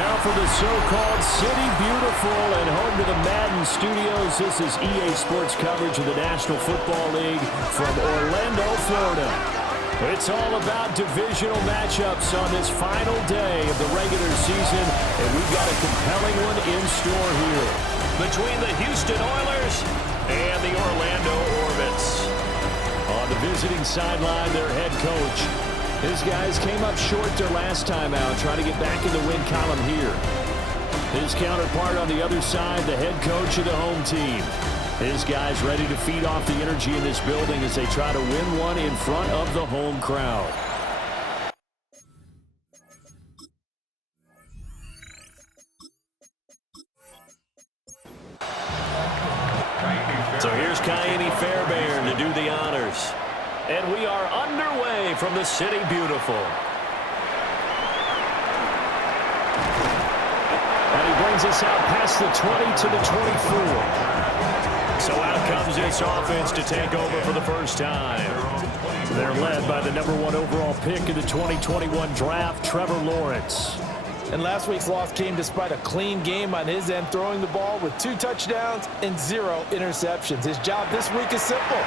Now for the so-called City Beautiful and home to the Madden studios. This is EA Sports coverage of the National Football League from Orlando, Florida. It's all about divisional matchups on this final day of the regular season, and we've got a compelling one in store here between the Houston Oilers and the Orlando Orbits. On the visiting sideline, their head coach. His guys came up short their last time out, trying to get back in the win column here. His counterpart on the other side, the head coach of the home team. His guys ready to feed off the energy in this building as they try to win one in front of the home crowd. So here's Kiani Fairbairn to do the honors. And we are underway from the City Beautiful. And he brings us out past the 20 to the 24. So out comes this offense to take over for the first time. They're led by the #1 overall pick in the 2021 draft, Trevor Lawrence. And last week's loss came despite a clean game on his end, throwing the ball with 2 touchdowns and 0 interceptions. His job this week is simple.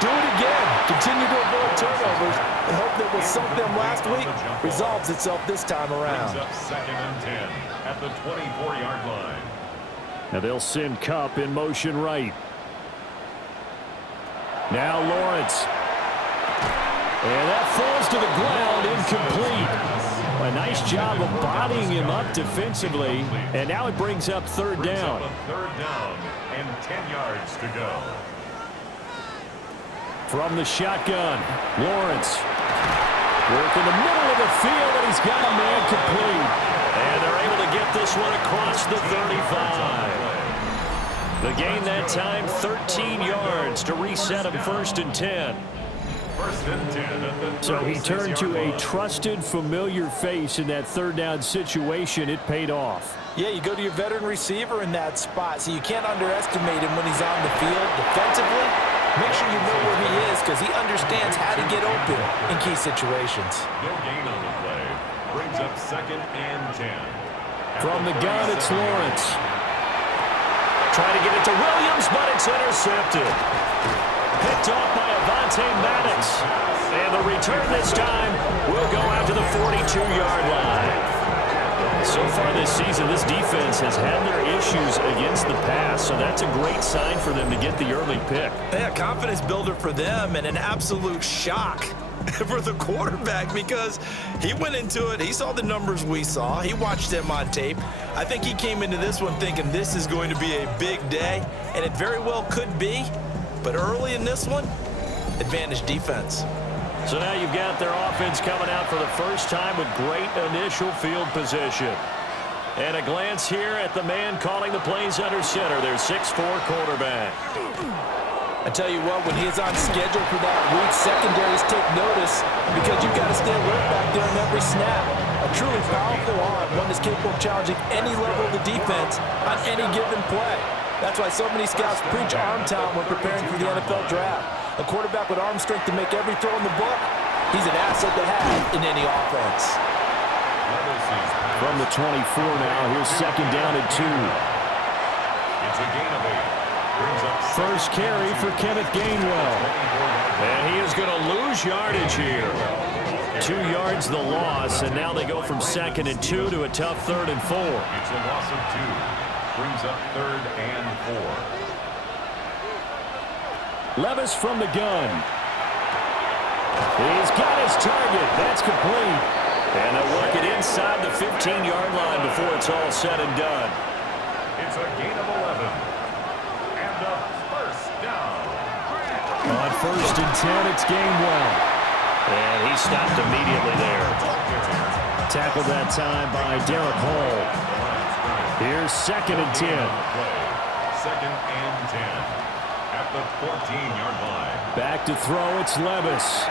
Do it again. Continue to avoid turnovers and hope that what sunk them last week resolves itself this time around. Brings up 2nd and 10 at the 24-yard line. Now they'll send Kupp in motion right. Now Lawrence. And that falls to the ground, incomplete. A nice job of bodying him up defensively. And now it brings up 3rd down. 3rd down and 10 yards to go. From the shotgun, Lawrence. Work in the middle of the field, and he's got a man complete. And they're able to get this one across the 35. The gain that time, 13 yards to reset him 1st and 10. 1st and 10 at the So he turned to a trusted, familiar face in that 3rd down situation. It paid off. Yeah, you go to your veteran receiver in that spot, so you can't underestimate him when he's on the field defensively. Make sure you know where he is because he understands how to get open in key situations. No gain on the play. Brings up 2nd and 10. From the gun, it's Lawrence. Trying to get it to Williams, but it's intercepted. Picked off by Avonte Maddox. And the return this time will go out to the 42-yard line. So far this season, this defense has had their issues against the pass, so that's a great sign for them to get the early pick. Yeah, confidence builder for them and an absolute shock for the quarterback because he went into it. He saw the numbers we saw. He watched them on tape. I think he came into this one thinking this is going to be a big day, and it very well could be. But early in this one, advantage defense. So now you've got their offense coming out for the first time with great initial field position. And a glance here at the man calling the plays under center, their 6'4" quarterback. I tell you what, when he is on schedule for that week, secondaries take notice because you've got to stay alert back there in every snap. A truly powerful arm, one that's capable of challenging any level of the defense on any given play. That's why so many scouts preach arm talent when preparing for the NFL draft. A quarterback with arm strength to make every throw in the book, he's an asset to have in any offense. From the 24 now, here's 2nd down and 2. It's a gain of 8. Brings up First carry for Kenneth Gainwell. And he is going to lose yardage here. 2 yards the loss, and now they go from 2nd and 2 to a tough 3rd and 4. It's a loss of 2. Brings up 3rd and 4. Levis from the gun. He's got his target. That's complete. And they'll work it inside the 15-yard line before it's all said and done. It's a gain of 11. And a 1st down. On 1st and 10, it's Gainwell. And he stopped immediately there. Tackled that time by Derek Hall. Here's 2nd and 10. 2nd and 10. At the 14-yard line. Back to throw, it's Levis.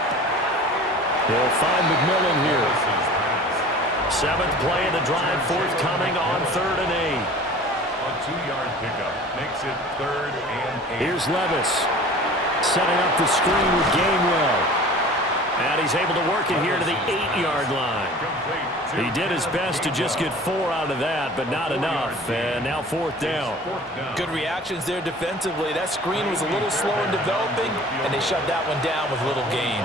He'll find McMillan here. 7th play of the drive, forthcoming on 3rd and 8. A 2-yard pickup makes it 3rd and 8. Here's Levis. Setting up the screen with Gainwell. And he's able to work it here to the 8-yard line. He did his best to just get 4 out of that, but not enough. And now 4th down. Good reactions there defensively. That screen was a little slow in developing, and they shut that one down with little gain.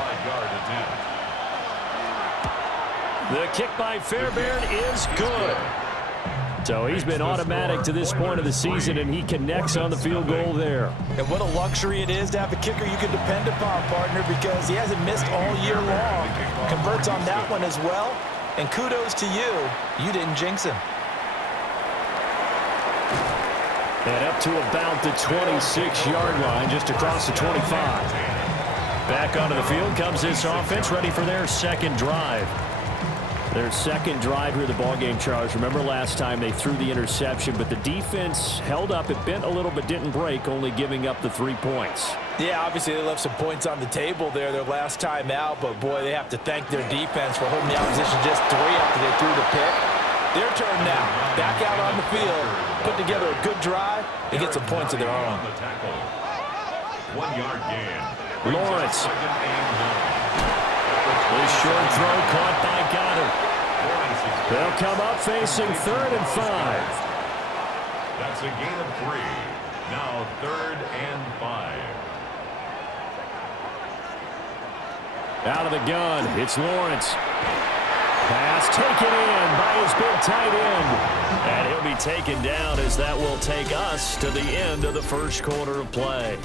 The kick by Fairbairn is good. So he's been automatic to this point of the season, and he connects on the field goal there. And what a luxury it is to have a kicker you can depend upon, partner, because he hasn't missed all year long. Converts on that one as well. And kudos to you. You didn't jinx him. And up to about the 26-yard line, just across the 25. Back onto the field comes this offense, ready for their second drive. Their second drive here of the ballgame, Charles. Remember last time they threw the interception, but the defense held up. It bent a little but didn't break, only giving up the 3 points. Yeah, obviously they left some points on the table there their last time out, but boy, they have to thank their defense for holding the opposition just 3 after they threw the pick. Their turn now. Back out on the field, put together a good drive, and get some points of their own. 1-yard gain. Lawrence. This short throw caught by Goddard. They'll come up facing 3rd and 5. That's a gain of 3. Now 3rd and 5. Out of the gun, it's Lawrence. Pass taken in by his big tight end. And he'll be taken down as that will take us to the end of the first quarter of play.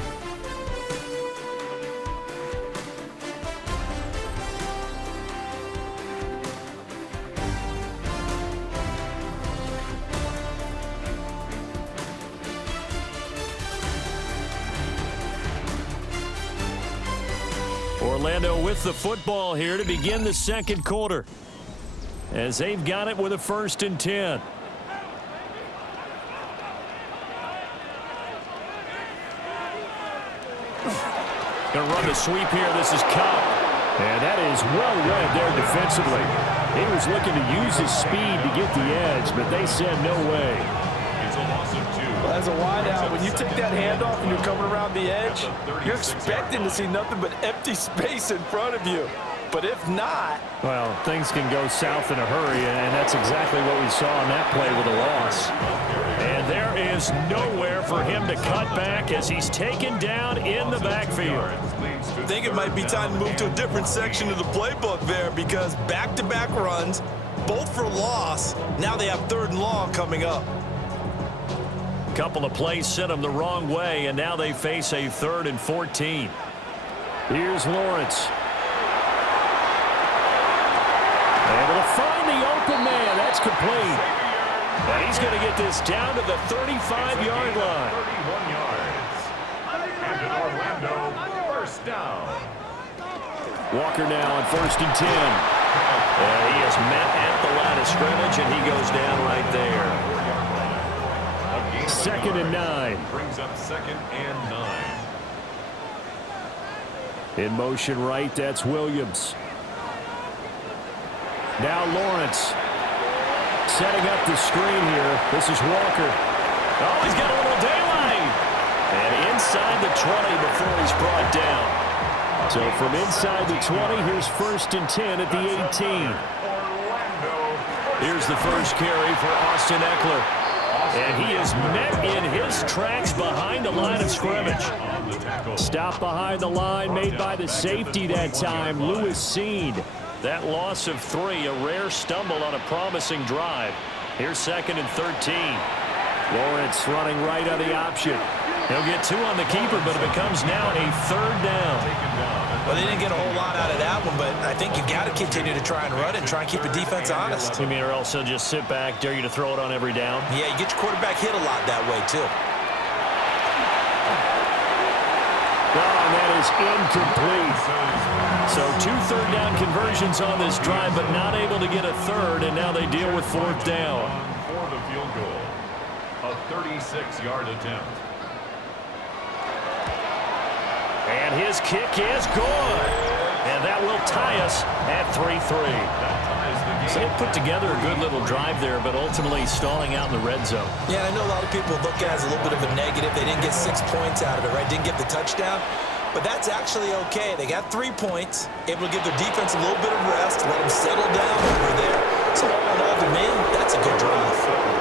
Orlando with the football here to begin the second quarter, as they've got it with a 1st and 10. Going to run the sweep here. This is Cobb. And that is well read there defensively. He was looking to use his speed to get the edge, but they said no way. It's a loss of 2. As a wideout, when you take that handoff and you're coming around the edge, you're expecting to see nothing but empty space in front of you. But if not... Well, things can go south in a hurry, and that's exactly what we saw on that play with a loss. And there is nowhere for him to cut back as he's taken down in the backfield. I think it might be time to move to a different section of the playbook there, because back-to-back runs, both for loss. Now they have 3rd and long coming up. Couple of plays sent them the wrong way, and now they face a 3rd and 14. Here's Lawrence. Able to find the open man. That's complete. And he's going to get this down to the 35-yard line. 31 yards. And an Orlando 1st down. Walker now on 1st and 10. And he is met at the line of scrimmage, and he goes down right there. 2nd and 9. Brings up 2nd and 9. In motion right, that's Williams. Now Lawrence. Setting up the screen here. This is Walker. Oh, he's got a little daylight. And inside the 20 before he's brought down. So from inside the 20, here's 1st and 10 at the 18. Here's the first carry for Austin Eckler. And he is met in his tracks behind the line of scrimmage. Stop behind the line made by the safety that time, Lewis Seed. That loss of 3, a rare stumble on a promising drive. Here's 2nd and 13. Lawrence running right on the option. He'll get 2 on the keeper, but it becomes now a 3rd down. Well, they didn't get a whole lot out of that one, but I think you got to continue to try and run and try and keep the defense honest. You mean or else he'll just sit back, dare you to throw it on every down? Yeah, you get your quarterback hit a lot that way, too. And that is incomplete. So 2 third-down conversions on this drive, but not able to get a 3rd, and now they deal with 4th down. For the field goal, a 36-yard attempt. And his kick is good. And that will tie us at 3-3. So they put together a good little drive there, but ultimately stalling out in the red zone. Yeah, I know a lot of people look at it as a little bit of a negative. They didn't get 6 points out of it, right? Didn't get the touchdown. But that's actually okay. They got 3 points, able to give their defense a little bit of rest, let them settle down over there. So all in all, to me, that's a good drive.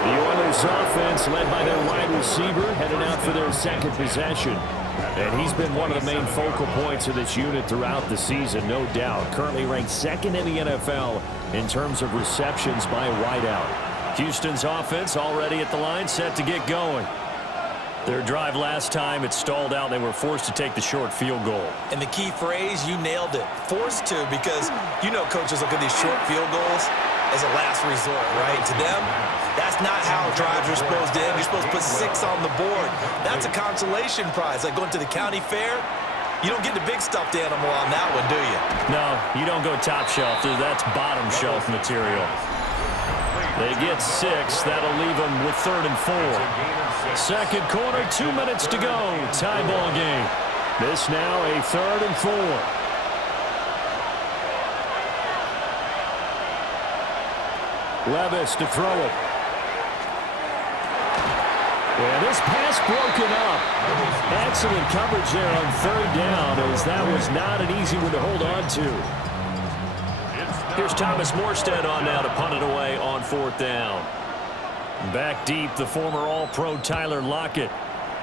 The Oilers offense led by their wide receiver heading out for their second possession. And he's been one of the main focal points of this unit throughout the season, no doubt. Currently ranked second in the NFL in terms of receptions by a wideout. Houston's offense already at the line, set to get going. Their drive last time, it stalled out. They were forced to take the short field goal. And the key phrase, you nailed it. Forced to, because you know coaches look at these short field goals as a last resort, right? To them, that's not how drives are supposed to end. You're supposed to put 6 on the board. That's a consolation prize. Like going to the county fair, you don't get the big stuffed animal on that one, do you? No, you don't go top shelf. That's bottom shelf material. They get 6. That'll leave them with 3rd and 4. Second quarter, 2 minutes to go. Tie ball game. This now a 3rd and 4. Levis to throw it. And this pass broken up. Excellent coverage there on 3rd down, as that was not an easy one to hold on to. Here's Thomas Morstead on now to punt it away on 4th down. Back deep, the former All-Pro Tyler Lockett.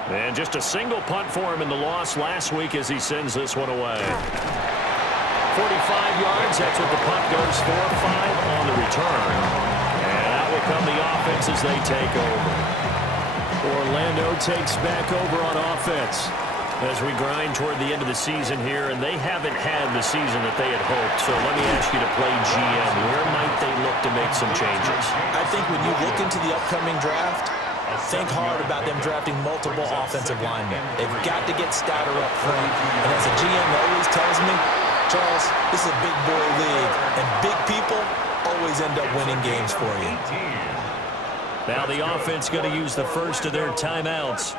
And just a single punt for him in the loss last week as he sends this one away. 45 yards, that's what the punt goes for. 5 on the return. And out will come the offense as they take over. Orlando takes back over on offense as we grind toward the end of the season here, and they haven't had the season that they had hoped. So let me ask you to play GM. Where might they look to make some changes? I think when you look into the upcoming draft, think hard about them drafting multiple offensive linemen. They've got to get stouter up front. And as a GM always tells me, Charles, this is a big boy league, and big people always end up winning games for you. Now the offense going to use the first of their timeouts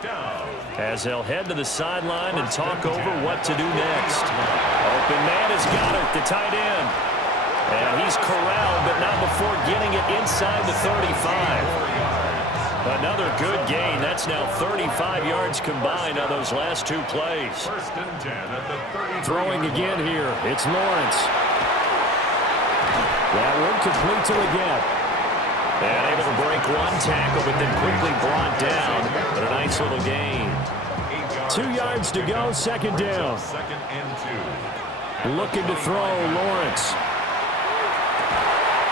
as they'll head to the sideline and talk over what to do next. Open man has got it, the tight end. And he's corralled, but not before getting it inside the 35. Another good gain. That's now 35 yards combined on those last 2 plays. Throwing again here. It's Lawrence. That one complete to Leggett. And able to break 1 tackle, but then quickly brought down. But a nice little gain. 2 yards to go, 2nd down. Looking to throw, Lawrence.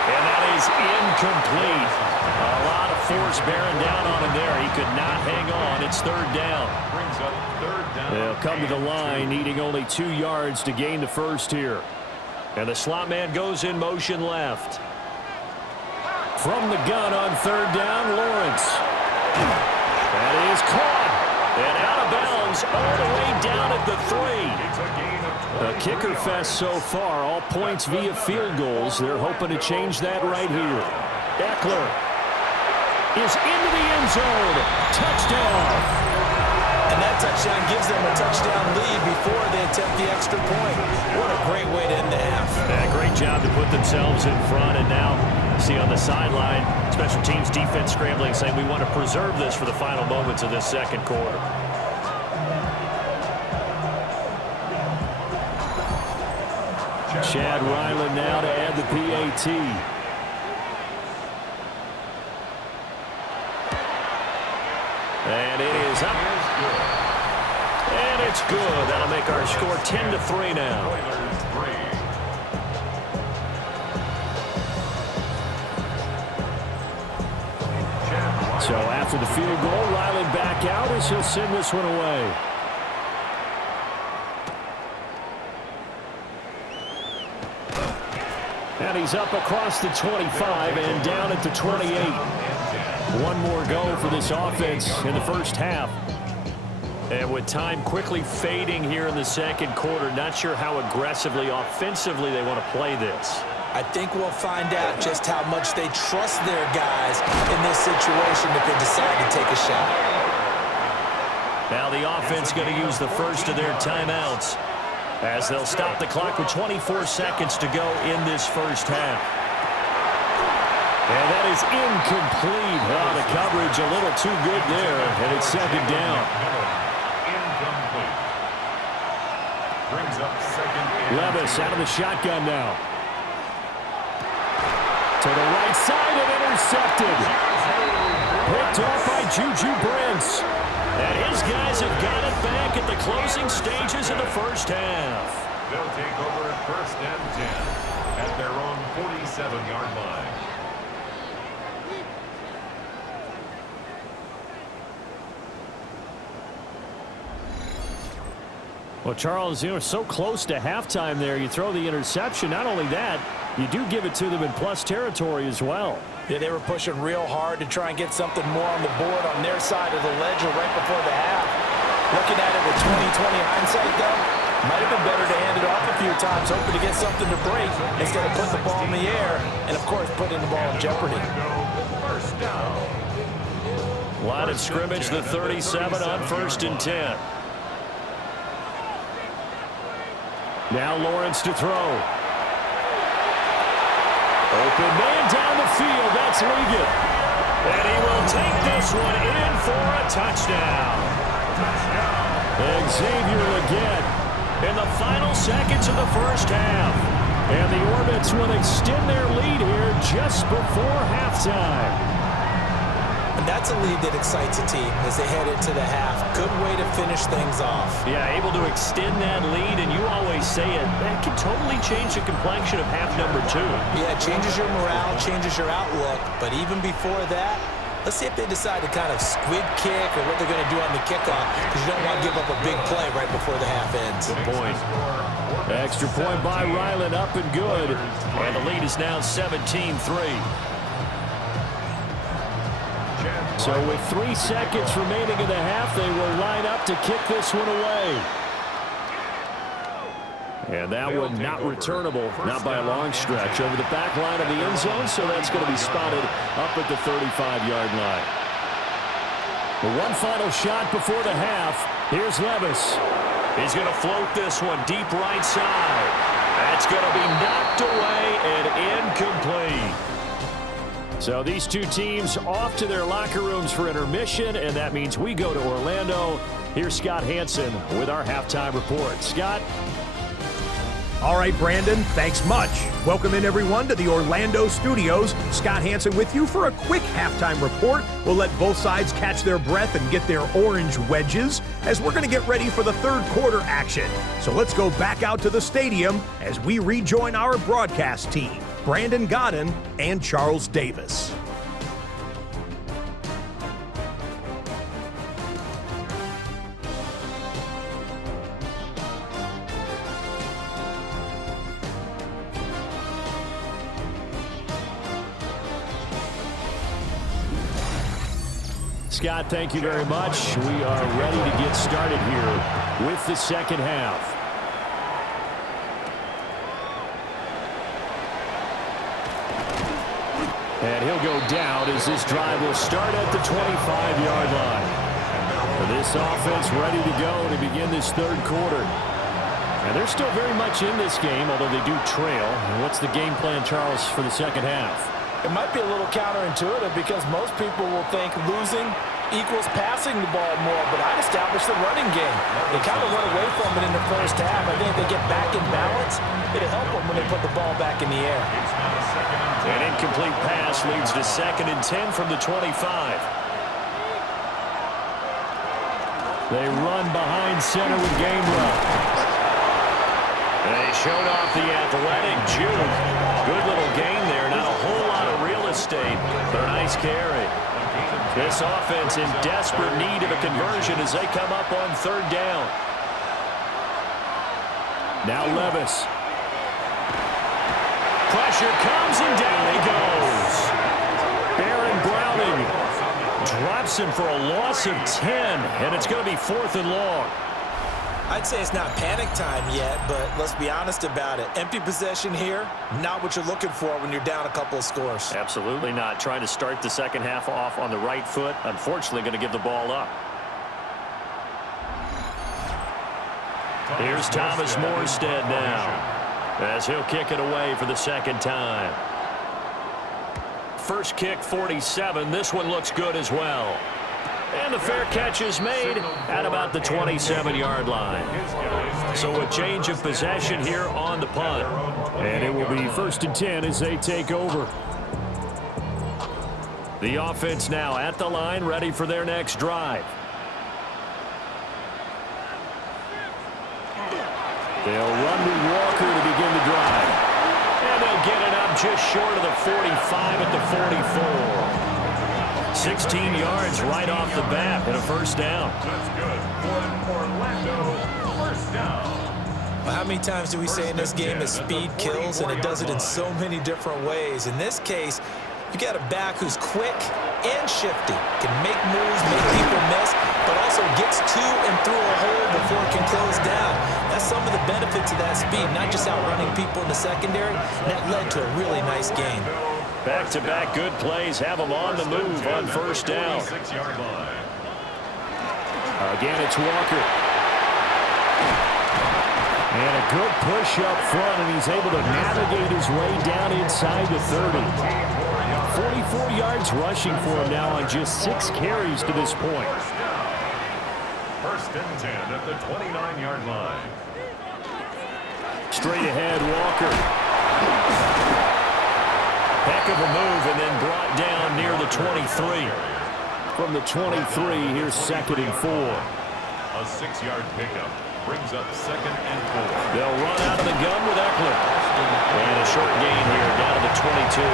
And that is incomplete. A lot of force bearing down on him there. He could not hang on. It's 3rd down. They'll come to the line, needing only 2 yards to gain the first here. And the slot man goes in motion left. From the gun on 3rd down, Lawrence. That is caught. And out of bounds all the way down at the 3. A kicker fest so far. All points via field goals. They're hoping to change that right here. Eckler is into the end zone. Touchdown. And that touchdown gives them a touchdown lead before they attempt the extra point. What a great way to end the half. Yeah, great job to put themselves in front. And now, see on the sideline, special teams defense scrambling, saying we want to preserve this for the final moments of this second quarter. Chad Ryland now to add the PAT. And it is up. And it's good. That'll make our score 10-3 now. So after the field goal, Ryland back out as he'll send this one away. And he's up across the 25 and down at the 28. One more go for this offense in the first half. And with time quickly fading here in the second quarter, not sure how aggressively, offensively they want to play this. I think we'll find out just how much they trust their guys in this situation if they decide to take a shot. Now the offense going to use the first of their timeouts as they'll stop the clock with 24 seconds to go in this first half. And that is incomplete. Oh, the coverage a little too good there, and it's 2nd down. Brings up second and Levis out of the shotgun now. To the right side and intercepted. Picked off by Juju Brents. And his guys have got it back at the closing stages of the first half. They'll take over at first and 10 at their own 47-yard line. Well, Charles, you know, so close to halftime there. You throw the interception. Not only that, you do give it to them in plus territory as well. Yeah, they were pushing real hard to try and get something more on the board on their side of the ledger right before the half. Looking at it with 20/20 hindsight, though, might have been better to hand it off a few times, hoping to get something to break instead of putting the ball in the air and, of course, putting the ball in jeopardy. First down. Line of scrimmage, the 37 on first and 10. Now Lawrence to throw. Open man down the field. That's Ligon. And he will take this one in for a touchdown. Xavier again in the final seconds of the first half. And the Orbits will extend their lead here just before halftime. And that's a lead that excites a team as they head into the half. Good way to finish things off. Yeah, able to extend that lead, and you always say it, that can totally change the complexion of half number 2. Yeah, it changes your morale, changes your outlook. But even before that, let's see if they decide to kind of squib kick or what they're going to do on the kickoff, because you don't want to give up a big play right before the half ends. Good point. Extra point by Ryland, up and good. And the lead is now 17-3. So with 3 seconds remaining in the half, they will line up to kick this one away. And that one not returnable, not by a long stretch, over the back line of the end zone, so that's going to be spotted up at the 35-yard line. But one final shot before the half. Here's Levis. He's going to float this one deep right side. That's going to be knocked away and incomplete. So these two teams off to their locker rooms for intermission, and that means we go to Orlando. Here's Scott Hansen with our halftime report. Scott? All right, Brandon, thanks much. Welcome in, everyone, to the Orlando studios. Scott Hansen with you for a quick halftime report. We'll let both sides catch their breath and get their orange wedges as we're going to get ready for the third quarter action. So let's go back out to the stadium as we rejoin our broadcast team, Brandon Godden and Charles Davis. Scott, thank you very much. We are ready to get started here with the second half. And he'll go down as this drive will start at the 25-yard line. This offense ready to go to begin this third quarter. And they're still very much in this game, although they do trail. And what's the game plan, Charles, for the second half? It might be a little counterintuitive because most people will think losing equals passing the ball more, but I'd establish the running game. They kind of run away from it in the first half. I think they get back in balance. It'll help them when they put the ball back in the air. An incomplete pass leads to 2nd and 10 from the 25. They run behind center with game left. They showed off the athletic juke. Good little gain there. Not a whole lot of real estate, but a nice carry. This offense in desperate need of a conversion as they come up on third down. Now Levis. Pressure comes and down he goes. Baron Browning drops him for a loss of 10, and it's going to be 4th and long. I'd say it's not panic time yet, but let's be honest about it. Empty possession here, not what you're looking for when you're down a couple of scores. Absolutely not. Trying to start the second half off on the right foot. Unfortunately, going to give the ball up. Here's Thomas Morstead now, as he'll kick it away for the second time. First kick, 47. This one looks good as well. And the fair catch is made at about the 27-yard line. So a change of possession here on the punt. And it will be 1st and 10 as they take over. The offense now at the line, ready for their next drive. They'll run with Walker to begin the drive. And they'll get it up just short of the 45 at the 44. 16 yards right off the bat and a first down. That's good for an Orlando first down. Well, how many times do we say in this game that speed kills, and it does it in so many different ways? In this case, you got a back who's quick and shifty, can make moves, make people miss, but also gets to and through a hole before it can close down. That's some of the benefits of that speed, not just outrunning people in the secondary. That led to a really nice game. Back-to-back good plays have them on the move on first down. Again, it's Walker. And a good push up front, and he's able to navigate his way down inside the 30. 44 yards rushing for him now on just 6 carries to this point. First and 10 at the 29-yard line. Straight ahead, Walker. Heck of a move, and then brought down near the 23. From the 23, here's 2nd and 4. A 6-yard pickup brings up 2nd and 4. They'll run out of the gun with Eckler. And a short gain here down to the 22.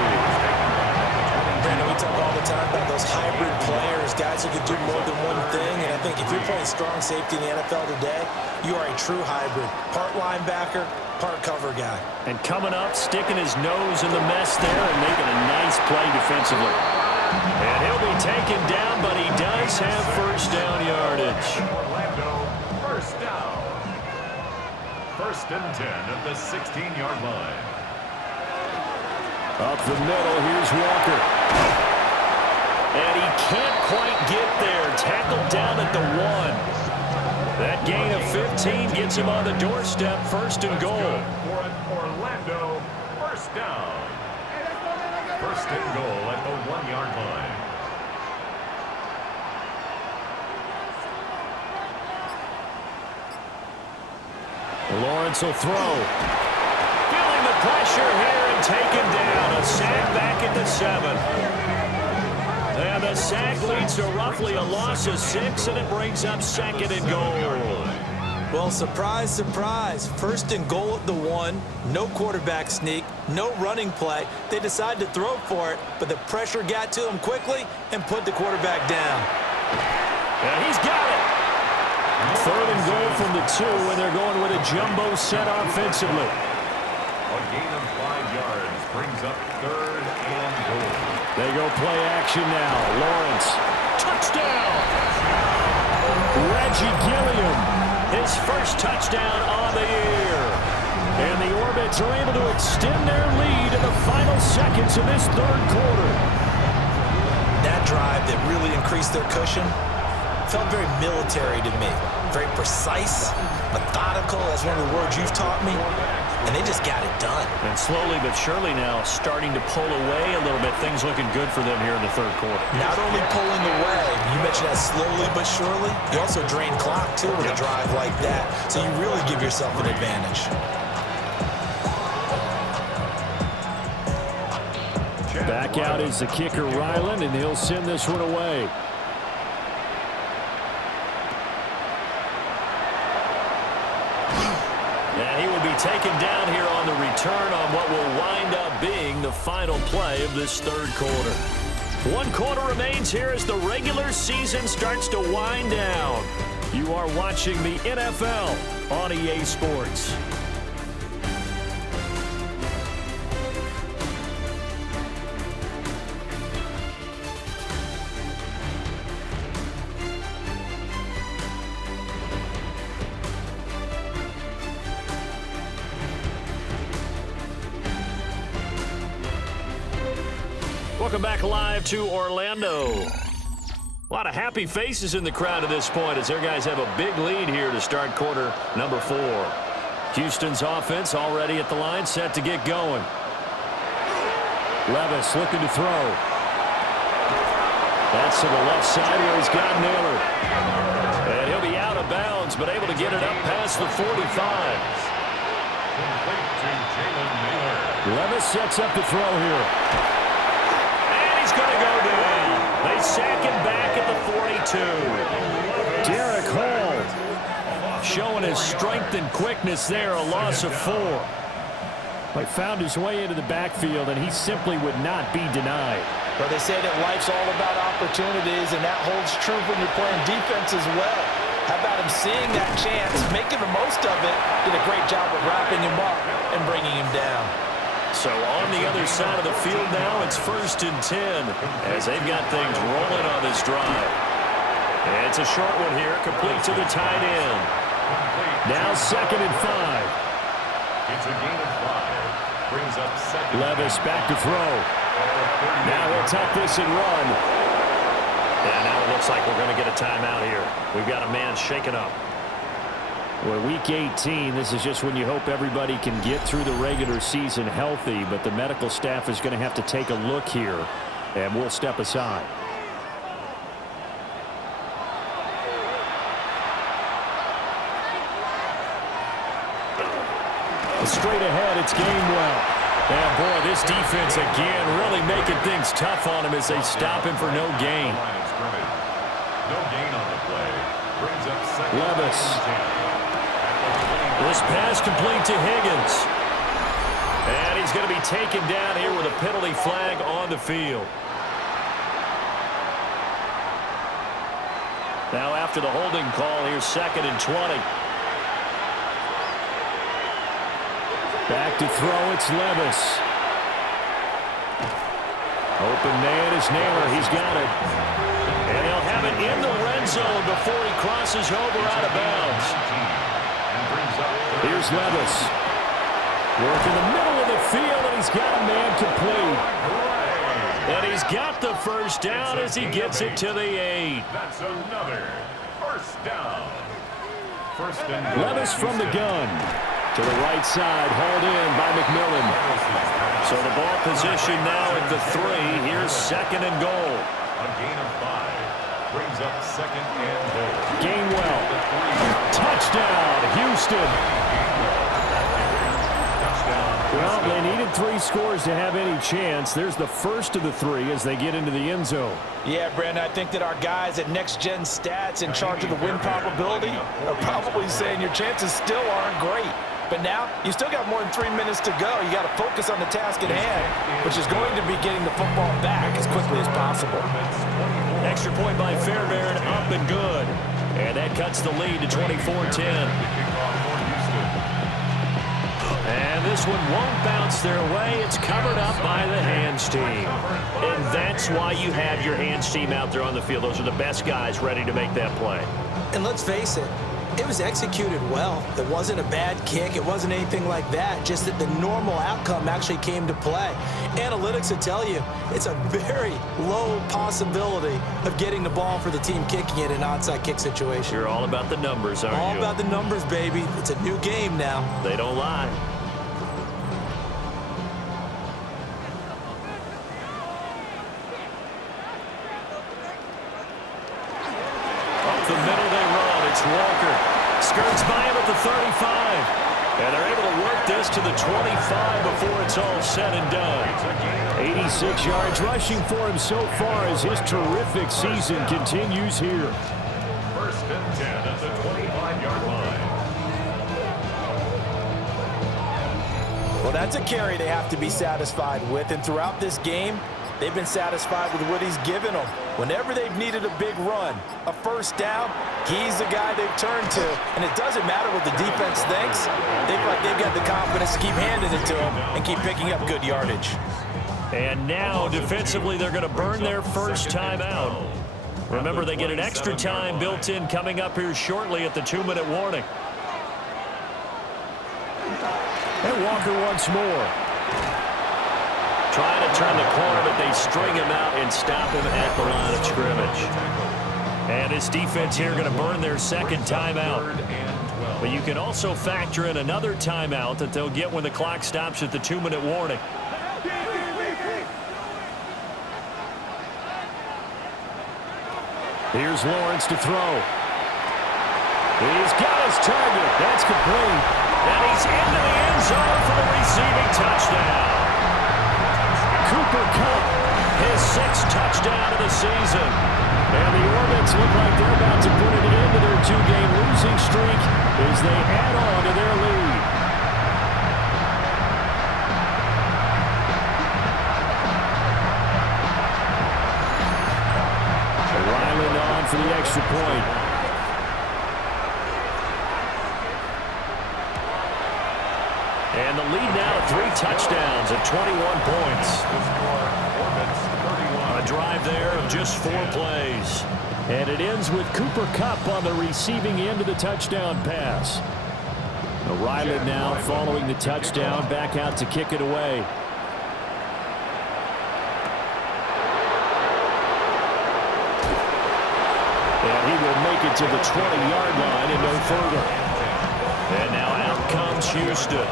Brandon, we talk all the time about those hybrid players, guys who can do more than one thing, and I think if you're playing strong safety in the NFL today, you are a true hybrid. Part linebacker, part cover guy. And coming up, sticking his nose in the mess there and making a nice play defensively. And he'll be taken down, but he does have first down yardage. Orlando, first down. First and 10 at the 16-yard line. Up the middle, here's Walker. And he can't quite get there. Tackled down at the 1. That gain of 15 gets him on the doorstep, 1st and goal. For an Orlando first down. First and goal at the 1-yard line. Lawrence will throw. Feeling the pressure here and taken down. A sack back at the 7. And the sack leads to roughly a loss of 6, and it brings up 2nd and goal. Well, surprise, surprise. 1st and goal at the 1. No quarterback sneak, no running play. They decide to throw for it, but the pressure got to him quickly and put the quarterback down. And he's got it. 3rd and goal from the 2, and they're going with a jumbo set offensively. A gain of 5 yards brings up 3rd and goal. They go play action now. Lawrence, touchdown. Reggie Gilliam, his first touchdown on the year. And the Orbits are able to extend their lead in the final seconds of this 3rd quarter. That drive that really increased their cushion felt very military to me. Very precise, methodical, that's one of the words you've taught me. And they just got it done. And slowly but surely now starting to pull away a little bit. Things looking good for them here in the 3rd quarter. Not only pulling away, you mentioned that slowly but surely, you also drain clock too with a drive like that. So you really give yourself an advantage. Back out is the kicker, Ryland, and he'll send this one away. And he will be taken down here on the return on what will wind up being the final play of this 3rd quarter. 1 quarter remains here as the regular season starts to wind down. You are watching the NFL on EA Sports. Welcome back live to Orlando. A lot of happy faces in the crowd at this point as their guys have a big lead here to start quarter number 4. Houston's offense already at the line, set to get going. Levis looking to throw. That's to the left side where he's got Naylor. And he'll be out of bounds, but able to get it up past the 45. Levis sets up to throw here. And he's going to go down. They sack him back at the 42. Derek Hall showing his strength and quickness there, a loss of 4. He found his way into the backfield, and he simply would not be denied. Well, they say that life's all about opportunities, and that holds true when you're playing defense as well. How about him seeing that chance, making the most of it, did a great job of wrapping him up and bringing him down. So on the other side of the field now, it's 1st and 10 as they've got things rolling on this drive. And it's a short one here, complete to the tight end. Now 2nd and 5. It's a gain of 5. Brings up 2nd. Levis back to throw. Now he'll tuck this and run. And now it looks like we're going to get a timeout here. We've got a man shaken up. We're week 18. This is just when you hope everybody can get through the regular season healthy, but the medical staff is going to have to take a look here, and we'll step aside. Straight ahead, it's Gainwell. And boy, this defense again really making things tough on him as they stop him for no gain. No gain on the play. Brings up 2nd. Levis. This pass complete to Higgins. And he's going to be taken down here with a penalty flag on the field. Now after the holding call, here's 2nd and 20. Back to throw, it's Levis. Open man is Naylor, he's got it. And he'll have it in the red zone before he crosses over out of bounds. Here's Levis. Work in the middle of the field, and he's got a man complete. And he's got the first down as he gets it to the 8. That's another first down. First and Levis from the gun. To the right side, hauled in by McMillan. So the ball position now at the 3. Here's 2nd and goal. A gain of 5. Brings up 2nd and goal. Gainwell. Touchdown, Houston. Well, they needed 3 scores to have any chance. There's the first of the 3 as they get into the end zone. Yeah, Brandon, I think that our guys at Next Gen Stats in charge of the win probability are probably saying your chances still aren't great. But now, you still got more than 3 minutes to go. You got to focus on the task at hand, which is going to be getting the football back as quickly as possible. Extra point by Fairbairn, up and good. And that cuts the lead to 24-10. And this one won't bounce their way. It's covered up by the hands team. And that's why you have your hands team out there on the field. Those are the best guys ready to make that play. And let's face it, it was executed well. It wasn't a bad kick. It wasn't anything like that. Just that the normal outcome actually came to play. Analytics will tell you it's a very low possibility of getting the ball for the team kicking it in an onside kick situation. You're all about the numbers, aren't you? All about the numbers, baby. It's a new game now. They don't lie. Up the middle they run. It's Walker. Skirts by him at the 35. And they're able to work this to the 25 before it's all said and done. 86 yards rushing for him so far as his terrific season continues here. First and 10 at the 25-yard line. Well, that's a carry they have to be satisfied with. And throughout this game, they've been satisfied with what he's given them. Whenever they've needed a big run, a first down, he's the guy they've turned to. And it doesn't matter what the defense thinks. They feel like they've got the confidence to keep handing it to him and keep picking up good yardage. And now, defensively, they're going to burn their first time out. Remember, they get an extra time built in coming up here shortly at the 2-minute warning. And Walker once more. Trying to turn the corner, but they string him out and stop him at the line of scrimmage. And this defense here going to burn their second timeout. But you can also factor in another timeout that they'll get when the clock stops at the 2-minute warning. Here's Lawrence to throw. He's got his target. That's complete. And he's into the end zone for the receiving touchdown. Cooper Kupp, his 6th touchdown of the season. And the Orbits look like they're about to put an end to their 2-game losing streak as they add on to their lead. Ryland on for the extra point. And the lead now to 3 touchdowns at 21 points. A drive there of just 4 plays. And it ends with Cooper Kupp on the receiving end of the touchdown pass. O'Reilly now following the touchdown, back out to kick it away. And he will make it to the 20-yard line and no further. And now out comes Houston.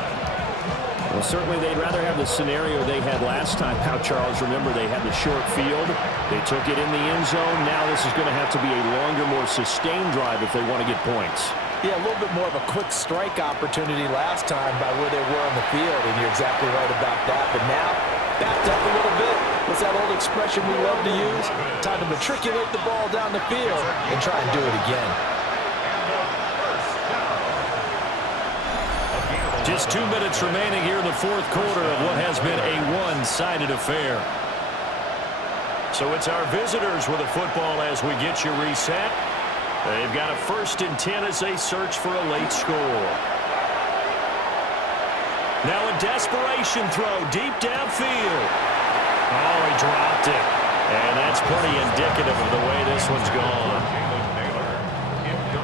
Well, certainly they'd rather have the scenario they had last time out, Charles. Remember, they had the short field. They took it in the end zone. Now this is going to have to be a longer, more sustained drive if they want to get points. Yeah, a little bit more of a quick strike opportunity last time by where they were on the field, and you're exactly right about that. But now, backed up a little bit. What's that old expression we love to use? Time to matriculate the ball down the field and try and do it again. Just 2 minutes remaining here in the 4th quarter of what has been a one-sided affair. So it's our visitors with the football as we get you reset. They've got a 1st and 10 as they search for a late score. Now a desperation throw deep downfield. Oh, he dropped it. And that's pretty indicative of the way this one's gone.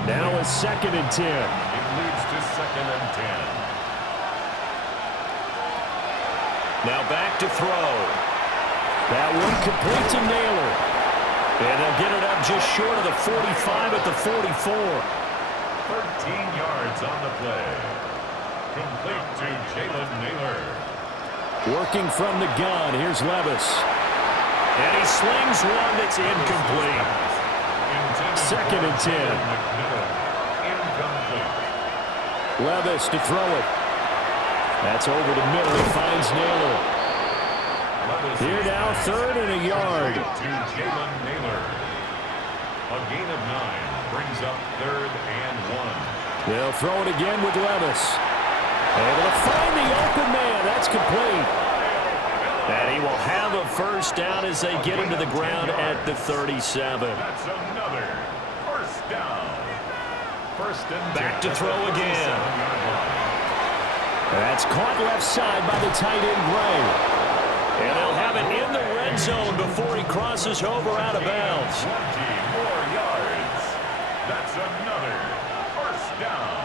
Now a 2nd and 10. It leads to 2nd and 10. Now back to throw. That one complete to Naylor. And they'll get it up just short of the 45 at the 44. 13 yards on the play. Complete to Jalen Naylor. Working from the gun. Here's Levis. And he slings one that's incomplete. 2nd and 10. Incomplete. Levis to throw it. That's over the middle. He finds Naylor. Here now, 3rd and a yard. To Jalen Naylor. A gain of 9 brings up 3rd and 1. They'll throw it again with Levis. Able to find the open man. That's complete. And he will have a 1st down as they get him to the ground at the 37. That's another 1st down. 1st and 10. Back to throw again. That's caught left side by the tight end, Gray. And they'll have it in the red zone before he crosses over out of bounds. 20 more yards. That's another 1st down.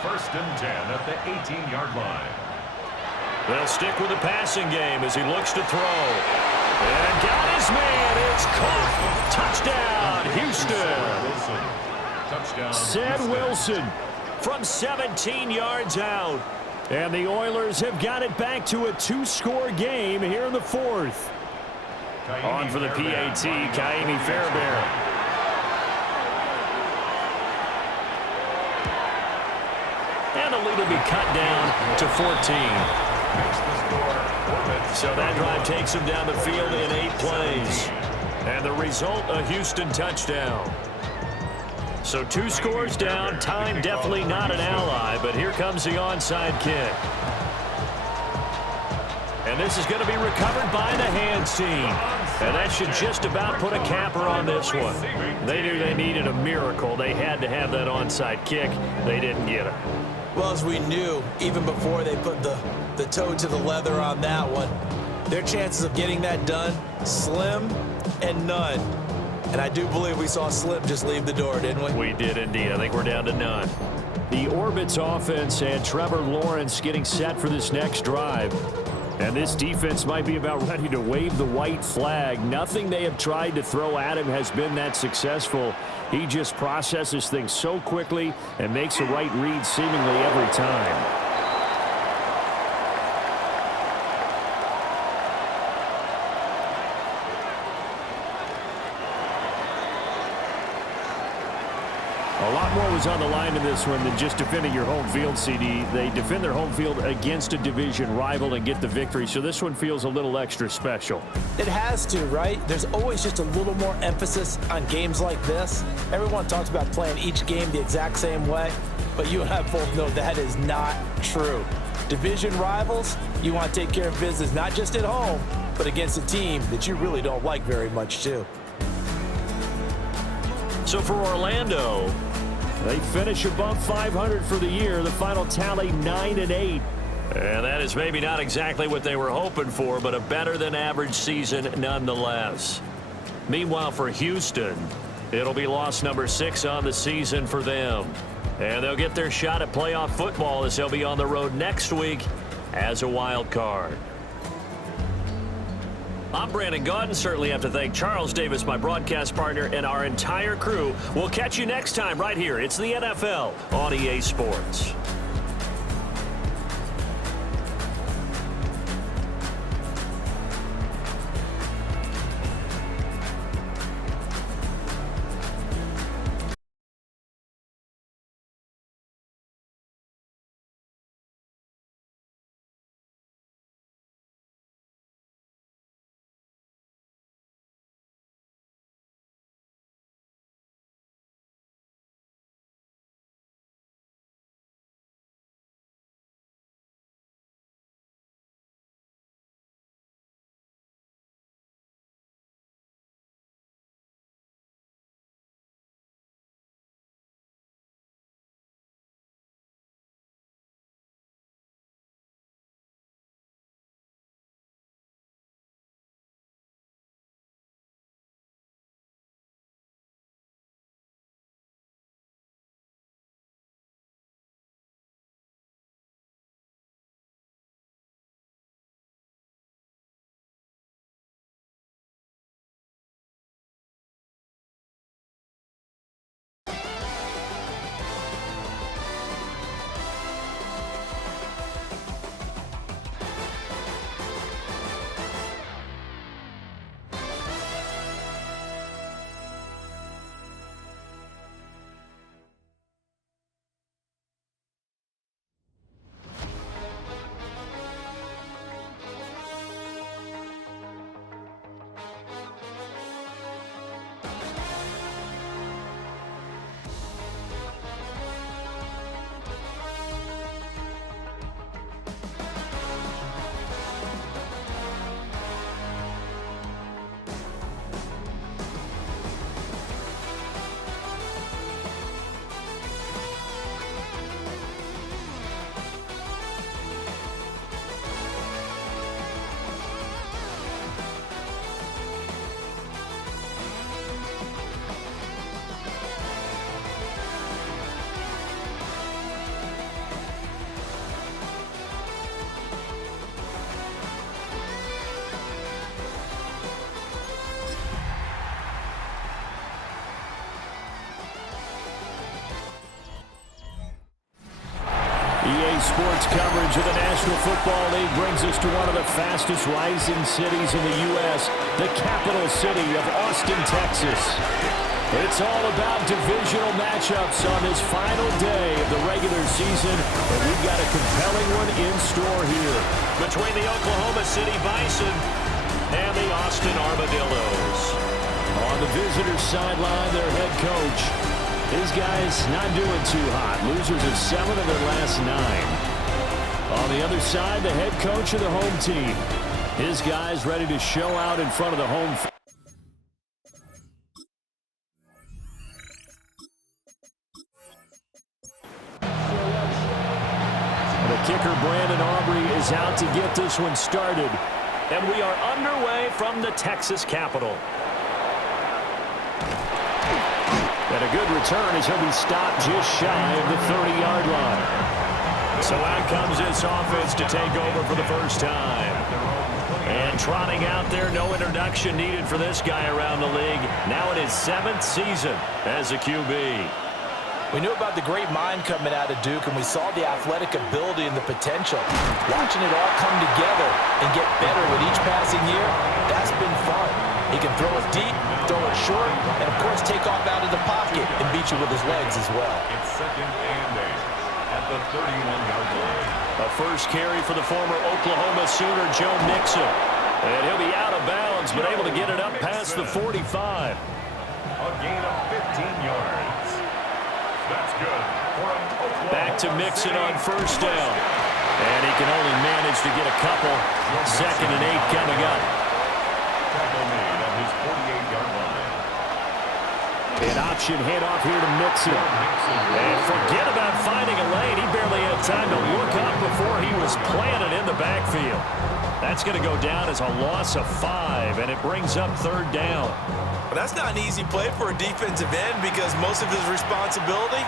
1st and 10 at the 18-yard line. They'll stick with the passing game as he looks to throw. And got his man. It's caught. Touchdown, Houston. Touchdown. Ced Wilson from 17 yards out. And the Oilers have got it back to a 2-score game here in the 4th. On for the PAT, Kaimi Fairbairn. And the lead will be cut down to 14. So that drive takes him down the field in 8 plays. And the result, a Houston touchdown. So 2 scores down, time definitely not an ally, but here comes the onside kick. And this is going to be recovered by the hands team. And that should just about put a capper on this one. They knew they needed a miracle. They had to have that onside kick. They didn't get it. Well, as we knew, even before they put the toe to the leather on that one, their chances of getting that done, slim and none. And I do believe we saw Slim just leave the door, didn't we? We did indeed. I think we're down to none. The Orbits offense and Trevor Lawrence getting set for this next drive. And this defense might be about ready to wave the white flag. Nothing they have tried to throw at him has been that successful. He just processes things so quickly and makes a right read seemingly every time. A lot more was on the line in this one than just defending your home field, CD. They defend their home field against a division rival and get the victory, so this one feels a little extra special. It has to, right? There's always just a little more emphasis on games like this. Everyone talks about playing each game the exact same way, but you and I both know that is not true. Division rivals, you want to take care of business not just at home, but against a team that you really don't like very much, too. So for Orlando, they finish above 500 for the year. The final tally 9-8. And that is maybe not exactly what they were hoping for, but a better than average season nonetheless. Meanwhile, for Houston, it'll be loss number 6 on the season for them. And they'll get their shot at playoff football as they'll be on the road next week as a wild card. I'm Brandon Gaudin. Certainly have to thank Charles Davis, my broadcast partner, and our entire crew. We'll catch you next time right here. It's the NFL on EA Sports. EA Sports coverage of the National Football League brings us to one of the fastest rising cities in the U.S., the capital city of Austin, Texas. It's all about divisional matchups on this final day of the regular season, and we've got a compelling one in store here between the Oklahoma City Bison and the Austin Armadillos. On the visitors' sideline, their head coach. His guys not doing too hot. Losers of 7 of their last 9. On the other side, the head coach of the home team. His guys ready to show out in front of the home. The kicker, Brandon Aubrey, is out to get this one started. And we are underway from the Texas Capitol. And a good return as he'll be stopped just shy of the 30-yard line. So out comes this offense to take over for the first time. And trotting out there, no introduction needed for this guy around the league. Now in his 7th season as a QB. We knew about the great mind coming out of Duke, and we saw the athletic ability and the potential. Watching it all come together and get better with each passing year, that's been fun. He can throw it deep, throw it short, and, of course, take off out of the pocket and beat you with his legs as well. It's 2nd and 8 at the 31-yard line. A first carry for the former Oklahoma Sooner, Joe Mixon. And he'll be out of bounds, but able to get it up past the 45. A gain of 15 yards. That's good for an Oklahoma Back to Mixon City on first down. And he can only manage to get a couple. 2nd and 8 coming up. Tackle made at his 48-yard line. An option handoff here to Mixon. And forget about finding a lane. He barely had time to look up before he was planted in the backfield. That's going to go down as a loss of 5, and it brings up 3rd down. But that's not an easy play for a defensive end because most of his responsibility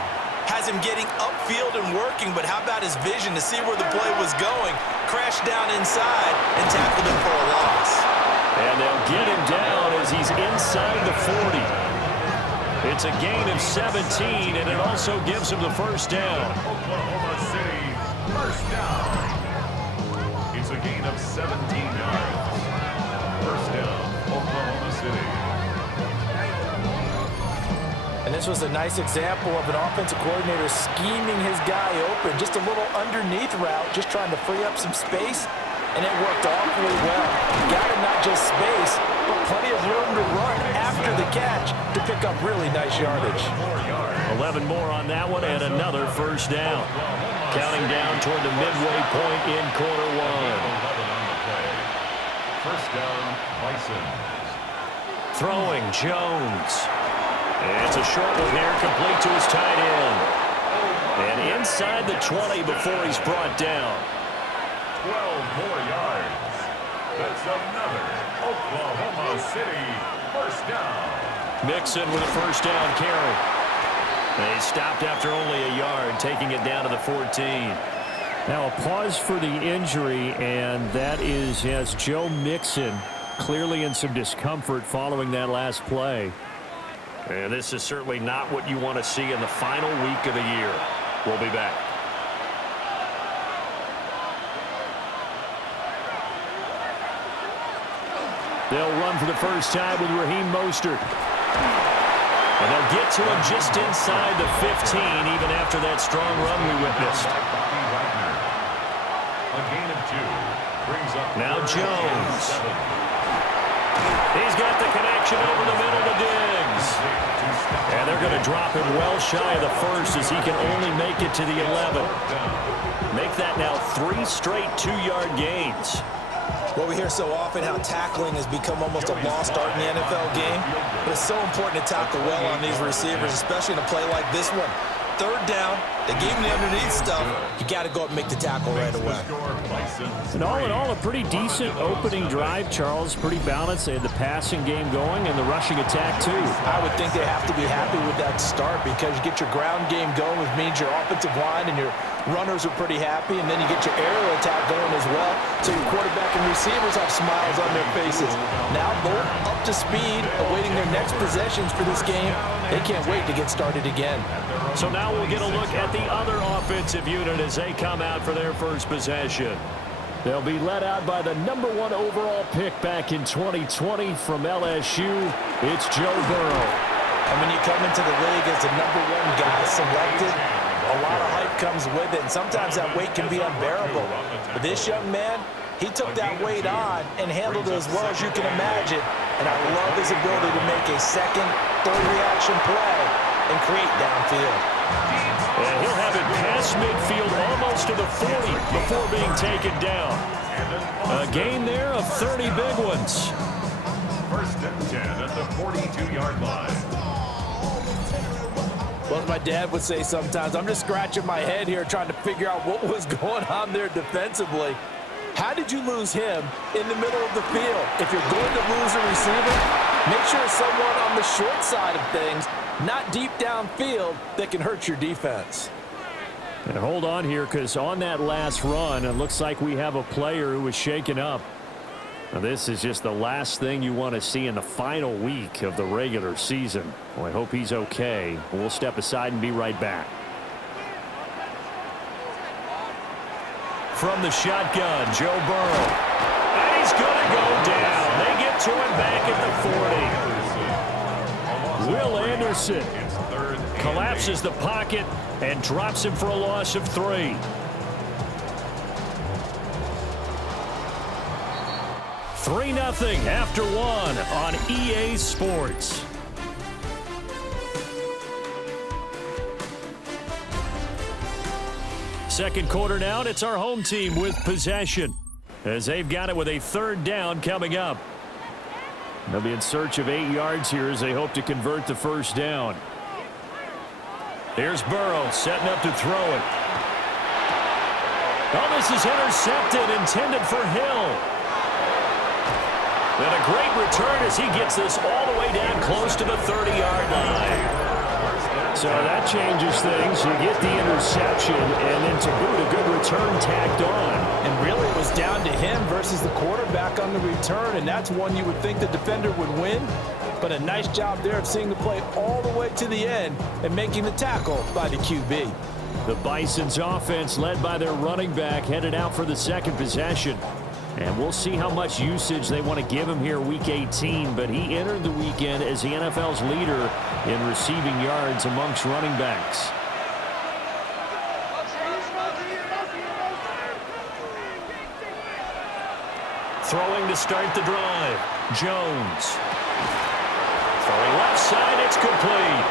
has him getting upfield and working, but how about his vision to see where the play was going, crash down inside, and tackle him for a loss. And they'll get him down as he's inside the 40. It's a gain of 17, and it also gives him the first down. Oklahoma City, first down. It's a gain of 17 yards. First down, Oklahoma City. And this was a nice example of an offensive coordinator scheming his guy open. Just a little underneath route, just trying to free up some space, and it worked awfully well. Got him not just space, but plenty of room to run after the catch to pick up really nice yardage. 11 more on that one, and another first down. Counting down toward the midway point in quarter 1. 11 on the play. First down, Bison. Throwing Jones. It's a short one here, complete to his tight end. And inside the 20 before he's brought down. 12 more yards. That's another Oklahoma City first down. Mixon with a first down carry. They stopped after only a yard, taking it down to the 14. Now a pause for the injury, and that is as Joe Mixon clearly in some discomfort following that last play. And this is certainly not what you want to see in the final week of the year. We'll be back. They'll run for the first time with Raheem Mostert. And they'll get to him just inside the 15, even after that strong run we witnessed. A gain of 2 brings up Now Jones. He's got the connection over the middle to Diggs. And they're going to drop him well shy of the first as he can only make it to the 11. Make that now 3 straight 2-yard gains. Well, we hear so often how tackling has become almost a lost art in the NFL game, but it's so important to tackle well on these receivers, especially in a play like this one. 3rd down, they gave him the underneath stuff. You got to go up and make the tackle right away. And all in all, a pretty decent opening drive, Charles. Pretty balanced. They had the passing game going and the rushing attack, too. I would think they have to be happy with that start because you get your ground game going, which means your offensive line and your runners are pretty happy, and then you get your aerial attack going as well, so your quarterback and receivers have smiles on their faces. Now both up to speed, awaiting their next possessions for this game. They can't wait to get started again. So now we'll get a look at the other offensive unit as they come out for their first possession. They'll be led out by the #1 overall pick back in 2020 from LSU. It's Joe Burrow. And when you come into the league as the #1 guy selected, a lot of hype comes with it, and sometimes that weight can be unbearable. But this young man, he took that weight on and handled it as well as you can imagine. And I love his ability to make a second, third reaction play and create downfield. And he'll have it past midfield almost to the 40 before being taken down. A gain there of 30 big ones. First and 10 at the 42-yard line. Well, as my dad would say sometimes, I'm just scratching my head here trying to figure out what was going on there defensively. How did you lose him in the middle of the field? If you're going to lose a receiver, make sure it's someone on the short side of things, not deep downfield, that can hurt your defense. And hold on here, because on that last run, it looks like we have a player who was shaken up. Now, this is just the last thing you want to see in the final week of the regular season. Well, I hope he's okay. We'll step aside and be right back. From the shotgun, Joe Burrow. And he's going to go down. They get to him back at the 40. Will Anderson collapses the pocket and drops him for a loss of 3. 3-0 after 1 on EA Sports. Second quarter now, and it's our home team with possession as they've got it with a 3rd down coming up. They'll be in search of 8 yards here as they hope to convert the 1st down. Here's Burrow setting up to throw it. Oh, this is intercepted, intended for Hill. And a great return as he gets this all the way down close to the 30-yard line. So that changes things. You get the interception, and then to boot, a good return tacked on. And really, it was down to him versus the quarterback on the return, and that's one you would think the defender would win. But a nice job there of seeing the play all the way to the end and making the tackle by the QB. The Bison's offense, led by their running back, headed out for the 2nd possession. And we'll see how much usage they want to give him here Week 18. But he entered the weekend as the NFL's leader in receiving yards amongst running backs. Throwing to start the drive. Jones. Throwing left side, it's complete.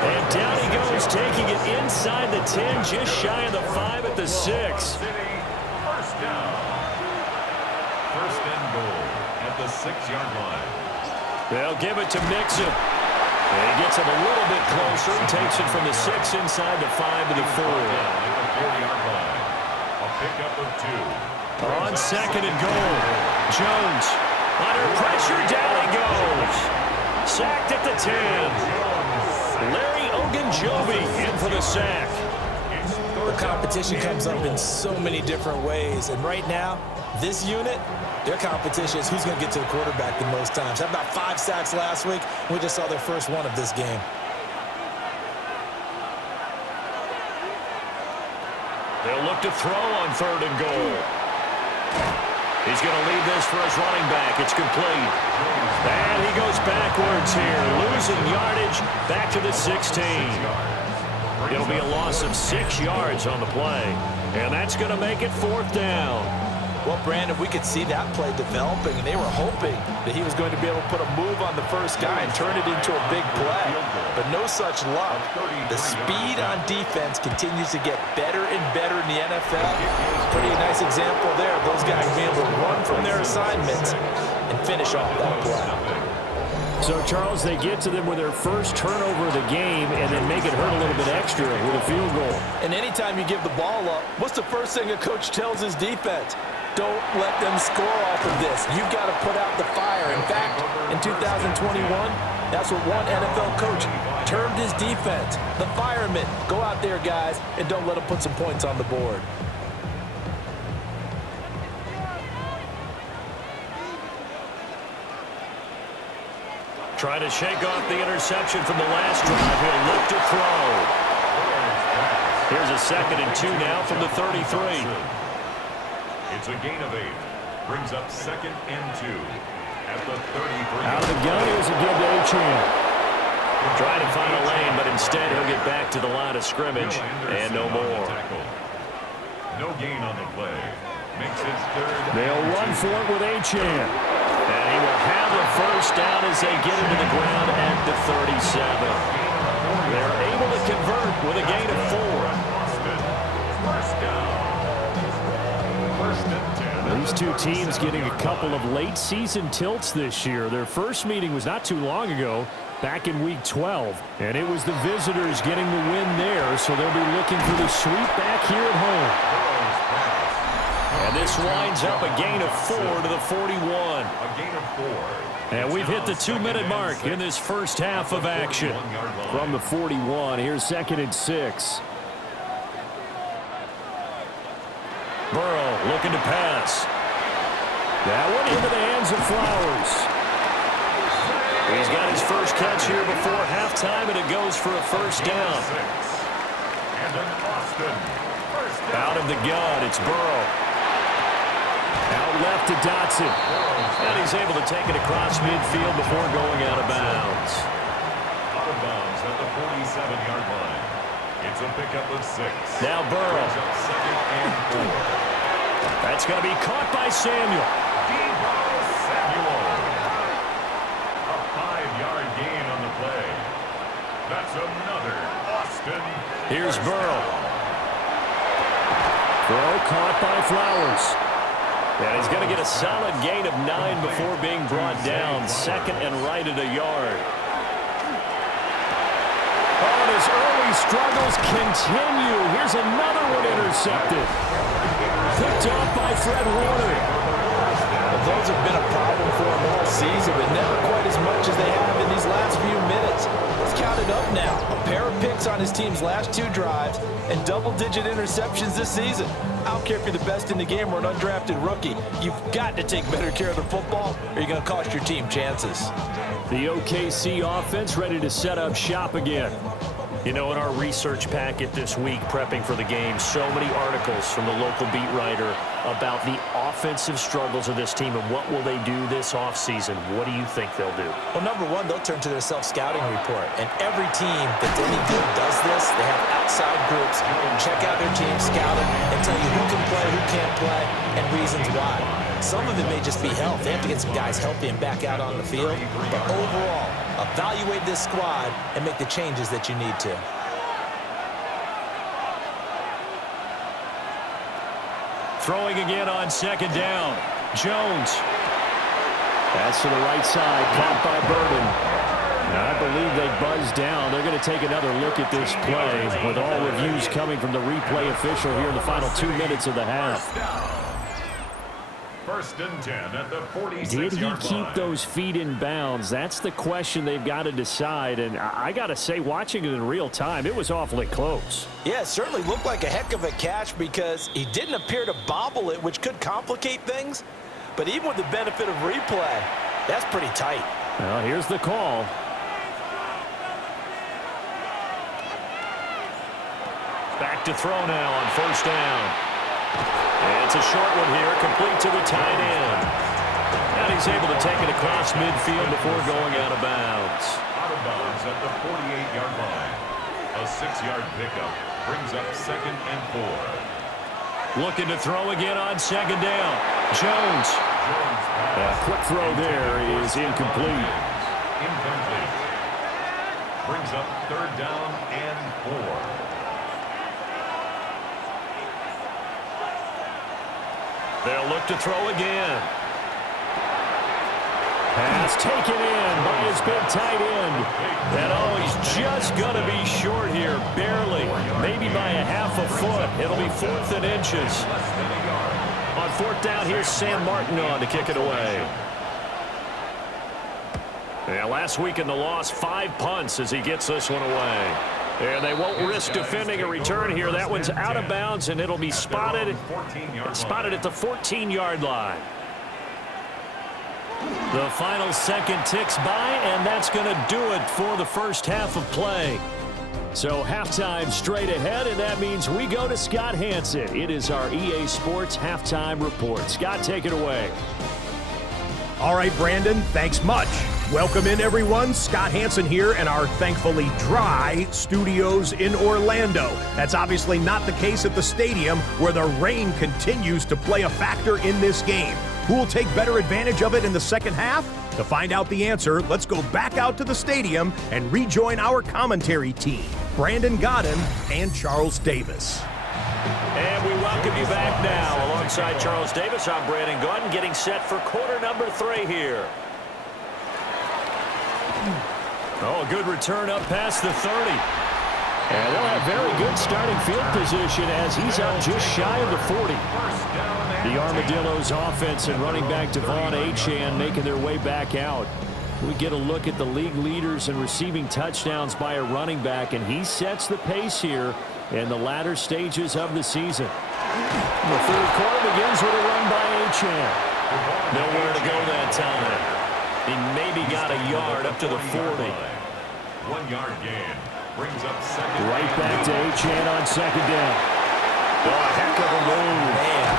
And down he goes, taking it inside the 10, just shy of the 5 at the 6. First down. 1st and goal at the 6-yard line. They'll give it to Mixon. And he gets him a little bit closer. Takes it from the 6 inside the 5 to the 4. Down at the 40-yard line. A pickup of 2. On 2nd and goal. Jones under pressure. Down he goes. Sacked at the 10. Larry Ogunjobi in for the sack. The competition comes up in so many different ways. And right now, this unit, their competition is who's going to get to the quarterback the most times. Had about 5 sacks last week. We just saw their first one of this game. They'll look to throw on 3rd and goal. He's going to leave this for his running back. It's complete. And he goes backwards here, losing yardage back to the 16. It'll be a loss of 6 yards on the play. And that's going to make it 4th down. Well, Brandon, we could see that play developing, and they were hoping that he was going to be able to put a move on the first guy and turn it into a big play. But no such luck. The speed on defense continues to get better and better in the NFL. Pretty nice example there of those guys being able to run from their assignments and finish off that play. So, Charles, they get to them with their first turnover of the game and then make it hurt a little bit extra with a field goal. And anytime you give the ball up, what's the first thing a coach tells his defense? Don't let them score off of this. You've got to put out the fire. In fact, in 2021, that's what one NFL coach termed his defense. The firemen. Go out there, guys, and don't let them put some points on the board. Trying to shake off the interception from the last drive. He'll look to throw. Here's a 2nd and 2 now from the 33. It's a gain of 8. Brings up 2nd and 2 at the 33. Out of the gun, here's a give to Achane. Trying to find a lane, but instead he'll get back to the line of scrimmage and no more. No gain on the play. Makes it 3rd. They'll run for it with Achane. And he will have the first down as they get into the ground at the 37. They're able to convert with a gain of 4. First down. 1st and 10. These two teams getting a couple of late season tilts this year. Their first meeting was not too long ago, back in Week 12. And it was the visitors getting the win there, so they'll be looking for the sweep back here at home. And this winds up a gain of 4 to the 41. A gain of 4. And we've hit the 2-minute mark in this first half of action. From the 41, here's 2nd and 6. Burrow looking to pass. That one into the hands of Flowers. He's got his first catch here before halftime, and it goes for a first down. And an Austin. First down. Out of the gun, it's Burrow. Out left to Dotson. And he's able to take it across midfield before going out of bounds. Out of bounds at the 47-yard line. It's a pickup of 6. Now Burrow. Second and 4. That's going to be caught by Samuel. Samuel. A 5-yard gain on the play. That's another Austin. Here's Burrow. Throw caught by Flowers. And he's going to get a solid gain of 9 before being brought down. Second and right at a yard. Oh, and his early struggles continue. Here's another one intercepted. Picked off by Fred Warner. Well, those have been a problem for him all season, but never quite as much as they have in these last few minutes. It's counted up now. A pair of picks on his team's last 2 drives and double-digit interceptions this season. I don't care if you're the best in the game or an undrafted rookie. You've got to take better care of the football or you're going to cost your team chances. The OKC offense ready to set up shop again. You know, in our research packet this week, prepping for the game, so many articles from the local beat writer about the offensive struggles of this team and what will they do this offseason. What do you think they'll do? Well, number one, they'll turn to their self-scouting report. And every team that's any good does this. They have outside groups check out their team, scout them, and tell you who can play, who can't play, and reasons why. Some of it may just be health. They have to get some guys healthy and back out on the field. But overall, evaluate this squad and make the changes that you need to. Throwing again on second down. Jones. Pass to the right side, caught by Burden. I believe they buzzed down. They're going to take another look at this play with all reviews coming from the replay official here in the final 2 minutes of the half. First and 10 at the 46-yard Did he line. keep those feet in bounds? That's the question they've got to decide. And I got to say, watching it in real time, it was awfully close. Yeah, it certainly looked like a heck of a catch because he didn't appear to bobble it, which could complicate things. But even with the benefit of replay, that's pretty tight. Well, here's the call. Back to throw now on first down. And it's a short one here, complete to the tight end. And he's able to take it across midfield before going out of bounds. Out of bounds at the 48-yard line. A 6-yard pickup brings up second and 4. Looking to throw again on second down. Jones. Quick throw there is incomplete. Incomplete. Brings up third down and 4. They'll look to throw again. Pass taken in by his big tight end. And oh, he's just going to be short here, barely. Maybe by a half a foot. It'll be 4th and inches. On 4th down, here's Sam Martin on to kick it away. Yeah, last week in the loss, 5 punts as he gets this one away. And they won't risk defending a return here. That one's out of bounds, and it'll be spotted at the 14-yard line. The final second ticks by, and that's going to do it for the first half of play. So halftime straight ahead, and that means we go to Scott Hanson. It is our EA Sports halftime report. Scott, take it away. All right, Brandon, thanks much. Welcome in, everyone. Scott Hanson here in our thankfully dry studios in Orlando. That's obviously not the case at the stadium, where the rain continues to play a factor in this game. Who will take better advantage of it in the second half? To find out the answer, let's go back out to the stadium and rejoin our commentary team, Brandon Godden and Charles Davis. And we welcome you back now. Alongside Charles Davis, I'm Brandon Godden, getting set for quarter number 3 here. Oh, a good return up past the 30. And they'll have very good starting field position as he's up just shy of the 40. The Armadillos offense and running back Devon Achane making their way back out. We get a look at the league leaders in receiving touchdowns by a running back, and he sets the pace here in the latter stages of the season. The third quarter begins with a run by Achane. Nowhere to go that time. He maybe got a yard up to the 40. 1-yard gain. Brings up second. Right back to Achane on second down. Oh, a heck of a move. Man.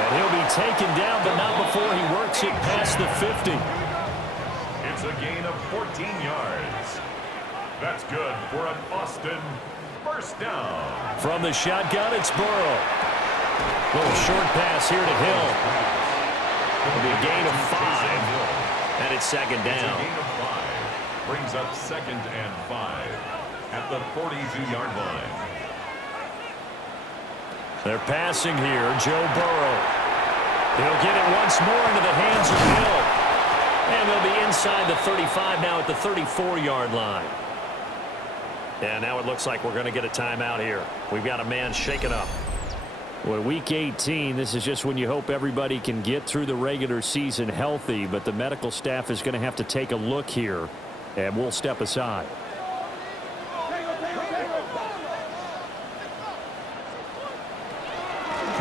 And he'll be taken down, but not before he works it past the 50. It's a gain of 14 yards. That's good for an Austin first down. From the shotgun, it's Burrow. Little short pass here to Hill. It'll be a gain of 5. And it's second down. It's a gain of 5. Brings up 2nd and 5 at the 42-yard line. They're passing here. Joe Burrow. He'll get it once more into the hands of Hill. And they'll be inside the 35 now at the 34-yard line. And now it looks like we're going to get a timeout here. We've got a man shaken up. Well, week 18, this is just when you hope everybody can get through the regular season healthy, but the medical staff is going to have to take a look here, and we'll step aside.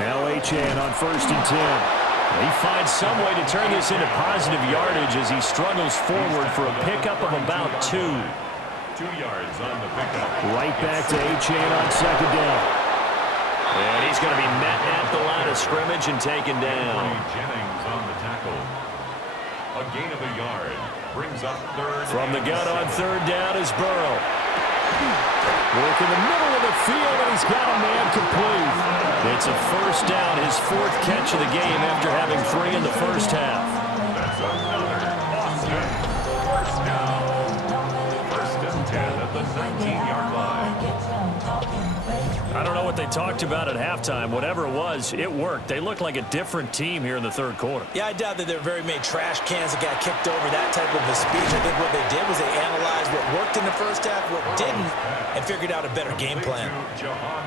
Now Achane on 1st and 10. He finds some way to turn this into positive yardage as he struggles forward for a pickup of about 2. 2 yards on the pickup. Right back to Achane on 2nd down. And he's going to be met at the line of scrimmage and taken down. Jennings on the tackle. A gain of a yard. Brings up 3rd. From the gun on 3rd down is Burrow. Work in the middle of the field, and he's got a man complete. It's a first down, his 4th catch of the game after having 3 in the first half. That's another Austin first down. 1st and 10 at the 19-yard line. I don't know what they talked about at halftime. Whatever it was, it worked. They looked like a different team here in the 3rd quarter. Yeah, I doubt that there are very many trash cans that got kicked over, that type of a speech. I think what they did was they analyzed what worked in the first half, what didn't, and figured out a better game plan.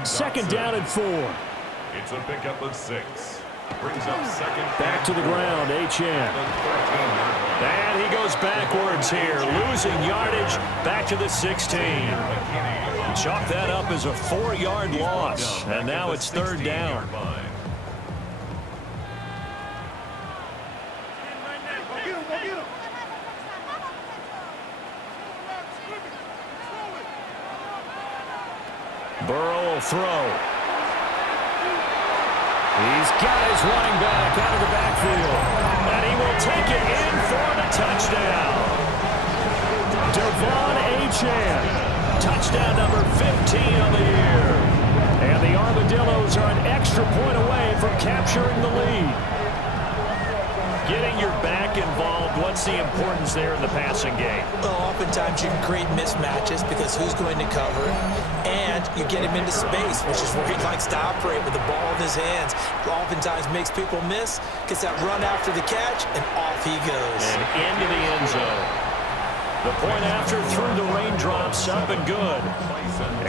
2nd down and 4. It's a pickup of 6. Brings up 2nd. Back to the ground, Achane. And he goes backwards here, losing yardage back to the 16. Chalk that up as a 4-yard loss, and now it's 3rd down. Burrow will throw. He's got his running back out of the backfield, and he will take it in for the touchdown. Devon Achane. Touchdown number 15 on the year. And the Armadillos are an extra point away from capturing the lead. Getting your back involved, what's the importance there in the passing game? Well, oftentimes you can create mismatches because who's going to cover it, and you get him into space, which is where he likes to operate with the ball in his hands. Oftentimes makes people miss, gets that run after the catch, and off he goes. And into the end zone. The point after through the raindrops, up and good.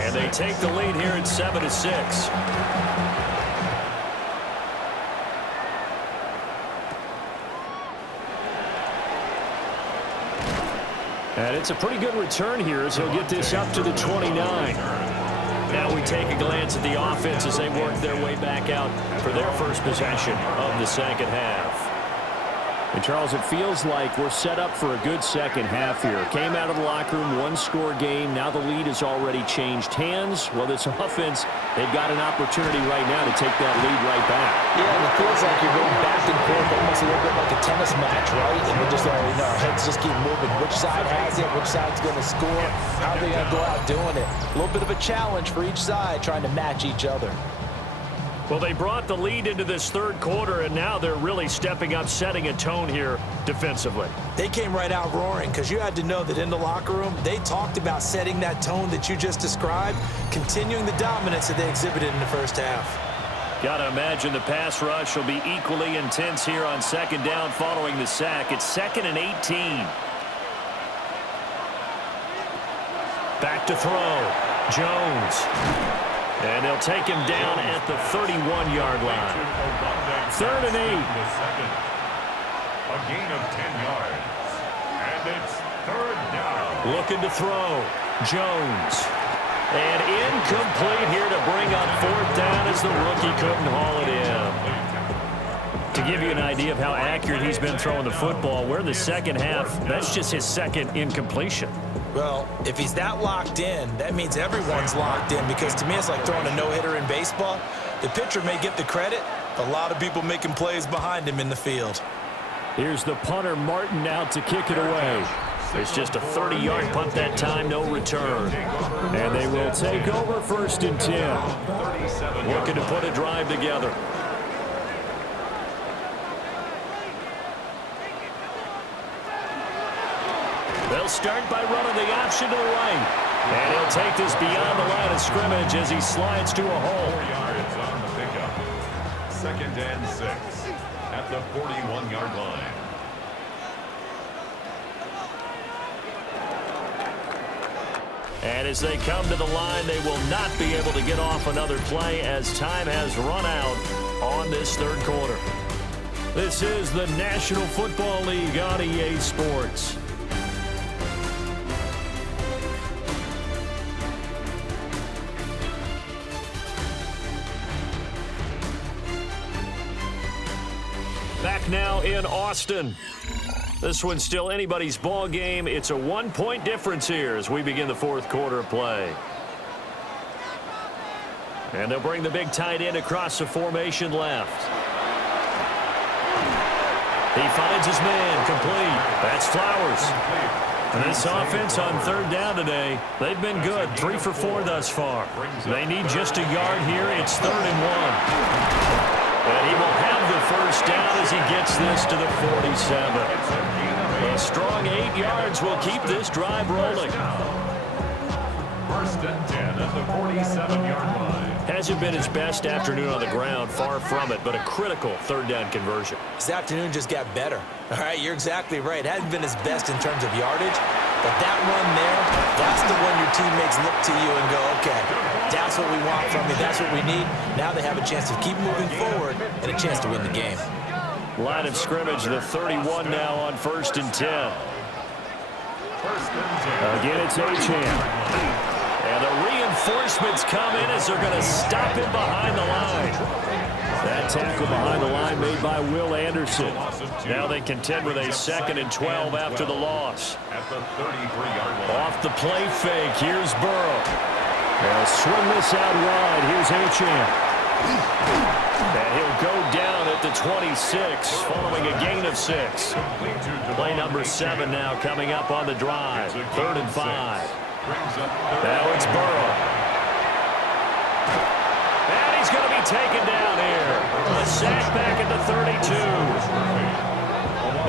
And they take the lead here at 7-6. And it's a pretty good return here as he'll get this up to the 29. Now we take a glance at the offense as they work their way back out for their first possession of the second half. And, Charles, it feels like we're set up for a good second half here. Came out of the locker room, 1-score game. Now the lead has already changed hands. Well, this offense, they've got an opportunity right now to take that lead right back. Yeah, and it feels like you're going back and forth almost a little bit like a tennis match, right? And we're just, our heads just keep moving. Which side has it? Which side's going to score? How are they going to go out doing it? A little bit of a challenge for each side trying to match each other. Well, they brought the lead into this 3rd quarter, and now they're really stepping up, setting a tone here defensively. They came right out roaring because you had to know that in the locker room, they talked about setting that tone that you just described, continuing the dominance that they exhibited in the first half. Got to imagine the pass rush will be equally intense here on 2nd down following the sack. It's 2nd and 18. Back to throw. Jones. And they'll take him down at the 31-yard line. 3rd and 8. A gain of 10 yards. And it's 3rd down. Looking to throw. Jones. And incomplete here to bring up 4th down as the rookie couldn't haul it in. To give you an idea of how accurate he's been throwing the football, we're in the second half. That's just his 2nd incompletion. Well, if he's that locked in, that means everyone's locked in, because to me it's like throwing a no-hitter in baseball. The pitcher may get the credit, A lot of people making plays behind him in the field. Here's the punter, Martin, out to kick it away. It's just a 30-yard punt that time, no return. And they will take over 1st and 10. Looking to put a drive together. They'll start by running the option to the right. And he'll take this beyond the line of scrimmage as he slides to a hole. 4 yards on the pickup. 2nd and 6 at the 41-yard line. And as they come to the line, they will not be able to get off another play as time has run out on this 3rd quarter. This is the National Football League on EA Sports. Back now in Austin. This one's still anybody's ball game. It's a 1-point difference here as we begin the 4th quarter of play. And they'll bring the big tight end across the formation left. He finds his man, complete. That's Flowers. And this offense on 3rd down today, they've been good, 3 for 4 thus far. They need just a yard here. It's 3rd and 1. And he will have the 1st down as he gets this to the 47. A strong 8 yards will keep this drive rolling. 1st and 10 at the 47-yard line. Hasn't been his best afternoon on the ground, far from it, but a critical 3rd down conversion. His afternoon just got better. All right, you're exactly right. It hasn't been his best in terms of yardage, but that run there, that's the one your teammates look to you and go, okay, that's what we want from you. That's what we need. Now they have a chance to keep moving forward and a chance to win the game. Line of scrimmage, the 31 now on 1st and 10. 1st and 10. Again, it's Achane. And the reinforcements come in as they're going to stop him behind the line. That tackle behind the line made by Will Anderson. Now they contend with a 2nd and 12 after the loss. At the 33-yard line. Off the play fake, here's Burrow. They'll swing this out wide. Here's Achane. And he'll go down at the 26 following a gain of 6. Play number 7 now coming up on the drive. 3rd and 5. Now it's Burrow. And he's going to be taken down here. A sack back at the 32.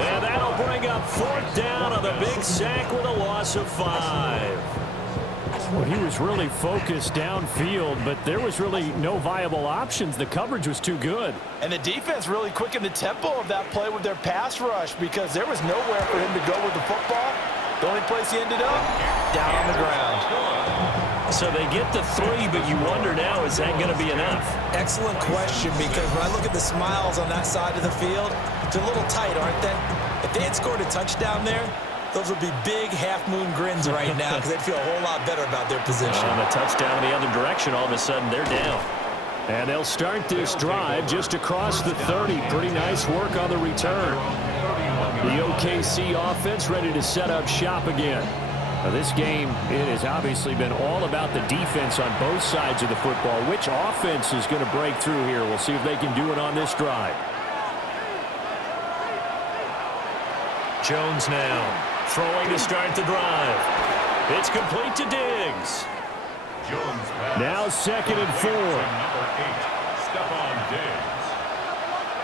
And that'll bring up 4th down on the big sack with a loss of 5. Well, he was really focused downfield, but there was really no viable options. The coverage was too good. And the defense really quickened the tempo of that play with their pass rush because there was nowhere for him to go with the football. The only place he ended up, down on the ground. So they get the 3, but you wonder now, is that going to be enough? Excellent question, because when I look at the smiles on that side of the field, they're a little tight, aren't they? If they had scored a touchdown there, those would be big half-moon grins right now because they'd feel a whole lot better about their position. And a touchdown in the other direction, all of a sudden they're down. And they'll start this drive just across the 30. Pretty nice work on the return. The OKC offense ready to set up shop again. Now this game, it has obviously been all about the defense on both sides of the football. Which offense is going to break through here? We'll see if they can do it on this drive. Jones now throwing to start the drive. It's complete to Diggs. Jones pass. Now 2nd and 4. Number 8, Stephon Diggs.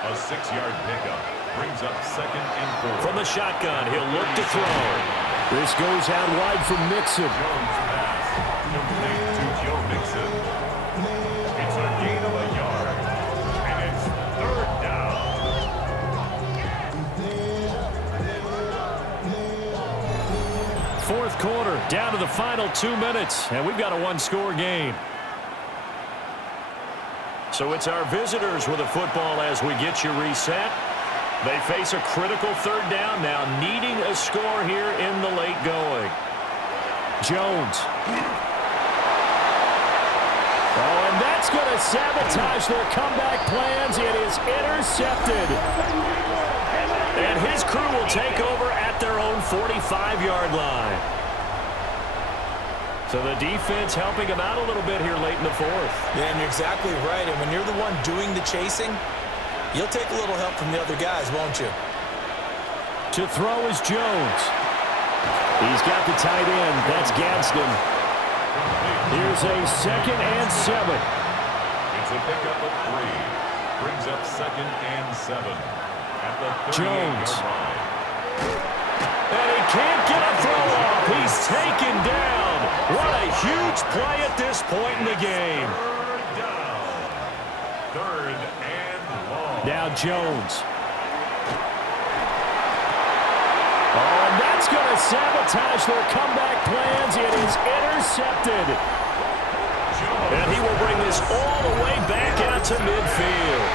A 6-yard pickup brings up 2nd and 4. From the shotgun, he'll look to throw. This goes out wide from Mixon. Jones pass. Complete to Joe Mixon. It's a gain of a yard. And it's 3rd down. 4th quarter, down to the final 2 minutes, and we've got a 1-score game. So it's our visitors with the football as we get you reset. They face a critical 3rd down now, needing a score here in the late going. Jones. Oh, and that's going to sabotage their comeback plans. It is intercepted. And his crew will take over at their own 45-yard line. So the defense helping him out a little bit here late in the 4th. Yeah, and you're exactly right. And when you're the one doing the chasing, You'll take a little help from the other guys, won't you? To throw is Jones. He's got the tight end. That's Gadsden. Here's a 2nd and 7. It's a pickup of 3. Brings up 2nd and 7 at the 38-yard line. And he can't get a throw off. He's taken down. What a huge play at this point in the game. Third down. 3rd and long. Now Jones. Oh, and that's going to sabotage their comeback plans. It is intercepted. And he will bring this all the way back out to midfield.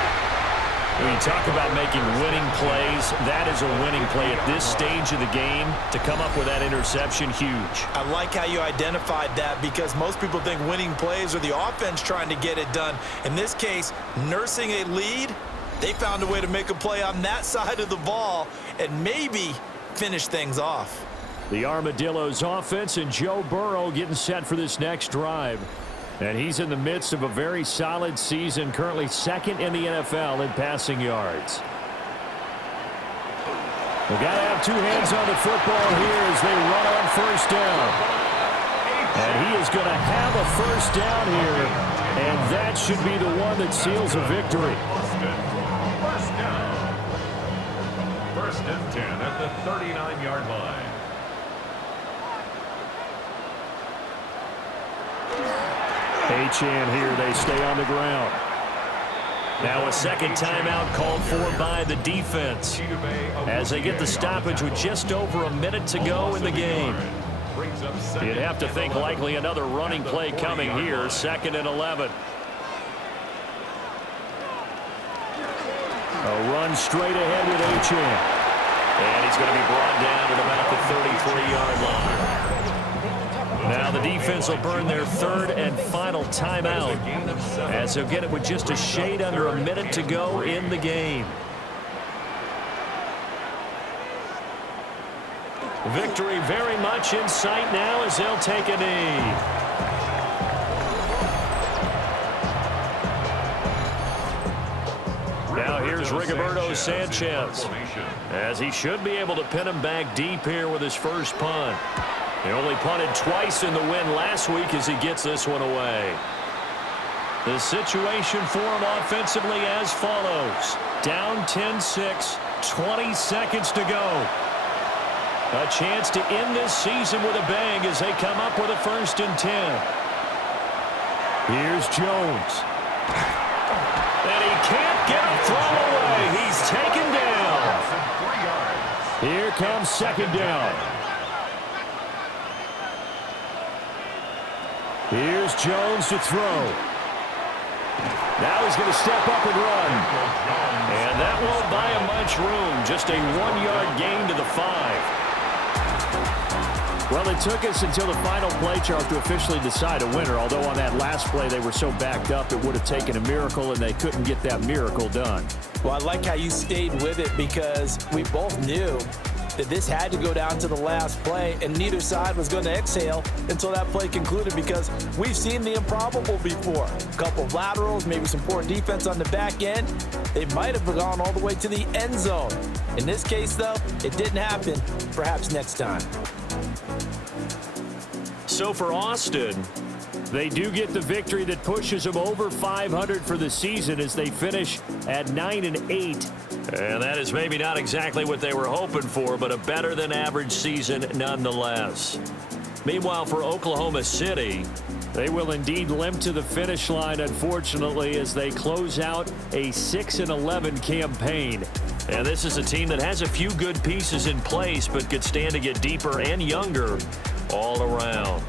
When you talk about making winning plays, that is a winning play at this stage of the game. To come up with that interception, huge. I like how you identified that because most people think winning plays are the offense trying to get it done. In this case, nursing a lead, they found a way to make a play on that side of the ball and maybe finish things off. The Armadillos offense and Joe Burrow getting set for this next drive. And he's in the midst of a very solid season, currently 2nd in the NFL in passing yards. We've got to have 2 hands on the football here as they run on 1st down. And he is going to have a 1st down here, and that should be the one that seals a victory. 1st down. 1st and 10 at the 39-yard line. Achane here, they stay on the ground. Now a 2nd timeout called for by the defense as they get the stoppage with just over a minute to go in the game. You'd have to think likely another running play coming here, 2nd and 11. A run straight ahead with Achane. And he's going to be brought down at about the 33-yard line. Now the defense will burn their 3rd and final timeout as they'll get it with just a shade under a minute to go in the game. Victory very much in sight now as they'll take a knee. Now here's Rigoberto Sanchez as he should be able to pin him back deep here with his first punt. He only punted twice in the win last week as he gets this one away. The situation for him offensively as follows. Down 10-6, 20 seconds to go. A chance to end this season with a bang as they come up with a 1st and 10. Here's Jones. And he can't get a throw away. He's taken down. Here comes 2nd down. Here's Jones to throw. Now he's going to step up and run. And that won't buy him much room. Just a 1-yard gain to the 5. Well, it took us until the final play chart to officially decide a winner, although on that last play they were so backed up it would have taken a miracle, and they couldn't get that miracle done. Well, I like how you stayed with it because we both knew that this had to go down to the last play, and neither side was going to exhale until that play concluded because we've seen the improbable before. A couple of laterals, maybe some poor defense on the back end. They might have gone all the way to the end zone. In this case, though, it didn't happen. Perhaps next time. So for Austin, they do get the victory that pushes them over 500 for the season as they finish at 9-8. And that is maybe not exactly what they were hoping for, but a better than average season nonetheless. Meanwhile, for Oklahoma City, they will indeed limp to the finish line, unfortunately, as they close out a 6-11 campaign. And this is a team that has a few good pieces in place, but could stand to get deeper and younger all around.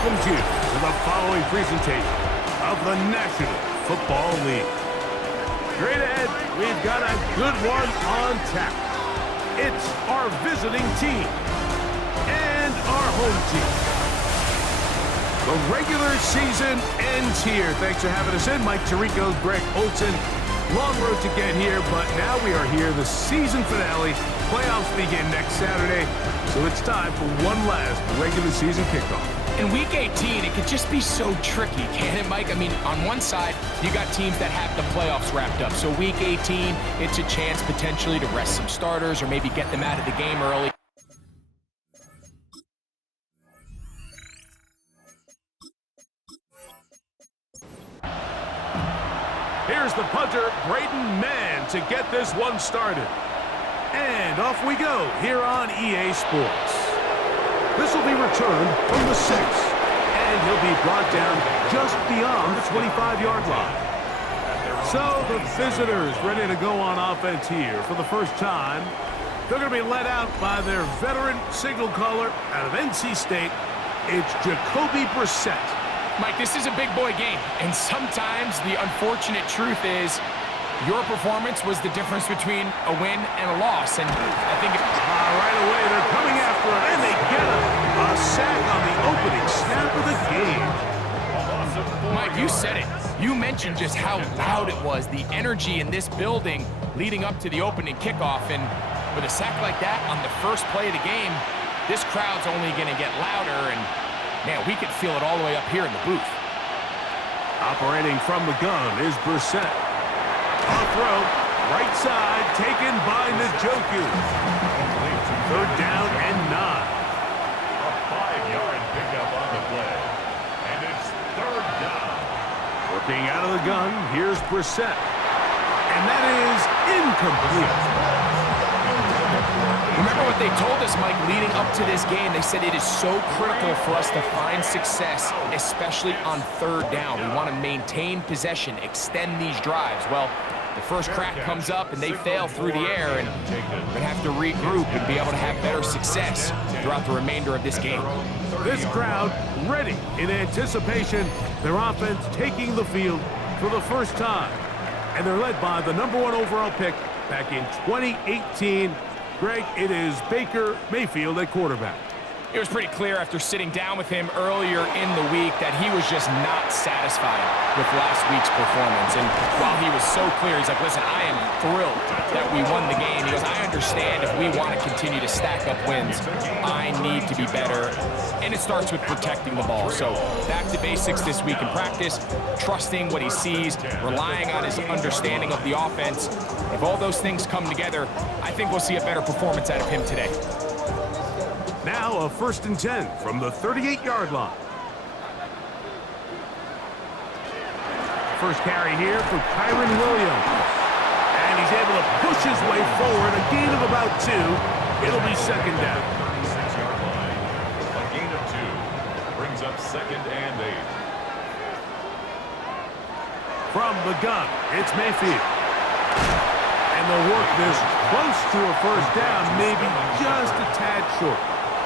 welcomes you to the following presentation of the National Football League. Straight ahead, we've got a good one on tap. It's our visiting team and our home team. The regular season ends here. Thanks for having us in. Mike Tirico, Greg Olson. Long road to get here, but now we are here. The season finale. Playoffs begin next Saturday, so it's time for one last regular season kickoff. In Week 18, it could just be so tricky, can't it, Mike? I mean, on one side, you got teams that have the playoffs wrapped up. So Week 18, it's a chance potentially to rest some starters or maybe get them out of the game early. Here's the punter, Braden Mann, to get this one started. And off we go here on EA Sports. This will be returned from the 6, and he'll be brought down just beyond the 25-yard line. So the visitors ready to go on offense here for the first time. They're going to be led out by their veteran signal caller out of NC State. It's Jacoby Brissett. Mike, this is a big boy game, and sometimes the unfortunate truth is your performance was the difference between a win and a loss, and I think right away they're coming after him, and they get him. A sack on the opening snap of the game. Mike, you said it. You mentioned just how loud it was, the energy in this building leading up to the opening kickoff, and with a sack like that on the first play of the game, this crowd's only going to get louder, and man, we could feel it all the way up here in the booth. Operating from the gun is Brissett. On throw, right side, taken by Njoku. Third down and 9. A 5-yard pickup on the play. And it's third down. Working out of the gun, here's Brissett. And that is incomplete. Remember what they told us, Mike, leading up to this game? They said it is so critical for us to find success, especially on third down. We want to maintain possession, extend these drives. Well, the first crack comes up and they fail through the air, and we're going to have to regroup and be able to have better success throughout the remainder of this game. This crowd ready in anticipation. Their offense taking the field for the first time. And they're led by the #1 overall pick back in 2018. Greg, it is Baker Mayfield at quarterback. It was pretty clear after sitting down with him earlier in the week that he was just not satisfied with last week's performance. And while he was so clear, he's like, listen, I am thrilled that we won the game. He goes, I understand if we want to continue to stack up wins, I need to be better. And it starts with protecting the ball. So back to basics this week in practice, trusting what he sees, relying on his understanding of the offense. If all those things come together, I think we'll see a better performance out of him today. Now a 1st and 10 from the 38-yard line. First carry here for Kyron Williams. And he's able to push his way forward, a gain of about 2. It'll be second down. 36-yard line. A gain of 2 brings up 2nd and 8. From the gun, it's Mayfield. And they'll work this close to a first down, maybe just a tad short.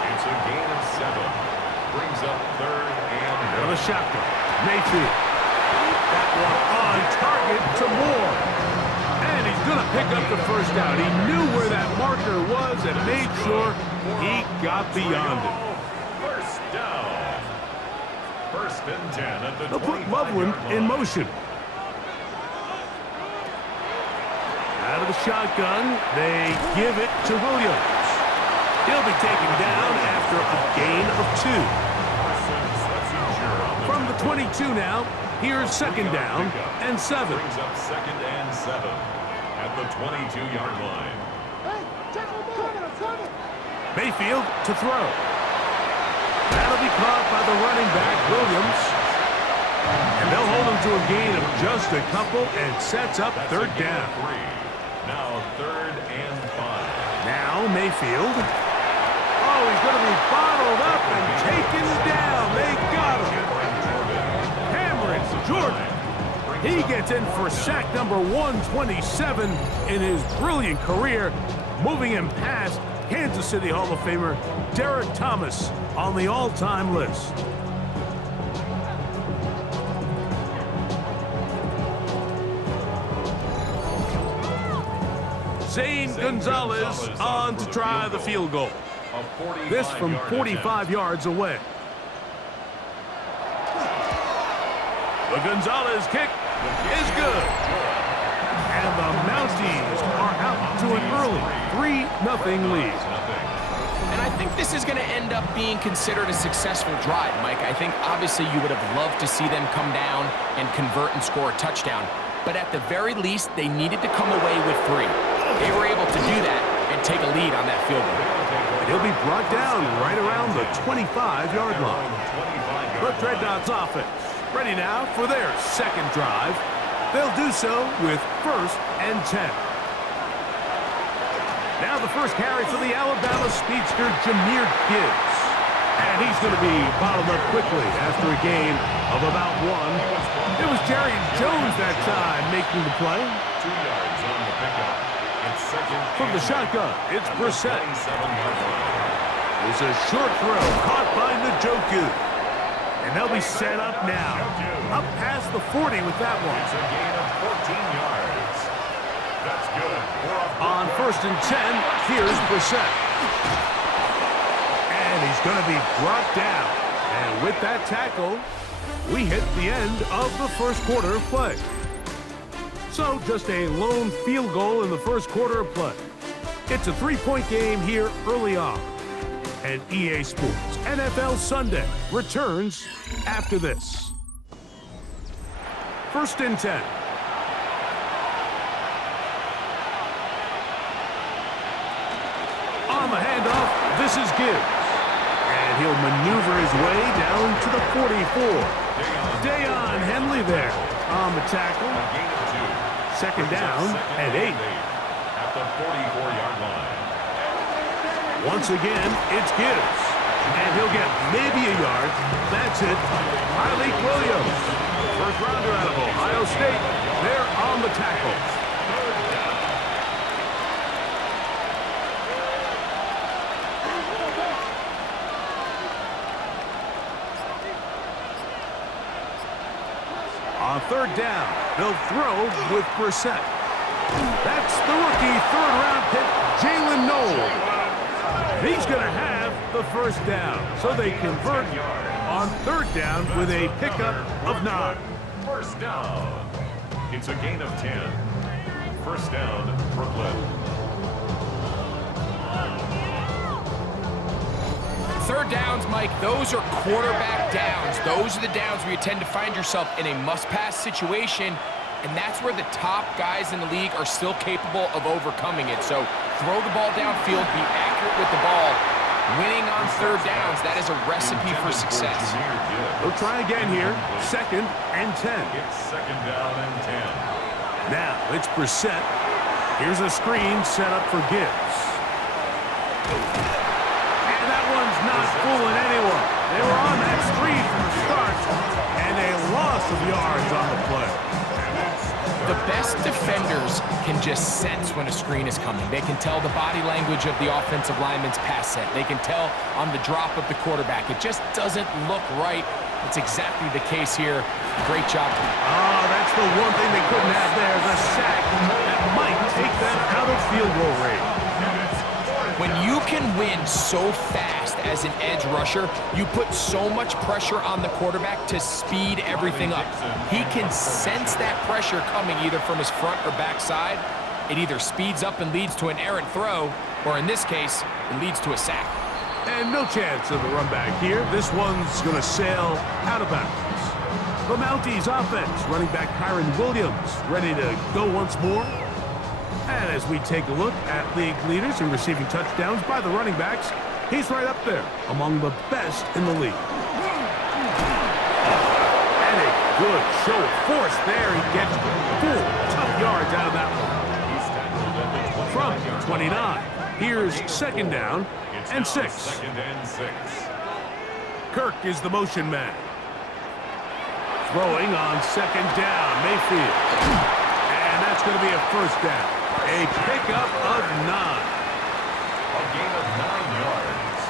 It's a gain of 7. Brings up 3rd and Now the shotgun. Mayfield. That one on target to Moore. And he's going to pick up the first down. He knew where that marker was and made sure he got beyond it. First down. 1st and 10 at the They'll put 25-yard Loveland in line. motion. Out of the shotgun, they give it to Williams. He'll be taken down after a gain of 2. From the 22 now, here's 2nd down and 7. Brings up 2nd and 7 at the 22-yard line. Mayfield to throw. That'll be caught by the running back, Williams. And they'll hold him to a gain of just a couple and sets up That's third a gain down. of 3. Now 3rd and 5. Now Mayfield. Oh, he's going to be bottled up and taken down. They got him. Cameron Jordan. He gets in for sack number 127 in his brilliant career, moving him past Kansas City Hall of Famer Derek Thomas on the all-time list. Zane Gonzalez on to try the field goal. This from 45 yards away. The Gonzalez kick is good. And the Mounties are out to an early 3-0 lead. And I think this is going to end up being considered a successful drive, Mike. I think obviously you would have loved to see them come down and convert and score a touchdown. But at the very least, they needed to come away with 3. They were able to do that and take a lead on that field goal. He'll be brought down right around the 25-yard line. The Dreadnoughts offense ready now for their second drive. They'll do so with 1st and 10. Now the first carry for the Alabama speedster, Jahmyr Gibbs. And he's going to be bottled up quickly after a gain of about 1. It was Jerry Jones that time making the play. 2 yards on the pickup. It's second. From the shotgun, it's Brissett. It's a short throw caught by Njoku. And they'll be set up now. Up past the 40 with that one. It's a gain of 14 yards. That's good. On 1st and 10, here's Brissett. And he's going to be brought down. And with that tackle, we hit the end of the first quarter of play. So just a lone field goal in the first quarter of play. It's a 3-point game here early on. And EA Sports NFL Sunday returns after this. 1st and 10. On the handoff, this is Gibbs. And he'll maneuver his way down to the 44. Dayon Henley there on the tackle. 2nd down and 8. At the 44-yard line. Once again, it's Gibbs. And he'll get maybe a yard. That's it. Malik Williams, first rounder out of Ohio State. They're on the tackle. On 3rd down, they'll throw with Brissett. That's the rookie 3rd-round pick, Jalen Noel. He's going to have the 1st down, so they convert on 3rd down with a pickup of 9. 1st down. It's a gain of 10. 1st down, Brooklyn. 3rd downs, Mike, those are quarterback downs. Those are the downs where you tend to find yourself in a must-pass situation, and that's where the top guys in the league are still capable of overcoming it. So throw the ball downfield, be accurate with the ball. Winning on 3rd downs, that is a recipe for success. We'll try again here. 2nd and 10. It's 2nd down and 10. Now it's Brissett. Here's a screen set up for Gibbs. And that one's not fooling anyone. They were on that screen from the start, and a loss of yards on the play. The best defenders can just sense when a screen is coming. They can tell the body language of the offensive lineman's pass set. They can tell on the drop of the quarterback. It just doesn't look right. It's exactly the case here. Great job. Oh, that's the one thing they couldn't have there, the sack that might take them out of field goal range. When you can win so fast as an edge rusher, you put so much pressure on the quarterback to speed everything up. He can sense that pressure coming either from his front or back side. It either speeds up and leads to an errant throw, or in this case, it leads to a sack. And no chance of a run back here. This one's going to sail out of bounds. The Mounties offense, running back Kyron Williams, ready to go once more. And as we take a look at league leaders in receiving touchdowns by the running backs, he's right up there among the best in the league. And a good show of force there. He gets 4 tough yards out of that one. From 29, here's 2nd down and 6. 2nd and 6. Kirk is the motion man. Throwing on 2nd down, Mayfield. And that's going to be a 1st down. A pickup of 9. A gain of 9 yards.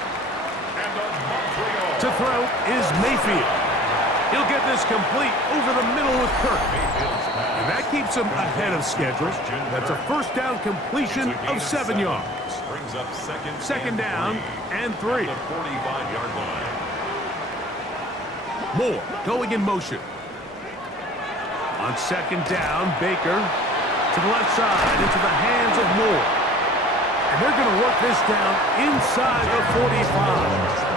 And a Montreal. To throw is Mayfield. He'll get this complete over the middle with Kirk. And that keeps him ahead of schedule. That's a first down completion of 7 yards. Brings up Second down and 3. The 45-yard line. Moore going in motion. On second down, Baker to the left side into the hands of Moore. And they're going to work this down inside the 45.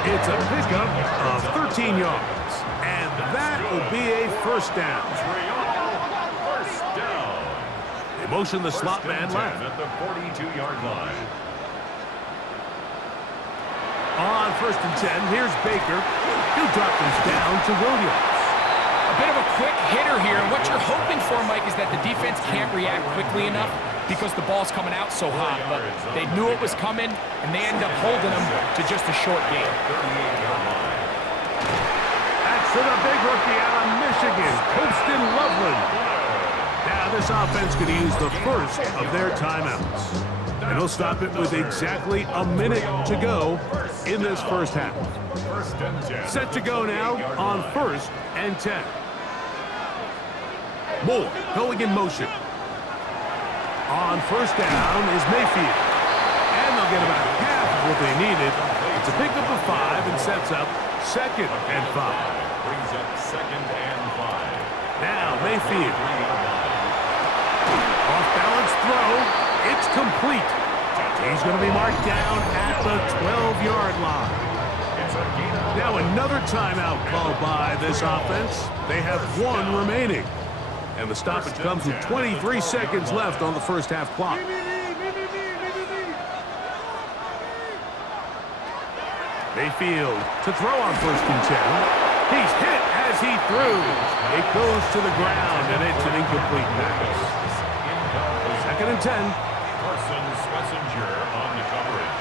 It's a pickup of 13 yards. And that will be a first down. First down. They motion the slot man left. At the 42-yard line. On first and 10, here's Baker. He'll drop this down to Williams. A bit of a quick hitter here, and what you're hoping for, Mike, is that the defense can't react quickly enough because the ball's coming out so hot. But they knew it was coming, and they end up holding them to just a short game. That's for the big rookie out of Michigan, Poston Loveland. Now this offense could use the first of their timeouts. And they'll stop it with exactly a minute to go in this first half. Set to go now on first and 10. Moore going in motion. On first down is Mayfield. And they'll get about half of what they needed. It's a pickup of 5 and sets up second and 5. Brings up second and 5. Now Mayfield. Off balance throw. It's complete. He's going to be marked down at the 12-yard line. Now another timeout called by this offense. They have 1 remaining. And the stoppage comes with 23 seconds left on the first half clock. Mayfield to throw on first and 10. He's hit as he threw. It goes to the ground, and it's an incomplete pass. Second and 10. Parsons Messenger on the coverage.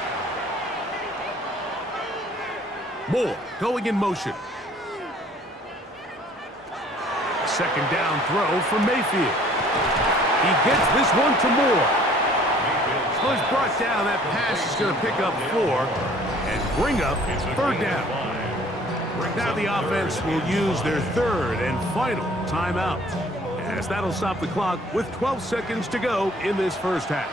Moore going in motion. Second down throw for Mayfield. He gets this one to Moore. So he's brought down. That pass is going to pick up 4 and bring up third down. Now the offense will use their third and final timeout, as that'll stop the clock with 12 seconds to go in this first half.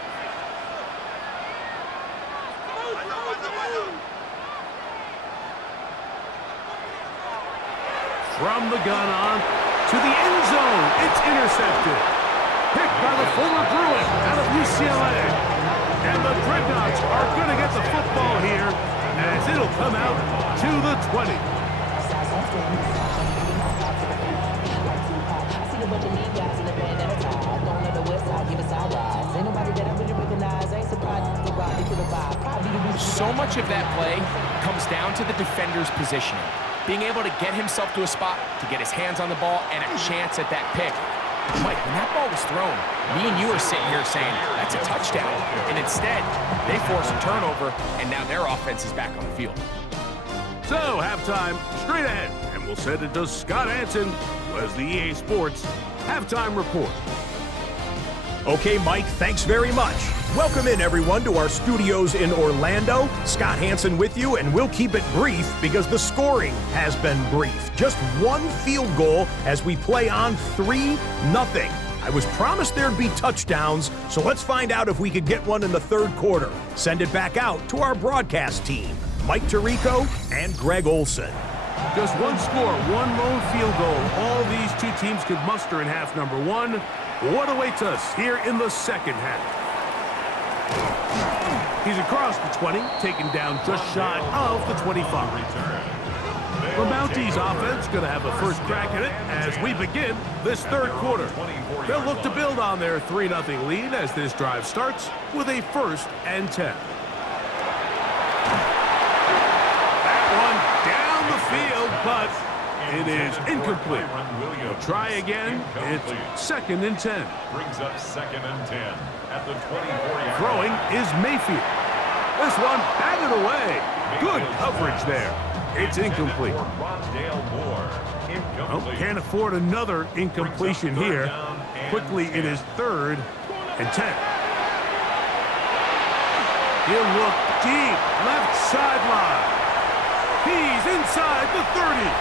From the gun on to the end zone. It's intercepted. Picked by the former Bruin out of UCLA. And the Dreadnoughts are going to get the football here as it'll come out to the 20. So much of that play comes down to the defender's positioning. Being able to get himself to a spot, to get his hands on the ball, and a chance at that pick. Mike, when that ball was thrown, me and you are sitting here saying, that's a touchdown. And instead, they force a turnover, and now their offense is back on the field. So, halftime, straight ahead. And we'll send it to Scott Hansen, who has the EA Sports Halftime Report. Okay, Mike, thanks very much. Welcome in, everyone, to our studios in Orlando. Scott Hansen with you, and we'll keep it brief because the scoring has been brief. Just 1 field goal as we play on 3-0. I was promised there'd be touchdowns, so let's find out if we could get one in the third quarter. Send it back out to our broadcast team, Mike Tirico and Greg Olson. Just 1 score, 1 lone field goal. All these 2 teams could muster in half number 1. What awaits us here in the second half? He's across the 20, taken down just shy of the 25. The Mounties offense going to have a first crack at it as we begin this third quarter. They'll look to build on their 3-0 lead as this drive starts with a first and 10. That one down the field, but it is incomplete. We'll try again. It's second and 10. Brings up second and 10 at the 24-yard. Throwing is Mayfield. This one batted away. Good coverage there. It's incomplete. Oh, can't afford another incompletion here. Quickly, it is third and 10. He'll look deep, left sideline. He's inside the 30.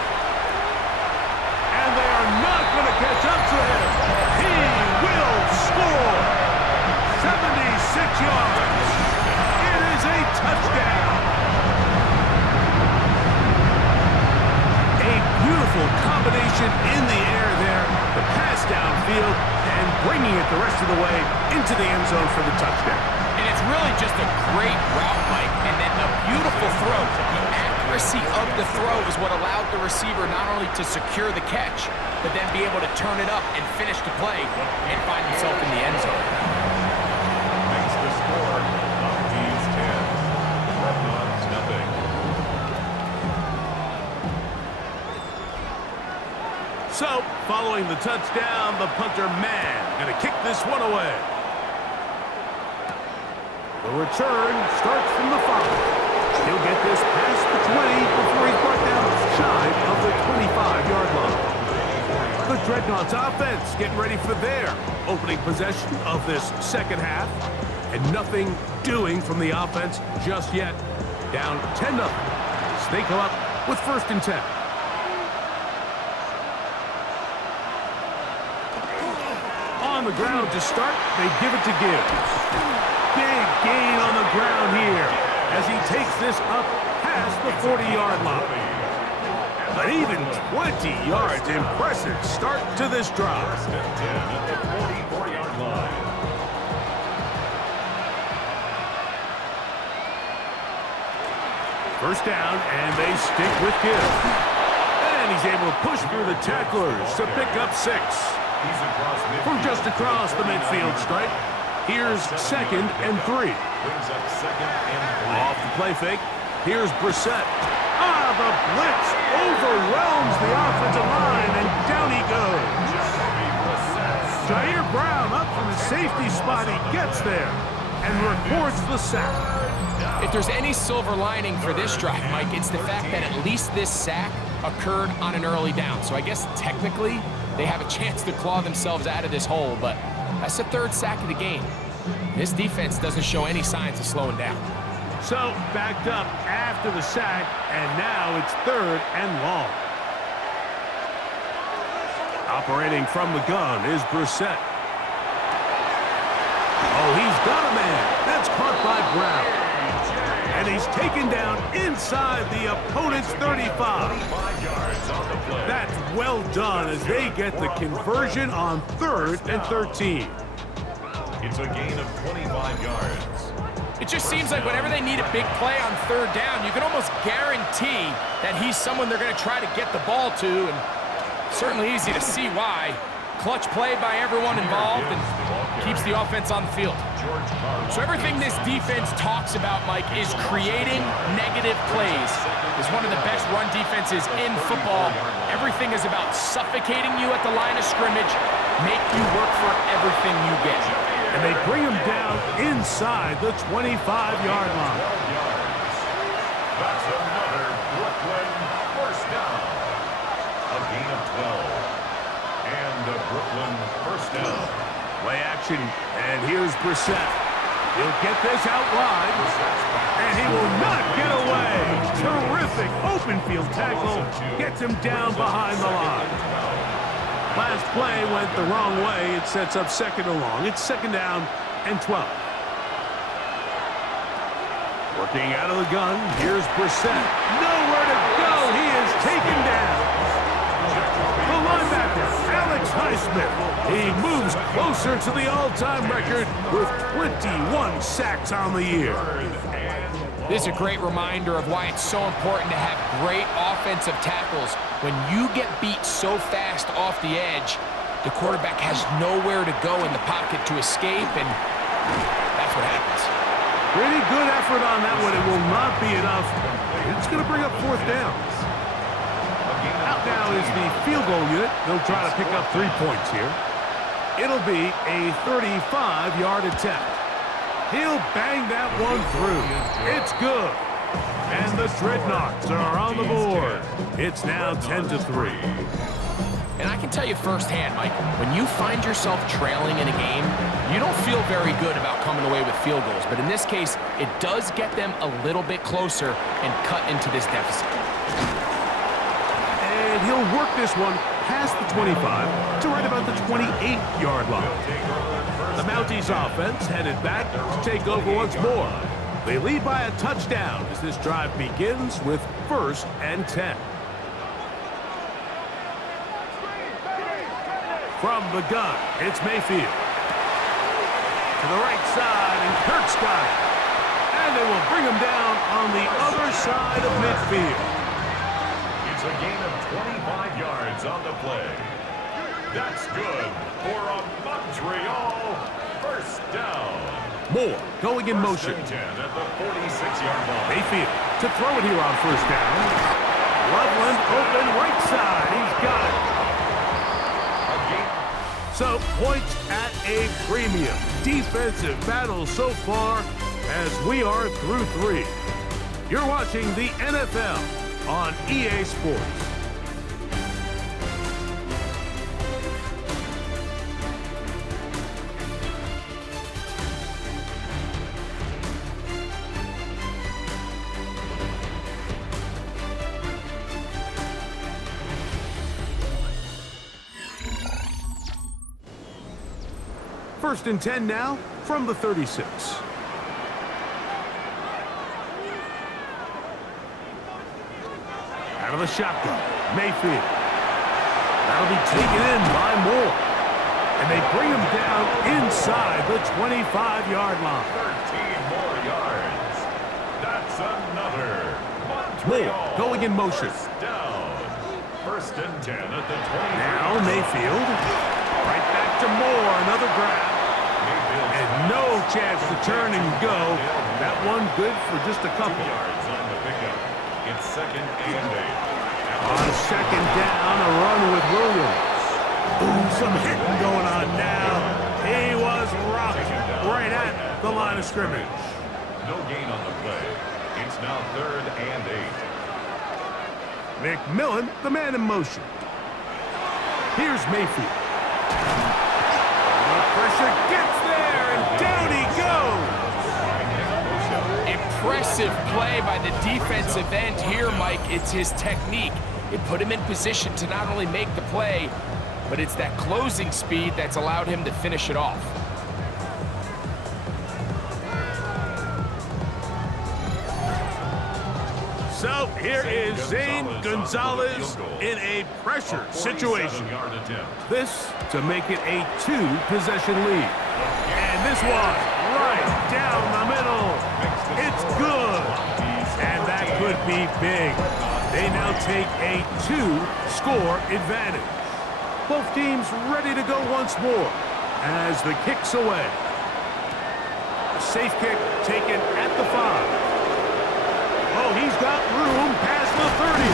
stringing it the rest of the way into the end zone for the touchdown. And it's really just a great route, Mike, and then a beautiful throw. The accuracy of the throw is what allowed the receiver not only to secure the catch, but then be able to turn it up and finish the play and find himself in the end zone. Makes the score Buccaneers 10, Redmonds nothing. So, following the touchdown, the punter man going to kick this one away. The return starts from the 5. He'll get this past the 20 before he's brought down shy of the 25-yard line. The Dreadnoughts offense getting ready for their opening possession of this second half. And nothing doing from the offense just yet. Down 10-0. They come up with 1st and 10. On the ground to start, they give it to Gibbs. Big gain on the ground here as he takes this up past the 40-yard line. But even 20 yards, impressive start to this drive. 1st and 10 at the 44-yard line. First down, and they stick with Gibbs. And he's able to push through the tacklers to pick up 6. He's across midfield. From just across the midfield stripe, here's 2nd and 3. Brings up 2nd and 3. Off the play fake, here's Brissett. The blitz overwhelms the offensive line, and down he goes. Jair Brown up from the safety spot. He gets there and records the sack. If there's any silver lining for this drive, Mike, it's the fact that at least this sack occurred on an early down. So I guess technically they have a chance to claw themselves out of this hole, but that's the 3rd sack of the game. This defense doesn't show any signs of slowing down. So, backed up after the sack, and now it's 3rd and long. Operating from the gun is Brissett. Oh, he's got a man. That's caught by Brown. And he's taken down inside the opponent's 35. That's well done as they get the conversion on 3rd and 13. It's a gain of 25 yards. It just seems like whenever they need a big play on 3rd down, you can almost guarantee that he's someone they're going to try to get the ball to, and certainly easy to see why. Clutch play by everyone involved and keeps the offense on the field. So everything this defense talks about, Mike, is creating negative plays. It's one of the best run defenses in football. Everything is about suffocating you at the line of scrimmage, make you work for everything you get. And they bring him down inside the 25-yard line. That's another Brooklyn 1st down. A gain of 12. And a Brooklyn 1st down. Play action, and here's Brissett. He'll get this out wide, and he will not get away. Terrific open field tackle. Gets him down behind the line. Last play went the wrong way. It sets up 2nd and long. It's 2nd down and 12. Working out of the gun, here's Brissett. Nowhere to go. He is taken down. The linebacker, Alex Highsmith. He moves closer to the all-time record with 21 sacks on the year. This is a great reminder of why it's so important to have great offensive tackles. When you get beat so fast off the edge, the quarterback has nowhere to go in the pocket to escape, and that's what happens. Pretty good effort on that one. It will not be enough. It's going to bring up 4th down. Out now is the field goal unit. They'll try to pick up 3 points here. It'll be a 35-yard attempt. He'll bang that one through. It's good. And the Dreadnoughts are on the board. It's now 10-3. And I can tell you firsthand, Mike, when you find yourself trailing in a game, you don't feel very good about coming away with field goals. But in this case, it does get them a little bit closer and cut into this deficit. And he'll work this one past the 25 to right about the 28-yard line. The Mounties offense headed back to take over once more. They lead by a touchdown as this drive begins with 1st and 10. From the gun, it's Mayfield. to the right side, and Kurt's got it. And they will bring him down on the other side of midfield. It's a gain of 25 yards on the play. That's good for a Montreal first down. Moore going in motion. First and 10 at the 46-yard line. Mayfield to throw it here on first down. Loveland open right side. He's got it. So points at a premium. Defensive battle so far as we are through 3. You're watching the NFL on EA Sports. First and 10 now from the 36. Out of the shotgun, Mayfield. That'll be taken in by Moore. And they bring him down inside the 25-yard line. 13 more yards. That's another Moore Montreal going in motion. first down. First and 10 at the 20. Now Mayfield. Right back to Moore. Another grab. And no chance to turn and go. That one good for just a couple. 2 yards on the pickup. It's second and 8. On second down, a run with Williams. Ooh, some hitting going on now. He was rocked right at the line of scrimmage. No gain on the play. It's now third and 8. McMillan, the man in motion. Here's Mayfield. The pressure gets there, and down he goes. Impressive play by the defensive end here, Mike. It's his technique. It put him in position to not only make the play, but it's that closing speed that's allowed him to finish it off. So here is Zane Gonzalez in a pressure situation. This to make it a 2-possession lead. And this one right down the middle. It's good. And that could be big. They now take a 2-score advantage. Both teams ready to go once more as the kick's away. A safe kick taken at the 5. Oh, he's got room past the 30.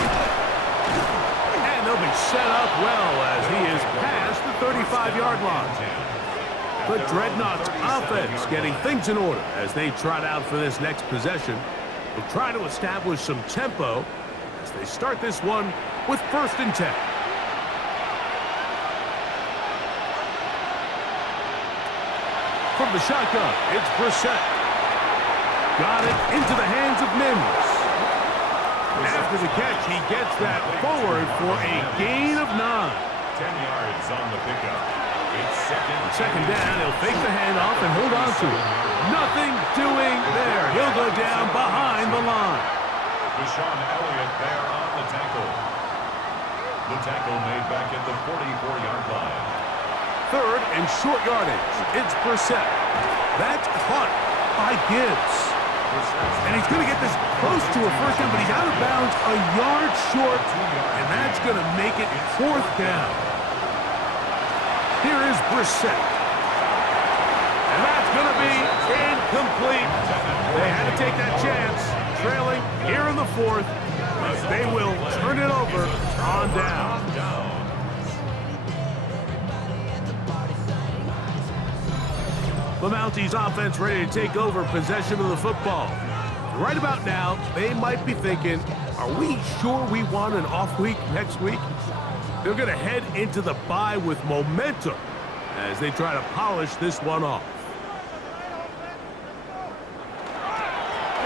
And they'll be set up well as he is past the 35-yard line. The Dreadnoughts offense getting things in order as they trot out for this next possession. They'll try to establish some tempo as they start this one with first and 10. From the shotgun, it's Brissett. Got it into the hands of Mims. After the catch, he gets that forward for a gain of 9. 10 yards on the pickup. It's Second down, he'll fake the handoff and hold on to it. Nothing doing there. He'll go down behind the line. Deshaun Elliott there on the tackle. The tackle made back at the 44-yard line. Third and short yardage. It's Brissett. That's caught by Gibbs. And he's going to get this close to a first down, but he's out of bounds a yard short, and that's going to make it fourth down. Here is Brissett. And that's going to be incomplete. They had to take that chance, trailing here in the fourth, but they will turn it over on down. The Mounties offense ready to take over possession of the football. Right about now, they might be thinking, are we sure we want an off week next week? They're going to head into the bye with momentum as they try to polish this one off.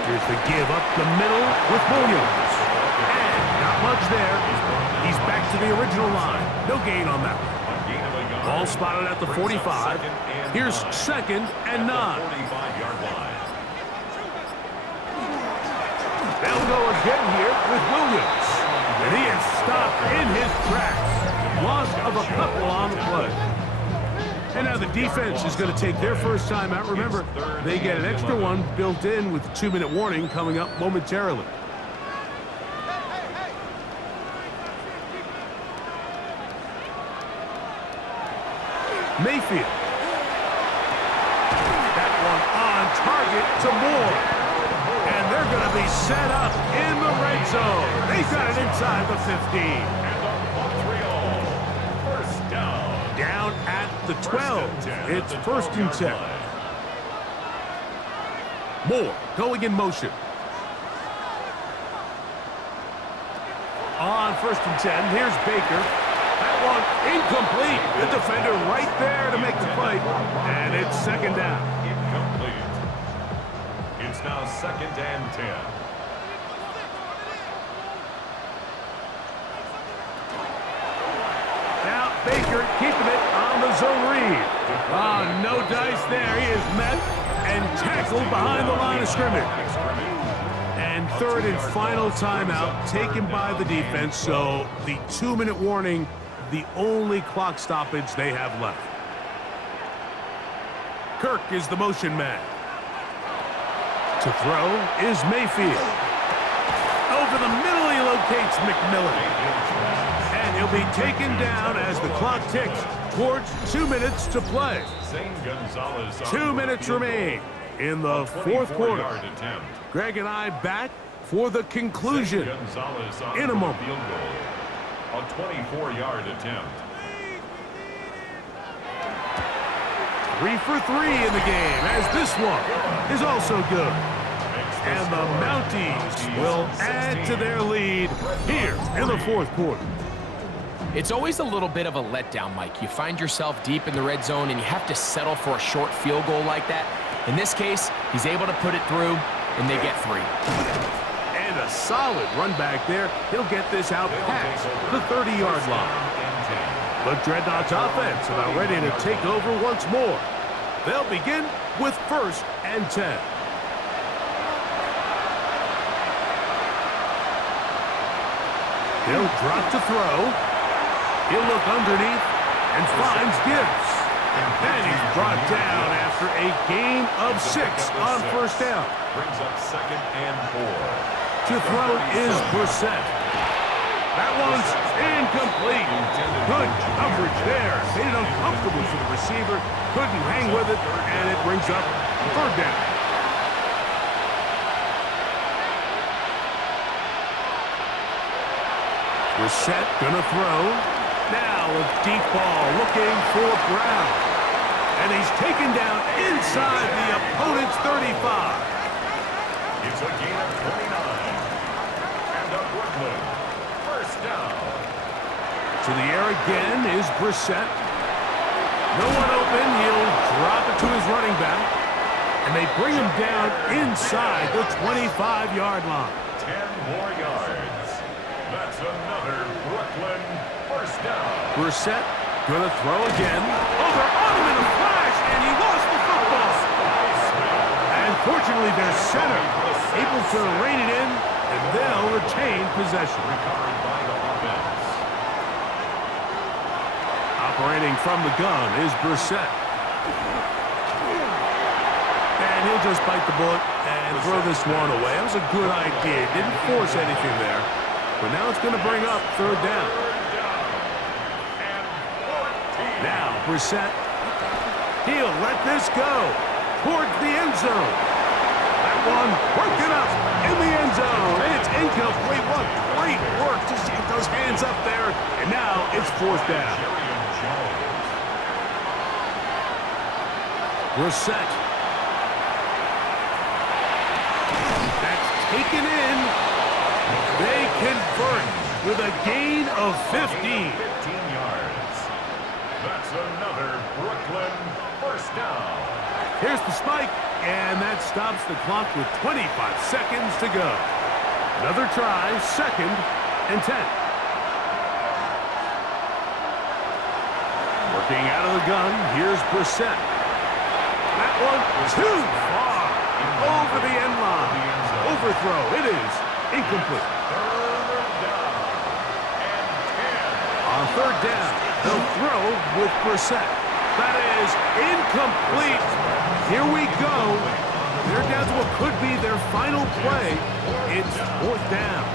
Here's the give up the middle with Williams. And not much there. He's back to the original line. No gain on that one. Ball spotted at the 45. Here's second and 9. They'll go again here with Williams. And he is stopped in his tracks. Loss of a couple on the play. And now the defense is going to take their first time out. Remember, they get an extra one built in with the 2-minute warning coming up momentarily. Mayfield. That one on target to Moore. And they're going to be set up in the red zone. They've got it inside the 15. Down at the 12. It's 1st and 10. Moore going in motion. On 1st and 10, here's Baker. That one incomplete. The defender right there to make the play. And it's 2nd down. Incomplete. It's now 2nd and 10. Now Baker keeping it on the zone read. Oh, no dice there. He is met and tackled behind the line of scrimmage. And 3rd and final timeout taken by the defense. So the 2-minute warning, the only clock stoppage they have left. Kirk is the motion man. To throw is Mayfield. Over the middle he locates McMillan. And he'll be taken down as the clock ticks towards 2 minutes to play. 2 minutes remain in the 4th quarter. Greg and I back for the conclusion in a moment. A 24-yard attempt. 3 for 3 in the game, as this one is also good. And the Mounties will add to their lead here in the 4th quarter. It's always a little bit of a letdown, Mike. You find yourself deep in the red zone and you have to settle for a short field goal like that. In this case, he's able to put it through, and they get 3. And a solid run back there. He'll get this out past the 30-yard line. The Dreadnoughts offense about ready to take over once more. They'll begin with 1st and 10. He'll drop to throw. He'll look underneath and finds Gibbs. And he's brought down after a gain of 6 on 1st down. Brings up 2nd and 4. To throw is Brissett. That one's incomplete. Good coverage there. Made it uncomfortable for the receiver. Couldn't hang with it, and it brings up 3rd down. Brissett gonna throw. Now a deep ball looking for Brown. And he's taken down inside the opponent's 35. It's a gain of 29. And a Brooklyn 1st down. To the air again is Brissett. No one open. He'll drop it to his running back. And they bring him down inside the 25-yard line. 10 more yards. That's another Brooklyn 1st down. Brissett gonna throw again. Oh, they're on him in a flash, and he lost the football. And fortunately, their center able to rein it in, and they'll retain possession. Recovered by the offense. Operating from the gun is Brissett. And he'll just bite the bullet and throw this one away. That was a good idea. Didn't force anything there. But now it's going to bring up 3rd down. Now Brissett, he'll let this go towards the end zone. That one broken up in the end zone. And it's incomplete. What great work to get those hands up there. And now it's 4th down. Brissett. That's taken in. They convert with a gain of 15. 15 yards. That's another Brooklyn 1st down. Here's the spike, and that stops the clock with 25 seconds to go. Another try, 2nd and 10. Working out of the gun, here's Brissett. That one too far over the end line. Overthrow, it is incomplete. On 3rd down, they'll throw with Brissett. That is incomplete. Here we go. They're down to what could be their final play. It's 4th down.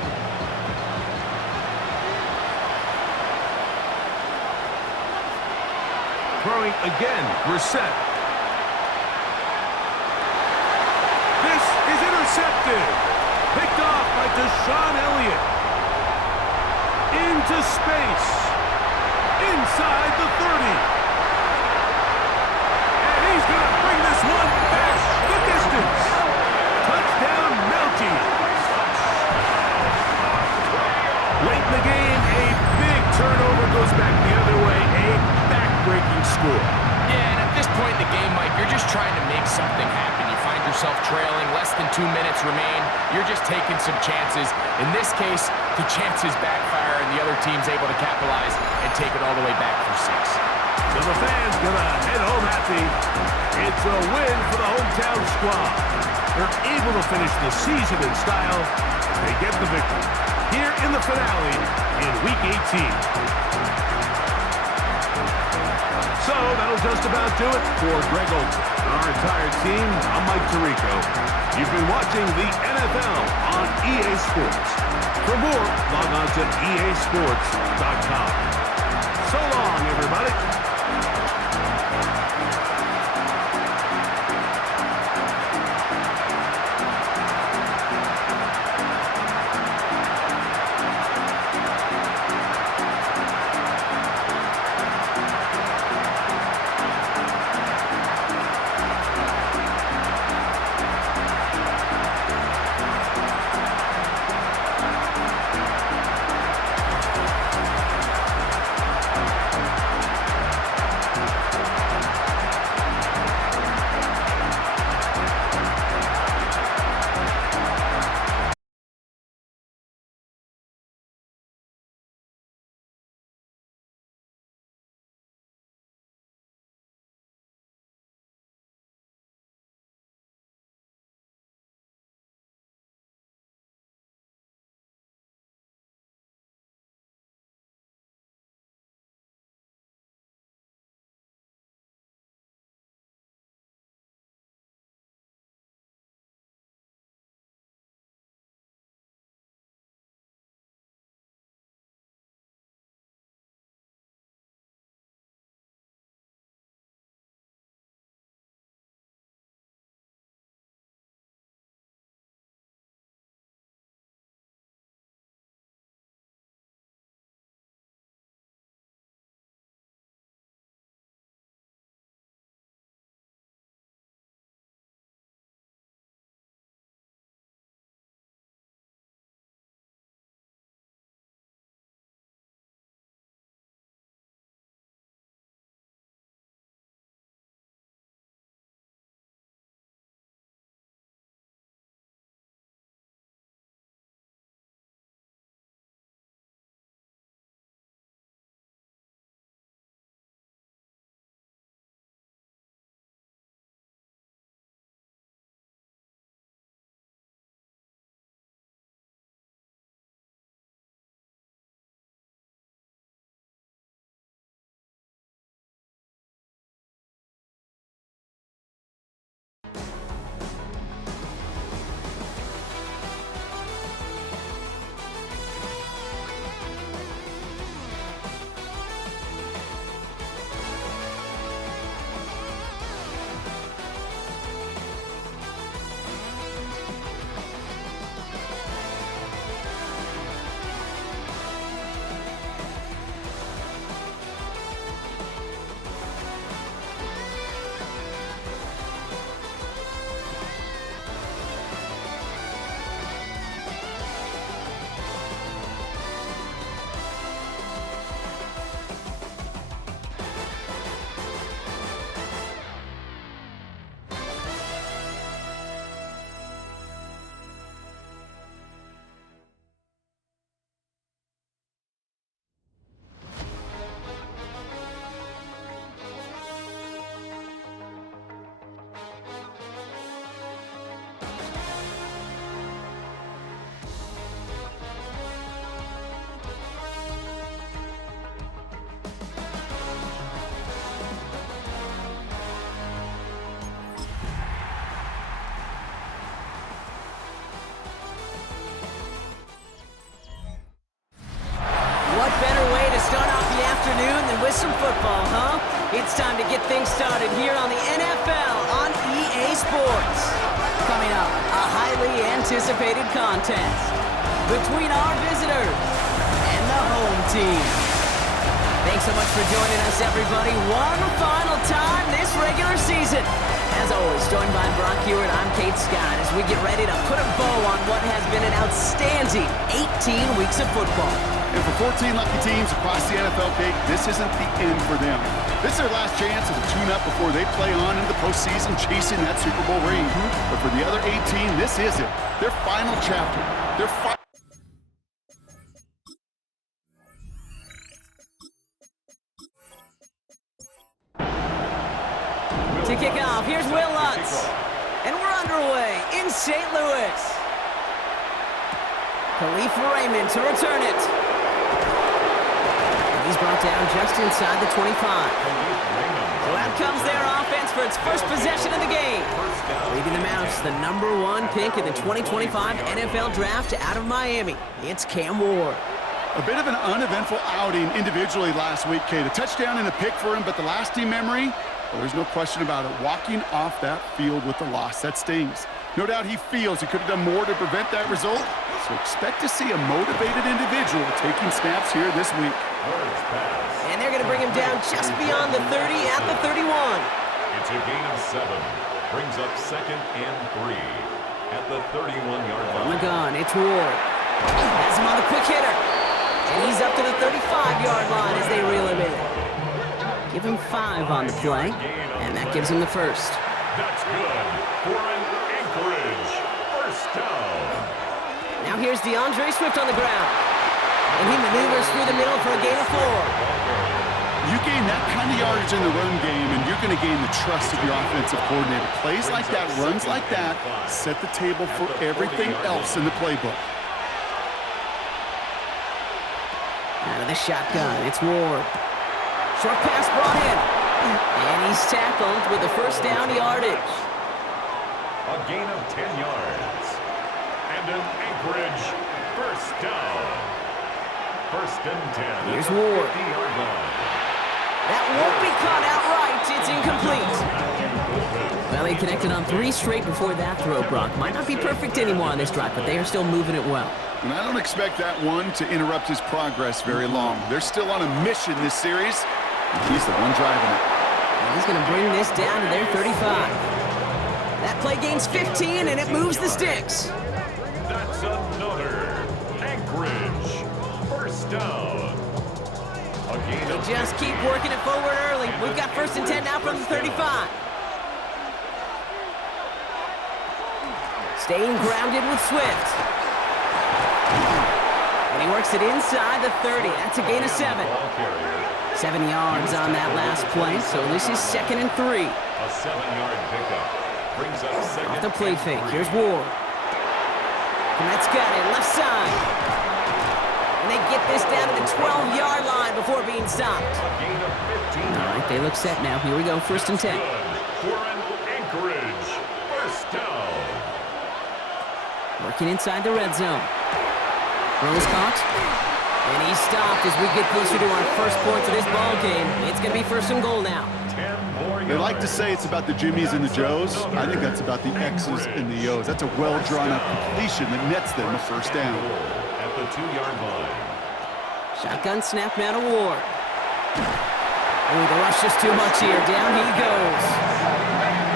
Throwing again, Brissett. This is intercepted. Picked off by Deshaun Elliott. Into space. Inside the 30. And he's going to bring this one back the distance. Touchdown, Melky. Late in the game, a big turnover goes back the other way. A back-breaking score. Yeah, and at this point in the game, Mike, you're just trying to make something happen. You find yourself trailing, less than 2 minutes remain. You're just taking some chances. In this case, the chances backfire, and the other team's able to capitalize and take it all the way back for 6. So the fans gonna head home happy. It's a win for the hometown squad. They're able to finish the season in style. They get the victory here in the finale in Week 18. So that'll just about do it for Greg Olson and our entire team. I'm Mike Tirico. You've been watching the NFL on EA Sports. For more, log on to easports.com. So long, everybody. with some football, huh? It's time to get things started here on the NFL on EA Sports. Coming up, a highly anticipated contest between our visitors and the home team. Thanks so much for joining us, everybody. One final time this regular season. As always, joined by Brock Hewitt, I'm Kate Scott as we get ready to put a bow on what has been an outstanding 18 weeks of football. And for 14 lucky teams across the NFL, Kate, this isn't the end for them. This is their last chance of a tune-up before they play on into the postseason chasing that Super Bowl ring. But for the other 18, this is it. Their final chapter. To kick off, here's Will Lutz. And we're underway in St. Louis. Khalif Raymond to return it. And he's brought down just inside the 25. So out comes their offense for its first possession of the game. Leading them out, the #1 pick in the 2025 NFL Draft out of Miami. It's Cam Ward. A bit of an uneventful outing individually last week, Kate. A touchdown and a pick for him, but the lasting memory, well, there's no question about it. Walking off that field with the loss, that stings. No doubt he feels he could have done more to prevent that result, so expect to see a motivated individual taking snaps here this week. And they're going to bring him down just beyond the 30 at the 31. It's a gain of 7. Brings up 2nd and 3 at the 31-yard line. On the gun, it's Ward. Has him on the quick hitter. And he's up to the 35-yard line as they reel him in. Give him 5 on the play, and that gives him the first. That's good for an Anchorage first down. Now here's DeAndre Swift on the ground. And he maneuvers through the middle for a gain of 4. You gain that kind of yardage in the run game, and you're going to gain the trust of your offensive coordinator. Plays like that, runs like that, set the table for everything else in the playbook. Out of the shotgun, it's Ward. Short pass brought in. And he's tackled with the first down yardage. A gain of 10 yards. And an Anchorage first down. 1st and 10. Here's Ward. That won't be caught outright. It's incomplete. Well, he connected on 3 straight before that throw, Brock. Might not be perfect anymore on this drive, but they are still moving it well. And I don't expect that one to interrupt his progress very long. They're still on a mission this series. He's the one driving it. And he's going to bring this down to their 35. That play gains 15, and it moves the sticks. That's another Anchorage first down. They just keep working it forward early. We've got 1st and 10 now from the 35. Staying grounded with Swift. And he works it inside the 30. That's a gain of 7. 7 yards on that last play, so this is 2nd and 3. A 7-yard pickup brings up 2nd. Off the play fake, here's Ward. Komet's got it, left side. And they get this down to the 12-yard line before being stopped. A gain of 15. All right, they look set now. Here we go, 1st and 10. For an Anchorage first down. Working inside the red zone. Throws caught. And he's stopped as we get closer to our first points of this ball game. It's going to be 1st and goal now. 10 more yards. They like to say it's about the Jimmies and the Joes. I think that's about the X's and the O's. That's a well-drawn-up completion that nets them a first down. At the 2-yard line. Shotgun snap now to Ward. Oh, the rush is too much here. Down he goes.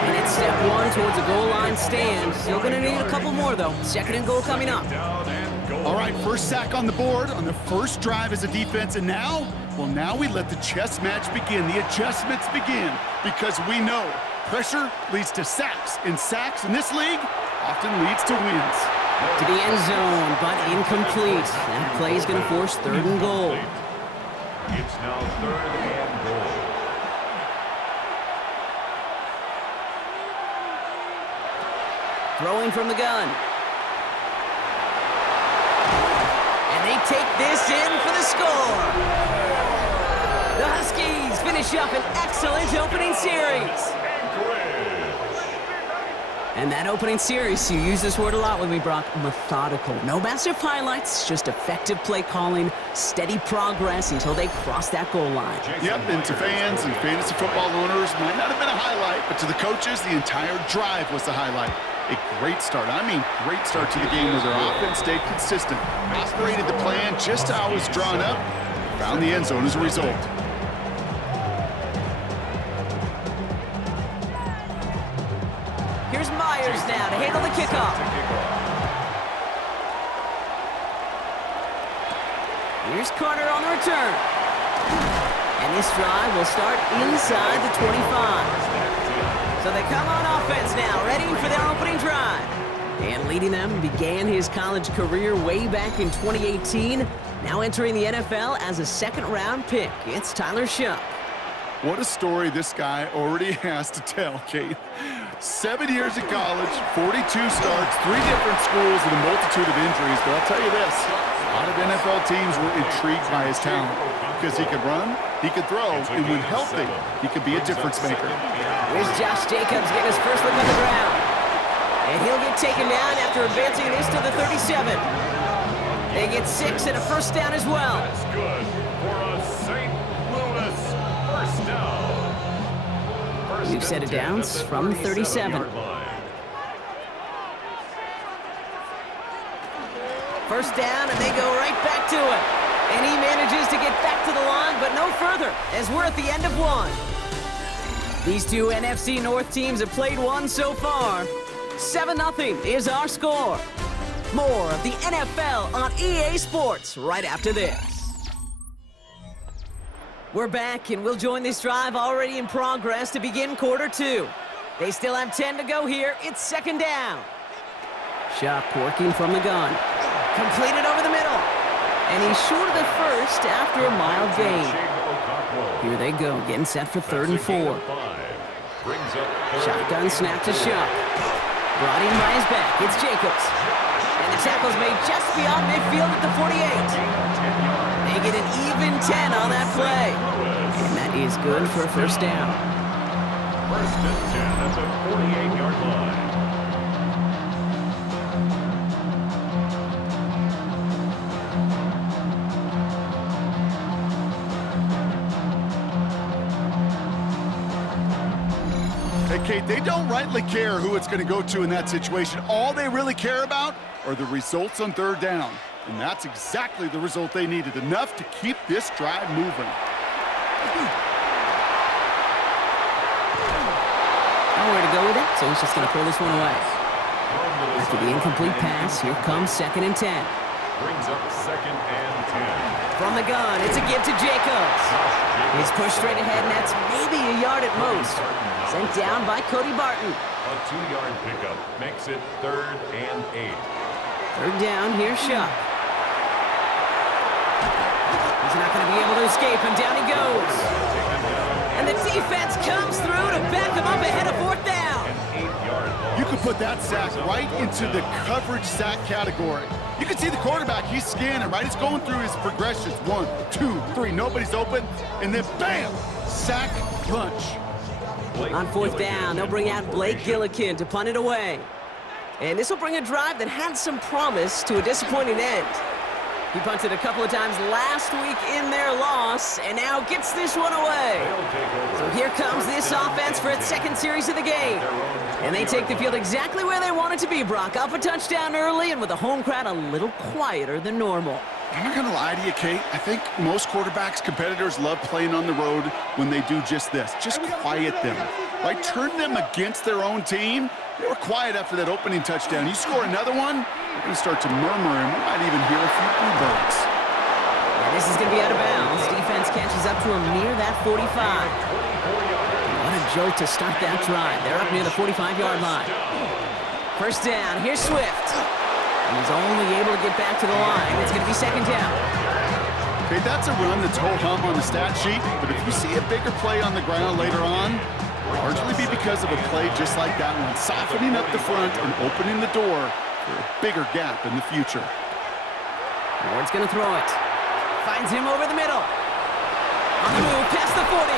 And it's step 1 towards a goal line stand. Still going to need a couple more, though. 2nd and goal coming up. Down and goal. All right, first sack on the board on the first drive as a defense, and now, well, now we let the chess match begin. The adjustments begin, because we know pressure leads to sacks, and sacks in this league often leads to wins. To the end zone, but incomplete. That play is going to force 3rd and goal. It's now 3rd and goal. Throwing from the gun. And they take this in for the score. The Huskies finish up an excellent opening series. And that opening series, you use this word a lot with me, Brock, methodical. No massive highlights, just effective play calling, steady progress until they cross that goal line. Yep, and to fans and fantasy football owners, might not have been a highlight, but to the coaches, the entire drive was the highlight. A great start. I mean, great start to the game where their offense stayed consistent. Operated the plan just how it was drawn up. Found the end zone as a result. Here's Myers now to handle the kickoff. Here's Carter on the return. And this drive will start inside the 25. So they come on offense now, ready for their opening drive. And leading them began his college career way back in 2018. Now entering the NFL as a second-round pick. It's Tyler Shough. What a story this guy already has to tell, Kate. 7 years at college, 42 starts, 3 different schools, and a multitude of injuries. But I'll tell you this, a lot of NFL teams were intrigued by his talent. Because he could run, he could throw, and when healthy, he could be a difference maker. Here's Josh Jacobs getting his first look on the ground. And he'll get taken down after advancing this to the 37. They get 6 and a first down as well. That's good for a St. Louis first down. We've set it downs from 37. First down, and they go right back to it. And he manages to get back to the line, but no further, as we're at the end of one. These two NFC North teams have played one so far. 7-0 is our score. More of the NFL on EA Sports right after this. We're back, and we'll join this drive already in progress to begin quarter 2. They still have 10 to go here. It's second down. Shough working from the gun. Completed over the middle. And he's short of the first after a mild gain. Here they go, getting set for 3rd and 4. Shotgun snap to Shough. Brought in by his back, it's Jacobs. And the tackle's made just beyond midfield at the 48. They get an even 10 on that play. And that is good for a first down. First and 10 at the 48-yard line. Kate, they don't rightly care who it's going to go to in that situation. All they really care about are the results on 3rd down. And that's exactly the result they needed, enough to keep this drive moving. Nowhere to go with it, so he's just going to pull this one away. After the incomplete pass, here comes 2nd and 10. Brings up 2nd and 10. From the gun, it's a give to Jacobs. He's pushed straight ahead, and that's maybe a yard at most. Sent down by Cody Barton. A 2-yard pickup makes it 3rd and 8. 3rd down, here's Shough. He's not going to be able to escape, and down he goes. And the defense comes through to back him up ahead of 4th down. You could put that sack right into the coverage sack category. You can see the quarterback, he's scanning, right? He's going through his progressions. 1, 2, 3, nobody's open. And then bam, sack lunch. On 4th down, they'll bring out Blake Gillikin to punt it away. And this will bring a drive that had some promise to a disappointing end. He punted a couple of times last week in their loss, and now gets this one away. So here comes this offense for its 2nd series of the game. And they take the field exactly where they want it to be, Brock. Up a touchdown early, and with the home crowd a little quieter than normal. I'm not going to lie to you, Kate. I think most quarterbacks, competitors love playing on the road when they do just this. Just quiet them. Right? Turn them against their own team. They were quiet after that opening touchdown. You score another one, they're going to start to murmur, and we might even hear a few bluebirds. And this is going to be out of bounds. Defense catches up to him near that 45. What a jolt to start that drive. They're up near the 45-yard line. First down. Here's Swift. And he's only able to get back to the line. It's going to be 2nd down. Okay, that's a run that's ho-hum on the stat sheet, but if you see a bigger play on the ground later on, largely be because of a play just like that one, softening up the front and opening the door for a bigger gap in the future. Ward's going to throw it. Finds him over the middle. On the move, past the 40.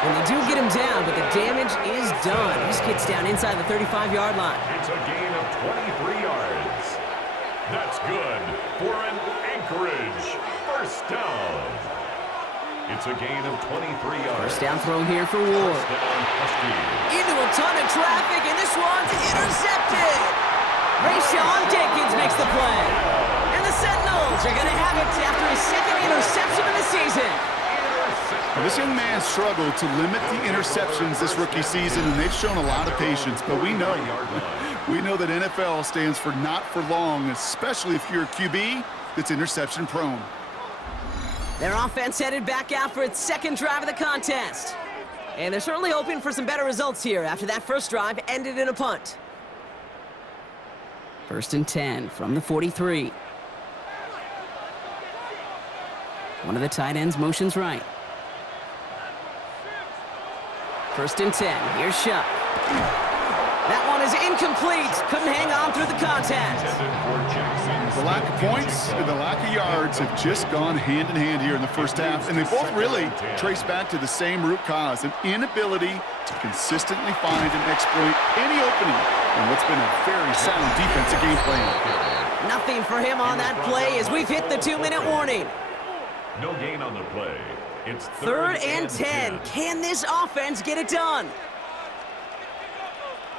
And they do get him down, but the damage is done. This gets down inside the 35-yard line. It's a gain of 23 yards. That's good for an Anchorage first down. It's a gain of 23 yards. First down throw here for Ward. First down, Huskies. Into a ton of traffic, and this one's intercepted. Rayshawn Jenkins makes the play. And the Sentinels are going to have it after his second interception of the season. Well, this young man struggled to limit the interceptions this rookie season, and they've shown a lot of patience. But we know that NFL stands for not for long, especially if you're a QB that's interception prone. Their offense headed back out for its second drive of the contest. And they're certainly hoping for some better results here after that first drive ended in a punt. First and 10 from the 43. One of the tight ends motions right. First and 10. Here's Shuck. That one is incomplete. Couldn't hang on through the contact. The lack of points and the lack of yards have just gone hand in hand here in the first half, and they both really trace back to the same root cause, an inability to consistently find and exploit any opening in what's been a very sound defensive game plan. Nothing for him on that play as we've hit the 2-minute warning. No gain on the play. It's Third and 10. Can this offense get it done?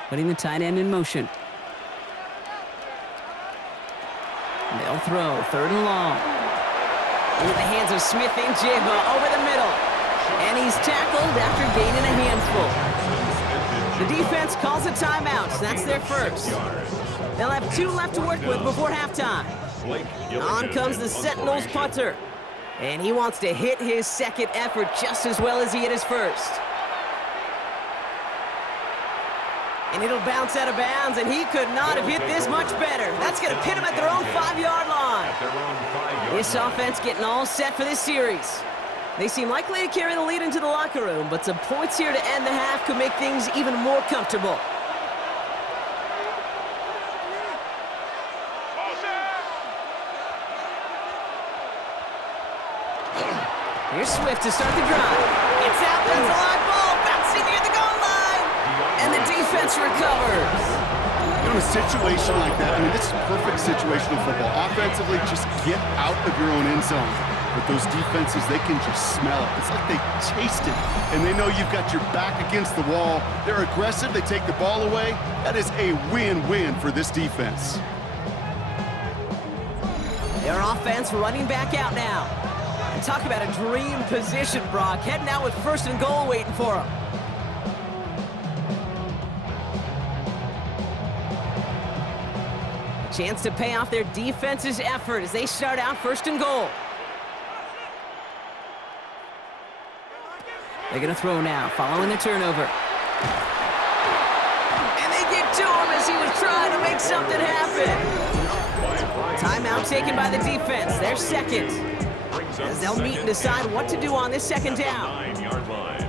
Putting the tight end in motion. They'll throw, third and long. Into the hands of Smith and Jigba over the middle. And he's tackled after gaining a handful. The defense calls a timeout, so that's their first. They'll have 2 left to work with before halftime. On comes the Sentinels punter. And he wants to hit his second effort just as well as he hit his first. And it'll bounce out of bounds, and he could not have hit this much better. That's going to pin him at their own 5-yard line. This offense getting all set for this series. They seem likely to carry the lead into the locker room, but some points here to end the half could make things even more comfortable. Here's Swift to start the drive. It's out, there's a live ball, bouncing near the goal line. And the defense recovers. In a situation like that, I mean, this is perfect situational football. Offensively, just get out of your own end zone. But those defenses, they can just smell it. It's like they taste it, and they know you've got your back against the wall. They're aggressive. They take the ball away. That is a win-win for this defense. Their offense running back out now. And talk about a dream position, Brock. Heading out with first and goal waiting for them. Chance to pay off their defense's effort as they start out first and goal. They're going to throw now, following the turnover. And they get to him as he was trying to make something happen. Timeout taken by the defense, their second. As they'll meet and decide what to do on this second down. 9-yard line.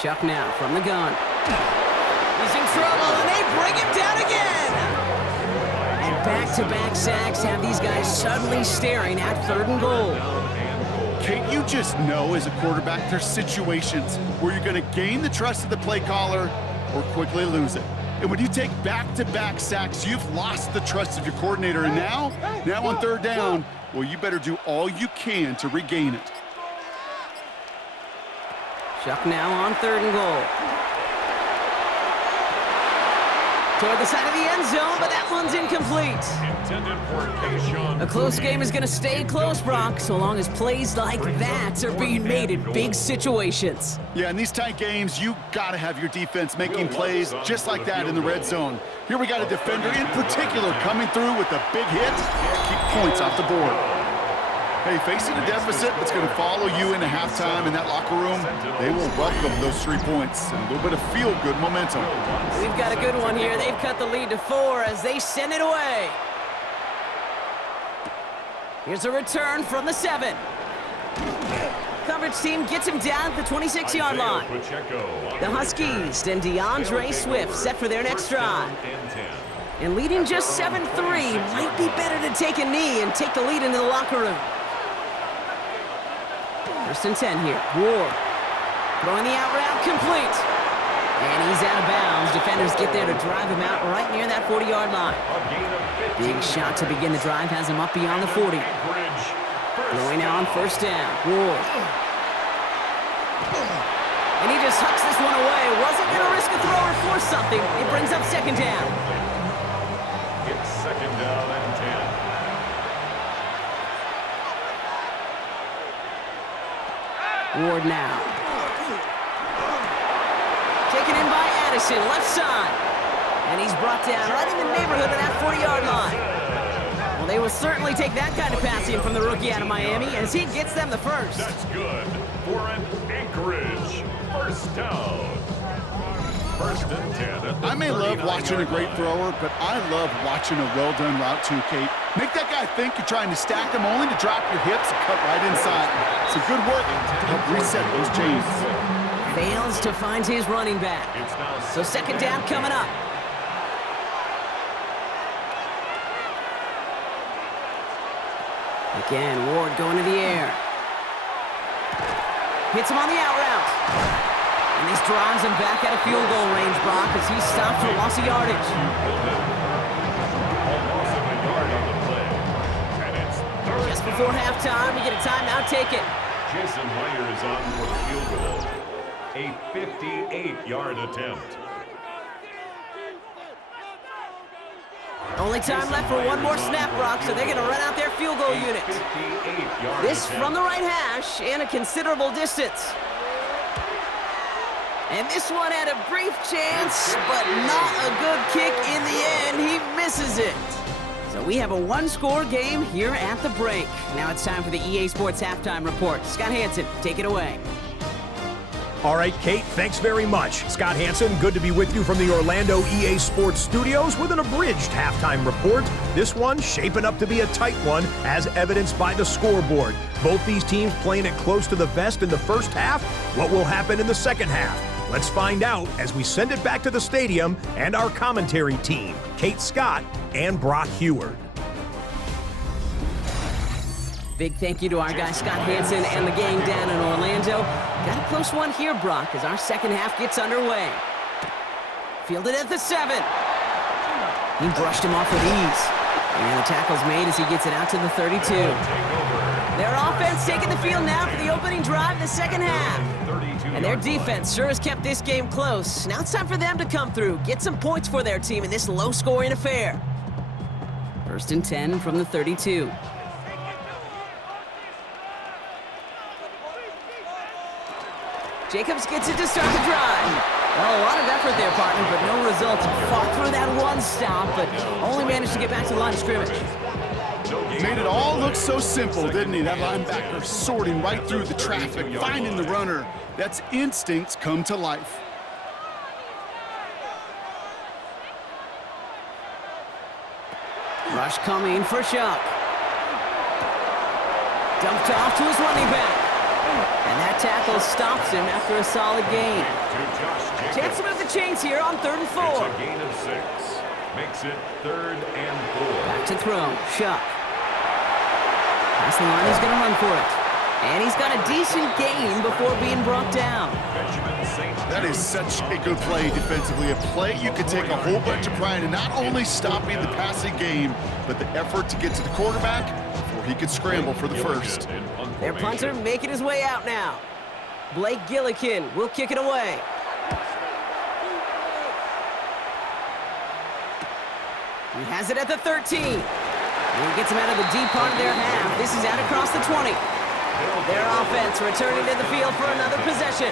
Chuck now from the gun. He's in trouble, and they bring him down again. And back-to-back sacks have these guys suddenly staring at third and goal. Can't you just know as a quarterback there's situations where you're going to gain the trust of the play caller or quickly lose it? And when you take back-to-back sacks, you've lost the trust of your coordinator. And now on third down, well, you better do all you can to regain it. Chuck now on third and goal. Toward the side of the end zone, but that one's incomplete. A close game is going to stay close, Brock, so long as plays like that are being made in big situations. Yeah, in these tight games, you got to have your defense making plays just like that in the red zone. Here we got a defender in particular coming through with a big hit to keep points off the board. Hey, facing a deficit that's going to follow you into halftime in that locker room, they will welcome those 3 points and a little bit of feel-good momentum. We've got a good one here. They've cut the lead to 4 as they send it away. Here's a return from the 7. Coverage team gets him down at the 26-yard line. The Huskies and DeAndre Swift set for their next drive. And leading just 7-3, might be better to take a knee and take the lead into the locker room. 1st and 10 here. Ward throwing the out route complete. And he's out of bounds. Defenders get there to drive him out right near that 40-yard line. Big shot to begin the drive has him up beyond the 40. Going now on 1st down. Ward. And he just hucks this one away. Wasn't going to risk a throw or force something. It brings up 2nd down. It's 2nd down and 10. Ward now. Taken in by Addison, left side. And he's brought down right in the neighborhood of that 40-yard line. Well, they will certainly take that kind of passing from the rookie out of Miami as he gets them the first. That's good for an Anchorage 1st down. 1st and 10. I may love watching a great thrower, but I love watching a well-done route too, Kate. Make that guy think you're trying to stack him only to drop your hips and cut right inside. It's a good work to help reset those chains. Fails to find his running back. So 2nd down coming up. Again, Ward going to the air. Hits him on the out route. And this drives him back out of field goal range, Brock, as he stopped for loss of yardage. Just before halftime, we get a timeout taken. Jason Meyer is on for the field goal. A 58-yard attempt. Only time left for one more snap, Brock, so they're going to run out their field goal unit. This from the right hash and a considerable distance. And this one had a brief chance, but not a good kick in the end. He misses it. So we have a one-score game here at the break. Now it's time for the EA Sports Halftime Report. Scott Hansen, take it away. All right, Kate, thanks very much. Scott Hansen, good to be with you from the Orlando EA Sports Studios with an abridged halftime report. This one shaping up to be a tight one, as evidenced by the scoreboard. Both these teams playing it close to the vest in the first half. What will happen in the second half? Let's find out as we send it back to the stadium and our commentary team, Kate Scott and Brock Heward. Big thank you to our guy Scott Hansen and the gang down in Orlando. Got a close one here, Brock, as our second half gets underway. Fielded at the 7. He brushed him off with ease. And the tackle's made as he gets it out to the 32. Their offense taking the field now for the opening drive in the second half. And their defense sure has kept this game close. Now it's time for them to come through, get some points for their team in this low-scoring affair. 1st and 10 from the 32. Jacobs gets it to start the drive. Well, a lot of effort there, partner, but no results. Fought through that one stop, but only managed to get back to the line of scrimmage. Made it all look so simple, didn't he? That linebacker sorting right through the traffic, finding the runner. That's instincts come to life. Rush coming for Shuck. Dumped off to his running back. And that tackle stops him after a solid gain. Chance to move the chains here on 3rd and 4. It's a gain of 6. Makes it 3rd and 4. Back to throw. Shuck. Past the line, he's going to run for it. And he's got a decent gain before being brought down. That is such a good play defensively. A play you could take a whole bunch of pride in, not only stopping the passing game, but the effort to get to the quarterback before he could scramble for the first. Their punter making his way out now. Blake Gillikin will kick it away. He has it at the 13. And he gets him out of the deep part of their half. This is out across the 20. Their offense returning to the field for another possession.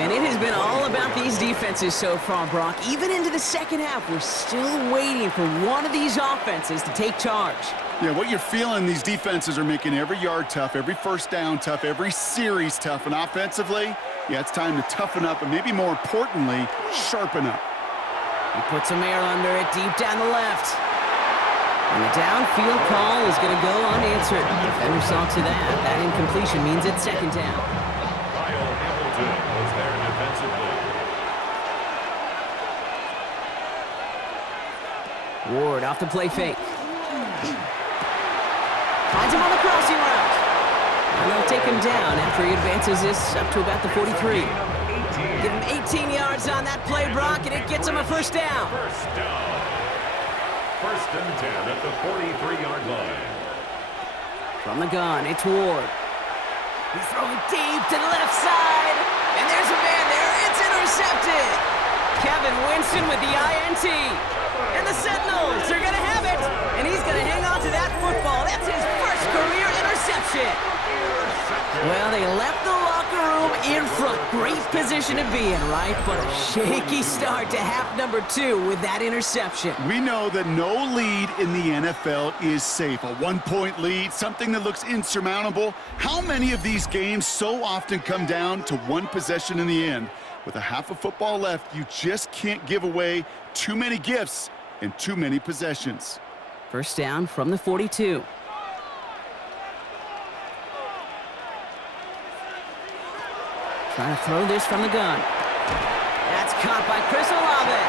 And it has been all about these defenses so far, Brock. Even into the second half, we're still waiting for one of these offenses to take charge. Yeah, what you're feeling, these defenses are making every yard tough, every first down tough, every series tough. And offensively, yeah, it's time to toughen up and maybe more importantly, sharpen up. He puts some air under it deep down the left. And the downfield call is going to go unanswered. Defender saw to that. That incompletion means it's 2nd down. Kyle Hamilton was there defensively. Ward off the play fake. Finds him on the crossing route. And they'll take him down after he advances this up to about the 43. Give him 18 yards on that play, Brock, and it gets him a first down. First down. First and 10 at the 43-yard line. From the gun, it's Ward. He's throwing deep to the left side. And there's a man there. It's intercepted. Kevin Winston with the INT. And the Sentinels are going to have it. And he's going to hang on to that football. That's his first career interception. Well, they left the locker room in front. Great position to be in, right? But a shaky start to half number 2 with that interception. We know that no lead in the NFL is safe. A one-point lead, something that looks insurmountable. How many of these games so often come down to one possession in the end? With a half of football left, you just can't give away too many gifts and too many possessions. First down from the 42. Trying to throw this from the gun. That's caught by Chris Olave.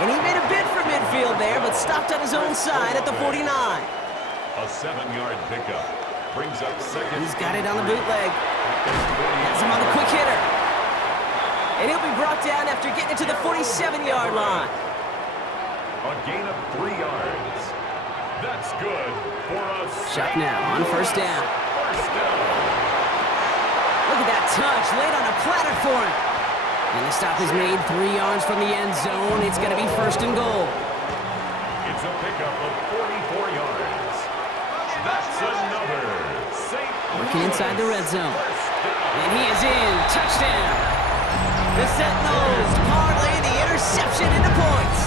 And he made a bid for midfield there, but stopped on his own side at the 49. A 7-yard pickup. Brings up second. He's got it on the bootleg. Has him on the quick hitter. And he'll be brought down after getting it to the 47-yard line. A gain of 3 yards. That's good for a Shot now on first down. First down. Look at that touch, laid on a platter for him. And the stop is made 3 yards from the end zone. It's going to be first and goal. It's a pickup of 44 yards. That's another safe. Working inside the red zone. And he is in. Touchdown. The Sentinels parlay the interception into points.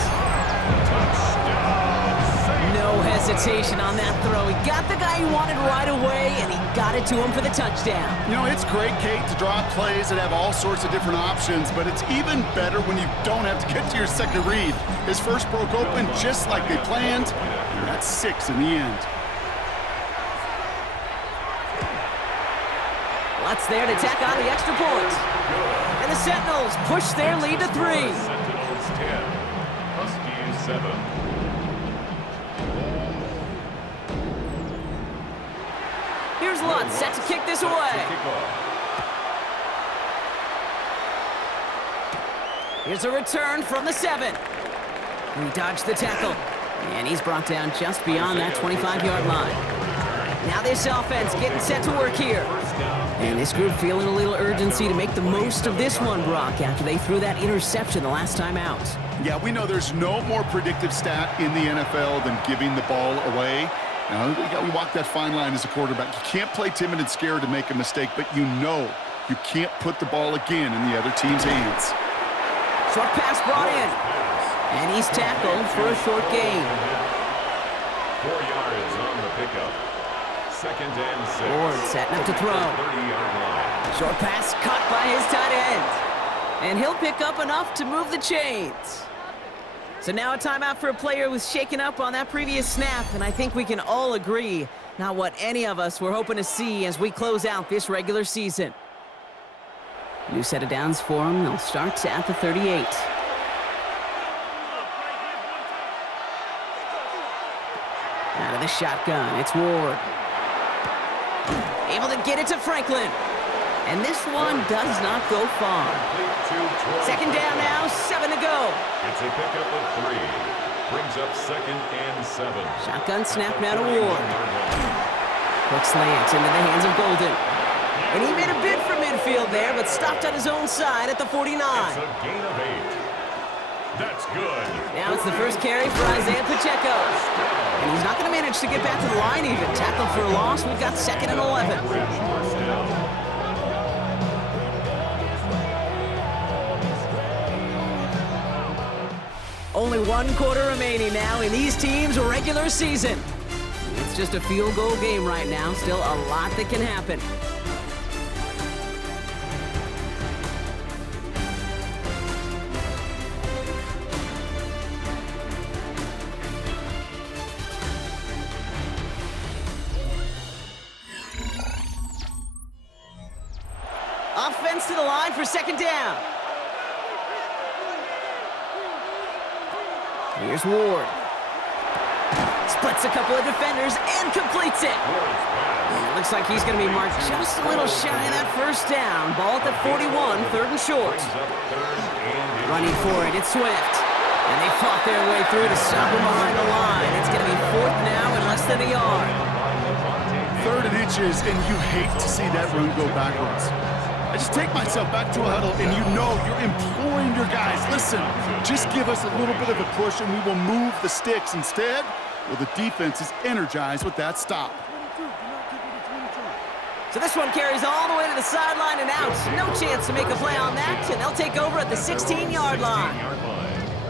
No hesitation on that throw. He got the guy he wanted right away, and he got it to him for the touchdown. You know, it's great, Kate, to draw plays that have all sorts of different options, but it's even better when you don't have to get to your second read. His first broke open just like they planned, and that's 6 in the end. Lutz there to tack on the extra point. And the Sentinels push their lead to 3. Sentinels 10, Huskies 7. Here's Lutz set to kick this away. Here's a return from the 7. He dodged the tackle. And he's brought down just beyond that 25-yard line. Now this offense getting set to work here. And this group feeling a little urgency to make the most of this one, Brock, after they threw that interception the last time out. Yeah, we know there's no more predictive stat in the NFL than giving the ball away. Now, we walk that fine line as a quarterback. You can't play timid and scared to make a mistake, but you know you can't put the ball again in the other team's hands. Short pass brought in. And he's tackled for a short gain. 4 yards on the pickup. Second and 6. Ward setting up to throw. 30-yard line. Short pass caught by his tight end. And he'll pick up enough to move the chains. So now a timeout for a player who was shaken up on that previous snap, and I think we can all agree, not what any of us were hoping to see as we close out this regular season. New set of downs for him. They'll start at the 38. Out of the shotgun, it's Ward. Able to get it to Franklin. And this one does not go far. Second down now, 7 to go. It's a pickup of 3. Brings up second and 7. Shotgun snap now to Ward. Quick slant into the hands of Golden. And he made a bid for midfield there, but stopped on his own side at the 49. It's a gain of 8. That's good. Now it's the first carry for Isaiah Pacheco. And he's not going to manage to get back to the line even. Tackled for a loss. We've got second and 11. First down. Only 1 quarter remaining now in these teams' regular season. It's just a field goal game right now. Still a lot that can happen. Offense to the line for second down. Here's Ward. Splits a couple of defenders and completes it. And it looks like he's going to be marked just a little shy of that first down. Ball at the 41, 3rd and short. Running for it, it's Swift. And they fought their way through to stop him behind the line. It's going to be 4th now and less than a yard. 3rd and inches, and you hate to see that run go backwards. I just take myself back to a huddle, and you know you're imploring your guys, listen, just give us a little bit of a push, and we will move the sticks. Instead, well, the defense is energized with that stop. So this one carries all the way to the sideline and out. No chance to make a play on that, and they'll take over at the 16-yard line.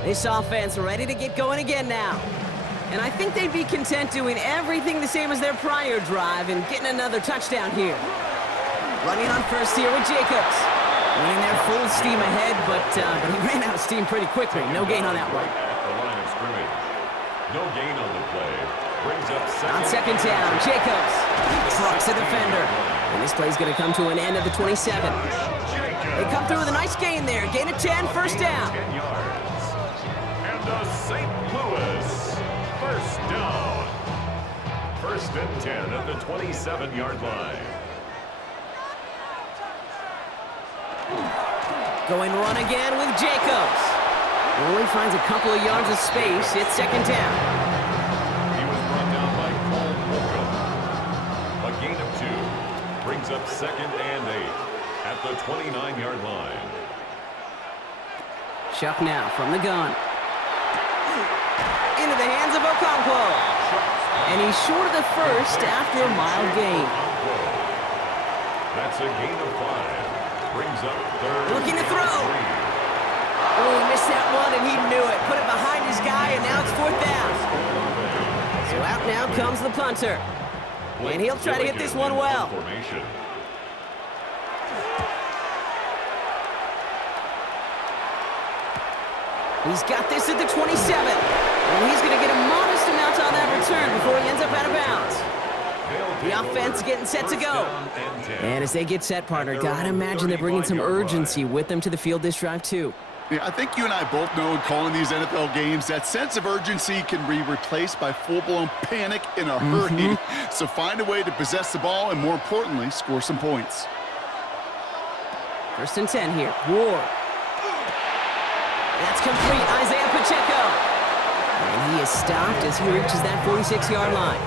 This offense ready to get going again now. And I think they'd be content doing everything the same as their prior drive and getting another touchdown here. Running on first here with Jacobs. Running there full steam ahead, but he ran out of steam pretty quickly. No gain on that one. No gain on the play. Brings up on 2nd down, Jacobs trucks a defender. And this play's going to come to an end at the 27. They come through with a nice gain there. Gain of 10, first down. 10 yards. And the St. Louis first down. 1st and 10 at the 27-yard line. Going run again with Jacobs. Only finds a couple of yards of space. It's 2nd down. He was brought down by Cole Holcomb. A gain of 2. Brings up 2nd and 8 at the 29-yard line. Chuck now from the gun. Into the hands of Okonkwo. And he's short of the first after a mild gain. That's a gain of 5. Brings up 3rd. Looking to throw. Oh, he missed that one, and he knew it. Put it behind his guy, and now it's 4th down. So out now comes the punter. And he'll try to hit this one well. He's got this at the 27. And he's going to get a modest amount on that return before he ends up out of bounds. The offense getting set to go. And as they get set, partner, gotta imagine they're bringing some urgency with them to the field this drive, too. Yeah, I think you and I both know in calling these NFL games that sense of urgency can be replaced by full-blown panic in a hurry. So find a way to possess the ball and, more importantly, score some points. 1st and 10 here. Ward. That's complete. Isaiah Pacheco. And he is stopped as he reaches that 46-yard line.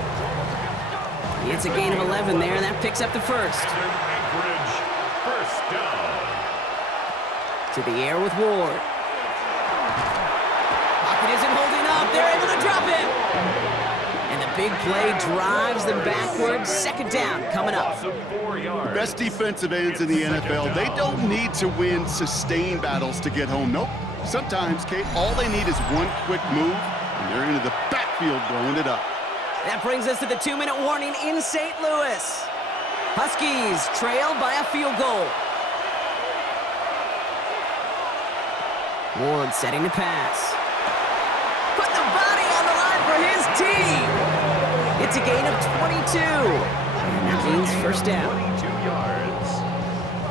It's a gain of 11 there, and that picks up the first. Anchorage, first down. To the air with Ward. Pocket isn't holding up. They're able to drop it. And the big play drives them backwards. 2nd down coming up. The best defensive ends in the NFL, they don't need to win sustained battles to get home. Nope. Sometimes, Kate, all they need is one quick move, and they're into the backfield blowing it up. That brings us to the 2-minute warning in St. Louis. Huskies trail by a field goal. Ward setting to pass. Put the body on the line for his team. It's a gain of 22. And that means first down. 22 yards.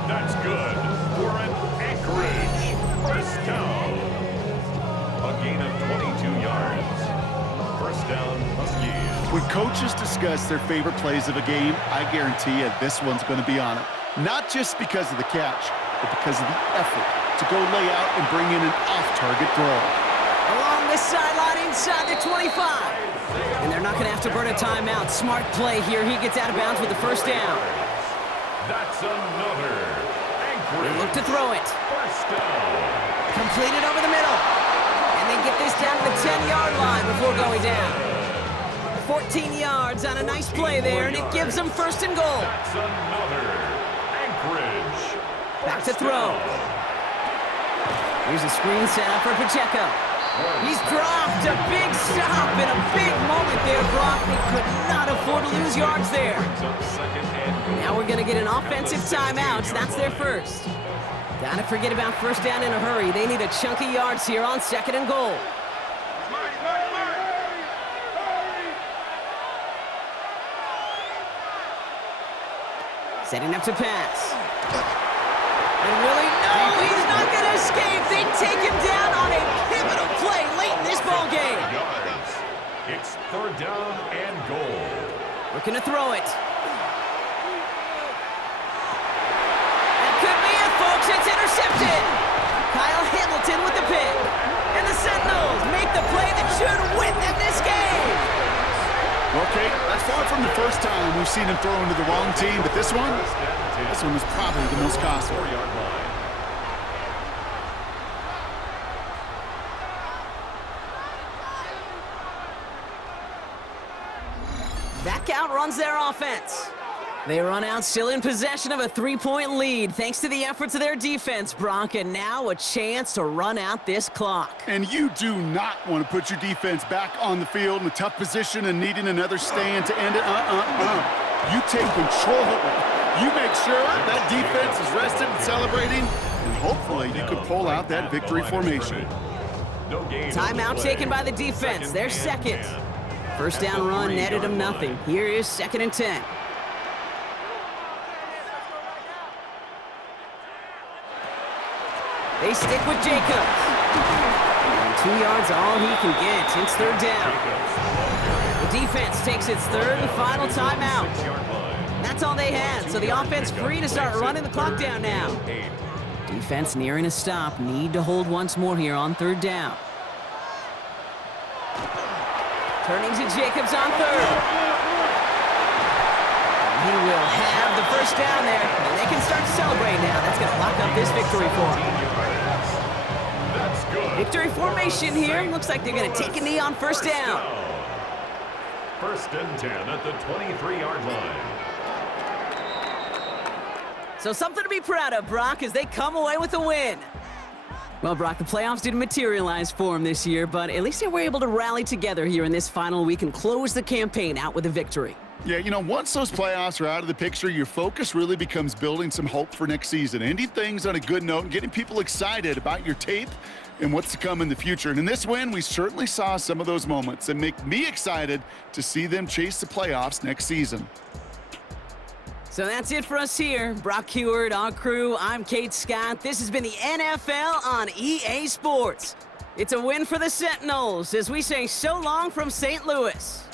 That's good for an Anchorage first down. A gain of 22 yards. First down, Huskies. When coaches discuss their favorite plays of a game, I guarantee you this one's going to be on it. Not just because of the catch, but because of the effort to go lay out and bring in an off-target throw. Along this sideline inside the 25. And they're not going to have to burn a timeout. Smart play here. He gets out of bounds with the first down. That's another Anchorage. They look to throw it. First down. Completed over the middle. And they get this down to the 10-yard line before going down. 14 yards on a nice play there, and it gives them 1st and goal. That's another Anchorage. Back to throw. Here's a screen set up for Pacheco. He's dropped a big stop in a big moment there, Brock. They could not afford to lose yards there. Now we're going to get an offensive timeout. That's their first. Gotta forget about first down in a hurry. They need a chunk of yards here on 2nd and goal. Setting up to pass. And really, no, he's not going to escape. They take him down on a pivotal play late in this ball game. It's Third down and goal. Looking to throw it. That could be it, folks. It's intercepted. Kyle Hamilton with the pick. And the Sentinels make the play that should win them this game. Okay, that's far from the first time we've seen him throw into the wrong team, but this one was probably the most costly. 4-yard line. Back out runs their offense. They run out still in possession of a 3-point lead thanks to the efforts of their defense, Brock, and now a chance to run out this clock. And you do not want to put your defense back on the field in a tough position and needing another stand to end it. You take control of it. You make sure that defense is rested and celebrating, and hopefully you can pull out that victory formation. No gain. Timeout taken by the defense. They're second. First down run netted them nothing. Here is 2nd and 10. They stick with Jacobs. And 2 yards all he can get. It's 3rd down. The defense takes its 3rd and final timeout. That's all they had, so the offense free to start running the clock down now. Defense nearing a stop. Need to hold once more here on 3rd down. Turning to Jacobs on 3rd. He will have the first down there, and they can start to celebrate now. That's going to lock up this victory for them. Victory formation here. Looks like they're going to take a knee on 1st down. 1st and 10 at the 23-yard line. So something to be proud of, Brock, as they come away with a win. Well, Brock, the playoffs didn't materialize for them this year, but at least they were able to rally together here in this final week and close the campaign out with a victory. Yeah, you know, once those playoffs are out of the picture, your focus really becomes building some hope for next season, ending things on a good note and getting people excited about your tape and what's to come in the future. And in this win, we certainly saw some of those moments and make me excited to see them chase the playoffs next season. So that's it for us here. Brock Heward, our crew, I'm Kate Scott. This has been the NFL on EA Sports. It's a win for the Sentinels as we say so long from St. Louis.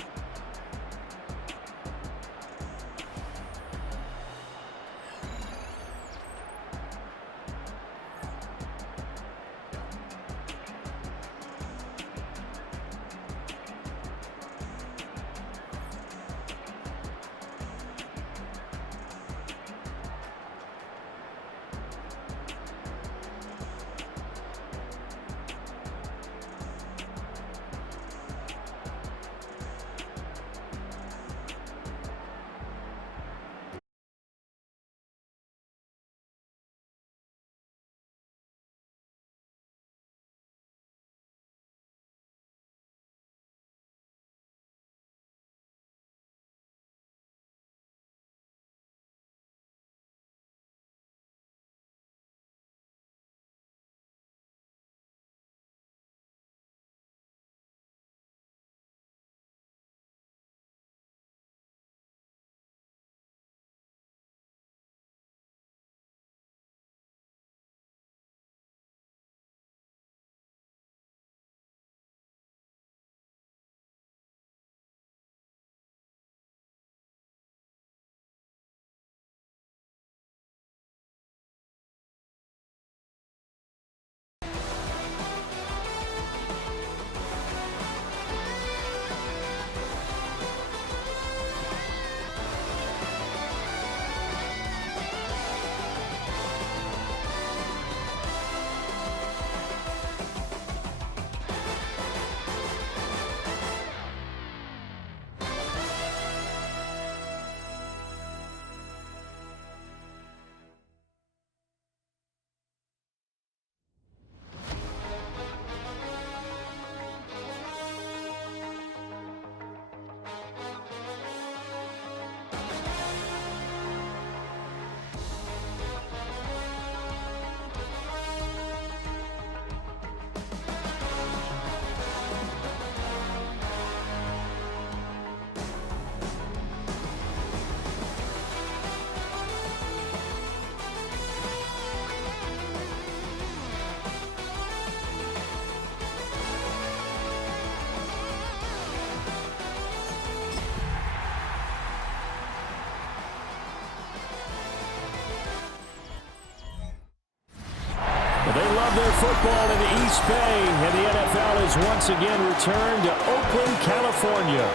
of their football in the East Bay, and the NFL has once again returned to Oakland, California.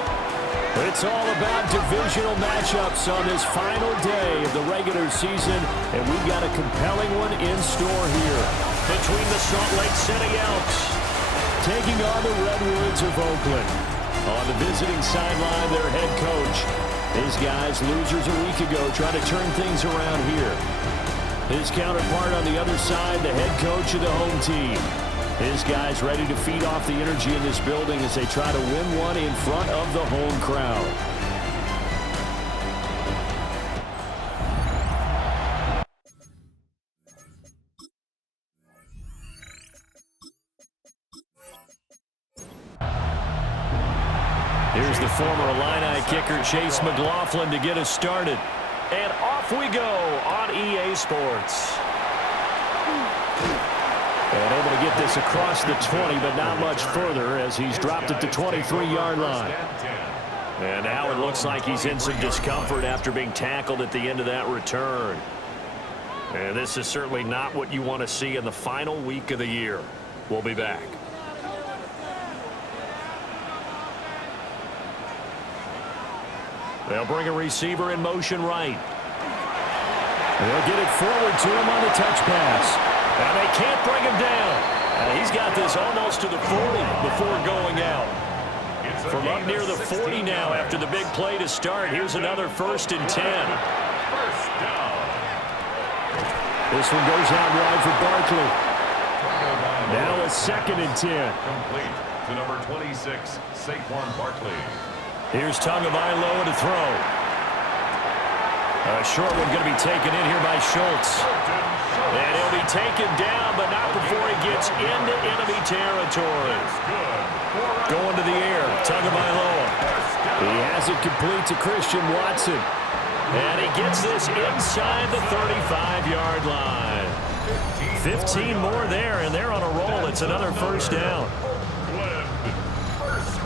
It's all about divisional matchups on this final day of the regular season, and we've got a compelling one in store here. Between the Salt Lake City Elks taking on the Redwoods of Oakland. On the visiting sideline, their head coach. His guys, losers a week ago, trying to turn things around here. His counterpart on the other side, the head coach of the home team. His guys ready to feed off the energy in this building as they try to win one in front of the home crowd. Here's the former Illini kicker, Chase McLaughlin, to get us started. And off we go on EA Sports. And able to get this across the 20, but not much further as he's dropped at the 23-yard line. And now it looks like he's in some discomfort after being tackled at the end of that return. And this is certainly not what you want to see in the final week of the year. We'll be back. They'll bring a receiver in motion right. They'll get it forward to him on the touch pass. And they can't bring him down. He's got this almost to the 40 before going out. From up near the 40 now after the big play to start. Here's another 1st and 10. This one goes out wide for Barkley. Now a 2nd and 10. Complete to number 26, Saquon Barkley. Here's Tagovailoa to throw. A short one going to be taken in here by Schultz. And he'll be taken down, but not before he gets into enemy territory. Going to the air, Tagovailoa. He has it complete to Christian Watson. And he gets this inside the 35-yard line. 15 more there, and they're on a roll. It's another 1st down.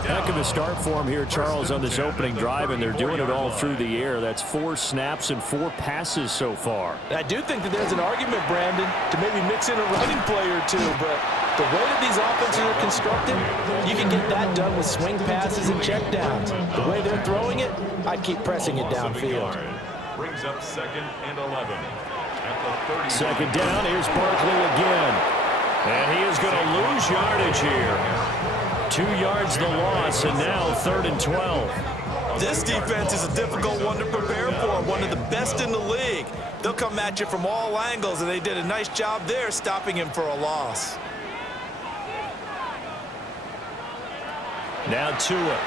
Heck of a start for him here, Charles, on this opening drive, and they're doing it all through the air. That's 4 snaps and 4 passes so far. I do think that there's an argument, Brandon, to maybe mix in a running play or two, but the way that these offenses are constructed, you can get that done with swing passes and checkdowns. The way they're throwing it, I'd keep pressing it downfield. Brings up 2nd and 11. At the 2nd down, here's Barkley again. And he is going to lose yardage here. 2 yards the loss, and now 3rd and 12. This defense is a difficult one to prepare for, one of the best in the league. They'll come at you from all angles, and they did a nice job there stopping him for a loss. Now Tua.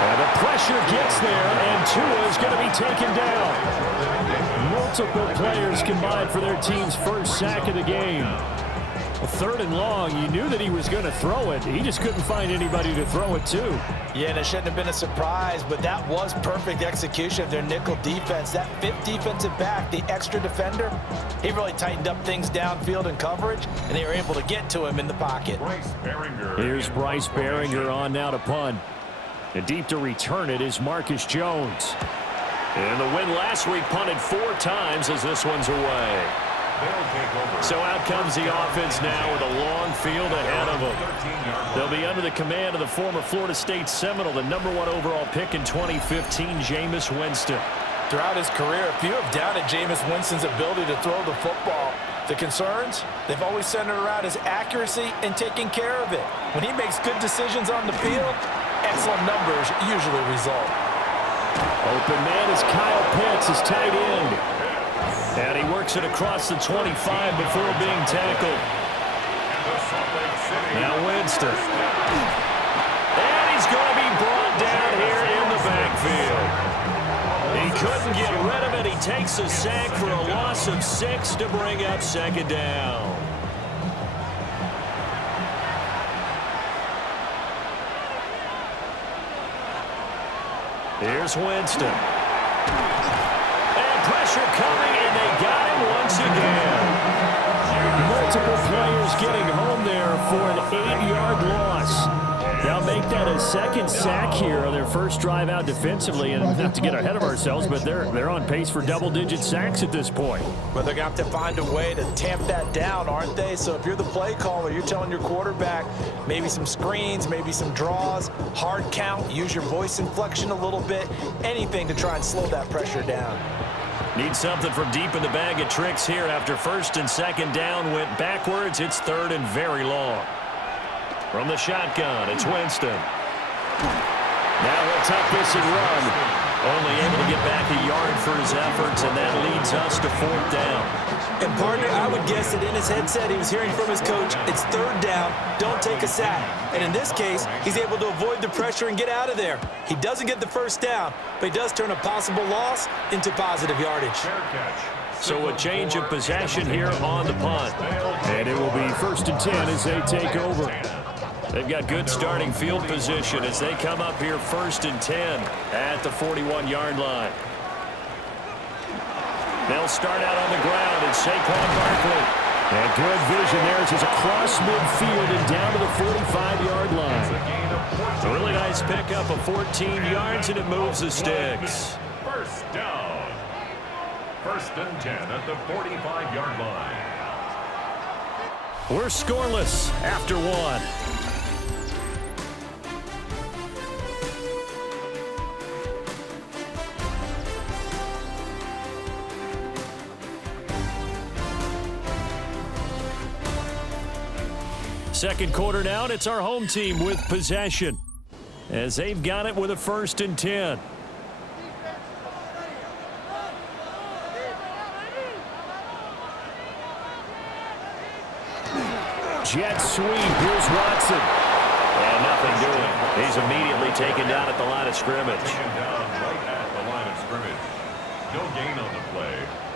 And the pressure gets there, and Tua is going to be taken down. Multiple players combined for their team's 1st sack of the game. 3rd and long, you knew that he was going to throw it. He just couldn't find anybody to throw it to. Yeah, and it shouldn't have been a surprise, but that was perfect execution of their nickel defense. That 5th defensive back, the extra defender, he really tightened up things downfield in coverage, and they were able to get to him in the pocket. Here's Bryce Behringer on now to punt. And deep to return it is Marcus Jones. And the win last week punted 4 times as this one's away. So out comes the offense now with a long field ahead of them. They'll be under the command of the former Florida State Seminole, the #1 overall pick in 2015, Jameis Winston. Throughout his career, few have doubted Jameis Winston's ability to throw the football. The concerns, they've always centered around his accuracy and taking care of it. When he makes good decisions on the field, excellent numbers usually result. Open man is Kyle Pitts, his tight end. And he works it across the 25 before being tackled. Now Winston. And he's going to be brought down here in the backfield. He couldn't get rid of it. He takes a sack for a loss of 6 to bring up 2nd down. Here's Winston. And pressure coming, and they got him once again. Multiple players getting home there for an 8-yard loss. They'll make that a second sack here on their first drive out defensively, and not to get ahead of ourselves, but they're on pace for double-digit sacks at this point. But they're going to have to find a way to tamp that down, aren't they? So if you're the play caller, you're telling your quarterback maybe some screens, maybe some draws, hard count, use your voice inflection a little bit, anything to try and slow that pressure down. Need something from deep in the bag of tricks here after first and second down went backwards. It's third and very long. From the shotgun, it's Winston. Now he'll tuck this and run. Only able to get back a yard for his efforts, and that leads us to fourth down. And partner, I would guess that in his headset he was hearing from his coach, it's third down, don't take a sack. And in this case, he's able to avoid the pressure and get out of there. He doesn't get the first down, but he does turn a possible loss into positive yardage. So a change of possession here on the punt. And it will be first and 10 as they take over. They've got good starting field position as they come up here first and 10 at the 41-yard line. They'll start out on the ground, and Saquon Barkley. And good vision there as he's across midfield and down to the 45-yard line. A really nice pickup of 14 yards, and it moves the sticks. First down. First and 10 at the 45-yard line. We're scoreless after one. Second quarter now, and it's our home team with possession as they've got it with a first and 10. Jet sweep. Here's Watson. And nothing doing. He's immediately taken down at the line of scrimmage. Taken down right at the line of scrimmage. No gain on the play.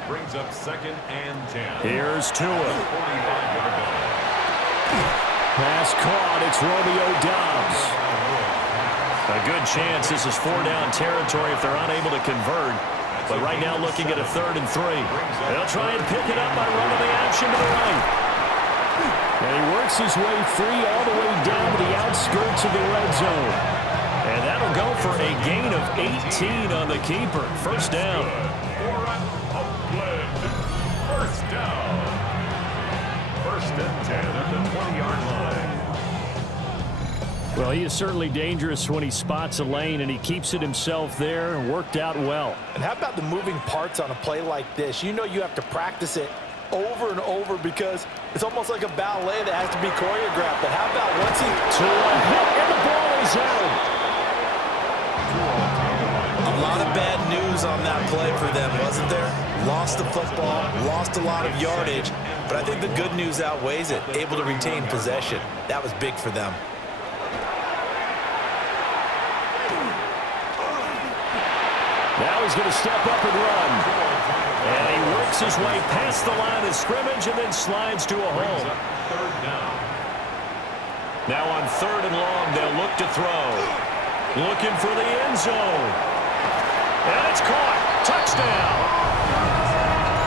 Brings up second and 10. Here's Tua. 45-yard line. Pass caught. It's Romeo Doubs. A good chance this is four-down territory if they're unable to convert. But right now looking at a third and 3. They'll try and pick it up by running the action to the right. And he works his way free all the way down to the outskirts of the red zone. And that'll go for a gain of 18 on the keeper. First down. First down. First and 10 at the 20-yard line. Well, he is certainly dangerous when he spots a lane, and he keeps it himself there and worked out well. And how about the moving parts on a play like this? You know you have to practice it over and over because it's almost like a ballet that has to be choreographed. But how about once he... And the ball is out. A lot of bad news on that play for them, wasn't there? Lost the football, lost a lot of yardage, but I think the good news outweighs it. Able to retain possession. That was big for them. Now he's going to step up and run. And he works his way past the line of scrimmage and then slides to a hole. Third down. Now on third and long, they'll look to throw. Looking for the end zone. And it's caught. Touchdown.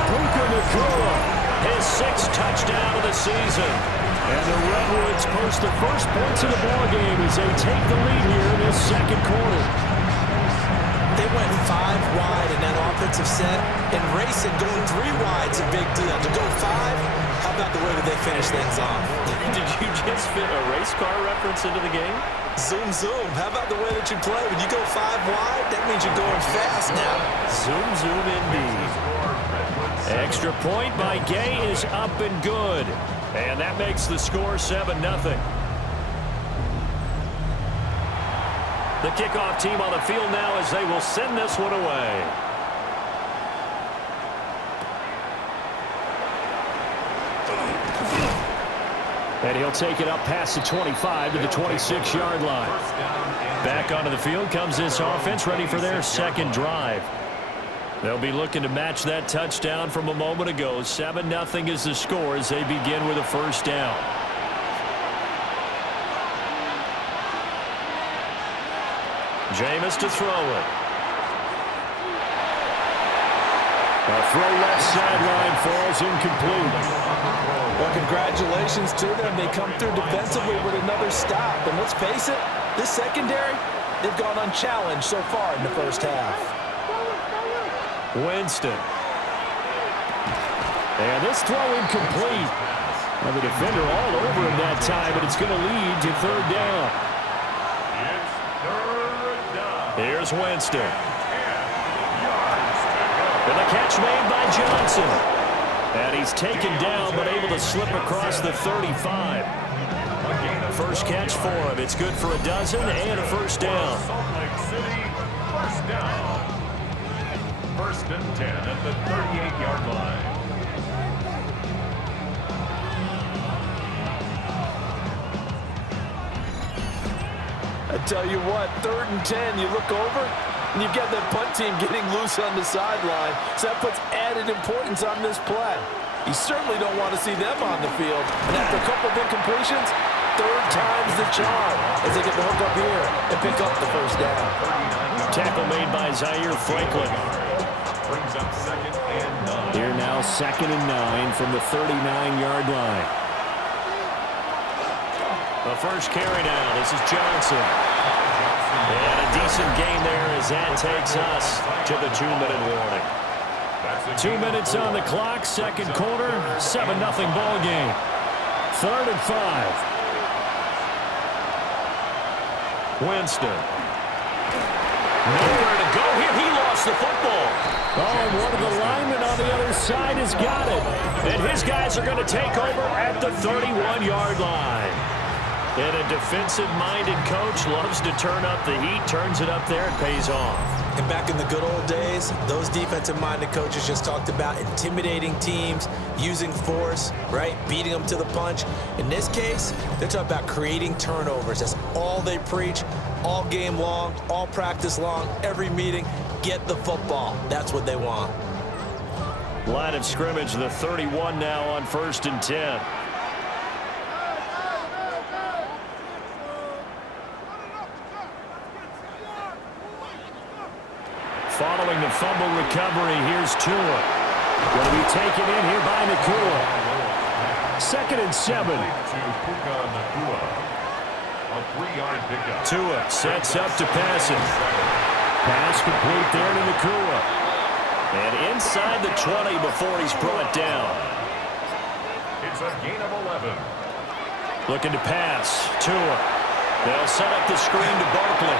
Puka Nacua, his 6th touchdown of the season. And the Redwoods post the first points of the ballgame as they take the lead here in this second quarter. They went 5 wide in that offensive set, and racing going 3 wide's a big deal. To go 5, how about the way that they finish things off? Did you just fit a race car reference into the game? Zoom, zoom. How about the way that you play? When you go 5 wide, that means you're going fast now. Zoom, zoom indeed. Extra point by Gay is up and good. And that makes the score 7-0. The kickoff team on the field now as they will send this one away. And he'll take it up past the 25 to the 26-yard line. Back onto the field comes this offense, ready for their second drive. They'll be looking to match that touchdown from a moment ago. 7-0 is the score as they begin with a first down. Jameis to throw it. A throw left sideline falls incomplete. Well, congratulations to them. They come through defensively with another stop. And let's face it, this secondary, they've gone unchallenged so far in the first half. Winston. And this throw incomplete. Well, the defender all over him that time, but it's going to lead to third down. Here's Winston. And the catch made by Johnson. And he's taken down, but able to slip across the 35. First catch for him. It's good for a dozen and a first down. Salt Lake City, first down. 1st and 10 at the 38-yard line. I tell you what, 3rd and 10, you look over, and you've got that punt team getting loose on the sideline, so that puts added importance on this play. You certainly don't want to see them on the field, and after a couple of incompletions, 3rd time's the charm as they get the hook up here and pick up the first down. Tackle made by Zaire Franklin. Brings up 2nd and 9. Here now 2nd and 9 from the 39-yard line. The first carry now. This is Johnson. And a decent gain there as that takes us to the 2-minute warning. 2 minutes on the clock, second quarter, 7-0 ball game. 3rd and 5. Winston. Nowhere to go here. He lost the football. Oh, and one of the linemen on the other side has got it. And his guys are going to take over at the 31-yard line. And a defensive-minded coach loves to turn up the heat, turns it up there, and pays off. And back in the good old days, those defensive-minded coaches just talked about intimidating teams, using force, right, beating them to the punch. In this case, they're talking about creating turnovers. That's all they preach, all game long, all practice long, every meeting. Get the football. That's what they want. Line of scrimmage, the 31 now on 1st and 10. Following the fumble recovery, here's Tua. Going to be taken in here by Nakua. 2nd and 7. Tua sets up to pass it. Pass complete there to Nakua. And inside the 20 before he's brought down. It's a gain of 11. Looking to pass. Tua. They'll set up the screen to Barkley.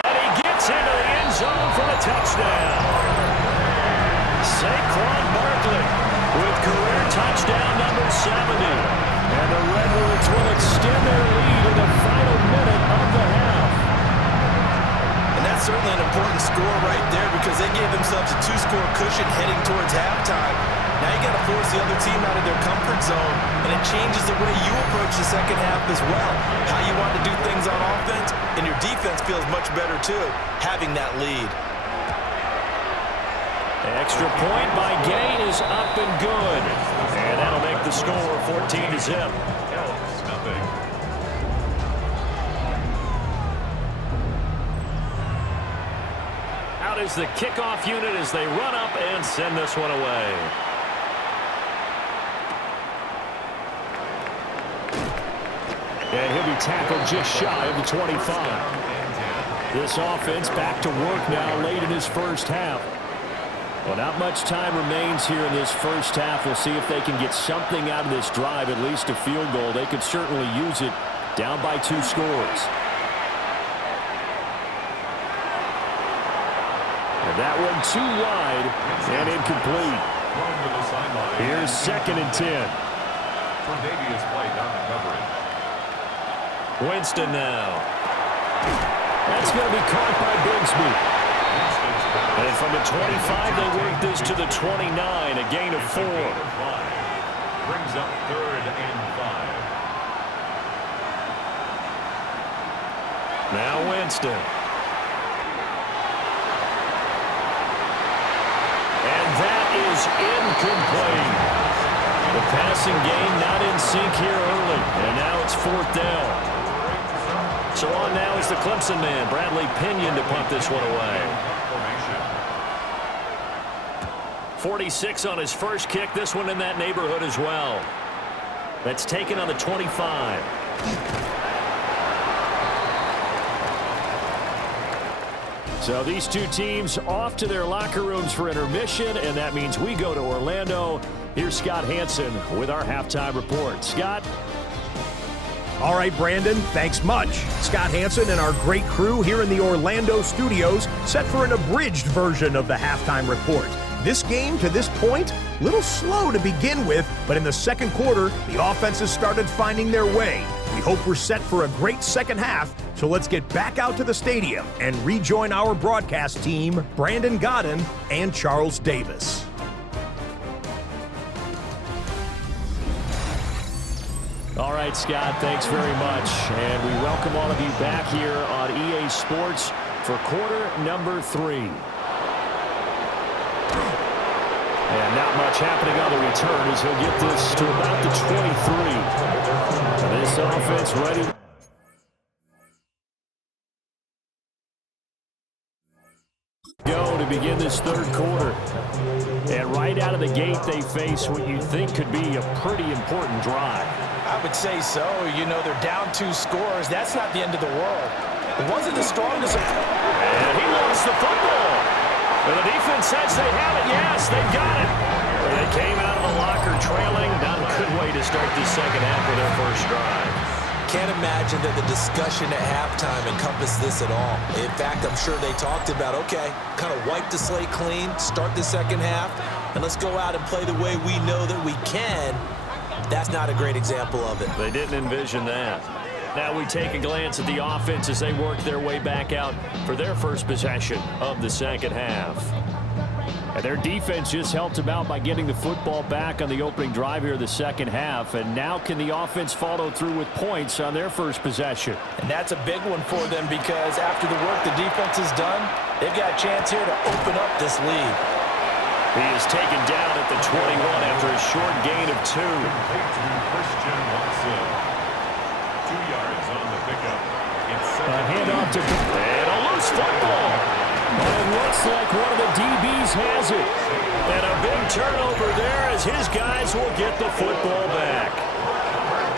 And he gets into the end zone for a touchdown. Saquon Barkley with career touchdown number 70. And the Redwoods will extend their lead in the final minute of the half. And that's certainly an important score right there because they gave themselves a 2-score cushion heading towards halftime. Now you got to force the other team out of their comfort zone, and it changes the way you approach the second half as well. How you want to do things on offense, and your defense feels much better too, having that lead. Extra point by Gain is up and good. And that'll make the score 14-0. Out is the kickoff unit as they run up and send this one away. And he'll be tackled just shy of the 25. This offense back to work now late in his first half. Well, not much time remains here in this first half. We'll see if they can get something out of this drive, at least a field goal. They could certainly use it down by 2 scores. And that one too wide and incomplete. Here's 2nd and 10. Winston now. That's going to be caught by Bigsby. And from the 25, they work this to the 29, a gain of 4. Brings up 3rd and 5. Now Winston. And that is incomplete. The passing game not in sync here early. And now it's 4th down. So on now is the Clemson man, Bradley Pinion, to punt this one away. 46 on his first kick. This one in that neighborhood as well. That's taken on the 25. So these two teams off to their locker rooms for intermission, and that means we go to Orlando. Here's Scott Hansen with our halftime report. Scott? All right, Brandon, thanks much. Scott Hansen and our great crew here in the Orlando studios set for an abridged version of the halftime report. This game, to this point, a little slow to begin with, but in the second quarter, the offenses started finding their way. We hope we're set for a great second half, so let's get back out to the stadium and rejoin our broadcast team, Brandon Godden and Charles Davis. All right, Scott, thanks very much. And we welcome all of you back here on EA Sports for quarter number 3. And not much happening on the return as he'll get this to about the 23. And this offense ready to go to begin this third quarter. And right out of the gate, they face what you think could be a pretty important drive. I would say so. You know, they're down 2 scores. That's not the end of the world. It wasn't the strongest. And he lost the football. And the defense says they have it. Yes, they've got it. And they came out of the locker trailing. Not a good way to start the second half of their first drive. Can't imagine that the discussion at halftime encompassed this at all. In fact, I'm sure they talked about, okay, kind of wipe the slate clean, start the second half, and let's go out and play the way we know that we can. That's not a great example of it. They didn't envision that. Now we take a glance at the offense as they work their way back out for their first possession of the second half. And their defense just helped them out by getting the football back on the opening drive here of the second half. And now can the offense follow through with points on their first possession? And that's a big one for them because after the work the defense has done, they've got a chance here to open up this lead. He is taken down at the 21 after a short gain of 2. A handoff to and a loose football. And it looks like one of the DBs has it. And a big turnover there as his guys will get the football back.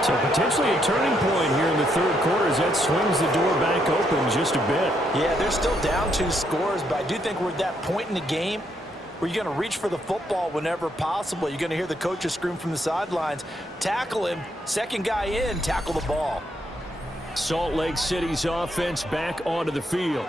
So potentially a turning point here in the third quarter as that swings the door back open just a bit. Yeah, they're still down 2 scores, but I do think we're at that point in the game where you're going to reach for the football whenever possible. You're going to hear the coaches scream from the sidelines, tackle him, second guy in, tackle the ball. Salt Lake City's offense back onto the field.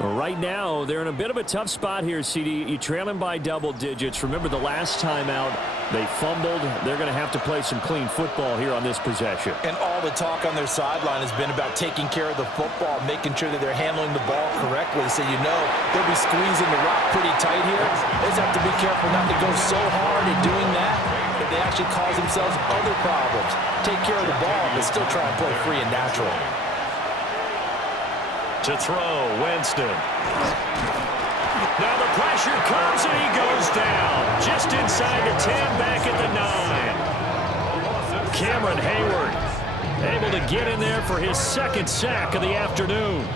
Right now, they're in a bit of a tough spot here, CD. You trail them by double digits. Remember the last time out, they fumbled. They're going to have to play some clean football here on this possession. And all the talk on their sideline has been about taking care of the football, making sure that they're handling the ball correctly. So you know they'll be squeezing the rock pretty tight here. They just have to be careful not to go so hard at doing that they actually cause themselves other problems. Take care of the ball, but still try and play free and natural. To throw, Winston. Now the pressure comes and he goes down. Just inside the 10, back at the 9. Cameron Hayward able to get in there for his second sack of the afternoon.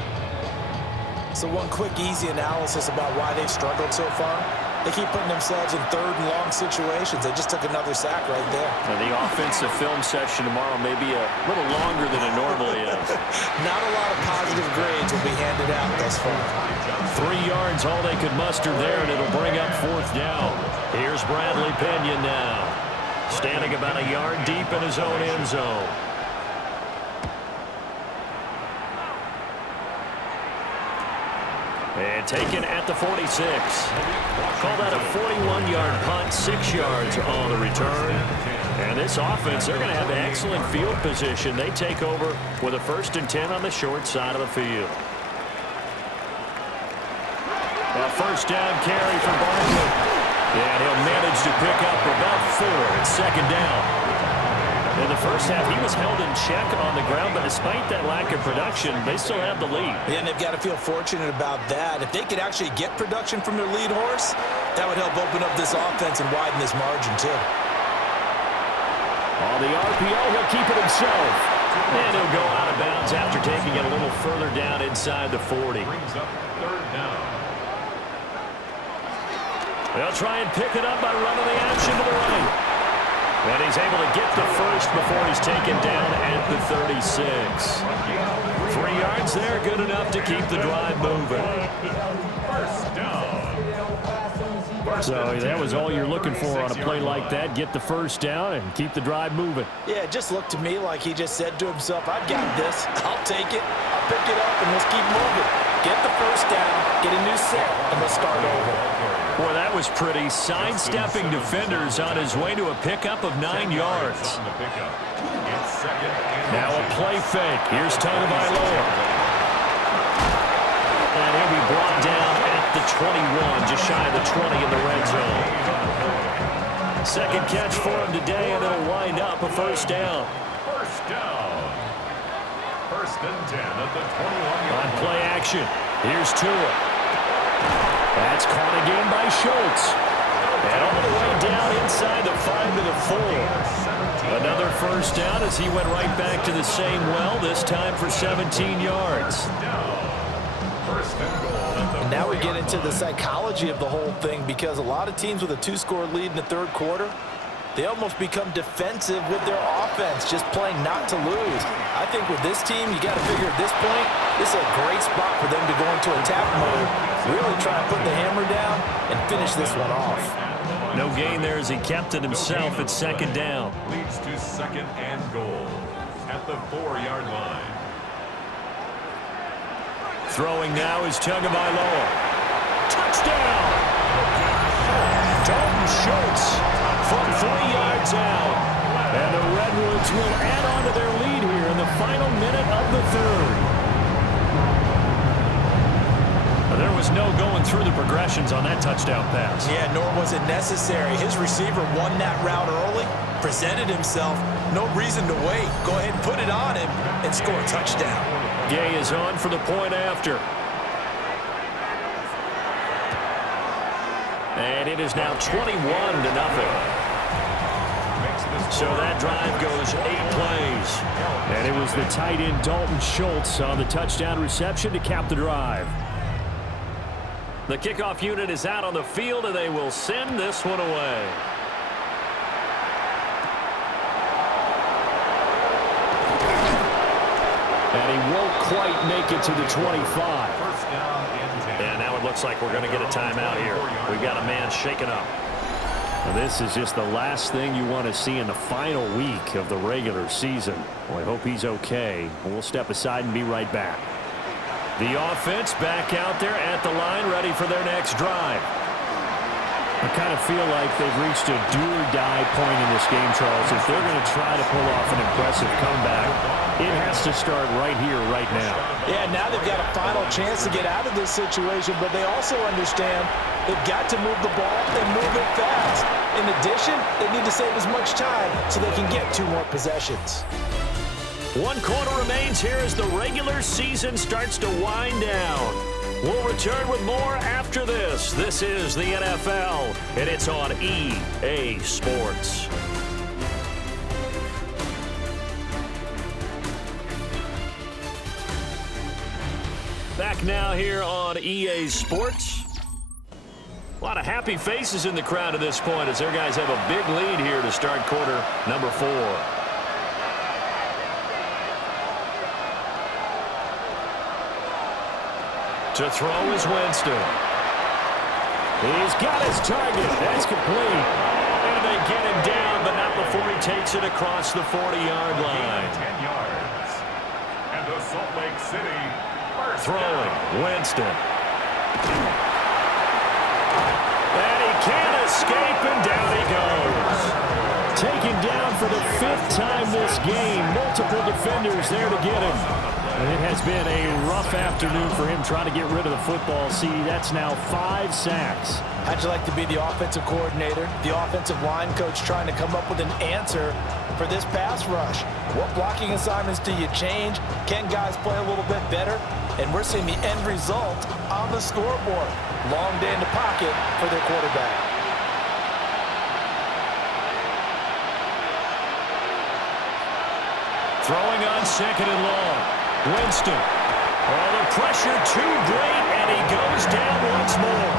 So one quick, easy analysis about why they've struggled so far. They keep putting themselves in third and long situations. They just took another sack right there. Now the offensive film session tomorrow may be a little longer than it normally is. Not a lot of positive grades will be handed out thus far. 3 yards, all they could muster there, and it'll bring up 4th down. Here's Bradley Pinion now, standing about a yard deep in his own end zone. And taken at the 46. Call that a 41-yard punt, 6 yards on the return. And this offense, they're going to have excellent field position. They take over with a 1st and 10 on the short side of the field. A 1st down carry for Barkley. And he'll manage to pick up about 4 at 2nd down. In the first half, he was held in check on the ground, but despite that lack of production, they still have the lead. Yeah, and they've got to feel fortunate about that. If they could actually get production from their lead horse, that would help open up this offense and widen this margin, too. On the RPO, he'll keep it himself. And he'll go out of bounds after taking it a little further down inside the 40. Brings up 3rd down. They'll try and pick it up by running the action to the right. And he's able to get the first before he's taken down at the 36. 3 yards there, good enough to keep the drive moving. First down. So that was all you're looking for on a play like that. Get the first down and keep the drive moving. Yeah, it just looked to me like he just said to himself, I've got this. I'll take it. I'll pick it up, and let's keep moving. Get the first down, get a new set, and let's start over. Boy, that was pretty. Sidestepping defenders on his way to a pickup of 9 yards. Now a play fake. Here's Tagovailoa. And he'll be brought down at the 21, just shy of the 20 in the red zone. Second catch for him today, and it'll wind up a first down. First down. First and 10 at the 21. On play action, here's Tua. That's caught again by Schultz. And all the way down inside the 5 to the 4. Another first down as he went right back to the same well, this time for 17 yards. And now we get into the psychology of the whole thing, because a lot of teams with a 2-score lead in the third quarter, they almost become defensive with their offense, just playing not to lose. I think with this team, you got to figure at this point, this is a great spot for them to go into attack mode, really try to put the hammer down and finish this one off. No gain there as he kept it himself at second down. Leads to second and goal at the 4-yard line. Throwing now is Tagovailoa. Touchdown! Dalton Schultz from 3 yards out. And the Redwoods will add on to their lead here in the final minute of the third. There was no going through the progressions on that touchdown pass. Yeah, nor was it necessary. His receiver won that route early, presented himself, no reason to wait. Go ahead and put it on him and score a touchdown. Gay is on for the point after. And it is now 21-0. So that drive goes 8 plays. And it was the tight end Dalton Schultz on the touchdown reception to cap the drive. The kickoff unit is out on the field, and they will send this one away. And he won't quite make it to the 25. And now it looks like we're going to get a timeout here. We've got a man shaken up. Now this is just the last thing you want to see in the final week of the regular season. Well, I hope he's okay. We'll step aside and be right back. The offense back out there at the line, ready for their next drive. I kind of feel like they've reached a do-or-die point in this game, Charles. If they're going to try to pull off an impressive comeback, it has to start right here, right now. Yeah, now they've got a final chance to get out of this situation, but they also understand they've got to move the ball and move it fast. In addition, they need to save as much time so they can get 2 more possessions. 1 quarter remains here as the regular season starts to wind down. We'll return with more after this. This is the NFL, and it's on EA Sports. Back now here on EA Sports. A lot of happy faces in the crowd at this point as their guys have a big lead here to start quarter number 4. To throw is Winston. He's got his target. That's complete. And they get him down, but not before he takes it across the 40-yard line. 10 yards. And the Salt Lake City first throwing, Winston. And he can't escape, and down he goes. Taken down for the 5th time this game. Multiple defenders there to get him. And it has been a rough afternoon for him trying to get rid of the football. See, that's now 5 sacks. How'd you like to be the offensive coordinator, the offensive line coach trying to come up with an answer for this pass rush? What blocking assignments do you change? Can guys play a little bit better? And we're seeing the end result on the scoreboard. Long day in the pocket for their quarterback. Throwing on 2nd and long. Winston. Oh, the pressure too great, and he goes down once more.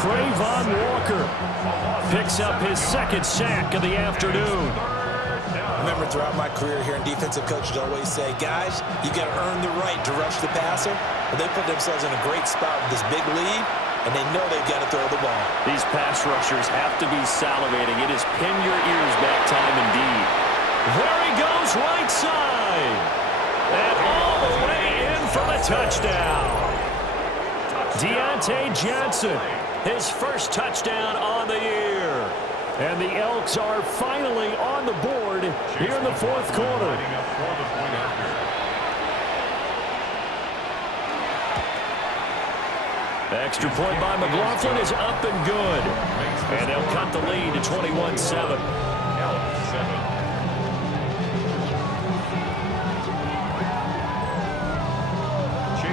Trey Trayvon Walker picks up his second sack of the afternoon. I remember throughout my career here in defensive coaches always say, guys, you got to earn the right to rush the passer. But they put themselves in a great spot with this big lead, and they know they've got to throw the ball. These pass rushers have to be salivating. It is pin your ears back time indeed. There he goes right side. And all the way in for the touchdown. Deontay Johnson, his first touchdown on the year. And the Elks are finally on the board here in the fourth quarter. Extra point by McLaughlin is up and good. And they'll cut the lead to 21-7.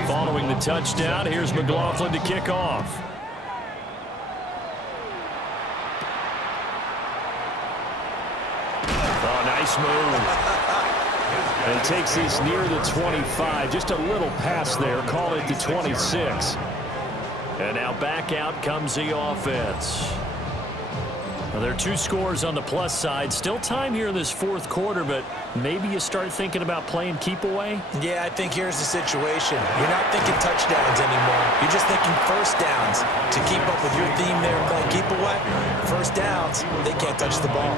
Following the touchdown, here's McLaughlin to kick off. Oh, nice move. And he takes this near the 25. Just a little pass there. Call it the 26. And now back out comes the offense. Now there are two scores on the plus side. Still time here in this fourth quarter, but maybe you start thinking about playing keep away? Yeah, I think here's the situation. You're not thinking touchdowns anymore. You're just thinking first downs. To keep up with your theme there, playing keep away, first downs, they can't touch the ball.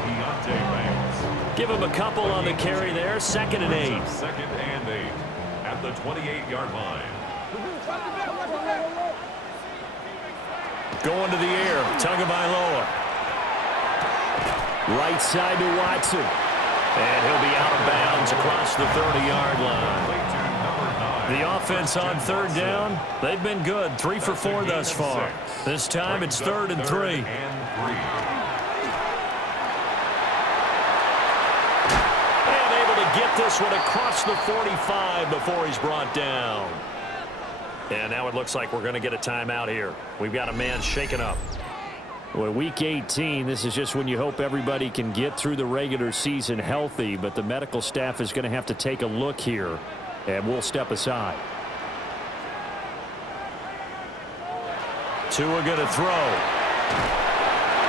Give him a couple on the carry there. 2nd and 8. 2nd and 8 at the 28-yard line. Going to the air. Tagovailoa. Right side to Watson. And he'll be out of bounds across the 30-yard line. The offense on 3rd down, they've been good. 3 for 4 thus far. This time it's 3rd and 3. And able to get this one across the 45 before he's brought down. And now it looks like we're going to get a timeout here. We've got a man shaken up. Well, week 18, this is just when you hope everybody can get through the regular season healthy, but the medical staff is going to have to take a look here, and we'll step aside. Tua going to throw.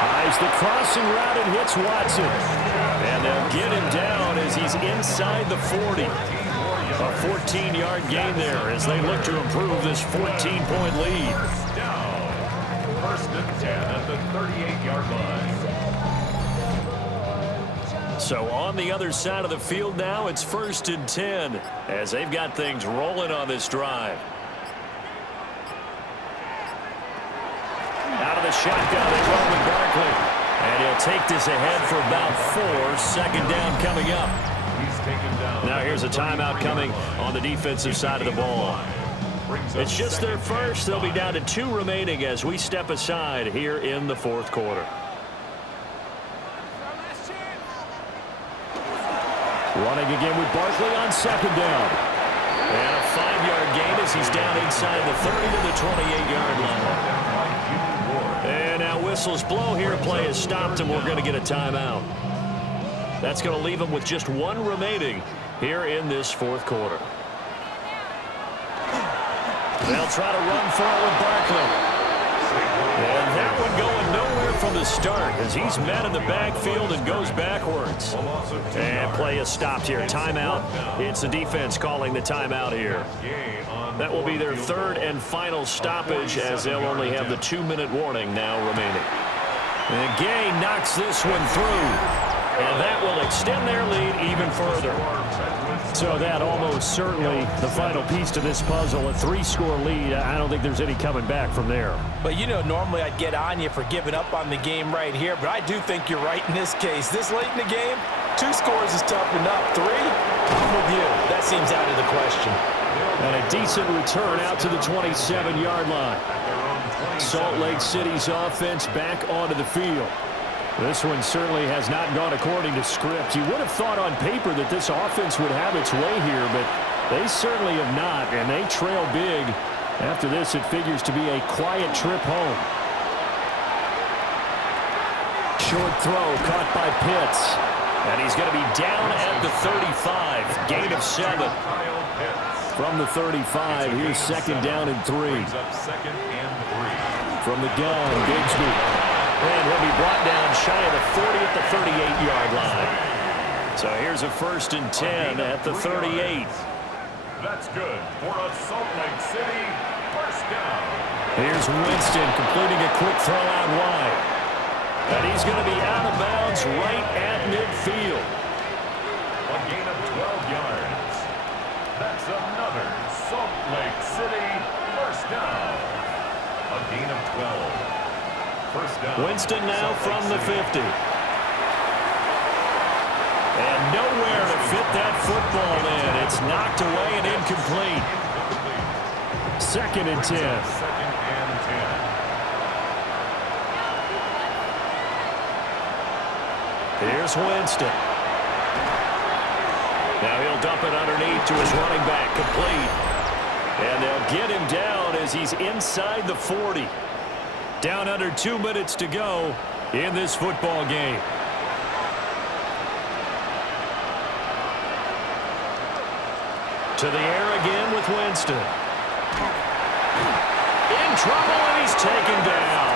Eyes the crossing route and hits Watson. And they'll get him down as he's inside the 40. A 14-yard gain there as they look to improve this 14-point lead. Down. 1st and 10 at the 38-yard line. So on the other side of the field now, it's 1st and 10 as they've got things rolling on this drive. Out of the shotgun, they roll with Barkley. And he'll take this ahead for about 4. 2nd down coming up. Now here's a timeout coming on the defensive side of the ball. It's just their first. They'll be down to 2 remaining as we step aside here in the fourth quarter. Running again with Barkley on 2nd down. And a 5-yard gain as he's down inside the 30 to the 28-yard line. And now whistles blow here. Play is stopped, and we're going to get a timeout. That's going to leave them with just 1 remaining here in this fourth quarter. They'll try to run for it with Barkley. And that one going nowhere from the start as he's met in the backfield and goes backwards. And play is stopped here. Timeout. It's the defense calling the timeout here. That will be their 3rd and final stoppage as they'll only have the 2-minute warning now remaining. And Gay knocks this one through. And that will extend their lead even further. So that almost certainly the final piece to this puzzle. A 3-score lead. I don't think there's any coming back from there. But, you know, normally I'd get on you for giving up on the game right here. But I do think you're right in this case. This late in the game, 2 scores is tough enough. 3, I'm with you. That seems out of the question. And a decent return out to the 27-yard line. Salt Lake City's offense back onto the field. This one certainly has not gone according to script. You would have thought on paper that this offense would have its way here, but they certainly have not, and they trail big. After this, it figures to be a quiet trip home. Short throw caught by Pitts, and he's going to be down at the 35. Gain of 7. From the 35, here's 2nd down and 3. From the gun, Bigsby. And he'll be brought down shy of the 40 at the 38-yard line. So here's a 1st and 10 at the 38. That's good for a Salt Lake City first down. Here's Winston completing a quick throw out wide. And he's going to be out of bounds right at midfield. A gain of 12 yards. That's another Salt Lake City first down. A gain of 12. First down. Winston now from the 50. And nowhere to fit that football in. It's knocked away and incomplete. 2nd and 10. 2nd and 10. Here's Winston. Now he'll dump it underneath to his running back, complete. And they'll get him down as he's inside the 40. Down under 2 minutes to go in this football game. To the air again with Winston. In trouble, and he's taken down.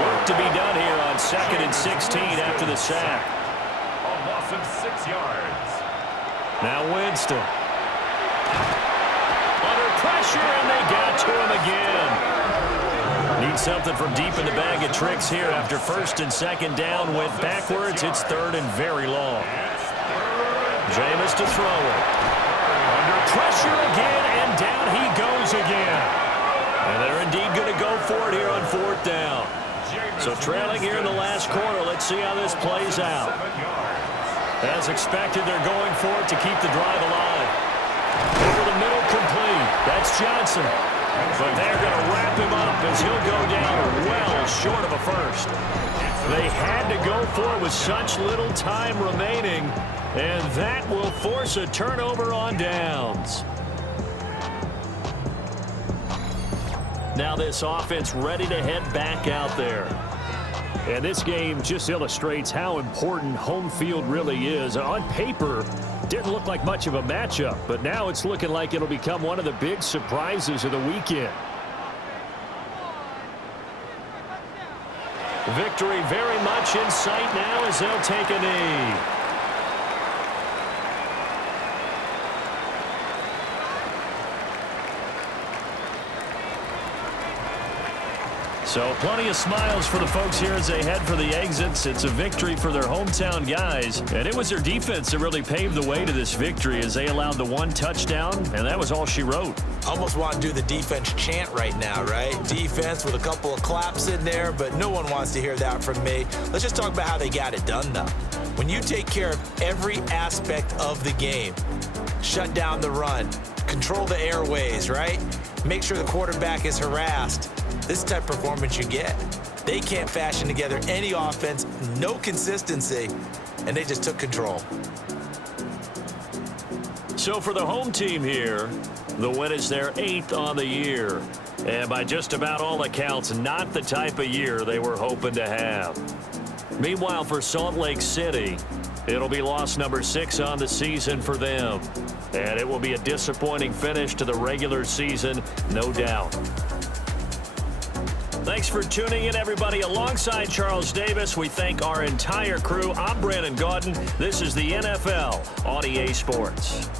Work to be done here on 2nd and 16 after the sack. A loss of 6 yards. Now Winston. Under pressure, and they got to him again. Need something from deep in the bag of tricks here after 1st and 2nd down. Went backwards. It's 3rd and very long. Jameis to throw it. Under pressure again, and down he goes again. And they're indeed going to go for it here on 4th down. So trailing here in the last quarter. Let's see how this plays out. As expected, they're going for it to keep the drive alive. Over the middle, complete. That's Johnson. But they're going to wrap him up as he'll go down well short of a first. They had to go for it with such little time remaining, and that will force a turnover on downs. Now this offense ready to head back out there. And this game just illustrates how important home field really is. On paper, didn't look like much of a matchup, but now it's looking like it'll become one of the big surprises of the weekend. Victory very much in sight now as they'll take a knee. So plenty of smiles for the folks here as they head for the exits. It's a victory for their hometown guys. And it was their defense that really paved the way to this victory as they allowed the 1 touchdown, and that was all she wrote. Almost want to do the defense chant right now, right? Defense with a couple of claps in there, but no one wants to hear that from me. Let's just talk about how they got it done, though. When you take care of every aspect of the game, shut down the run, control the airways, right? Make sure the quarterback is harassed. This type of performance you get. They can't fashion together any offense, no consistency, and they just took control. So for the home team here, the win is their 8th on the year. And by just about all accounts, not the type of year they were hoping to have. Meanwhile, for Salt Lake City, it'll be loss number 6 on the season for them. And it will be a disappointing finish to the regular season, no doubt. Thanks for tuning in, everybody. Alongside Charles Davis, we thank our entire crew. I'm Brandon Gaudin. This is the NFL on EA Sports.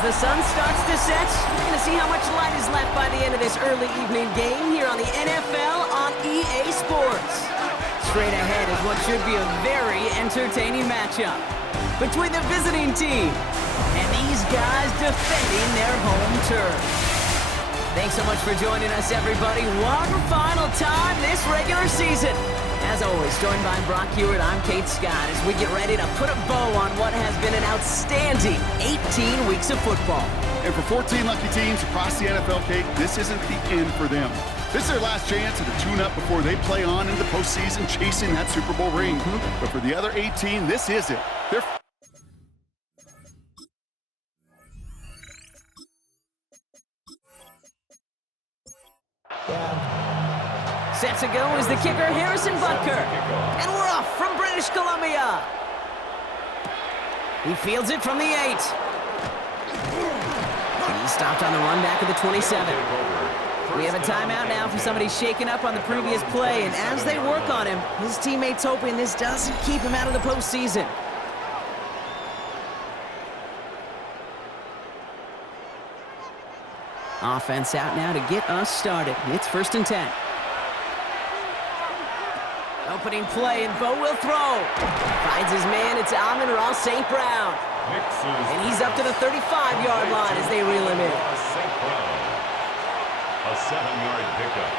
As the sun starts to set, we're going to see how much light is left by the end of this early evening game here on the NFL on EA Sports. Straight ahead is what should be a very entertaining matchup between the visiting team and these guys defending their home turf. Thanks so much for joining us, everybody. One final time this regular season. As always, joined by Brock Hewitt, I'm Kate Scott as we get ready to put a bow on what has been an outstanding 18 weeks of football. And for 14 lucky teams across the NFL, Kate, this isn't the end for them. This is their last chance to tune-up before they play on into the postseason chasing that Super Bowl ring. But for the other 18, this is it. They're Set to go is the kicker, Harrison Butker. And we're off from British Columbia. He fields it from the 8. And he stopped on the run back of the 27. We have a timeout now for somebody shaken up on the previous play, and as they work on him, his teammates hoping this doesn't keep him out of the postseason. Offense out now to get us started. It's 1st and 10. Opening play, and Bo will throw. Finds his man, it's Amon-Ra St. Brown. And he's up to the 35-yard line as they reel him in. A 7-yard pickup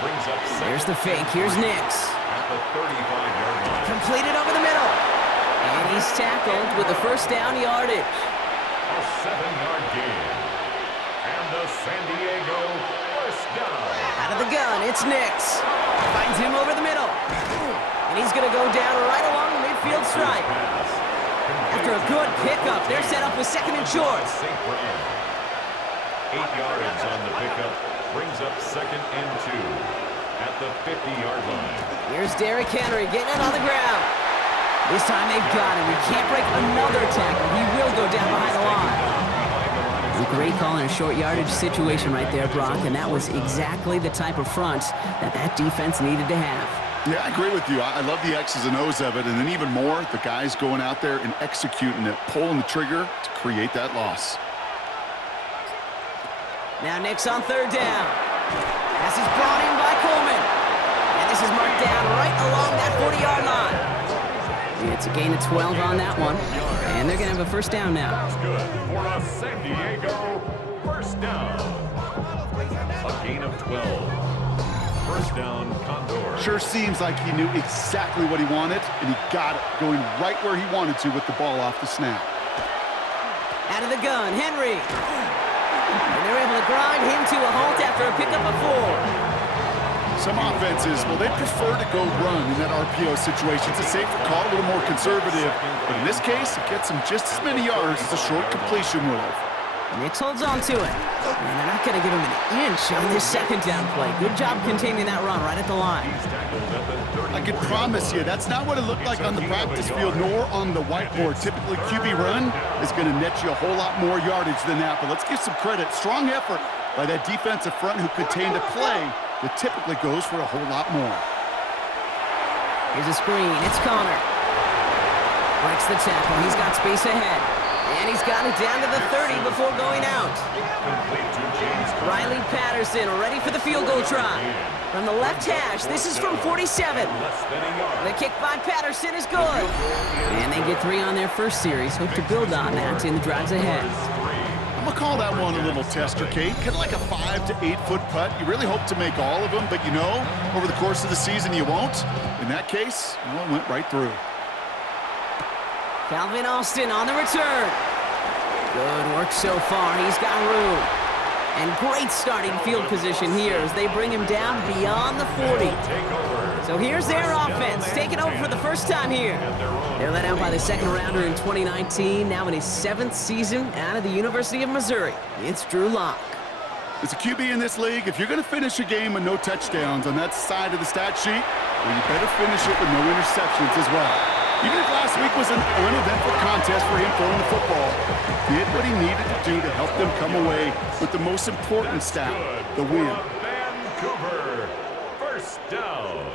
brings up second. Here's the fake, here's Nix. At the 35-yard line. Completed over the middle. And he's tackled with the first down yardage. A 7-yard gain. And the San Diego first down. Out of the gun, it's Nix. Finds him over the middle. And he's going to go down right along the midfield stripe. After a good pickup, they're set up with 2nd and short. 8 yards on the pickup. Brings up 2nd and 2. At the 50-yard line. Here's Derrick Henry getting it on the ground. This time they've got him. He can't break another tackle. He will go down behind the line. A great call in a short yardage situation right there, Brock, and that was exactly the type of front that defense needed to have. Yeah, I agree with you. I love the X's and O's of it, and then even more, the guys going out there and executing it, pulling the trigger to create that loss. Now Nix on 3rd down. Pass is brought in by Coleman. And this is marked down right along that 40-yard line. It's a gain of 12 on that one. And they're going to have a first down now. That's good for a San Diego first down. A gain of 12. First down, Condor. Sure seems like he knew exactly what he wanted, and he got it, going right where he wanted to with the ball off the snap. Out of the gun, Henry. And they're able to grind him to a halt after a pickup of 4. Some offenses, well, they prefer to go run in that RPO situation. It's a safer call, a little more conservative. But in this case, it gets him just as many yards as a short completion would have. Nix holds on to it. And they're not going to give him an inch on this 2nd down play. Good job containing that run right at the line. I can promise you, that's not what it looked like on the practice field, nor on the whiteboard. Typically, QB run is going to net you a whole lot more yardage than that. But let's give some credit. Strong effort by that defensive front who contained a play that typically goes for a whole lot more. Here's a screen. It's Connor. Breaks the tackle. He's got space ahead. And he's got it down to the 30 before going out. Riley Patterson ready for the field goal try. From the left hash, this is from 47. The kick by Patterson is good. And they get 3 on their first series. Hope to build on that in the drives ahead. I'm going to call that one a little tester, Kate. Kind of like a 5 to 8 foot putt. You really hope to make all of them, but you know, over the course of the season, you won't. In that case, well, it went right through. Calvin Austin on the return. Good work so far. He's got room. And great starting field position here as they bring him down beyond the 40. So here's their offense, taking over for the first time here. They're led out by the 2nd rounder in 2019, now in his 7th season out of the University of Missouri. It's Drew Lock. As a QB in this league, if you're going to finish a game with no touchdowns on that side of the stat sheet, well, you better finish it with no interceptions as well. Even if last week was an uneventful contest for him throwing the football, he did what he needed to do to help them come away with the most important stat, the win. Vancouver, first down.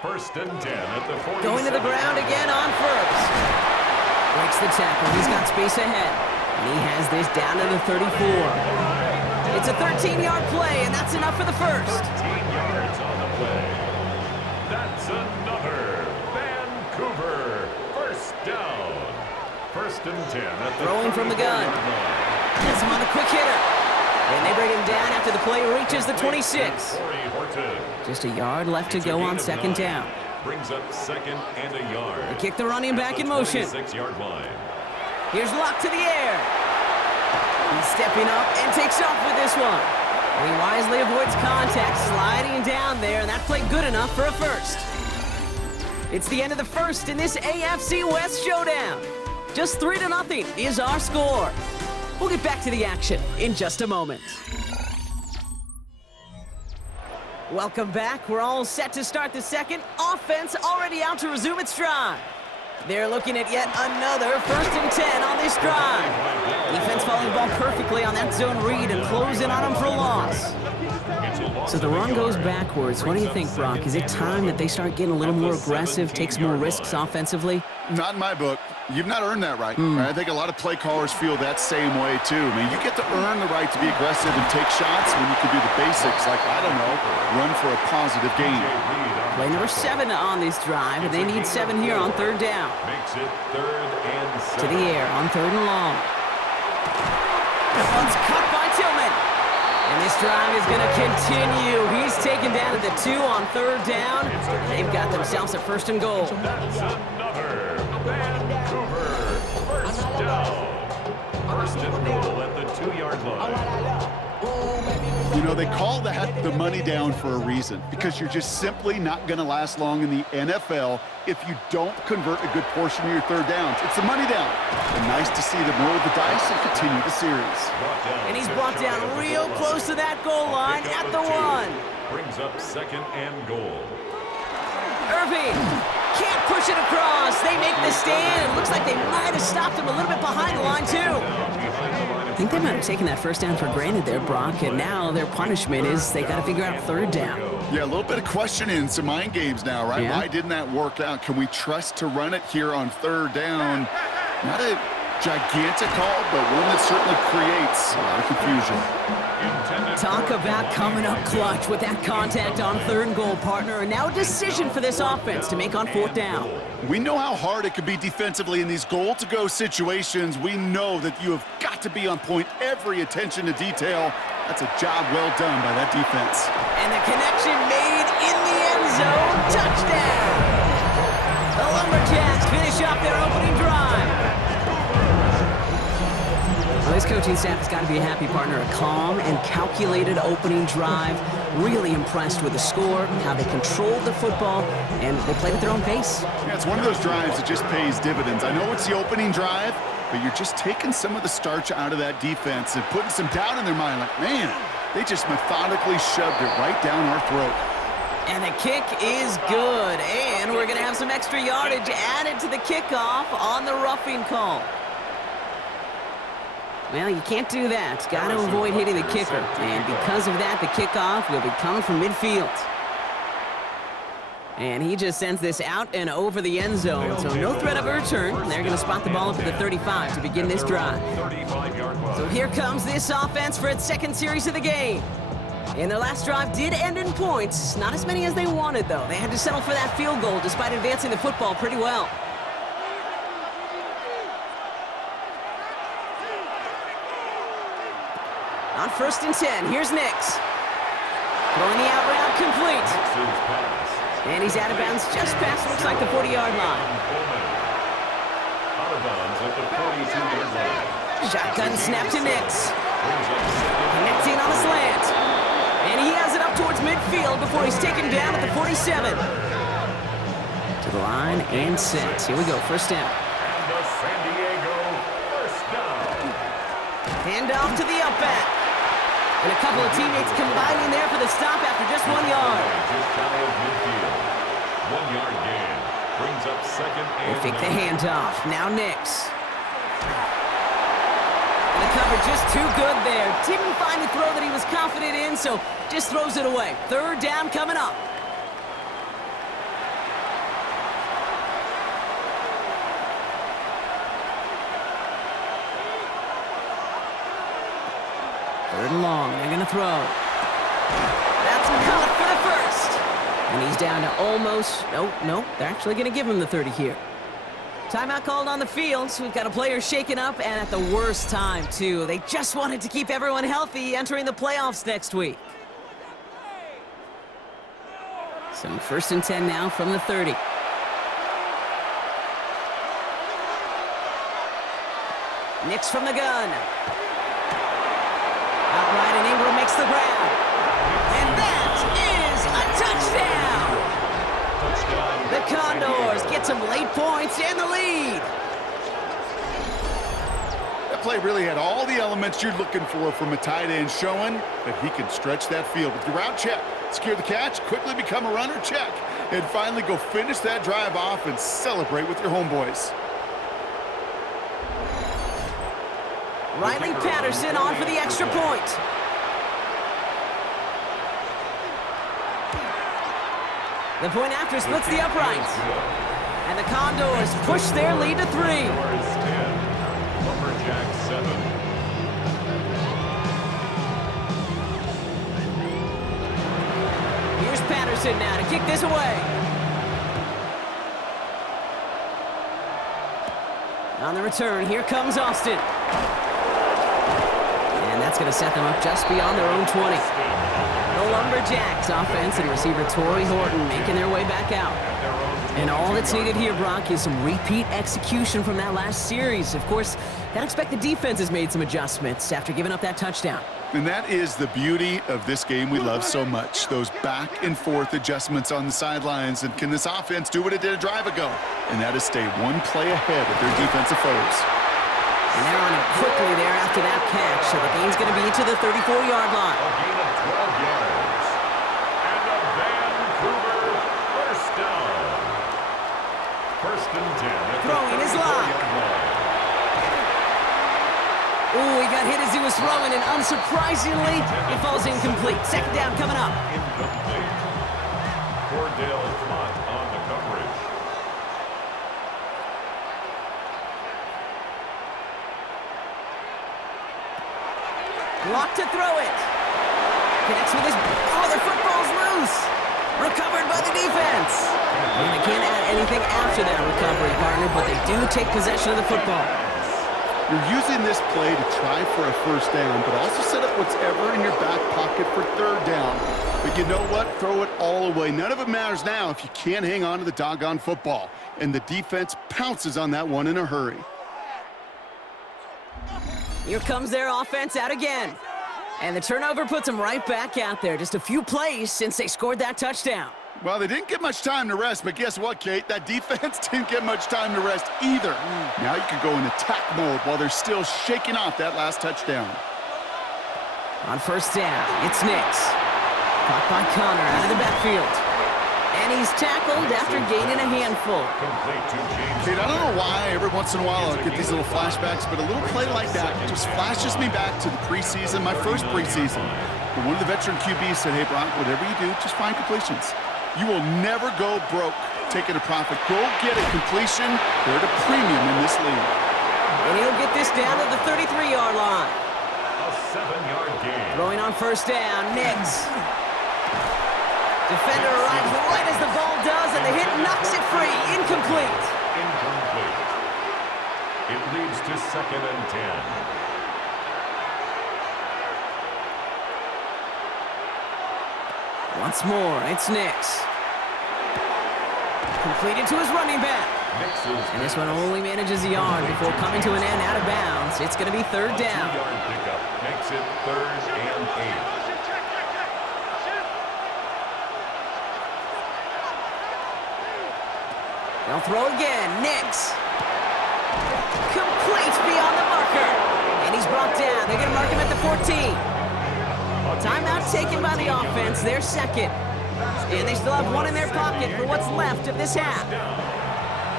1st and 10 at the 40. Going to the ground again on first. Breaks the tackle. He's got space ahead. And he has this down to the 34. It's a 13-yard play, and that's enough for the first. 13 yards on the play. That's another Vancouver first down. First and 10 at the throwing from the gun. Gets him on a quick hitter. And they bring him down after the play reaches the 26. Just a yard left to go on second down. Brings up second and a yard. They kick the running back in motion. 26-yard line. Here's Locke to the air. He's stepping up and takes off with this one. And he wisely avoids contact, sliding down there, and that played good enough for a first. It's the end of the first in this AFC West showdown. Just 3-0 is our score. We'll get back to the action in just a moment. Welcome back. We're all set to start the second. Offense already out to resume its drive. They're looking at yet another 1st and 10 on this drive. Defense following the ball perfectly on that zone read and closing on them for a loss. So the run goes backwards. What do you think, Brock? Is it time that they start getting a little more aggressive, take some more risks offensively? Not in my book. You've not earned that right. I think a lot of play callers feel that same way, too. I mean, you get to earn the right to be aggressive and take shots when you can do the basics, like, I don't know, run for a positive gain. Play number 7 on this drive, and they need 7 here on 3rd down. Makes it 3rd and 7. To the air on 3rd and long. That one's cut by Tillman. And this drive is going to continue. He's taken down at the 2 on 3rd down. They've got themselves a 1st and goal. That's another Vancouver first down. 1st and goal at the 2-yard line. You know, they call that the money down for a reason, because you're just simply not going to last long in the NFL if you don't convert a good portion of your 3rd downs. It's the money down. And nice to see them roll the dice and continue the series. And he's brought down real close to that goal line at the 1. Brings up 2nd and goal. Irving can't push it across. They make the stand. It looks like they might have stopped him a little bit behind the line, too. I think they might have taken that 1st down for granted there, Brock, and now their punishment is they got to figure out 3rd down. Yeah, a little bit of questioning, some mind games now, right? Yeah. Why didn't that work out? Can we trust to run it here on 3rd down? Not a gigantic call, but one that certainly creates a lot of confusion. Talk about coming up clutch with that contact on 3rd and goal, partner, and now a decision for this offense to make on 4th down. We know how hard it can be defensively in these goal-to-go situations. We know that you have got to be on point, every attention to detail. That's a job well done by that defense. And the connection made in the end zone. Touchdown! The Lumberjacks finish off their opening drive. Well, this coaching staff has got to be a happy partner. A calm and calculated opening drive. Really impressed with the score, how they controlled the football, and they played at their own pace. Yeah, it's one of those drives that just pays dividends. I know it's the opening drive, but you're just taking some of the starch out of that defense and putting some doubt in their mind. Like, man, they just methodically shoved it right down our throat. And the kick is good, and we're going to have some extra yardage added to the kickoff on the roughing call. Well, you can't do that. Got to avoid hitting the kicker. And because of that, the kickoff will be coming from midfield. And he just sends this out and over the end zone. So no threat of a return. They're going to spot the ball up at the 35 to begin this drive. So here comes this offense for its 2nd series of the game. And their last drive did end in points. Not as many as they wanted, though. They had to settle for that field goal despite advancing the football pretty well. On 1st and 10, here's Nix. Throwing the out route complete. And he's out of bounds just past, looks like, the 40-yard line. Out of bounds at the 42-yard line. Shotgun snap to Nix. Connecting on the slant. And he has it up towards midfield before he's taken down at the 47. To the line and set. Here we go, 1st down. And the San Diego first down. Hand off to the up back. And a couple of teammates combining there for the stop after just 1 yard. Just shy of midfield. 1-yard gain. Brings up 2nd and They fake the handoff. Now Nix. And the cover just too good there. Didn't find a throw that he was confident in, so just throws it away. 3rd down coming up. Third and long. They're going to throw. That's caught for the first. And he's down to almost... Nope. They're actually going to give him the 30 here. Timeout called on the field. So we've got a player shaken up, and at the worst time, too. They just wanted to keep everyone healthy entering the playoffs next week. So 1st and 10 now from the 30. Nix from the gun. Outright, and Ingram makes the grab. And that is a touchdown! The Condors get some late points and the lead. That play really had all the elements you're looking for from a tight end, showing that he can stretch that field with your route check, secure the catch, quickly become a runner check, and finally go finish that drive off and celebrate with your homeboys. Riley Patterson on for the extra point. The point after splits the uprights. And the Condors push their lead to 3. Lumberjack 7. Here's Patterson now to kick this away. On the return, here comes Austin. And that's going to set them up just beyond their own 20. The Lumberjacks offense and receiver Torrey Horton making their way back out. And all that's needed here, Brock, is some repeat execution from that last series. Of course, gotta expect the defense has made some adjustments after giving up that touchdown. And that is the beauty of this game we love so much. Those back and forth adjustments on the sidelines. And can this offense do what it did a drive ago? And that is stay one play ahead of their defensive foes. And they're on it quickly there after that catch. So the gain's going to be to the 34-yard line. A gain of 12 yards. And a Vancouver first down. 1st and 10. Throwing is locked. Ooh, he got hit as he was throwing, and unsurprisingly, it falls incomplete. 2nd down coming up. Incomplete. Cordell Flott on the coverage. Blocked to throw it. Connects with his... Oh, the football's loose. Recovered by the defense. And they can't add anything after that recovery, partner, but they do take possession of the football. You're using this play to try for a 1st down, but also set up what's ever in your back pocket for 3rd down. But you know what? Throw it all away. None of it matters now if you can't hang on to the doggone football. And the defense pounces on that one in a hurry. Here comes their offense out again. And the turnover puts them right back out there. Just a few plays since they scored that touchdown. Well, they didn't get much time to rest, but guess what, Kate? That defense didn't get much time to rest either. Now you can go in attack mode while they're still shaking off that last touchdown. On 1st down, it's Nix. Caught by Connor out of the backfield. And he's tackled after gaining a handful. Complete to James. Kate, I don't know why every once in a while I'll get these little flashbacks, but a little play like that just flashes me back to the preseason, my first preseason. But one of the veteran QBs said, hey, Brock, whatever you do, just find completions. You will never go broke taking a profit. Go get a completion. They're at a premium in this league. And he'll get this down to the 33-yard line. A 7-yard gain. Throwing on 1st down, Nix. Defender arrives right as the ball does, and the hit knocks it free. Incomplete. Incomplete. It leads to 2nd and 10. Once more, it's Nix. Completed to his running back. And this one only manages a yard before coming to an end out of bounds. It's going to be 3rd down. 2-yard pickup makes it 3rd and 8. They'll throw again. Nix. Complete beyond the marker. And he's brought down. They're going to mark him at the 14. Timeout taken by the offense. They're 2nd. And they still have one in their pocket for what's left of this half.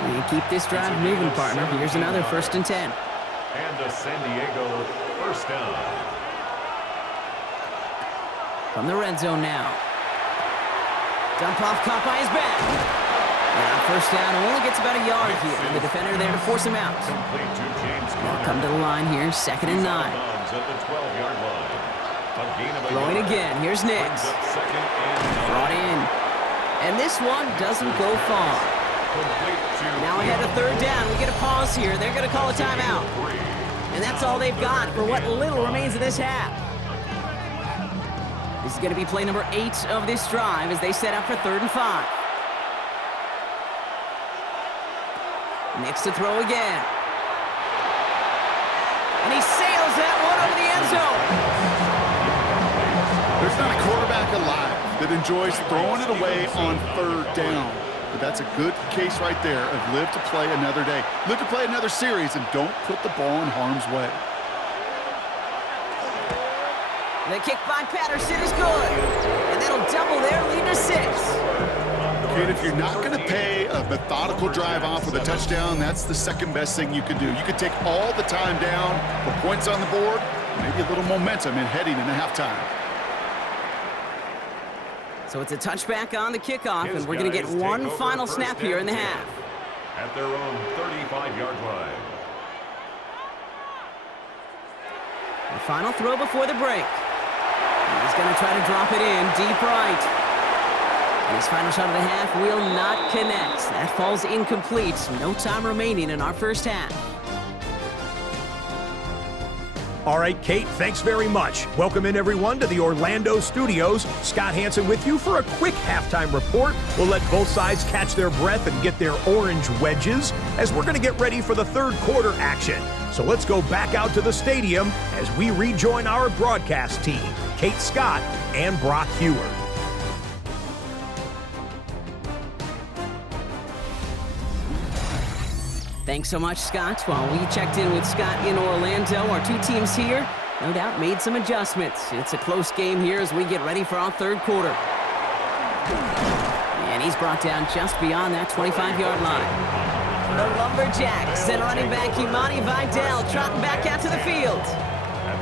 We keep this drive moving, partner. Here's another 1st and 10. And a San Diego first down. From the red zone now. Dump off caught by his back. And on 1st down, only gets about a yard here. And the defender there to force him out. Complete to James They'll come to the line here, 2nd and 9. At the 12-yard line. Throwing again. Here's Nix. Brought in. And this one doesn't go far. Now ahead of third down. We get a pause here. They're going to call a timeout. And that's all they've got for what little remains of this half. This is going to be play number 8 of this drive as they set up for 3rd and 5. Nix to throw again. And he sails that one over the end zone. There's not a quarterback alive that enjoys throwing it away on 3rd down. But that's a good case right there of live to play another day. Live to play another series and don't put the ball in harm's way. The kick by Patterson is good. And that'll double their lead to 6. Kid, if you're not going to pay a methodical drive off with a touchdown, that's the second best thing you could do. You could take all the time down, put points on the board, maybe a little momentum in heading into halftime. So it's a touchback on the kickoff, and we're going to get one final snap here in the half. At their own 35-yard line. The final throw before the break. He's going to try to drop it in deep right. And his final shot of the half will not connect. That falls incomplete. No time remaining in our first half. All right, Kate, thanks very much. Welcome in, everyone, to the Orlando studios. Scott Hansen with you for a quick halftime report. We'll let both sides catch their breath and get their orange wedges as we're going to get ready for the 3rd quarter action. So let's go back out to the stadium as we rejoin our broadcast team, Kate Scott and Brock Hewer. Thanks so much, Scott. While we checked in with Scott in Orlando, our two teams here, no doubt, made some adjustments. It's a close game here as we get ready for our 3rd quarter. And he's brought down just beyond that 25-yard line. The Lumberjacks and running back Imani Vidal trotting back out to the field.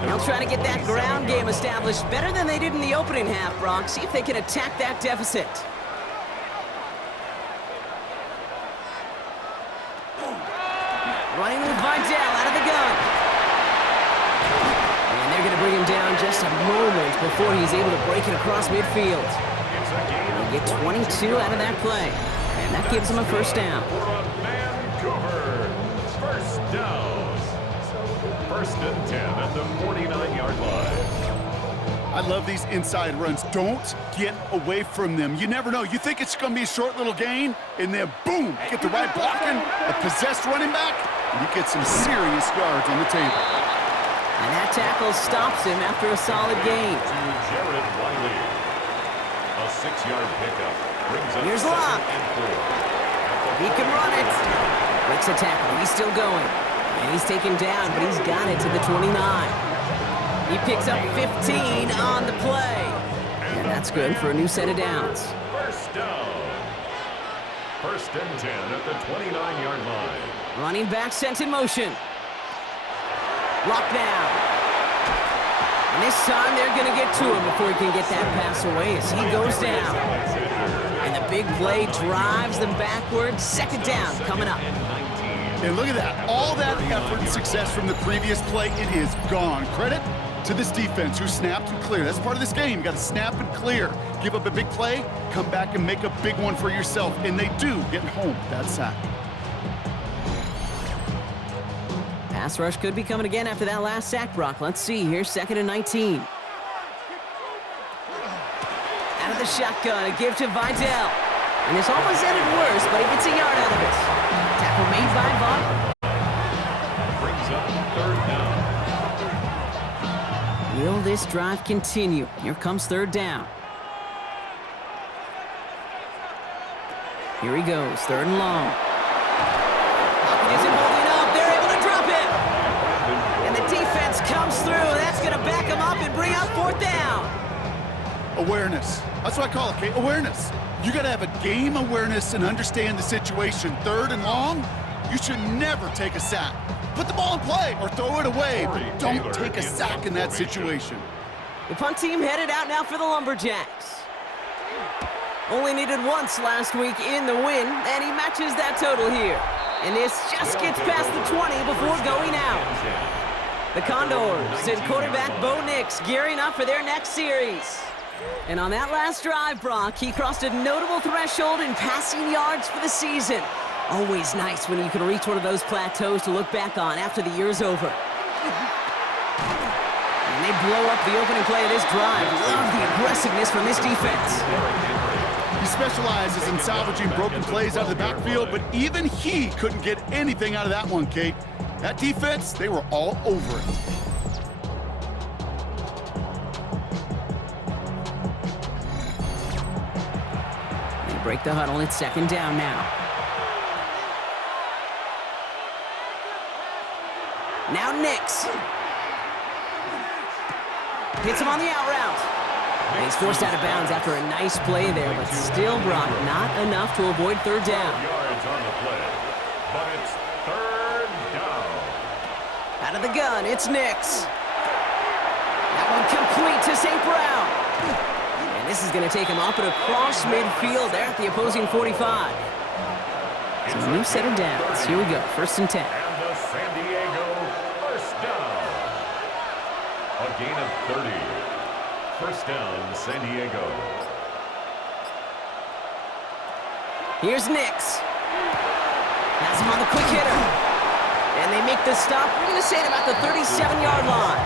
They'll try to get that ground game established better than they did in the opening half, Brock. See if they can attack that deficit. Running with Vidal out of the gun. And they're going to bring him down just a moment before he's able to break it across midfield. They get 22 out of that play. And that gives him a first down. Vancouver, first down. 1st and 10 at the 49-yard line. I love these inside runs. Don't get away from them. You never know. You think it's going to be a short little gain, and then boom, get the right blocking, a possessed running back, and you get some serious yards on the table. And that tackle stops him after a solid gain. Jared Wiley. A 6-yard pickup. Brings up Here's Locke. He can run it. Breaks a tackle. He's still going. And he's taken down, but he's got it to the 29. He picks up 15 on the play. And that's good for a new set of downs. First down. 1st and 10 at the 29-yard line. Running back sent in motion. Locked down. And this time they're going to get to him before he can get that pass away as he goes down. And the big play drives them backwards. 2nd down coming up. And look at that. All that effort and success from the previous play, it is gone. Credit to this defense who snapped and cleared. That's part of this game. You got to snap and clear. Give up a big play, come back and make a big one for yourself. And they do get home with that sack. Pass rush could be coming again after that last sack, Brock. Let's see here, 2nd and 19. Out of the shotgun, a give to Vidal. And this almost ended worse, but he gets a yard out of it. Tackle made by Vaughn. Brings up 3rd down. Will this drive continue? Here comes 3rd down. Here he goes, 3rd and long. Lockett isn't holding up. They're able to drop him. And the defense comes through. That's going to back him up and bring up 4th down. Awareness. That's what I call it, Kate. Awareness. You got to have a game awareness and understand the situation. 3rd and long, you should never take a sack. Put the ball in play or throw it away, but don't take a sack in that situation. The punt team headed out now for the Lumberjacks. Only needed once last week in the win, and he matches that total here. And this just gets past the 20 before going out. The Condors and quarterback Bo Nix gearing up for their next series. And on that last drive, Brock, he crossed a notable threshold in passing yards for the season. Always nice when you can reach one of those plateaus to look back on after the year's over. And they blow up the opening play of this drive. Love the aggressiveness from this defense. He specializes in salvaging broken plays out of the backfield, but even he couldn't get anything out of that one, Kate. That defense, they were all over it. They break the huddle. It's second down now. Now Nix. Hits him on the out route. And he's forced out of bounds after a nice play there, but still, Brock, not enough to avoid third down. Yards on the play, but it's third down. Out of the gun, it's Nix. That one complete to St. Brown. And this is going to take him up and across midfield there at the opposing 45. So a new set of downs. Here we go, 1st and 10. And the San Diego first down. A gain of 30. First down, San Diego. Here's Nix. Has him on the quick hitter. And they make the stop. We're going to say at about the 37-yard line.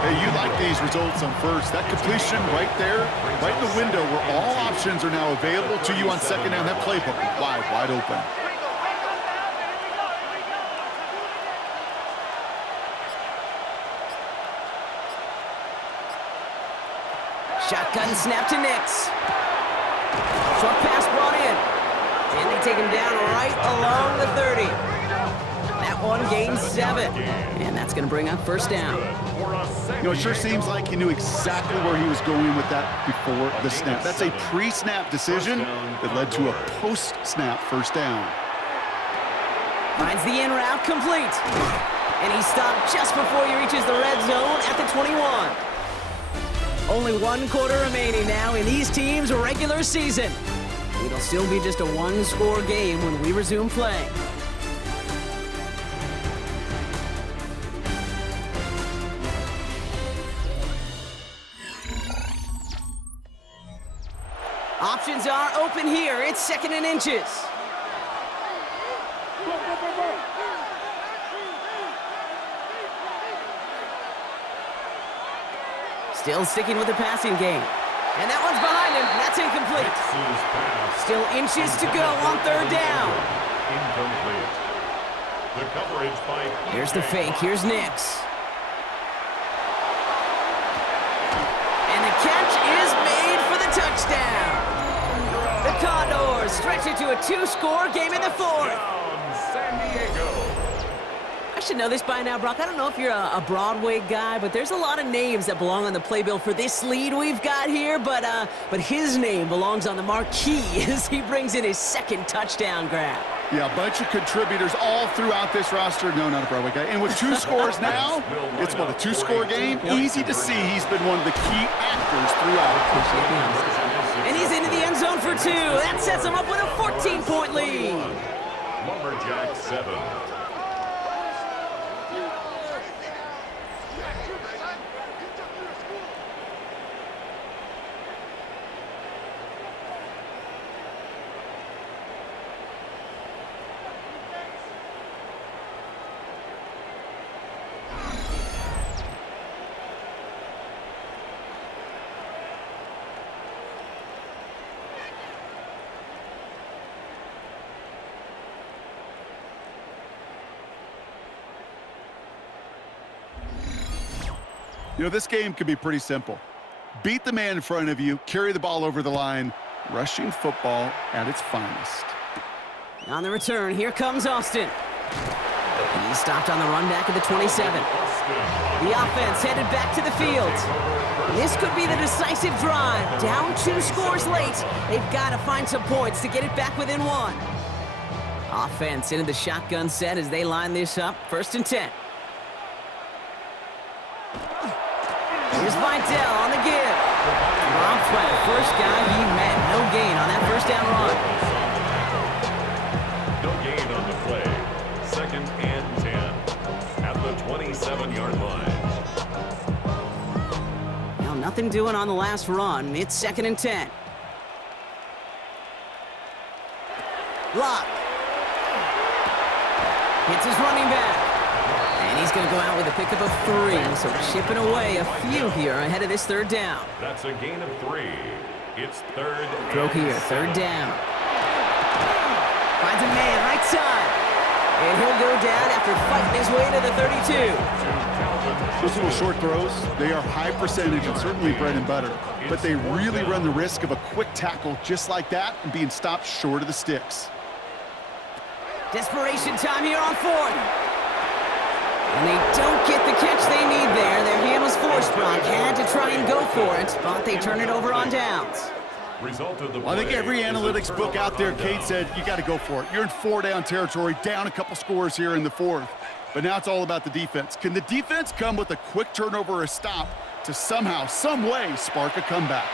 Hey, you like these results on first. That completion right there, right in the window where all options are now available to you on second down. That playbook wide open. Shotgun snap to Nix. Short pass brought in. And they take him down right along the 30. That one gains 7. And that's going to bring up first down. You know, it sure seems like he knew exactly where he was going with that before the snap. That's a pre-snap decision that led to a post-snap first down. Finds the in route complete. And he stopped just before he reaches the red zone at the 21. Only 1 quarter remaining now in these teams' regular season. It'll still be just a 1-score game when we resume playing. Options are open here. It's 2nd and inches. Still sticking with the passing game. And that one's behind him. That's incomplete. Still inches to go on 3rd down. Incomplete. The coverage by... Here's the fake. Here's Nix. And the catch is made for the touchdown. The Condors stretch it to a 2-score game in the 4th. San Diego. I should know this by now, Brock. I don't know if you're a Broadway guy, but there's a lot of names that belong on the playbill for this lead we've got here, but his name belongs on the marquee as he brings in his 2nd touchdown grab. Yeah, a bunch of contributors all throughout this roster. No, not a Broadway guy. And with 2 scores now, it's what, a 2-score game? Easy to see he's been one of the key actors throughout. And he's into the end zone for 2. That sets him up with a 14-point lead. Lumberjack 7. You know, this game could be pretty simple. Beat the man in front of you, carry the ball over the line, rushing football at its finest. On the return, here comes Austin. He's stopped on the run back at the 27. The offense headed back to the field. This could be the decisive drive. Down 2 scores late. They've got to find some points to get it back within 1. Offense into the shotgun set as they line this up. 1st and 10. Here's Vidal on the give. Dropped by the first guy he met. No gain on that 1st down run. No gain on the play. 2nd and 10 at the 27. 7-yard line. Now nothing doing on the last run. It's 2nd and 10. Lock. Hits his running back. And he's going to go out with a pickup of 3. So chipping away a few here ahead of this 3rd down. That's a gain of 3. It's 3rd Throw here, and 3rd 7. down. Finds a man right side. And he'll go down after fighting his way to the 32. Those little short throws, they are high percentage and certainly bread and butter. But they really run the risk of a quick tackle just like that and being stopped short of the sticks. Desperation time here on 4th. And they don't get the catch they need there. Their hand was forced. Brock had to try and go for it, but they turn it over on downs. Result of the Well, I think play every is a analytics book turnover out there, on Kate downs. said, you got to go for it. You're in 4-down territory, down a couple scores here in the 4th. But now it's all about the defense. Can the defense come with a quick turnover or a stop to somehow, some way, spark a comeback?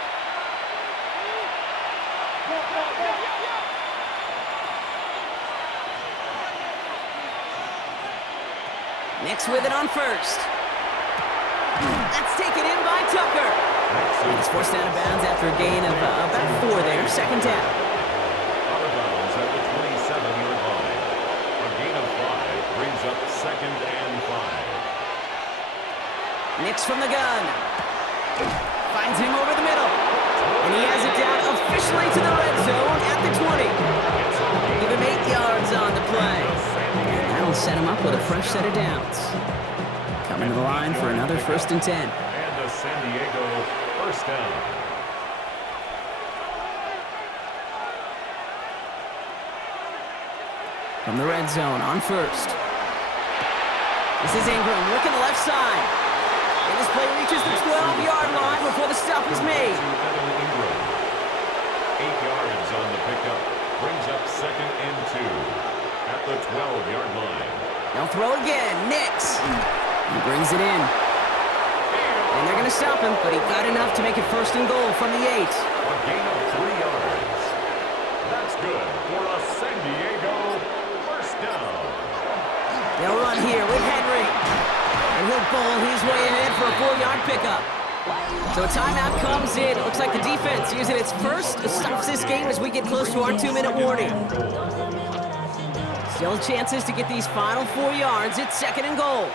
Next with it on 1st. That's taken in by Tucker. He's forced out of bounds after a gain of about 4 there. 2nd down. Out of bounds at the 27-yard line. A gain of 5 brings up 2nd and 5. Nix from the gun. Finds him over the middle. And he has it down officially to the red zone at the 20. Give him 8 yards on the play. And that'll set him up with a fresh set of downs. Coming to the line for another 1st and 10. And a San Diego 1st down. From the red zone on 1st. This is Ingram looking the left side. And this play reaches the 12-yard line before the stop is made. 8 yards on the pickup. Brings up 2nd and 2 at the 12-yard line. Now throw again. Nix. He brings it in. And they're going to stop him, but he got enough to make it 1st and goal from the 8. A gain of 3 yards. That's good for a San Diego 1st down. They'll run here with Henry. And he'll bowl his way ahead for a 4-yard pickup. So a timeout comes in. It looks like the defense using its first stops this game as we get close to our 2-minute warning. Still chances to get these final 4 yards. It's 2nd and goal.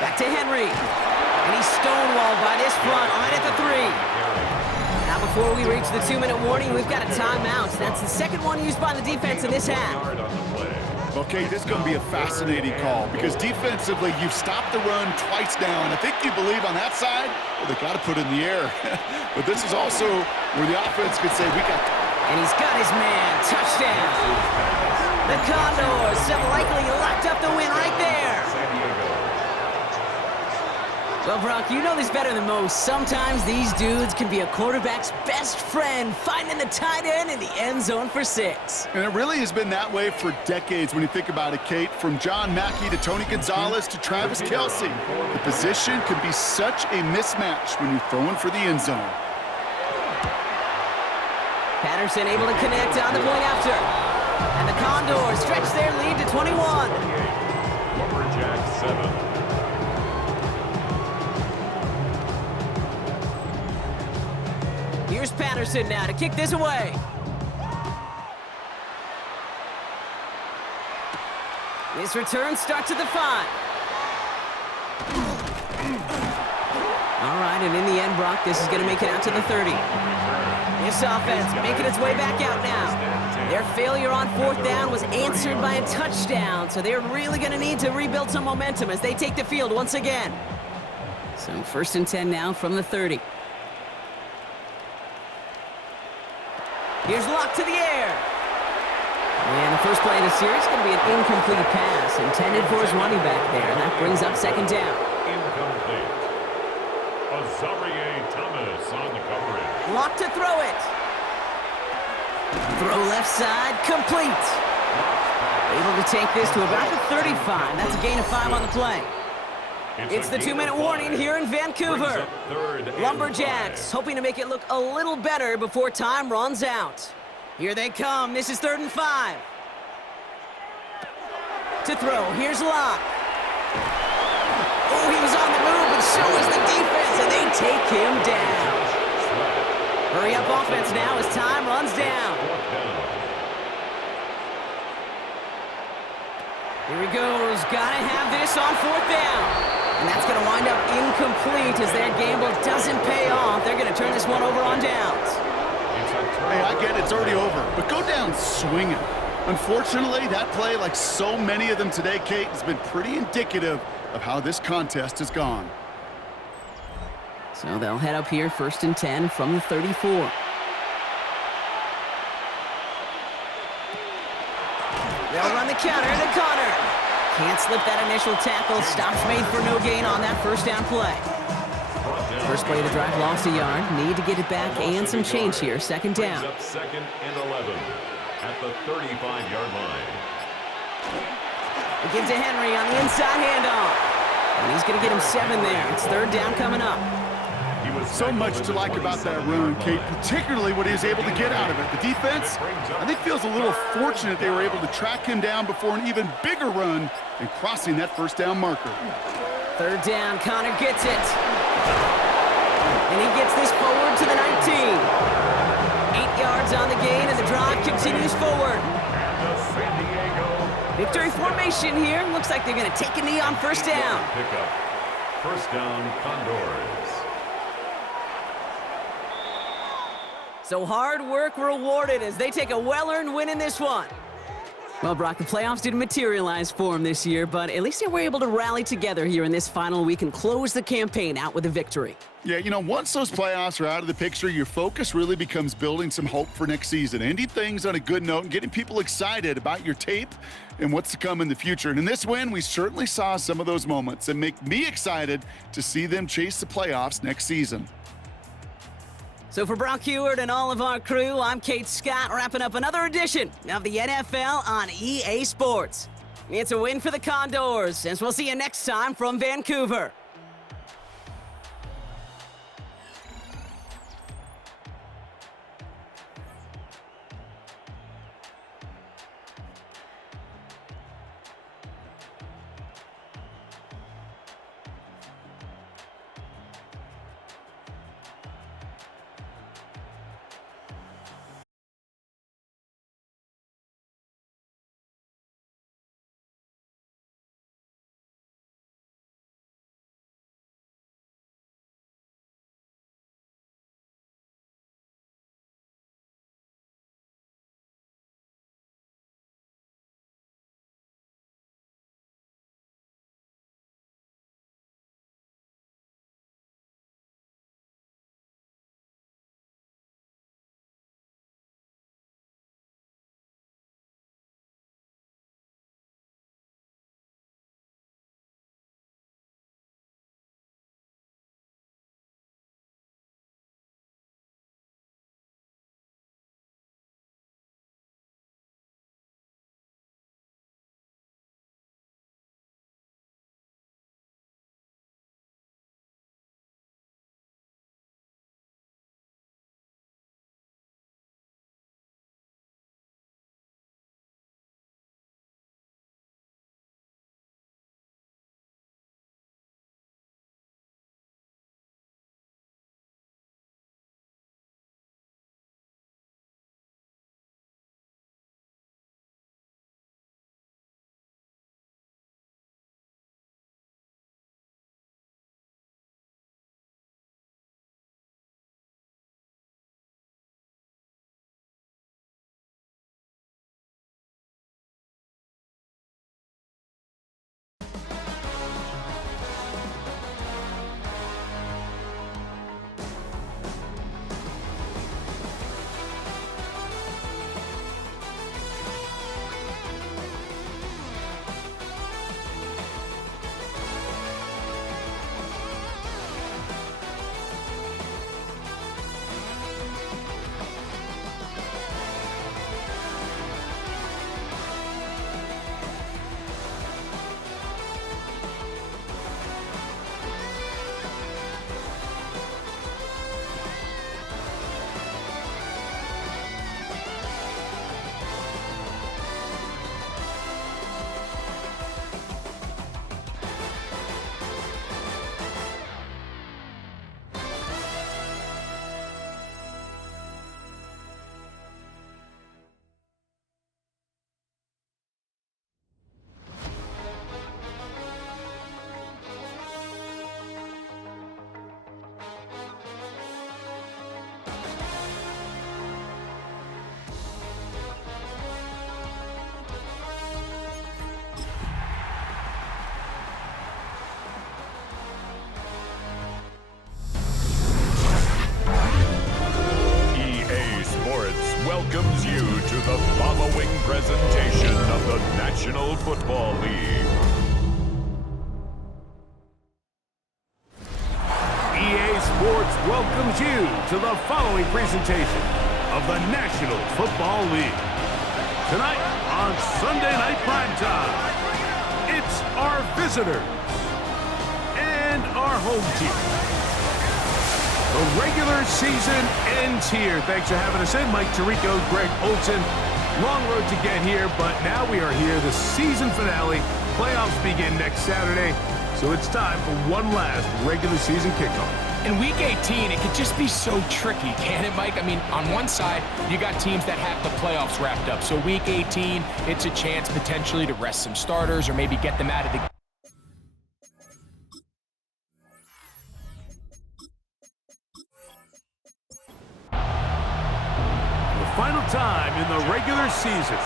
Back to Henry. And he's stonewalled by this front right at the 3. Now before we reach the 2-minute warning, we've got a timeout. That's the 2nd one used by the defense in this half. Okay, this is going to be a fascinating call because defensively, you've stopped the run twice now, and I think you believe on that side, well, they got to put it in the air. But this is also where the offense could say, we got... And he's got his man. Touchdown. The Condors so likely locked up the win right there. Well, Brock, you know this better than most. Sometimes these dudes can be a quarterback's best friend, finding the tight end in the end zone for 6. And it really has been that way for decades when you think about it, Kate. From John Mackey to Tony Gonzalez to Travis Kelce. The position can be such a mismatch when you're throwing for the end zone. Patterson able to connect on the point after. And the Condors stretch their lead to 21. Lumberjack 7. Here's Patterson now to kick this away. This return starts at the 5. All right, and in the end, Brock, this is going to make it out to the 30. This offense making its way back out now. Their failure on 4th down was answered by a touchdown, so they're really going to need to rebuild some momentum as they take the field once again. So 1st and 10 now from the 30. Here's Lock to the air. And the first play of the series is going to be an incomplete pass intended for his running back there, and that brings up 2nd down. Incomplete. Azarie Thomas on the coverage. Lock to throw it. Throw left side, complete. Able to take this to about the 35. That's a gain of 5 on the play. It's the 2-minute warning here in Vancouver. Lumberjacks hoping to make it look a little better before time runs out. Here they come. This is 3rd and 5. to throw. Here's Locke. Oh, he was on the move, but so is the defense, and they take him down. Hurry up offense now as time runs down. Here he goes. Gotta have this on 4th down. And that's going to wind up incomplete as their gamble doesn't pay off. They're going to turn this one over on downs. Hey, I get it's already over, but go down swinging. Unfortunately, that play, like so many of them today, Kate, has been pretty indicative of how this contest has gone. So they'll head up here 1st and 10 from the 34. They'll run the counter to Connor. Can't slip that initial tackle. Stops made for no gain on that 1st down play. First play of the drive lost a yard. Need to get it back and some change here. 2nd down. Up 2nd and 11 at the 35-yard line. They give to Henry on the inside handoff. And he's going to get him 7 there. It's 3rd down coming up. So much to like about that run, Kate, particularly what he was able to get out of it. The defense, I think, feels a little fortunate they were able to track him down before an even bigger run and crossing that 1st down marker. 3rd down, Connor gets it. And he gets this forward to the 19. 8 yards on the gain, and the drive continues forward. Victory formation here. Looks like they're going to take a knee on 1st down. Pickup. 1st down, Condors. So hard work rewarded as they take a well-earned win in this one. Well, Brock, the playoffs didn't materialize for them this year, but at least they were able to rally together here in this final week and close the campaign out with a victory. Yeah, you know, once those playoffs are out of the picture, your focus really becomes building some hope for next season, ending things on a good note and getting people excited about your tape and what's to come in the future. And in this win, we certainly saw some of those moments and make me excited to see them chase the playoffs next season. So for Brock Heward and all of our crew, I'm Kate Scott, wrapping up another edition of the NFL on EA Sports. It's a win for the Condors, and we'll see you next time from Vancouver. welcomes you to the following presentation of the National Football League. EA Sports welcomes you to the following presentation of the National Football League. Tonight on Sunday Night Primetime, it's our visitors and our home team. The regular season ends here. Thanks for having us in. Mike Tirico, Greg Olson. Long road to get here, but now we are here. The season finale. Playoffs begin next Saturday, so it's time for one last regular season kickoff. In Week 18, it could just be so tricky, can't it, Mike? I mean, on one side, you got teams that have the playoffs wrapped up. So Week 18, it's a chance potentially to rest some starters or maybe get them out of the final time in the regular season.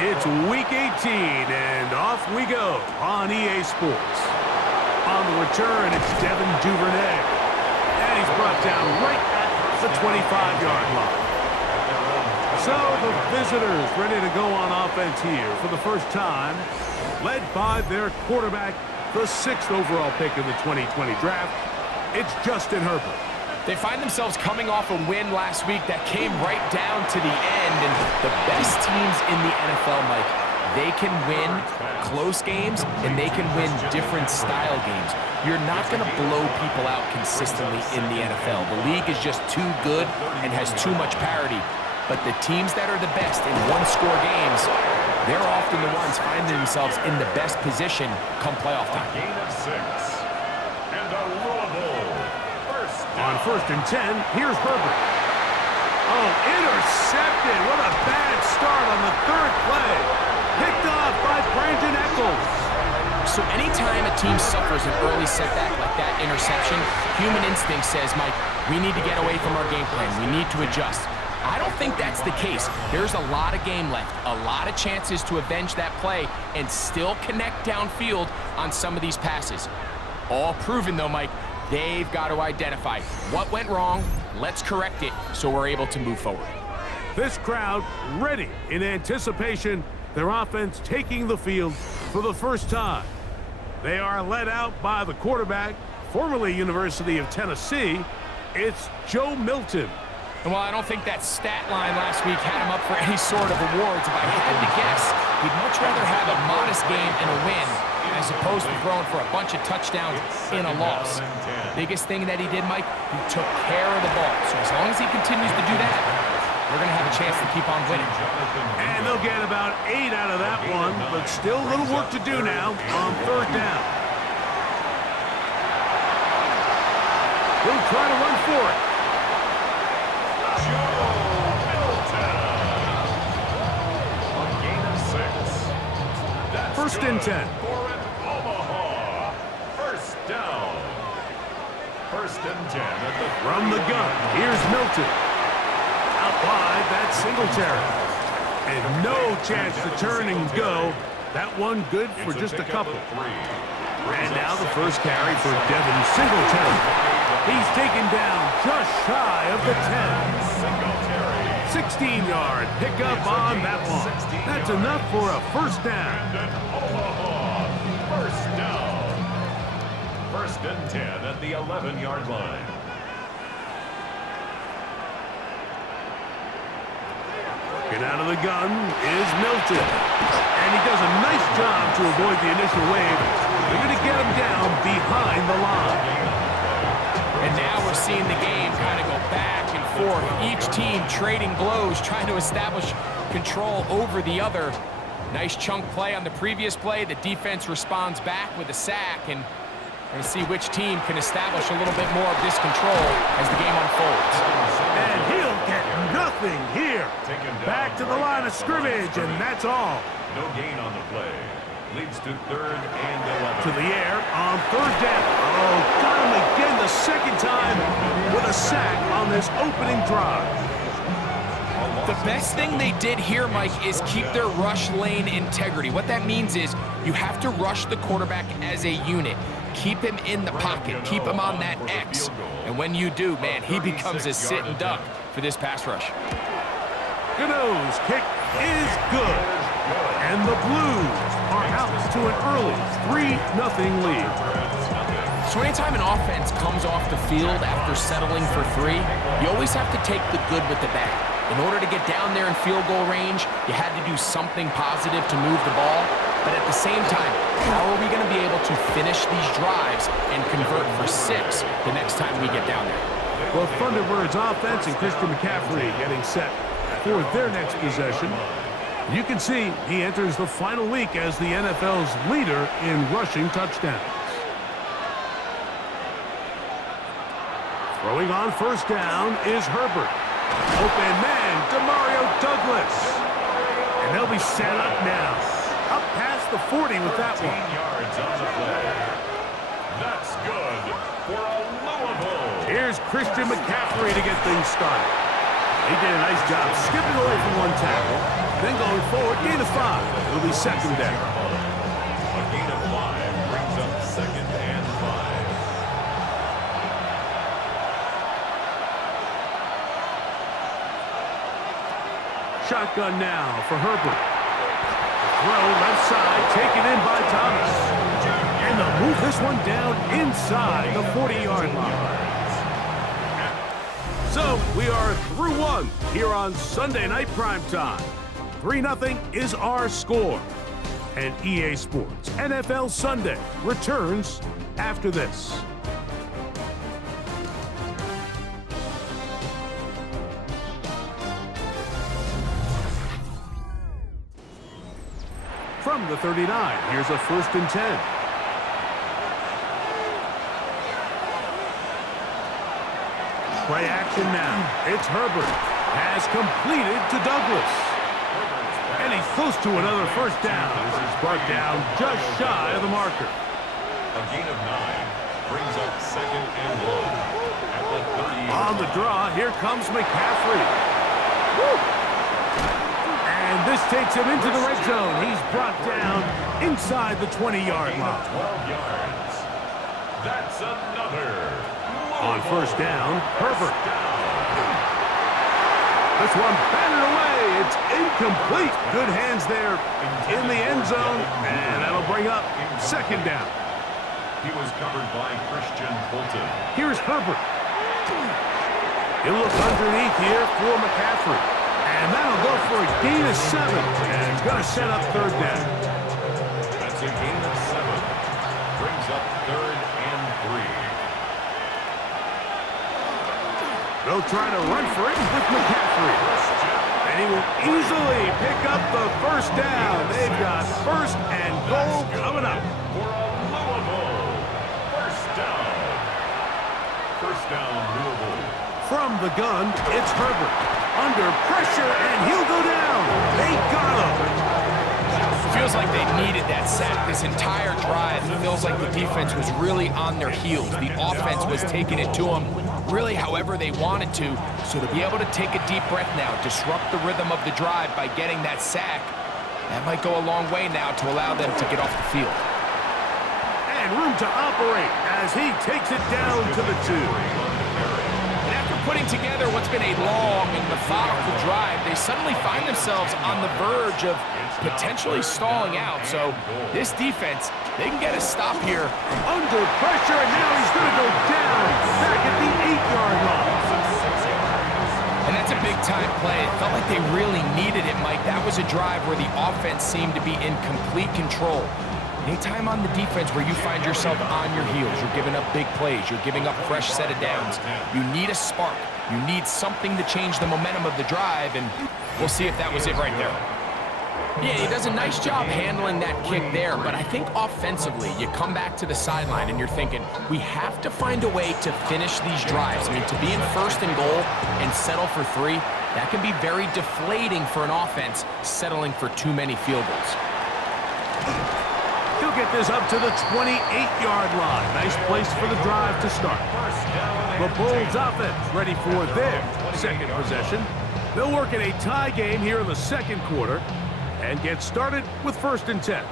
It's Week 18, and off we go on EA Sports. On the return, it's Devin Duvernay. And he's brought down right at the 25-yard line. So the visitors ready to go on offense here for the first time, led by their quarterback, the 6th overall pick in the 2020 draft. It's Justin Herbert. They find themselves coming off a win last week that came right down to the end. And the best teams in the NFL, Mike, they can win close games and they can win different style games. You're not going to blow people out consistently in the NFL. The league is just too good and has too much parity. But the teams that are the best in one-score games, they're often the ones finding themselves in the best position come playoff time. Gain of 6. And a Louisville. On 1st and 10, here's Herbert. Oh, intercepted. What a bad start on the 3rd play. Picked off by Brandon Echols. So anytime a team suffers an early setback like that interception, human instinct says, Mike, we need to get away from our game plan. We need to adjust. I don't think that's the case. There's a lot of game left, a lot of chances to avenge that play and still connect downfield on some of these passes. All proven, though, Mike. They've got to identify what went wrong, let's correct it, so we're able to move forward. This crowd ready in anticipation, their offense taking the field for the first time. They are led out by the quarterback, formerly University of Tennessee. It's Joe Milton. And while I don't think that stat line last week had him up for any sort of awards, if I had to guess, he'd much rather have a modest game and a win as opposed to throwing for a bunch of touchdowns in a loss. Biggest thing that he did, Mike, he took care of the ball. So as long as he continues to do that, we're going to have a chance to keep on winning. And they'll get about 8 out of that one, but still a little work to do now on 3rd down. He'll try to run for it. A gain of 6. That's 1st and 10. For an Omaha. 1st down. 1st and 10 at the From the gun, here's Milton. Out wide, that's Singletary. And no chance to turn and go. That one good for just a couple. And now the first carry for Devin Singletary. He's taken down just shy of the 10. 16-yard pickup on that one. That's enough for a 1st down. Omaha. 1st down. 1st and 10 at the 11-yard line. Get out of the gun is Milton. And he does a nice job to avoid the initial wave. They're going to get him down behind the line. And now we're seeing the game kind of go back and forth. Each team trading blows, trying to establish control over the other. Nice chunk play on the previous play. The defense responds back with a sack, and we're going to see which team can establish a little bit more of this control as the game unfolds. And he'll get nothing here. Back to the line of scrimmage, and that's all. No gain on the play. Leads to 3rd and 11. To the air on 3rd down. Oh, got him again the 2nd time with a sack on this opening drive. The best thing they did here, Mike, is keep their rush lane integrity. What that means is you have to rush the quarterback as a unit. Keep him in the pocket. Keep him on that X. And when you do, man, he becomes a sit and duck for this pass rush. Gano's kick is good. And the Blues are out to an early 3-0 lead. So anytime an offense comes off the field after settling for 3, you always have to take the good with the bad. In order to get down there in field goal range, you had to do something positive to move the ball. But at the same time, how are we going to be able to finish these drives and convert for 6 the next time we get down there? Well, Thunderbirds offense and Christian McCaffrey getting set for their next possession. You can see he enters the final week as the NFL's leader in rushing touchdowns. Throwing on first down is Herbert. Open man, Demario Douglas. And they'll be set up now. Up past the 40 with that one. 15 yards on the play. That's good for a Louisville. Here's Christian McCaffrey to get things started. He did a nice job skipping away from one tackle. Then going forward, gain of 5. It'll be second down. A gain of 5 brings up second and 5. Shotgun now for Herbert. Throw left side, taken in by Thomas. And they'll move this one down inside the 40-yard line. So we are through one here on Sunday Night Primetime. 3-0 is our score. And EA Sports NFL Sunday returns after this. From the 39, here's a 1st and 10. Play action now. It's Herbert. Has completed to Douglas. And he's close to another first down as he's brought down just shy of the marker. A gain of 9 brings up second and 1 at the 30. On the draw, here comes McCaffrey. Woo! And this takes him into the red zone. He's brought down inside the 20-yard line. 12 yards. That's another. On first down, Herbert. This one batted away. It's incomplete. Good hands there in the end zone. And that'll bring up second down. He was covered by Christian Fulton. Here's Herbert. He'll look underneath here for McCaffrey. And that'll go for a gain of 7. And it's going to set up third down. That's a gain of 7. Brings up third and 3. They'll try to run for it with McCaffrey. And he will easily pick up the first down. They've got first and goal coming up. For a Louisville. First down. First down, Louisville. From the gun, it's Herbert. Under pressure, and he'll go down. They got him. Feels like they needed that sack this entire drive. It feels like the defense was really on their heels. The offense was taking it to them really however they wanted to. So to be able to take a deep breath now, disrupt the rhythm of the drive by getting that sack, that might go a long way now to allow them to get off the field. And room to operate as he takes it down to the 2. And after putting together what's been a long and methodical drive, they suddenly find themselves on the verge of potentially stalling out. So this defense, they can get a stop here. Under pressure, and now he's going to go down back at the 8-yard line. And that's a big-time play. It felt like they really needed it, Mike. That was a drive where the offense seemed to be in complete control. Anytime on the defense where you find yourself on your heels, you're giving up big plays, you're giving up fresh set of downs, you need a spark. You need something to change the momentum of the drive, and we'll see if that was it right there. Yeah, he does a nice job handling that kick there, but I think offensively, you come back to the sideline and you're thinking, we have to find a way to finish these drives. I mean, to be in first and goal and settle for 3, that can be very deflating for an offense settling for too many field goals. He'll get this up to the 28-yard line. Nice place for the drive to start. The Bulls offense ready for their second possession. They'll work in a tie game here in the second quarter and get started with 1st and 10.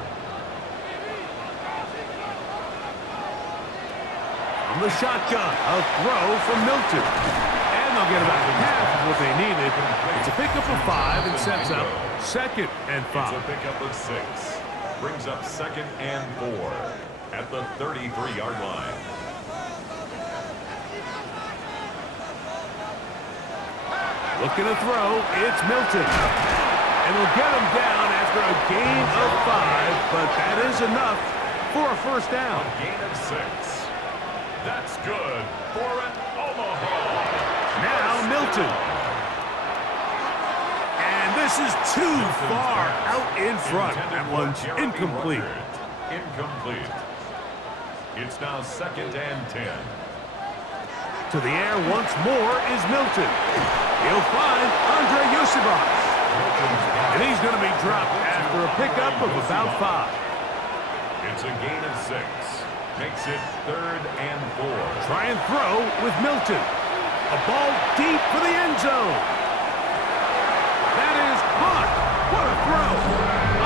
From the shotgun, a throw from Milton. And they'll get about half of what they needed. It's a pickup of 5 and sets up 2nd and 5. It's a pickup of 6. Brings up 2nd and 4 at the 33-yard line. Looking to throw, it's Milton. And we'll get him down after a gain of 5, but that is enough for a first down. A gain of 6. That's good for an Omaha. Now Milton. And this is too far out in front. That one's incomplete. Incomplete. It's now 2nd and 10. To the air once more is Milton. He'll find Andre Yosibas. And he's going to be dropped after a pickup of about 5. It's a gain of 6. Makes it 3rd and 4. Try and throw with Milton. A ball deep for the end zone. That is caught. What a throw.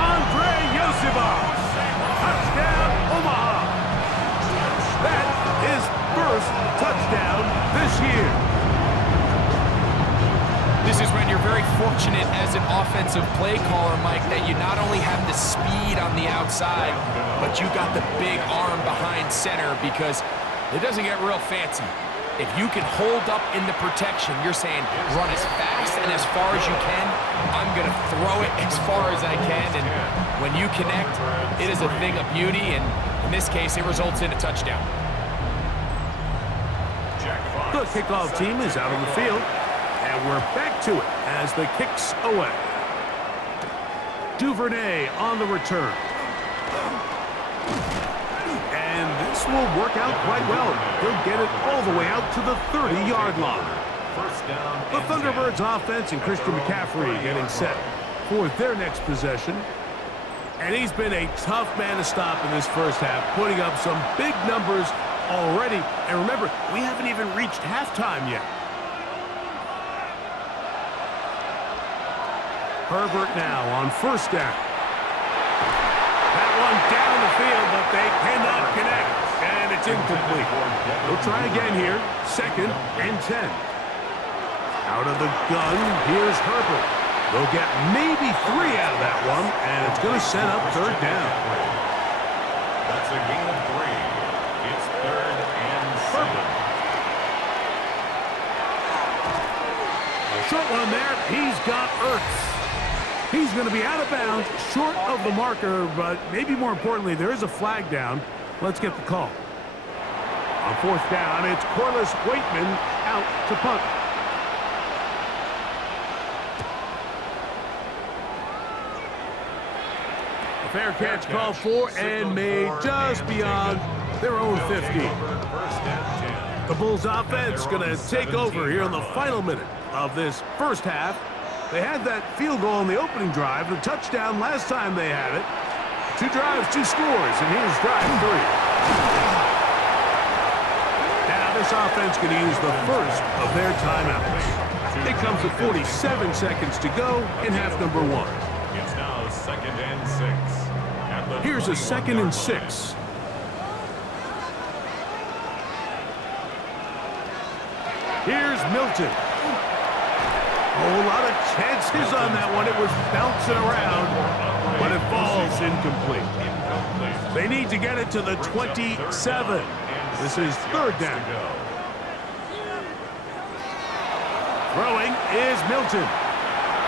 Andre Yosibas. Touchdown, Omaha. That is first touchdown this year. This is when you're very fortunate as an offensive play caller, Mike, that you not only have the speed on the outside, but you got the big arm behind center, because it doesn't get real fancy. If you can hold up in the protection, you're saying run as fast and as far as you can. I'm going to throw it as far as I can, and when you connect, it is a thing of beauty, and in this case, it results in a touchdown. The kickoff team is out on the field, and we're back to it as the kick's away. Duvernay on the return. And this will work out quite well. He'll get it all the way out to the 30-yard line. The Thunderbirds offense and Christian McCaffrey getting set for their next possession. And he's been a tough man to stop in this first half, putting up some big numbers already. And remember, we haven't even reached halftime yet. Herbert now on first down. That one down the field, but they cannot connect. And it's incomplete. They'll try again here. 2nd and 10. Out of the gun, here's Herbert. They'll get maybe 3 out of that one, and it's going to set up 3rd down. That's a gain of 3. It's 3rd and 7. A short one there. He's got Ertz. He's going to be out of bounds, short of the marker, but maybe more importantly, there is a flag down. Let's get the call. On 4th down, it's Corliss Waitman out to punt. A fair catch called for and made just beyond their own 50. The Bulls offense going to take over here in the final minute of this first half. They had that field goal in the opening drive, the touchdown last time they had it. 2 drives, 2 scores, and here's drive 3. Now this offense going to use the first of their timeouts. It comes with 47 seconds to go in half number 1. It's now 2nd and 6. Here's a 2nd and 6. Here's Milton. A whole lot of chances on that one. It was bouncing around, but it falls incomplete. They need to get it to the 27. This is 3rd down. Throwing is Milton.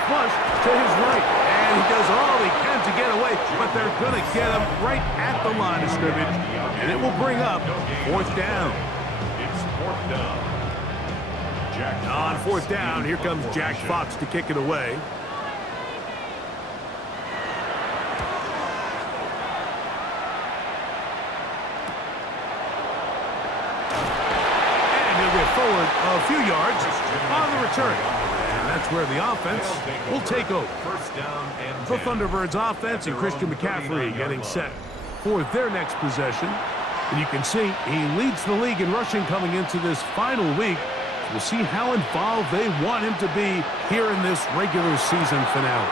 Flush to his right, and he does all he can to get away, but they're going to get him right at the line of scrimmage, and it will bring up 4th down. It's 4th down. On 4th down, here comes Jack Fox to kick it away. And he'll get forward a few yards on the return. And that's where the offense will take over. The Thunderbirds offense and Christian McCaffrey getting set for their next possession. And you can see he leads the league in rushing coming into this final week. We'll see how involved they want him to be here in this regular season finale.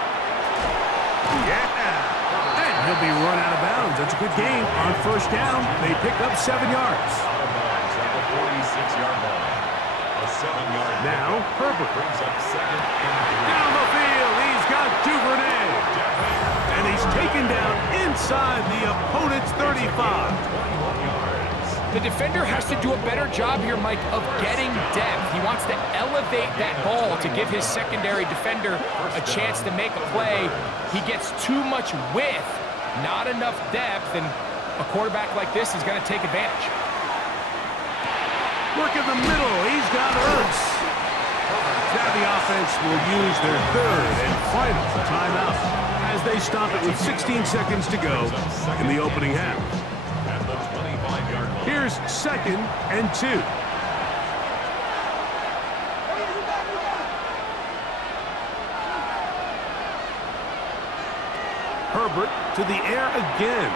Yeah! And he'll be run out of bounds. That's a good game. On first down, they pick up 7 yards. Out of bounds at the 46-yard line. A A 7-yard Now, Herbert. brings up second and 3. Down the field, he's got Duvernay. And he's taken down inside the opponent's 35. 21 yards. The defender has to do a better job here, Mike, of getting depth. He wants to elevate that ball to give his secondary defender a chance to make a play. He gets too much width, not enough depth, and a quarterback like this is going to take advantage. Work in the middle, he's got Ertz. Now the offense will use their third and final timeout as they stop it with 16 seconds to go in the opening half. At the 25-yard line. Here's 2nd and 2. Herbert to the air again.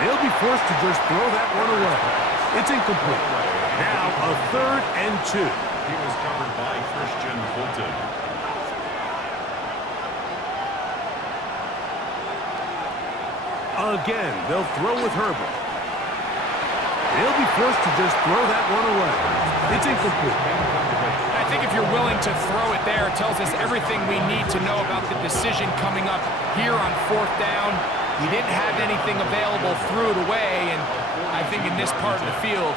They'll be forced to just throw that one away. It's incomplete. Now a 3rd and 2. He was covered by Christian Fulton. Again, they'll throw with Herbert. They'll be forced to just throw that one away. It's incomplete. I think if you're willing to throw it there, it tells us everything we need to know about the decision coming up here on 4th down. He didn't have anything available, threw it away, and I think in this part of the field,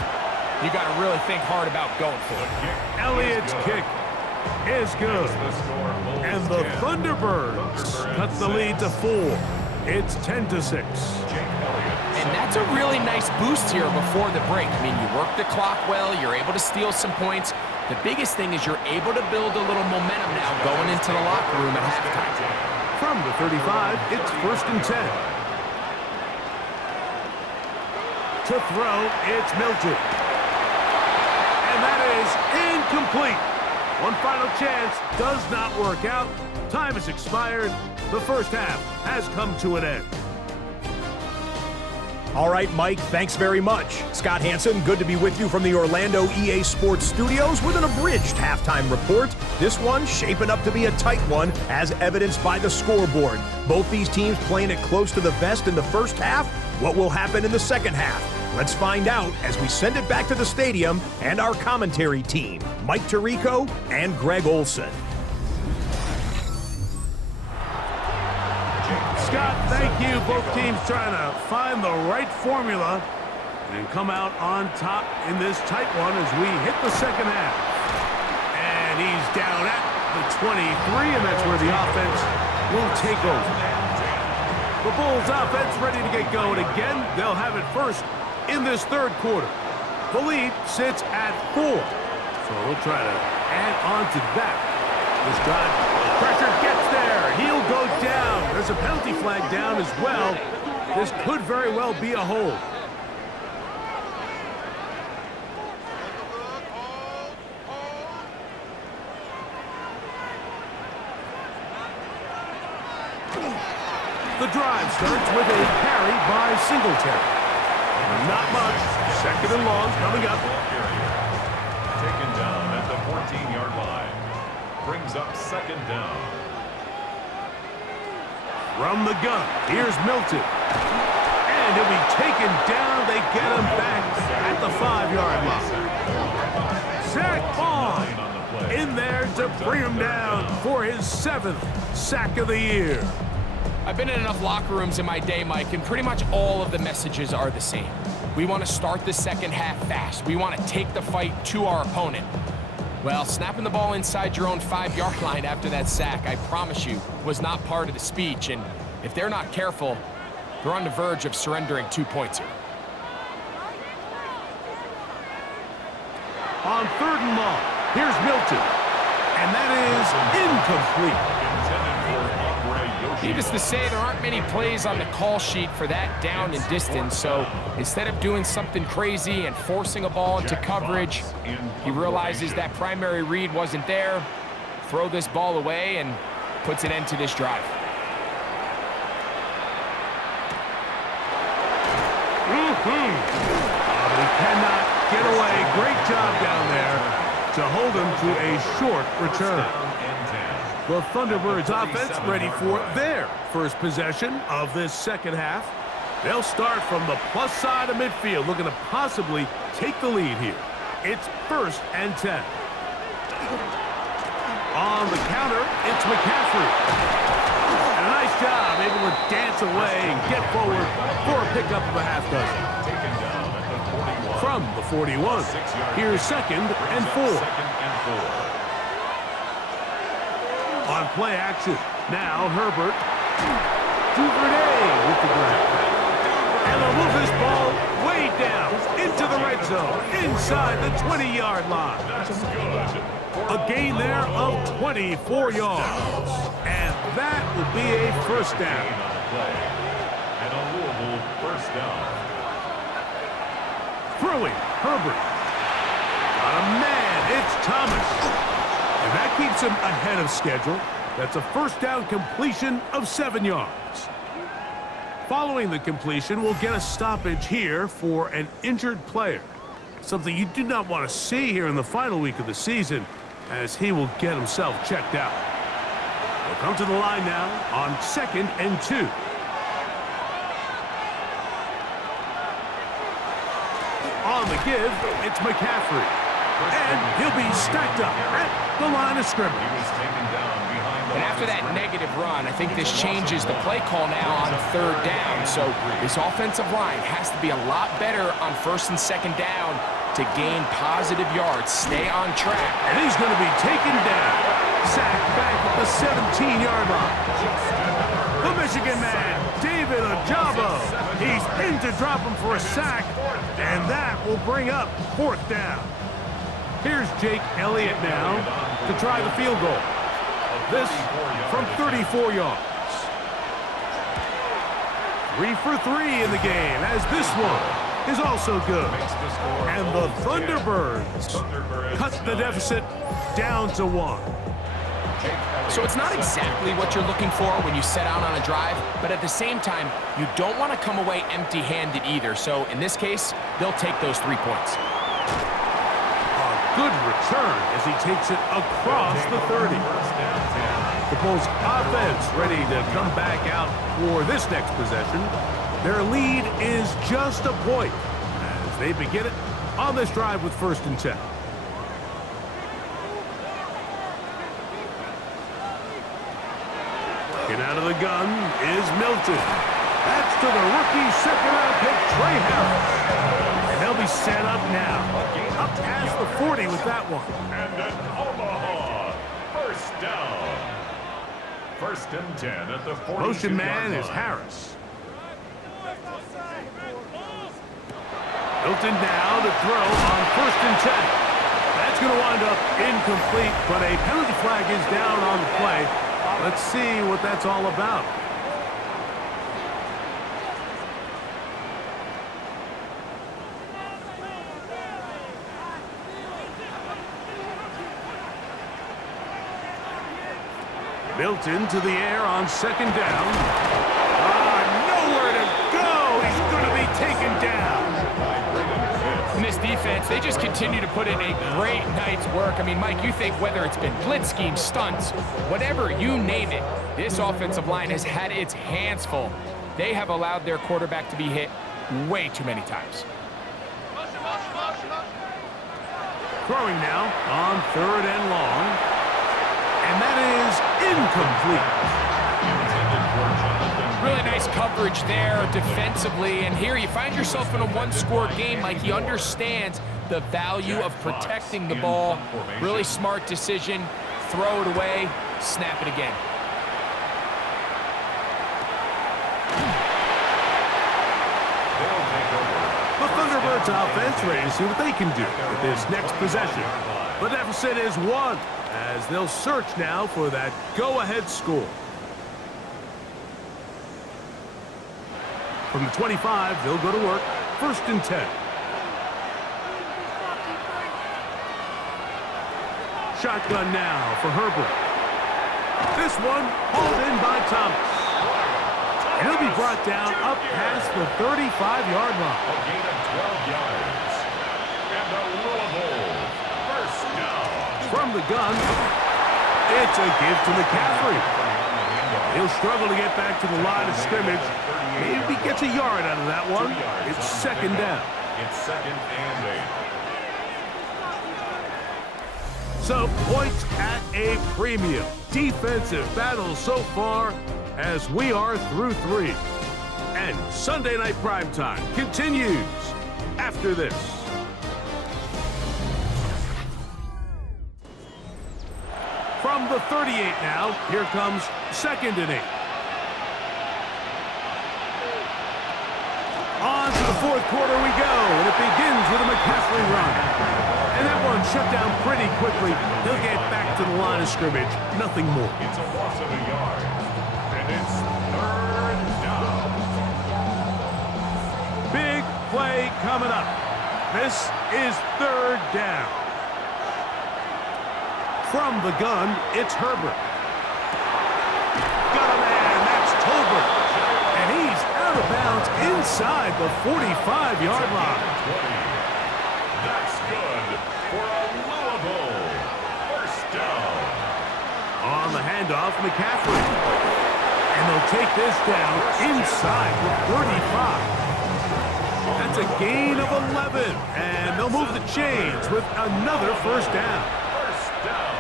you got to really think hard about going for it. Elliott's kick is good. And the Thunderbirds cut the lead to 4. It's 10-6. And that's a really nice boost here before the break. I mean, you work the clock well, you're able to steal some points. The biggest thing is you're able to build a little momentum now going into the locker room at halftime. From the 35, it's 1st and 10. To throw, it's Milton. And that is incomplete. One final chance does not work out. Time has expired. The first half has come to an end. All right, Mike, thanks very much. Scott Hansen, good to be with you from the Orlando EA Sports Studios with an abridged halftime report. This one shaping up to be a tight one, as evidenced by the scoreboard. Both these teams playing it close to the vest in the first half. What will happen in the second half? Let's find out as we send it back to the stadium and our commentary team, Mike Tirico and Greg Olson. Scott, thank you. Both teams trying to find the right formula and come out on top in this tight one as we hit the second half. And he's down at the 23, and that's where the offense will take over. The Bulls offense ready to get going again. They'll have it first in this third quarter. The lead sits at 4. So we'll try to add on to that. This drive, pressure gets there. He'll go down. There's a penalty flag down as well. This could very well be a hold. The drive starts with a carry by Singletary. Not much. 2nd and long coming up. Taken down at the 14-yard line. Brings up 2nd down. From the gun, here's Milton. And he'll be taken down. They get him back at the 5-yard line. Zach Bond in there to bring him down for his 7th sack of the year. I've been in enough locker rooms in my day, Mike, and pretty much all of the messages are the same. We want to start the second half fast. We want to take the fight to our opponent. Well, snapping the ball inside your own 5-yard line after that sack, I promise you, was not part of the speech. And if they're not careful, they're on the verge of surrendering 2 points here. On 3rd and long, here's Milton. And that is incomplete. Needless to say, there aren't many plays on the call sheet for that down and distance, so instead of doing something crazy and forcing a ball into coverage, he realizes that primary read wasn't there, throw this ball away, and puts an end to this drive. He cannot get away. Great job down there to hold him to a short return. The Thunderbirds offense ready for their first possession of this second half. They'll start from the plus side of midfield, looking to possibly take the lead here. It's 1st and 10. On the counter, it's McCaffrey. And a nice job, able to dance away and get forward for a pickup of a half dozen. From the 41, here's 2nd and 4. On play action, now Herbert. Duvernay with the grab. And they'll move this ball way down into the red zone, inside the 20-yard line. A gain there of 24 yards. And that will be a 1st down. And a Louisville 1st down. Throwing, Herbert. Got a man, it's Thomas. And that keeps him ahead of schedule. That's a 1st down completion of 7 yards. Following the completion, we'll get a stoppage here for an injured player. Something you do not want to see here in the final week of the season, as he will get himself checked out. We'll come to the line now on 2nd and 2. On the give, it's McCaffrey. And he'll be stacked up at the line of scrimmage. And after that negative run, I think this changes the play call now on 3rd down. So this offensive line has to be a lot better on 1st and 2nd down to gain positive yards, stay on track. And he's going to be taken down. Sacked back at the 17-yard line. The Michigan man, David Ojabo. He's in to drop him for a sack, and that will bring up 4th down. Here's Jake Elliott now to try the field goal. This from 34 yards. 3 for 3 in the game, as this one is also good. And the Thunderbirds cut the deficit down to 1. So it's not exactly what you're looking for when you set out on a drive, but at the same time, you don't want to come away empty-handed either. So in this case, they'll take those 3 points. A good return as he takes it across the 30. The Bulls offense ready to come back out for this next possession. Their lead is just a point as they begin it on this drive with 1st and 10. Getting out of the gun is Milton. That's to the rookie 2nd-round pick, Trey Harris. And they'll be set up now. Up past the 40 with that one. And an Omaha 1st down. 1st and 10 at the 42-yard line. Motion man is Harris. Milton now to throw on 1st and 10. That's going to wind up incomplete, but a penalty flag is down on the play. Let's see what that's all about. Milton to the air on 2nd down. Nowhere to go. He's going to be taken down. In this defense, they just continue to put in a great night's work. I mean, Mike, you think whether it's been blitz schemes, stunts, whatever, you name it, this offensive line has had its hands full. They have allowed their quarterback to be hit way too many times. Throwing now on 3rd and long. And that is incomplete. Really nice coverage there defensively. And here you find yourself in a 1-score game. Like, he understands the value of protecting the ball. Really smart decision. Throw it away. Snap it again. The Thunderbirds offense ready to see what they can do with this next possession. The deficit is 1 as they'll search now for that go-ahead score. From the 25, they'll go to work. 1st and 10. Shotgun now for Herbert. This one hauled in by Thomas. And he'll be brought down up past the 35-yard line. A gain of 12 yards. And the Louisville 1st down. From the gun, it's a give to McCaffrey. He'll struggle to get back to the line of scrimmage. Maybe gets a yard out of that one. It's 2nd down. It's 2nd and 8. So, points at a premium. Defensive battle so far as we are through 3. And Sunday Night Primetime continues after this. From the 38 now, here comes 2nd and 8. On to the 4th quarter we go, and it begins with a McCaffrey run. And that one shut down pretty quickly. He'll get back to the line of scrimmage, nothing more. It's a loss of a yard, and it's 3rd down. Big play coming up. This is 3rd down. From the gun, it's Herbert. Got a man, that's Tolbert. And he's out of bounds inside the 45-yard line. That's good for a Louisville 1st down. On the handoff, McCaffrey. And they'll take this down inside the 35. That's a gain of 11. And they'll move the chains with another 1st down. 1st down.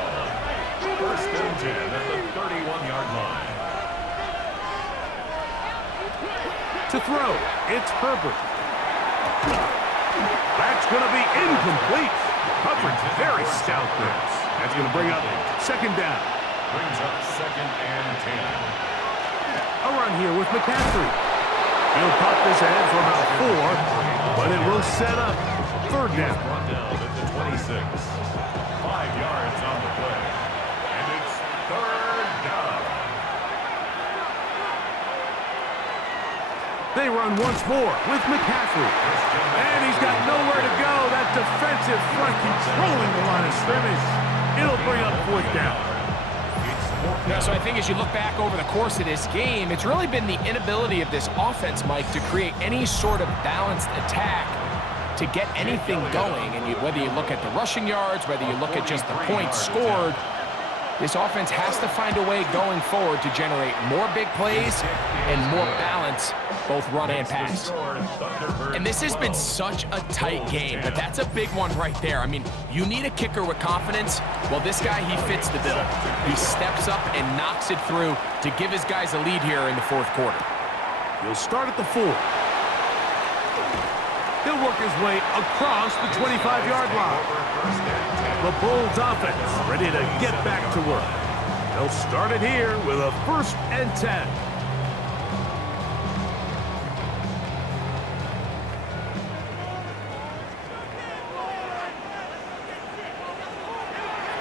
1st and 10 at the 31-yard line. To throw, it's Herbert. That's going to be incomplete. Coverage very stout there. That's going to bring up 2nd down. Brings up 2nd and 10. A run here with McCaffrey. He'll pop this ahead for about 4, but it will set up 3rd down. Brought down at the 26. 5 yards on the play. And it's 3rd down. They run once more with McCaffrey. And he's got nowhere to go. That defensive front controlling the line of scrimmage. It'll bring up 4th down. Yeah, so I think as you look back over the course of this game, it's really been the inability of this offense, Mike, to create any sort of balanced attack to get anything going. And whether you look at the rushing yards, whether you look at just the points scored, this offense has to find a way going forward to generate more big plays and more balance, both run and pass. And this has been such a tight game, but that's a big one right there. I mean, you need a kicker with confidence. Well, this guy, he fits the bill. He steps up and knocks it through to give his guys a lead here in the 4th quarter. He'll start at the 4. He'll work his way across the 25-yard line. The Bulls offense ready to get back to work. They'll start it here with a 1st and 10.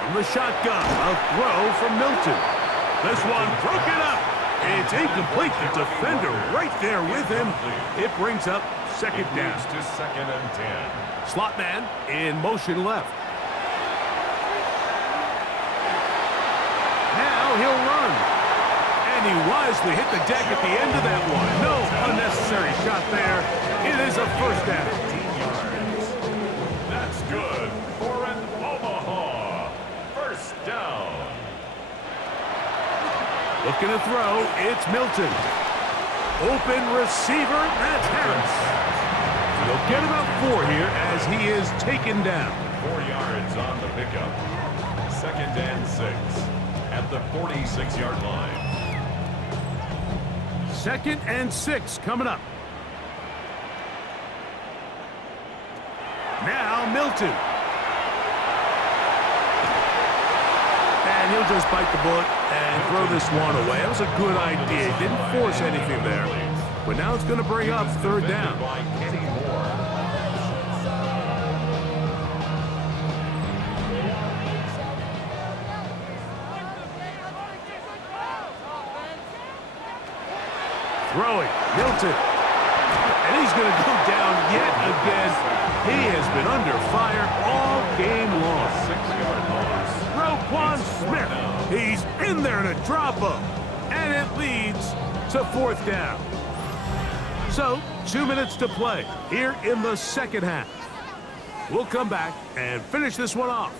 From the shotgun, a throw from Milton. This one broken up. It's incomplete. The defender right there with him. It brings up 2nd down. To 2nd and 10. Slot man in motion left. Now he'll run. And he wisely hit the deck at the end of that one. No unnecessary shot there. It is a 1st down. 18 yards. That's good for an Omaha 1st down. Looking to throw, it's Milton. Open receiver, that's Harris. He'll get about 4 here as he is taken down. 4 yards on the pickup. 2nd and 6 at the 46-yard line. 2nd and 6 coming up. Now Milton. And he'll just bite the bullet and throw this one away. That was a good idea. He didn't force anything there. But now it's going to bring up 3rd down. Throwing, Milton. And he's going to go down yet again. He has been under fire all game long. 6-yard loss. Roquan Smith. He's in there to drop him. And it leads to 4th down. So, 2 minutes to play here in the 2nd half. We'll come back and finish this one off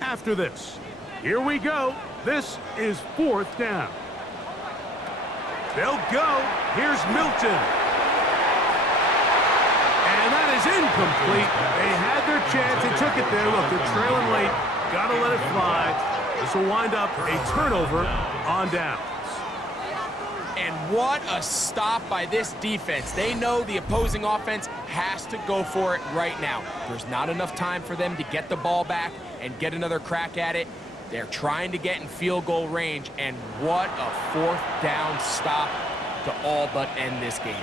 after this. Here we go. This is 4th down. They'll go. Here's Milton. And that is incomplete. They had their chance. They took it there. Look, they're trailing late. Gotta let it fly. This will wind up a turnover on downs. And what a stop by this defense. They know the opposing offense has to go for it right now. There's not enough time for them to get the ball back and get another crack at it. They're trying to get in field goal range, and what a fourth down stop to all but end this game.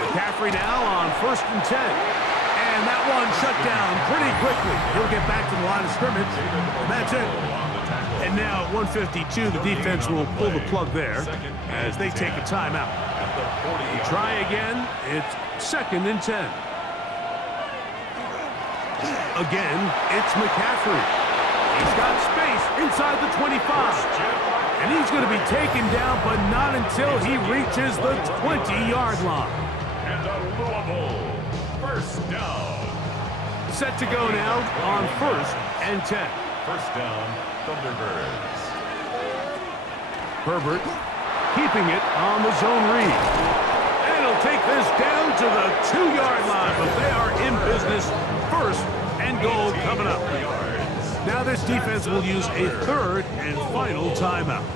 McCaffrey now on 1st and 10. And that one shut down pretty quickly. He'll get back to the line of scrimmage. And that's it. And now at 152, the defense will pull the plug there as they take a timeout. They try again. It's 2nd and 10. Again, it's McCaffrey. He's got space inside the 25. And he's going to be taken down, but not until he reaches the 20-yard line. And a Louisville first down. Set to go now on 1st and 10. First down, Thunderbirds. Herbert keeping it on the zone read. And he'll take this down to the 2-yard line, but they are in business. 1st and goal coming up. Now this defense will use a 3rd and final timeout.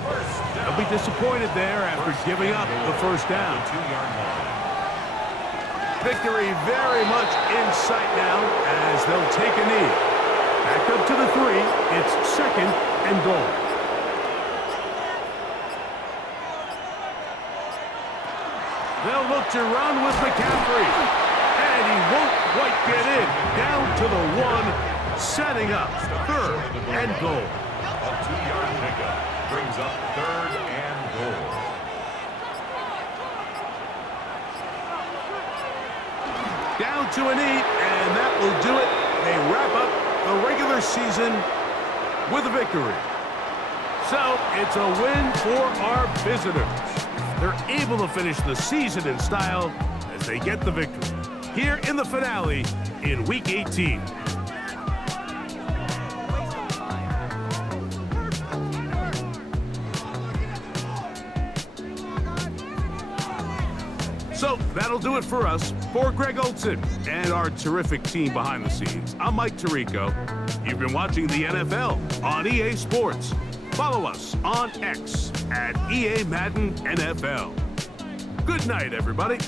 They'll be disappointed there after giving up the 1st down. Victory very much in sight now as they'll take a knee. Back up to the 3. It's 2nd and goal. They'll look to run with McCaffrey. And he won't quite get in. Down to the 1, setting up 3rd and goal. A 2-yard pickup brings up 3rd and goal. Down to a knee, and that will do it. They wrap up the regular season with a victory. So it's a win for our visitors. They're able to finish the season in style as they get the victory here in the finale in Week 18. So that'll do it for us. For Greg Olson and our terrific team behind the scenes, I'm Mike Tirico. You've been watching the NFL on EA Sports. Follow us on X at EA Madden NFL. Good night, everybody.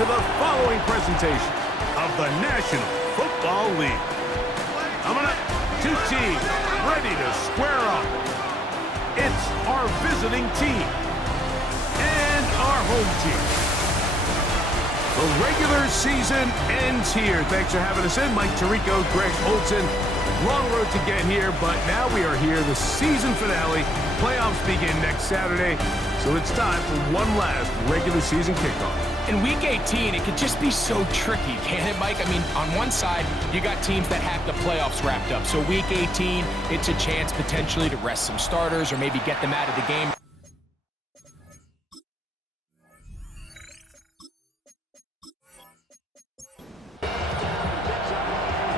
to the following presentation of the National Football League. Coming up, two teams ready to square up. It's our visiting team and our home team. The regular season ends here. Thanks for having us in. Mike Tirico, Greg Olson. Long road to get here, but now we are here. The season finale. Playoffs begin next Saturday, so it's time for one last regular season kickoff. In Week 18, it could just be so tricky, can't it, Mike? I mean, on one side, you got teams that have the playoffs wrapped up. So Week 18, it's a chance potentially to rest some starters or maybe get them out of the game.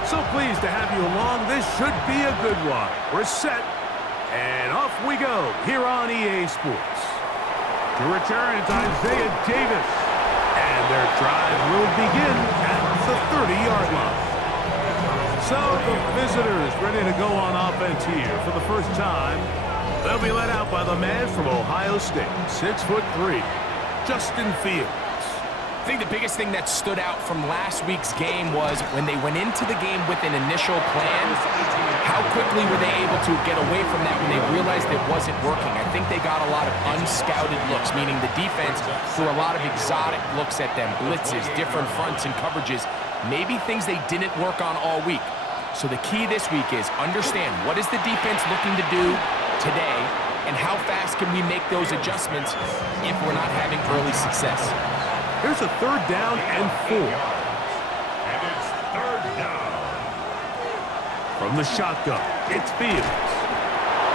So pleased to have you along. This should be a good one. We're set, and off we go here on EA Sports. To return, it's Isaiah Davis, and their drive will begin at the 30-yard line. So the visitors ready to go on offense here for the first time. They'll be led out by the man from Ohio State, 6'3", Justin Fields. I think the biggest thing that stood out from last week's game was when they went into the game with an initial plan, how quickly were they able to get away from that when they realized it wasn't working. I think they got a lot of unscouted looks, meaning the defense threw a lot of exotic looks at them, blitzes, different fronts and coverages, maybe things they didn't work on all week. So the key this week is understand what is the defense looking to do today and how fast can we make those adjustments if we're not having early success. Here's a 3rd down and 4. And it's 3rd down. From the shotgun, it's Fields.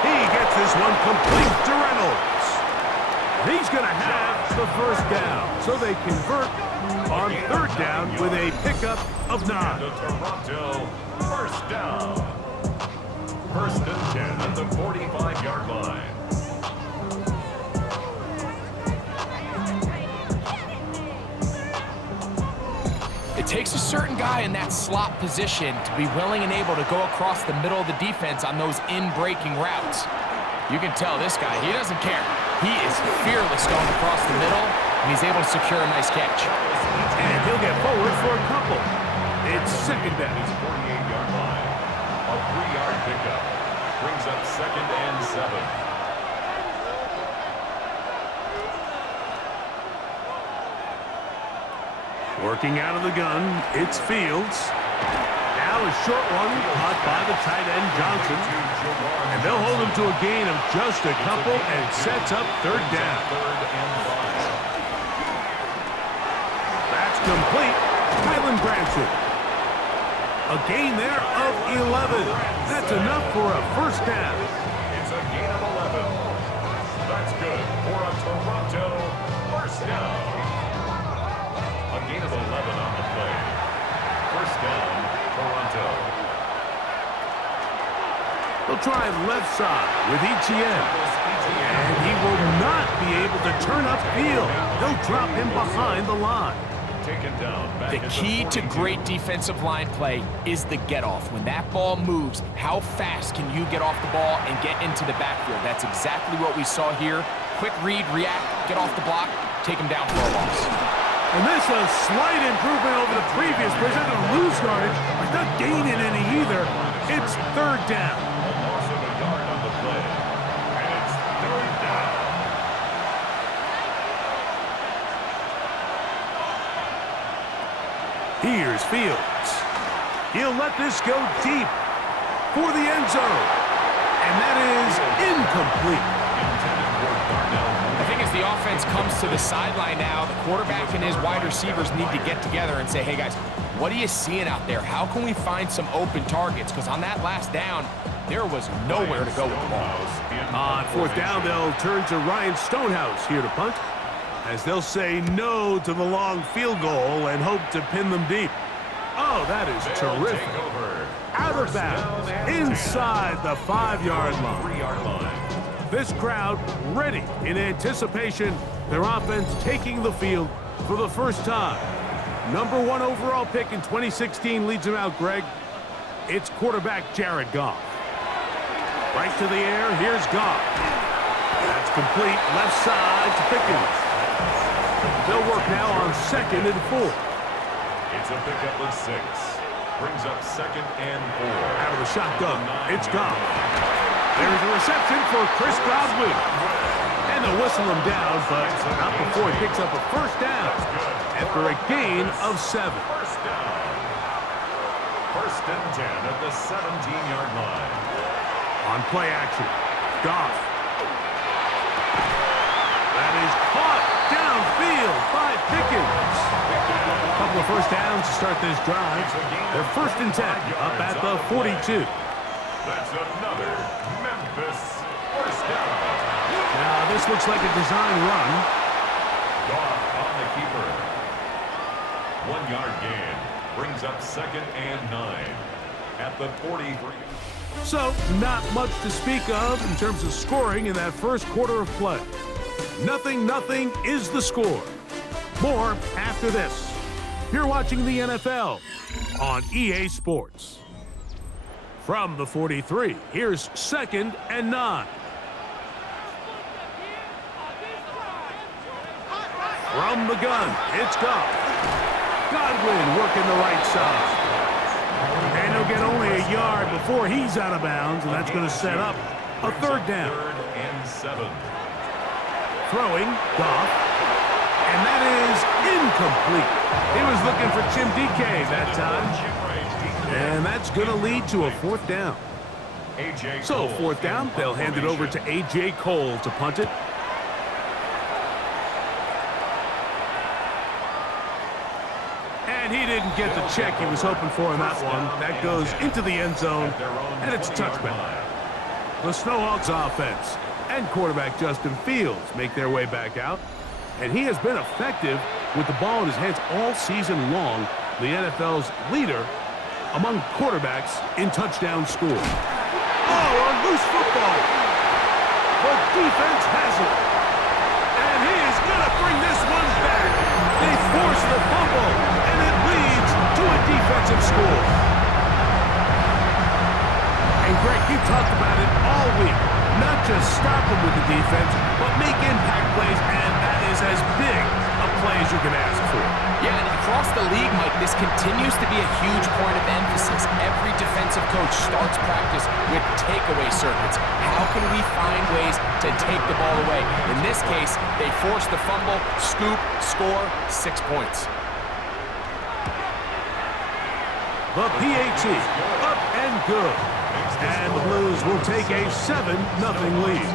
He gets this one complete to Reynolds. He's going to have the 1st down. So they convert on 3rd down with a pickup of 9. The Toronto 1st down. 1st and 10 at the 45-yard line. It takes a certain guy in that slot position to be willing and able to go across the middle of the defense on those in-breaking routes. You can tell this guy, he doesn't care. He is fearless going across the middle, and he's able to secure a nice catch. And he'll get forward for a couple. It's 2nd down. His 48-yard line. A 3-yard pickup. Brings up 2nd and 7. Working out of the gun, it's Fields. Now a short one caught by the tight end Johnson. And they'll hold him to a gain of just a couple and sets up 3rd down. That's complete. Kylan Branson. A gain there of 11. That's enough for a 1st down. It's a gain of 11. That's good for a Toronto 1st down. A gain of 11 on the play. 1st down, Toronto. They'll try left side with Etienne. And he will not be able to turn upfield. They'll drop him behind the line. Taken down. The key to great defensive line play is the get-off. When that ball moves, how fast can you get off the ball and get into the backfield? That's exactly what we saw here. Quick read, react, get off the block, take him down for a loss. And this is a slight improvement over the previous play. They're going to lose yardage, but not gaining any either. It's 3rd down. A loss of a yard on the play. And it's 3rd down. Here's Fields. He'll let this go deep for the end zone. And that is incomplete. I think as the offense comes to the sideline now, the quarterback and his wide receivers need to get together and say, hey, guys, what are you seeing out there? How can we find some open targets? Because on that last down, there was nowhere to go with the ball. On 4th down, they'll turn to Ryan Stonehouse here to punt, as they'll say no to the long field goal and hope to pin them deep. Oh, that is terrific. Out of bounds, inside the 5-yard line. 3-yard line. This crowd ready in anticipation. Their offense taking the field for the first time. Number 1 overall pick in 2016 leads him out, Greg. It's quarterback Jared Goff. Right to the air, here's Goff. That's complete, left side to Pickens. They'll work now on 2nd and 4. It's a pickup of 6. Brings up 2nd and 4. Out of the shotgun, it's Goff. There's a reception for Chris Godwin. And they'll whistle him down, but not before he picks up a first down after a gain of 7. First down. 1st and 10 at the 17-yard line. On play action, Goff. That is caught downfield by Pickens. A couple of first downs to start this drive. They're 1st and 10 up at the 42. That's another Memphis first down. Now this looks like a design run. Goff on the keeper. 1-yard gain. Brings up 2nd and 9 at the 43. So, not much to speak of in terms of scoring in that first quarter of play. 0-0 is the score. More after this. You're watching the NFL on EA Sports. From the 43, here's 2nd and 9. From the gun, it's Goff. Godwin working the right side. And he'll get only a yard before he's out of bounds, and that's going to set up a 3rd down. 3rd and 7. Throwing, Goff. And that is incomplete. He was looking for Jim DK that time. And that's going to lead to a 4th down. So 4th down, they'll hand it over to A.J. Cole to punt it. And he didn't get the check he was hoping for in that one. That goes into the end zone, and it's a touchback. The Snowhawks offense and quarterback Justin Fields make their way back out. And he has been effective with the ball in his hands all season long, the NFL's leader among quarterbacks in touchdown score. Oh, a loose football. The defense has it. And he is going to bring this one back. They force the fumble, and it leads to a defensive score. And Greg, you talked about it all week. Not just stop them with the defense, but make impact plays, and that is as big a play as you can ask for. Yeah, and across the league, Mike, this continues to be a huge point of emphasis. Every defensive coach starts practice with takeaway circuits. How can we find ways to take the ball away? In this case, they force the fumble, scoop, score, 6 points. The PAT, up and good. And the Blues will take a 7-0 lead.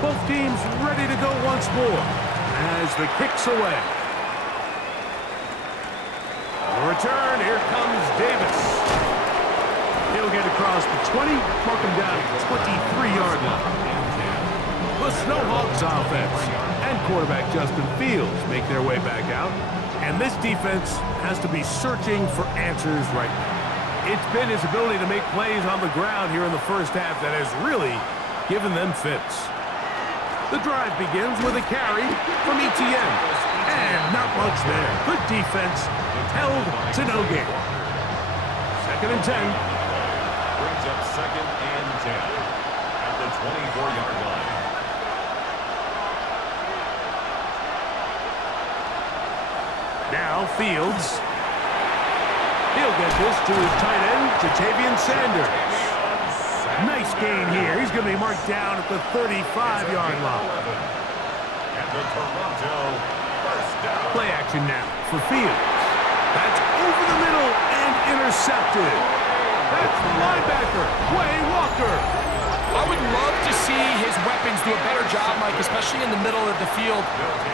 Both teams ready to go once more as the kick's away. The return, here comes Davis. He'll get across the 20, mark him down at the 23-yard line. The Snowhawks offense and quarterback Justin Fields make their way back out. And this defense has to be searching for answers right now. It's been his ability to make plays on the ground here in the first half that has really given them fits. The drive begins with a carry from Etienne. And not much there. Good defense held to no gain. 2nd and 10. Brings up 2nd and 10 at the 24-yard line. Now Fields. He'll get this to his tight end, Ja'Tavion Sanders. Nice gain here. He's going to be marked down at the 35-yard line. And the Toronto first down. Play action now for Fields. That's over the middle and intercepted. That's the linebacker, Quay Walker. I would love to see his weapons do a better job, Mike, especially in the middle of the field,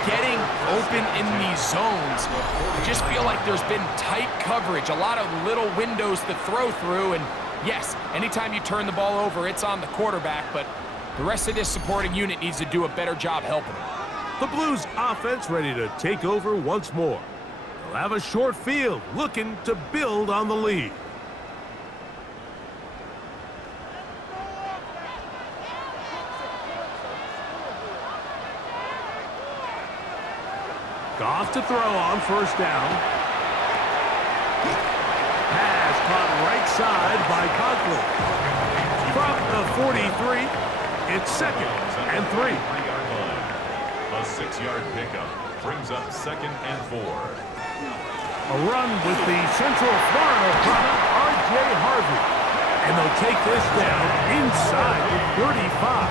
getting open in these zones. I just feel like there's been tight coverage, a lot of little windows to throw through, and yes, anytime you turn the ball over, it's on the quarterback, but the rest of this supporting unit needs to do a better job helping him. The Blues offense ready to take over once more. They'll have a short field, looking to build on the lead. Goff to throw on first down. Pass caught right side by Conklin. From the 43, it's 2nd and 3. A 6-yard pickup brings up 2nd and 4. A run with the Central Florida product, R.J. Harvey. And they'll take this down inside the 35.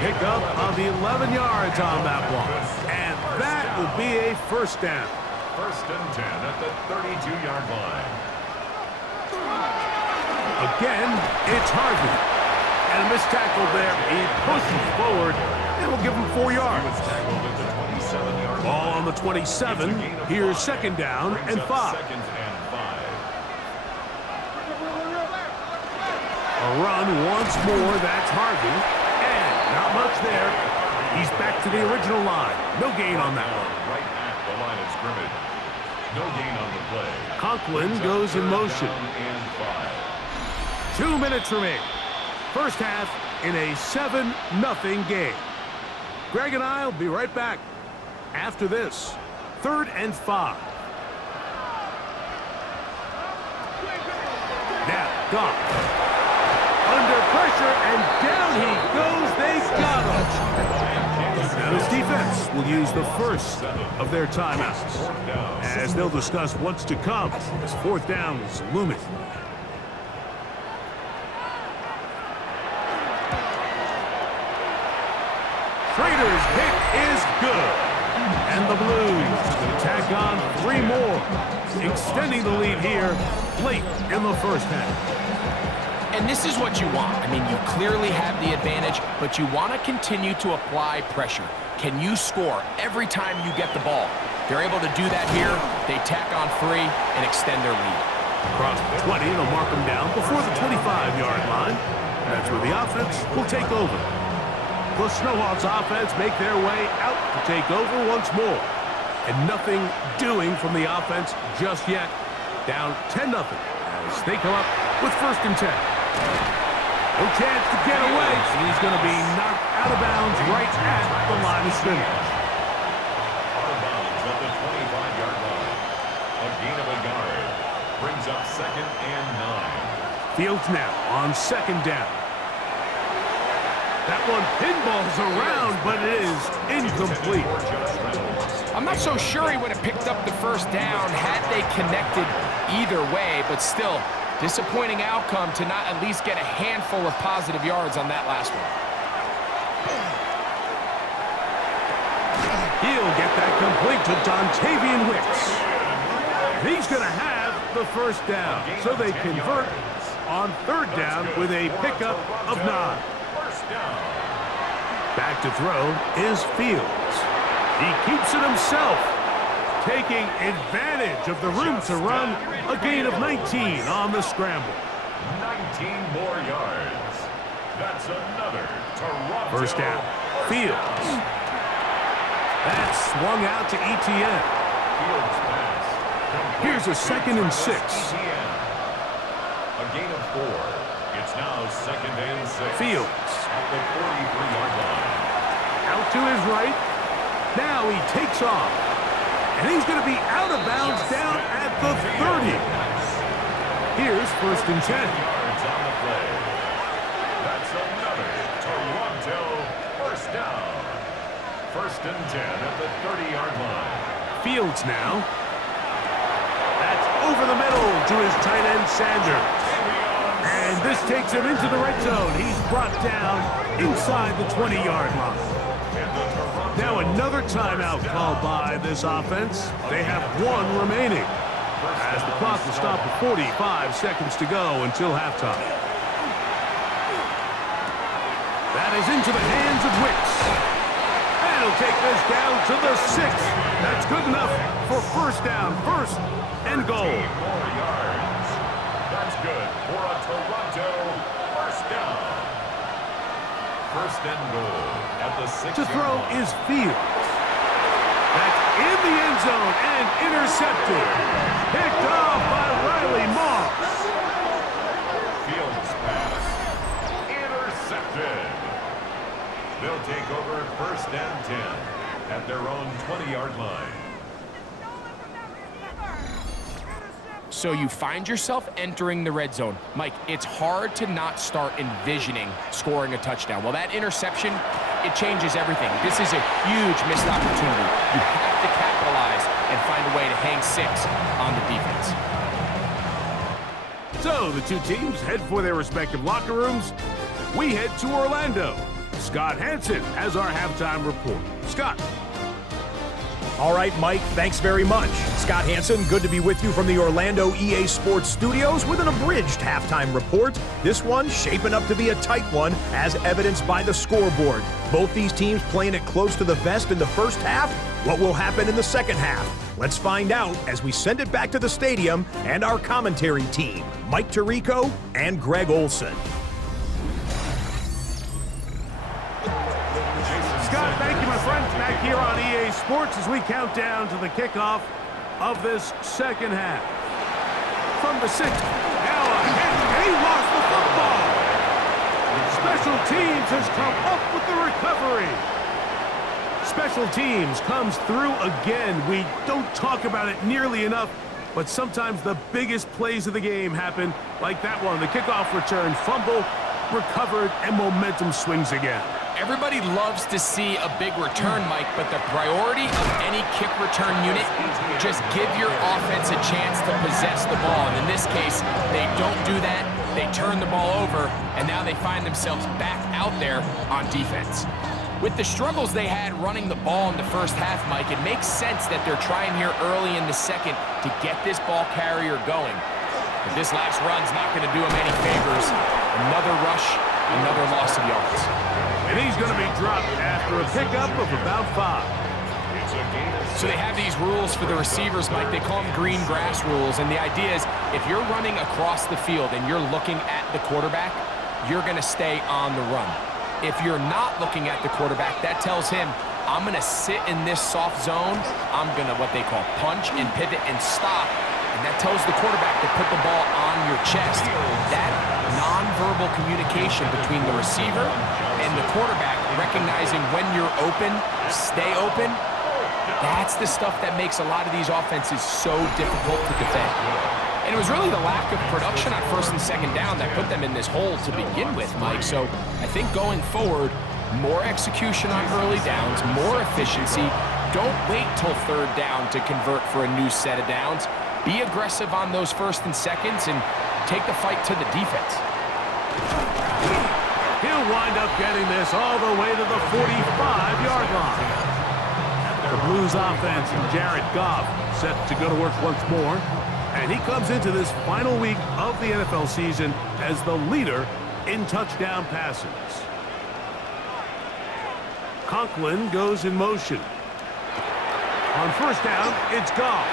Pickup of 11 yards on that one. And that will be a first down. 1st and 10 at the 32-yard line. Again, it's Harvey. And a missed tackle there. He pushes forward and will give him 4 yards. Ball on the 27. Here's 2nd down and 5. A run once more. That's Harvey. And not much there. He's back to the original line. No gain on that one. Right at the line of scrimmage. No gain on the play. Conklin goes in motion. 2 minutes remaining. First half in a 7-0 game. Greg and I will be right back after this. 3rd and 5. Now, Goff. Under pressure, and down he goes. They got him. Now this defense will use the first of their timeouts, as they'll discuss what's to come as 4th down is looming. Schrader's hit is good. And the Blues will tack on 3 more, extending the lead here late in the first half. And this is what you want. I mean, you clearly have the advantage, but you want to continue to apply pressure. Can you score every time you get the ball? They're able to do that here. They tack on 3 and extend their lead. Across the 20, they'll mark them down before the 25-yard line. That's where the offense will take over. The Snowhawks offense make their way out to take over once more. And nothing doing from the offense just yet. Down 10-0 as they come up with 1st and 10. No chance to get away. He's going to be knocked out of bounds right at the line of scrimmage. Out of bounds at the 25-yard line. A gain of a yard brings up 2nd and 9. Fields now on 2nd down. That one pinballs around, but it is incomplete. I'm not so sure he would have picked up the 1st down had they connected either way, but still, disappointing outcome to not at least get a handful of positive yards on that last one. He'll get that complete to Dontavian Wicks. He's going to have the 1st down, so they convert on 3rd down with a pickup of 9. Back to throw is Fields. He keeps it himself, taking advantage of the room to run. A gain of 19 on the scramble. 19 more yards. That's another Toronto. 1st down. Fields. That's swung out to ETN. Fields pass. Here's a 2nd and 6. ETN. A gain of 4. It's now 2nd and 6. Fields. At the 43-yard line. Out to his right. Now he takes off. And he's going to be out of bounds down at the 30. Here's 1st and 10. Yards on the play. That's another Toronto 1st down. 1st and 10 at the 30-yard line. Fields now. That's over the middle to his tight end, Sanders. And this takes him into the red zone. He's brought down inside the 20-yard line. Now another timeout called by this offense. They have 1 remaining, as the clock will stop at 45 seconds to go until halftime. That is into the hands of Wicks. And he'll take this down to the 6. That's good enough for 1st down, 1st and goal. 15 more yards. That's good for a Toronto 1st down. 1st and goal at the 6. To throw is Fields. That's in the end zone and intercepted. Picked off by Riley Moss. Fields pass. Intercepted. They'll take over 1st and 10 at their own 20-yard line. So you find yourself entering the red zone. Mike, it's hard to not start envisioning scoring a touchdown. Well, that interception, it changes everything. This is a huge missed opportunity. You have to capitalize and find a way to hang 6 on the defense. So the two teams head for their respective locker rooms. We head to Orlando. Scott Hansen has our halftime report. Scott. All right, Mike, thanks very much. Scott Hansen, good to be with you from the Orlando EA Sports Studios with an abridged halftime report. This one shaping up to be a tight one, as evidenced by the scoreboard. Both these teams playing it close to the vest in the first half. What will happen in the second half? Let's find out as we send it back to the stadium and our commentary team, Mike Tirico and Greg Olson. Scott, thank you, my friend. Back here on EA Sports as we count down to the kickoff of this second half. From the 6, now ahead, and he lost the football. Special teams has come up with the recovery. Special teams comes through again. We don't talk about it nearly enough, but sometimes the biggest plays of the game happen like that one. The kickoff return, fumble, recovered, and momentum swings again. Everybody loves to see a big return, Mike, but the priority of any kick return unit, just give your offense a chance to possess the ball. And in this case, they don't do that. They turn the ball over, and now they find themselves back out there on defense. With the struggles they had running the ball in the first half, Mike, it makes sense that they're trying here early in the second to get this ball carrier going. But this last run's not going to do him any favors. Another rush, another loss of yards. And he's going to be dropped after a pickup of about 5. So they have these rules for the receivers, Mike. They call them green grass rules. And the idea is if you're running across the field and you're looking at the quarterback, you're going to stay on the run. If you're not looking at the quarterback, that tells him, I'm going to sit in this soft zone. I'm going to what they call punch and pivot and stop. And that tells the quarterback to put the ball on your chest. That nonverbal communication between the receiver and the quarterback, recognizing when you're open, stay open, that's the stuff that makes a lot of these offenses so difficult to defend. And it was really the lack of production on first and second down that put them in this hole to begin with, Mike. So I think going forward, more execution on early downs, more efficiency. Don't wait till third down to convert for a new set of downs. Be aggressive on those first and seconds and take the fight to the defense. He'll wind up getting this all the way to the 45-yard line. The Blues offense and Jared Goff set to go to work once more. And he comes into this final week of the NFL season as the leader in touchdown passes. Conklin goes in motion. On first down, it's Goff.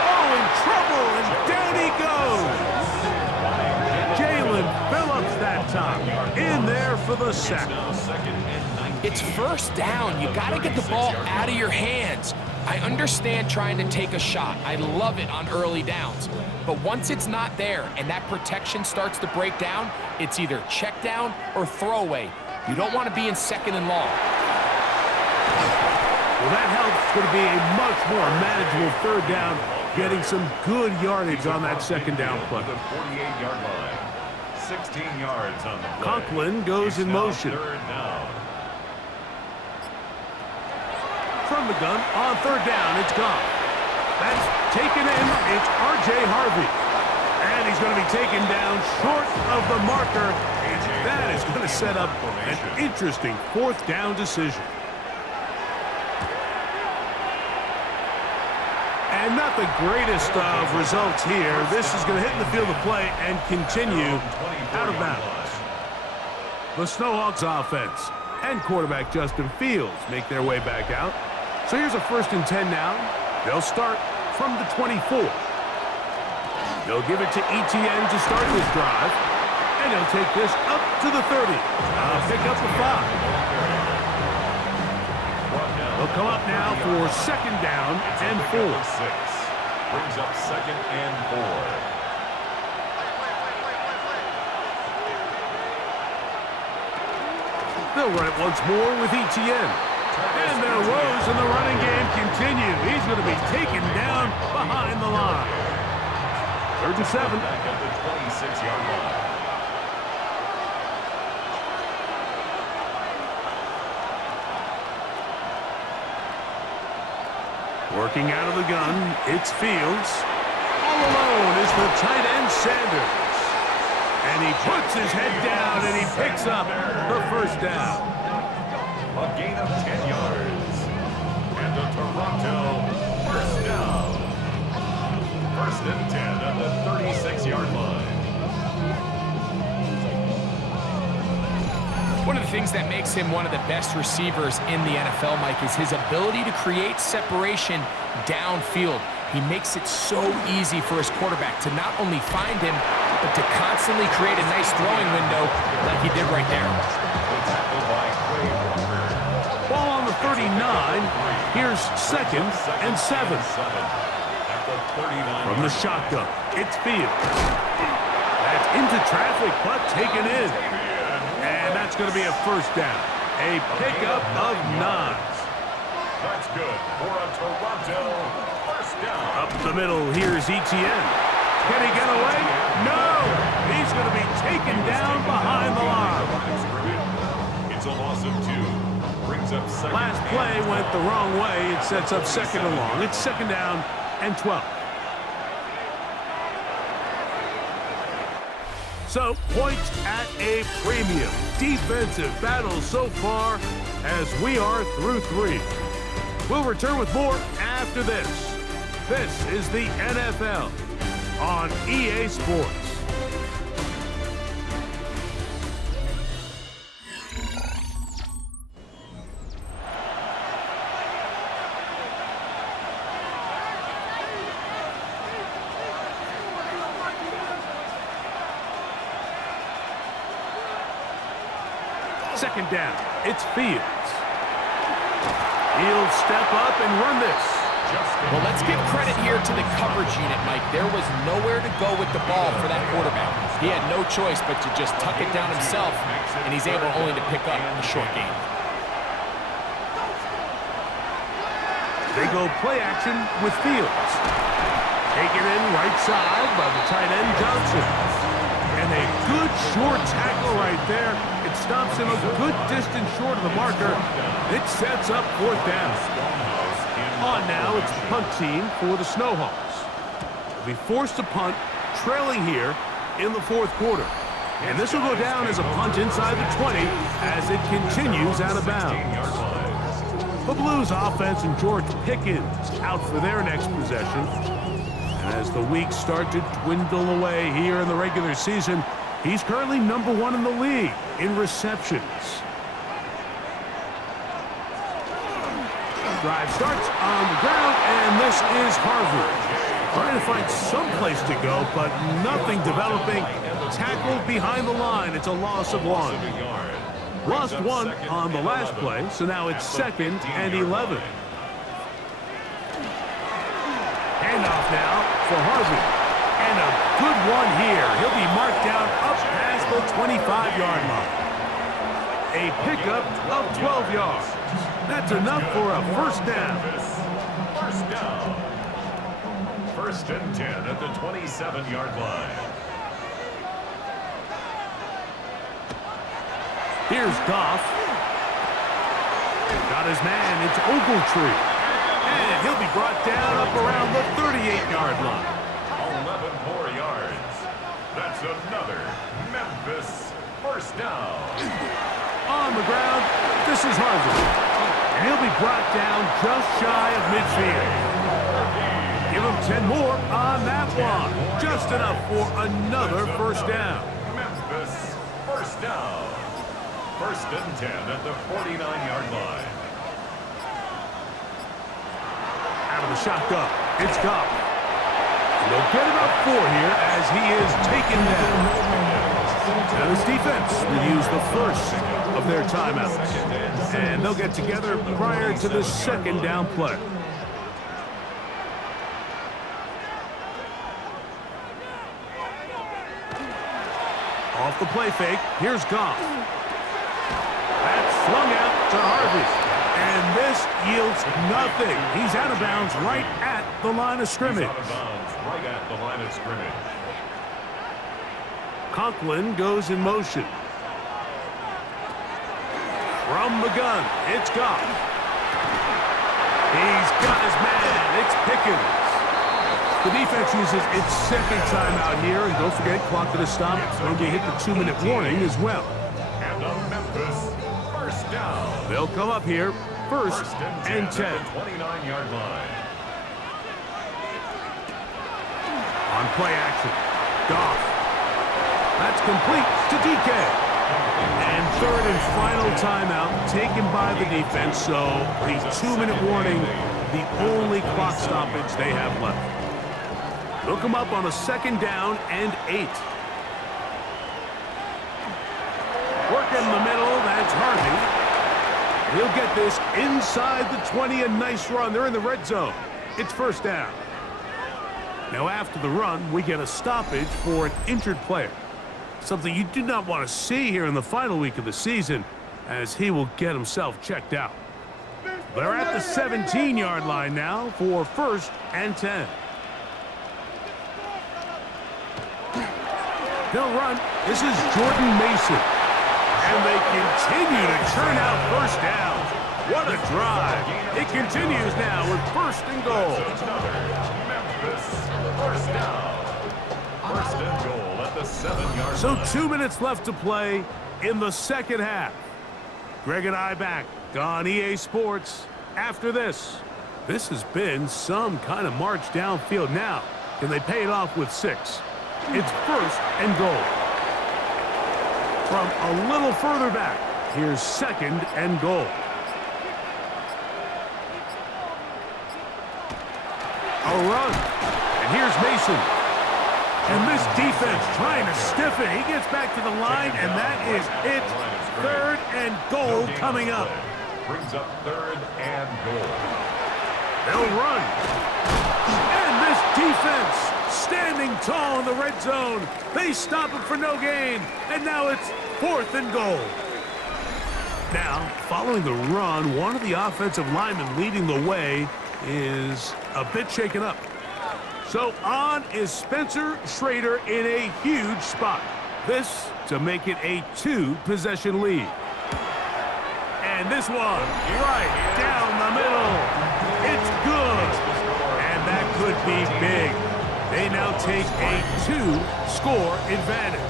Oh, in trouble, and down he goes. Jalen Phillips that time, in there for the sack. It's first down. You got to get the ball out of your hands. I understand trying to take a shot. I love it on early downs. But once it's not there and that protection starts to break down, it's either check down or throwaway. You don't want to be in second and long. Well, that helps. Going to be a much more manageable third down, getting some good yardage on that second down play. The 48-yard line. 16 yards on the play. Conklin goes in motion. Third down. From the gun, on third down, it's gone. That's taken in. It's R.J. Harvey. And he's going to be taken down short of the marker. That is going to set up an interesting fourth down decision. And not the greatest of results here. This is going to hit in the field of play and continue out of bounds. The Snowhawks offense and quarterback Justin Fields make their way back out. So here's a 1st and 10 now. They'll start from the 24. They'll give it to Etienne to start this drive. And he'll take this up to the 30. Pick up the 5. They'll come up now for second down and 4. Brings up second and 4. They'll run it once more with Etienne. And their woes in the running game continue. He's going to be taken down behind the line. 3rd and 7. Back at the 26-yard line. Working out of the gun, it's Fields. All alone is the tight end Sanders. And he puts his head down and he picks up the first down. A gain of 10 yards. And the Toronto first down. 1st and 10 at the 36-yard line. One of the things that makes him one of the best receivers in the NFL, Mike, is his ability to create separation downfield. He makes it so easy for his quarterback to not only find him, but to constantly create a nice throwing window like he did right there. Ball on the 39. Here's 2nd and 7. From the shotgun, it's Fields. That's into traffic, but taken in. And that's going to be a first down. A pickup of 9. That's good for a Toronto first down. Up the middle, here's Etienne. Can he get away? No! He's going to be taken down behind the line. It's a loss of 2. Brings up second. Last play went the wrong way. It sets up 2nd and long. It's 2nd down and 12. So, points at a premium. Defensive battle so far as we are through 3. We'll return with more after this. This is the NFL on EA Sports. Second down, it's Fields. He'll step up and run this. Well, let's give credit here to the coverage unit, Mike. There was nowhere to go with the ball for that quarterback. He had no choice but to just tuck it down himself, and he's able only to pick up a short gain. They go play action with Fields. Taken in right side by the tight end Johnson. And a good short tackle right there. It stops him a good distance short of the marker. It sets up 4th down. On now, it's punt team for the Snowhawks. They'll be forced to punt, trailing here in the 4th quarter. And this will go down as a punt inside the 20 as it continues out of bounds. The Blues offense and George Pickens out for their next possession. And as the weeks start to dwindle away here in the regular season, he's currently number 1 in the league in receptions. Drive starts on the ground, and this is Harvard. Trying to find some place to go, but nothing developing. Tackled behind the line. It's a loss of 1. Lost 1 on the last play, so now it's 2nd and 11. Handoff now for Harvey. And a good one here. He'll be marked down up past the 25-yard line. A pickup of 12 yards. That's enough for a first down. First down. 1st and 10 at the 27-yard line. Here's Goff. Got his man. It's Ogletree. And he'll be brought down up around the 38-yard line. 11 more yards. That's another Memphis first down. On the ground, this is Harvey. And he'll be brought down just shy of midfield. Give him 10 more on that one. Just enough for another first down. Memphis first down. 1st and 10 at the 49-yard line. Out of the shotgun, it's Goff. They'll get about 4 here as he is taken down. Now this defense will use the first of their timeouts. And they'll get together prior to the 2nd down play. Off the play fake, here's Goff. That's flung out to Harvey. And this yields nothing. He's out of bounds right at the line of scrimmage. He's out of bounds right at the line of scrimmage. Conklin goes in motion. From the gun, it's Goff. He's got his man. It's Pickens. The defense uses its second timeout here, and don't forget, clock to the stop. When they hit the 2-minute warning as well. And the Memphis first down. They'll come up here, first and 10. At the 29-yard line. On play action, Goff. That's complete to DK. And third and final timeout taken by the defense, so the 2-minute warning, the only clock stoppage they have left. They'll come up on a second down and 8. Work in the middle, that's Harvey. He'll get this inside the 20, a nice run. They're in the red zone. It's first down. Now after the run, we get a stoppage for an injured player. Something you do not want to see here in the final week of the season, as he will get himself checked out. They're at the 17-yard line now for first and 10. They'll run. This is Jordan Mason. And they continue to churn out first down. What a drive. It continues now with first and goal. Memphis first down. First and goal at the 7-yard So line. 2 minutes left to play in the second half. Greg and I back on EA Sports after this. This has been some kind of march downfield now. Can they pay it off with 6? It's first and goal. From a little further back, here's second and goal. A run. And here's Mason. And this defense trying to stiff it. He gets back to the line, and that is it. Third and goal coming up. Brings up third and goal. They'll run. And this defense standing tall in the red zone. They stop it for no gain. And now it's fourth and goal. Now, following the run, one of the offensive linemen leading the way is a bit shaken up. So on is Spencer Schrader in a huge spot. This to make it a 2-possession lead. And this one right down the middle. It's good. And that could be big. They now take a 2-score advantage.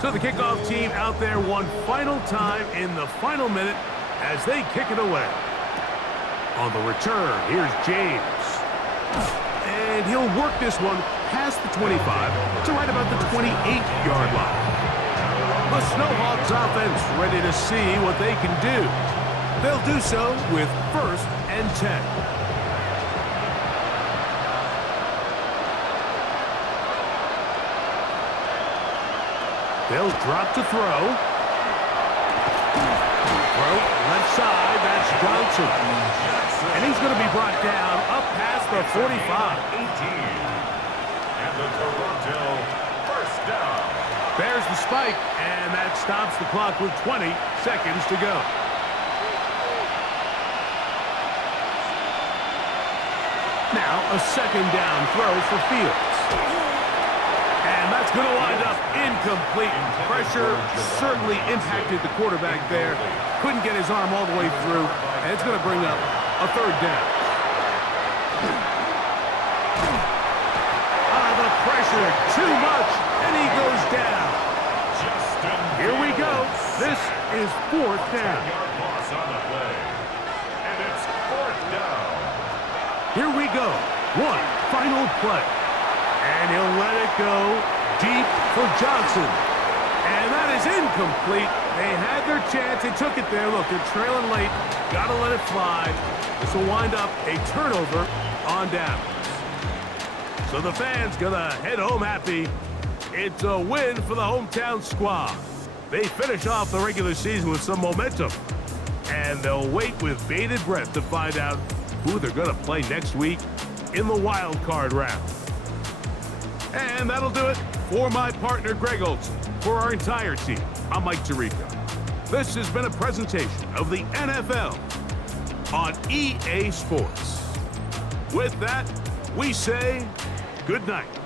So the kickoff team out there one final time in the final minute as they kick it away. On the return, here's James. And he'll work this one past the 25 to right about the 28-yard line. The Snowhawks offense ready to see what they can do. They'll do so with first and 10. They'll drop to throw. Throw left side, that's Johnson. And he's going to be brought down up past the 45. 18. And the Toronto first down. There's the spike, and that stops the clock with 20 seconds to go. Now a second down throw for Fields. And that's going to wind up incomplete. Pressure certainly impacted the quarterback there. Couldn't get his arm all the way through, and it's going to bring up a third down. The pressure, too much, and he goes down. Here we go. This is fourth down. Loss on the play. And it's fourth down. Here we go. One final play. And he'll let it go deep for Johnson. And that is incomplete. They had their chance. They took it there. Look, they're trailing late. Got to let it fly. This will wind up a turnover on downs. So the fans going to head home happy. It's a win for the hometown squad. They finish off the regular season with some momentum. And they'll wait with bated breath to find out who they're going to play next week in the wild card round. And that'll do it for my partner, Greg Olson. For our entire team, I'm Mike Tirico. This has been a presentation of the NFL on EA Sports. With that, we say good night.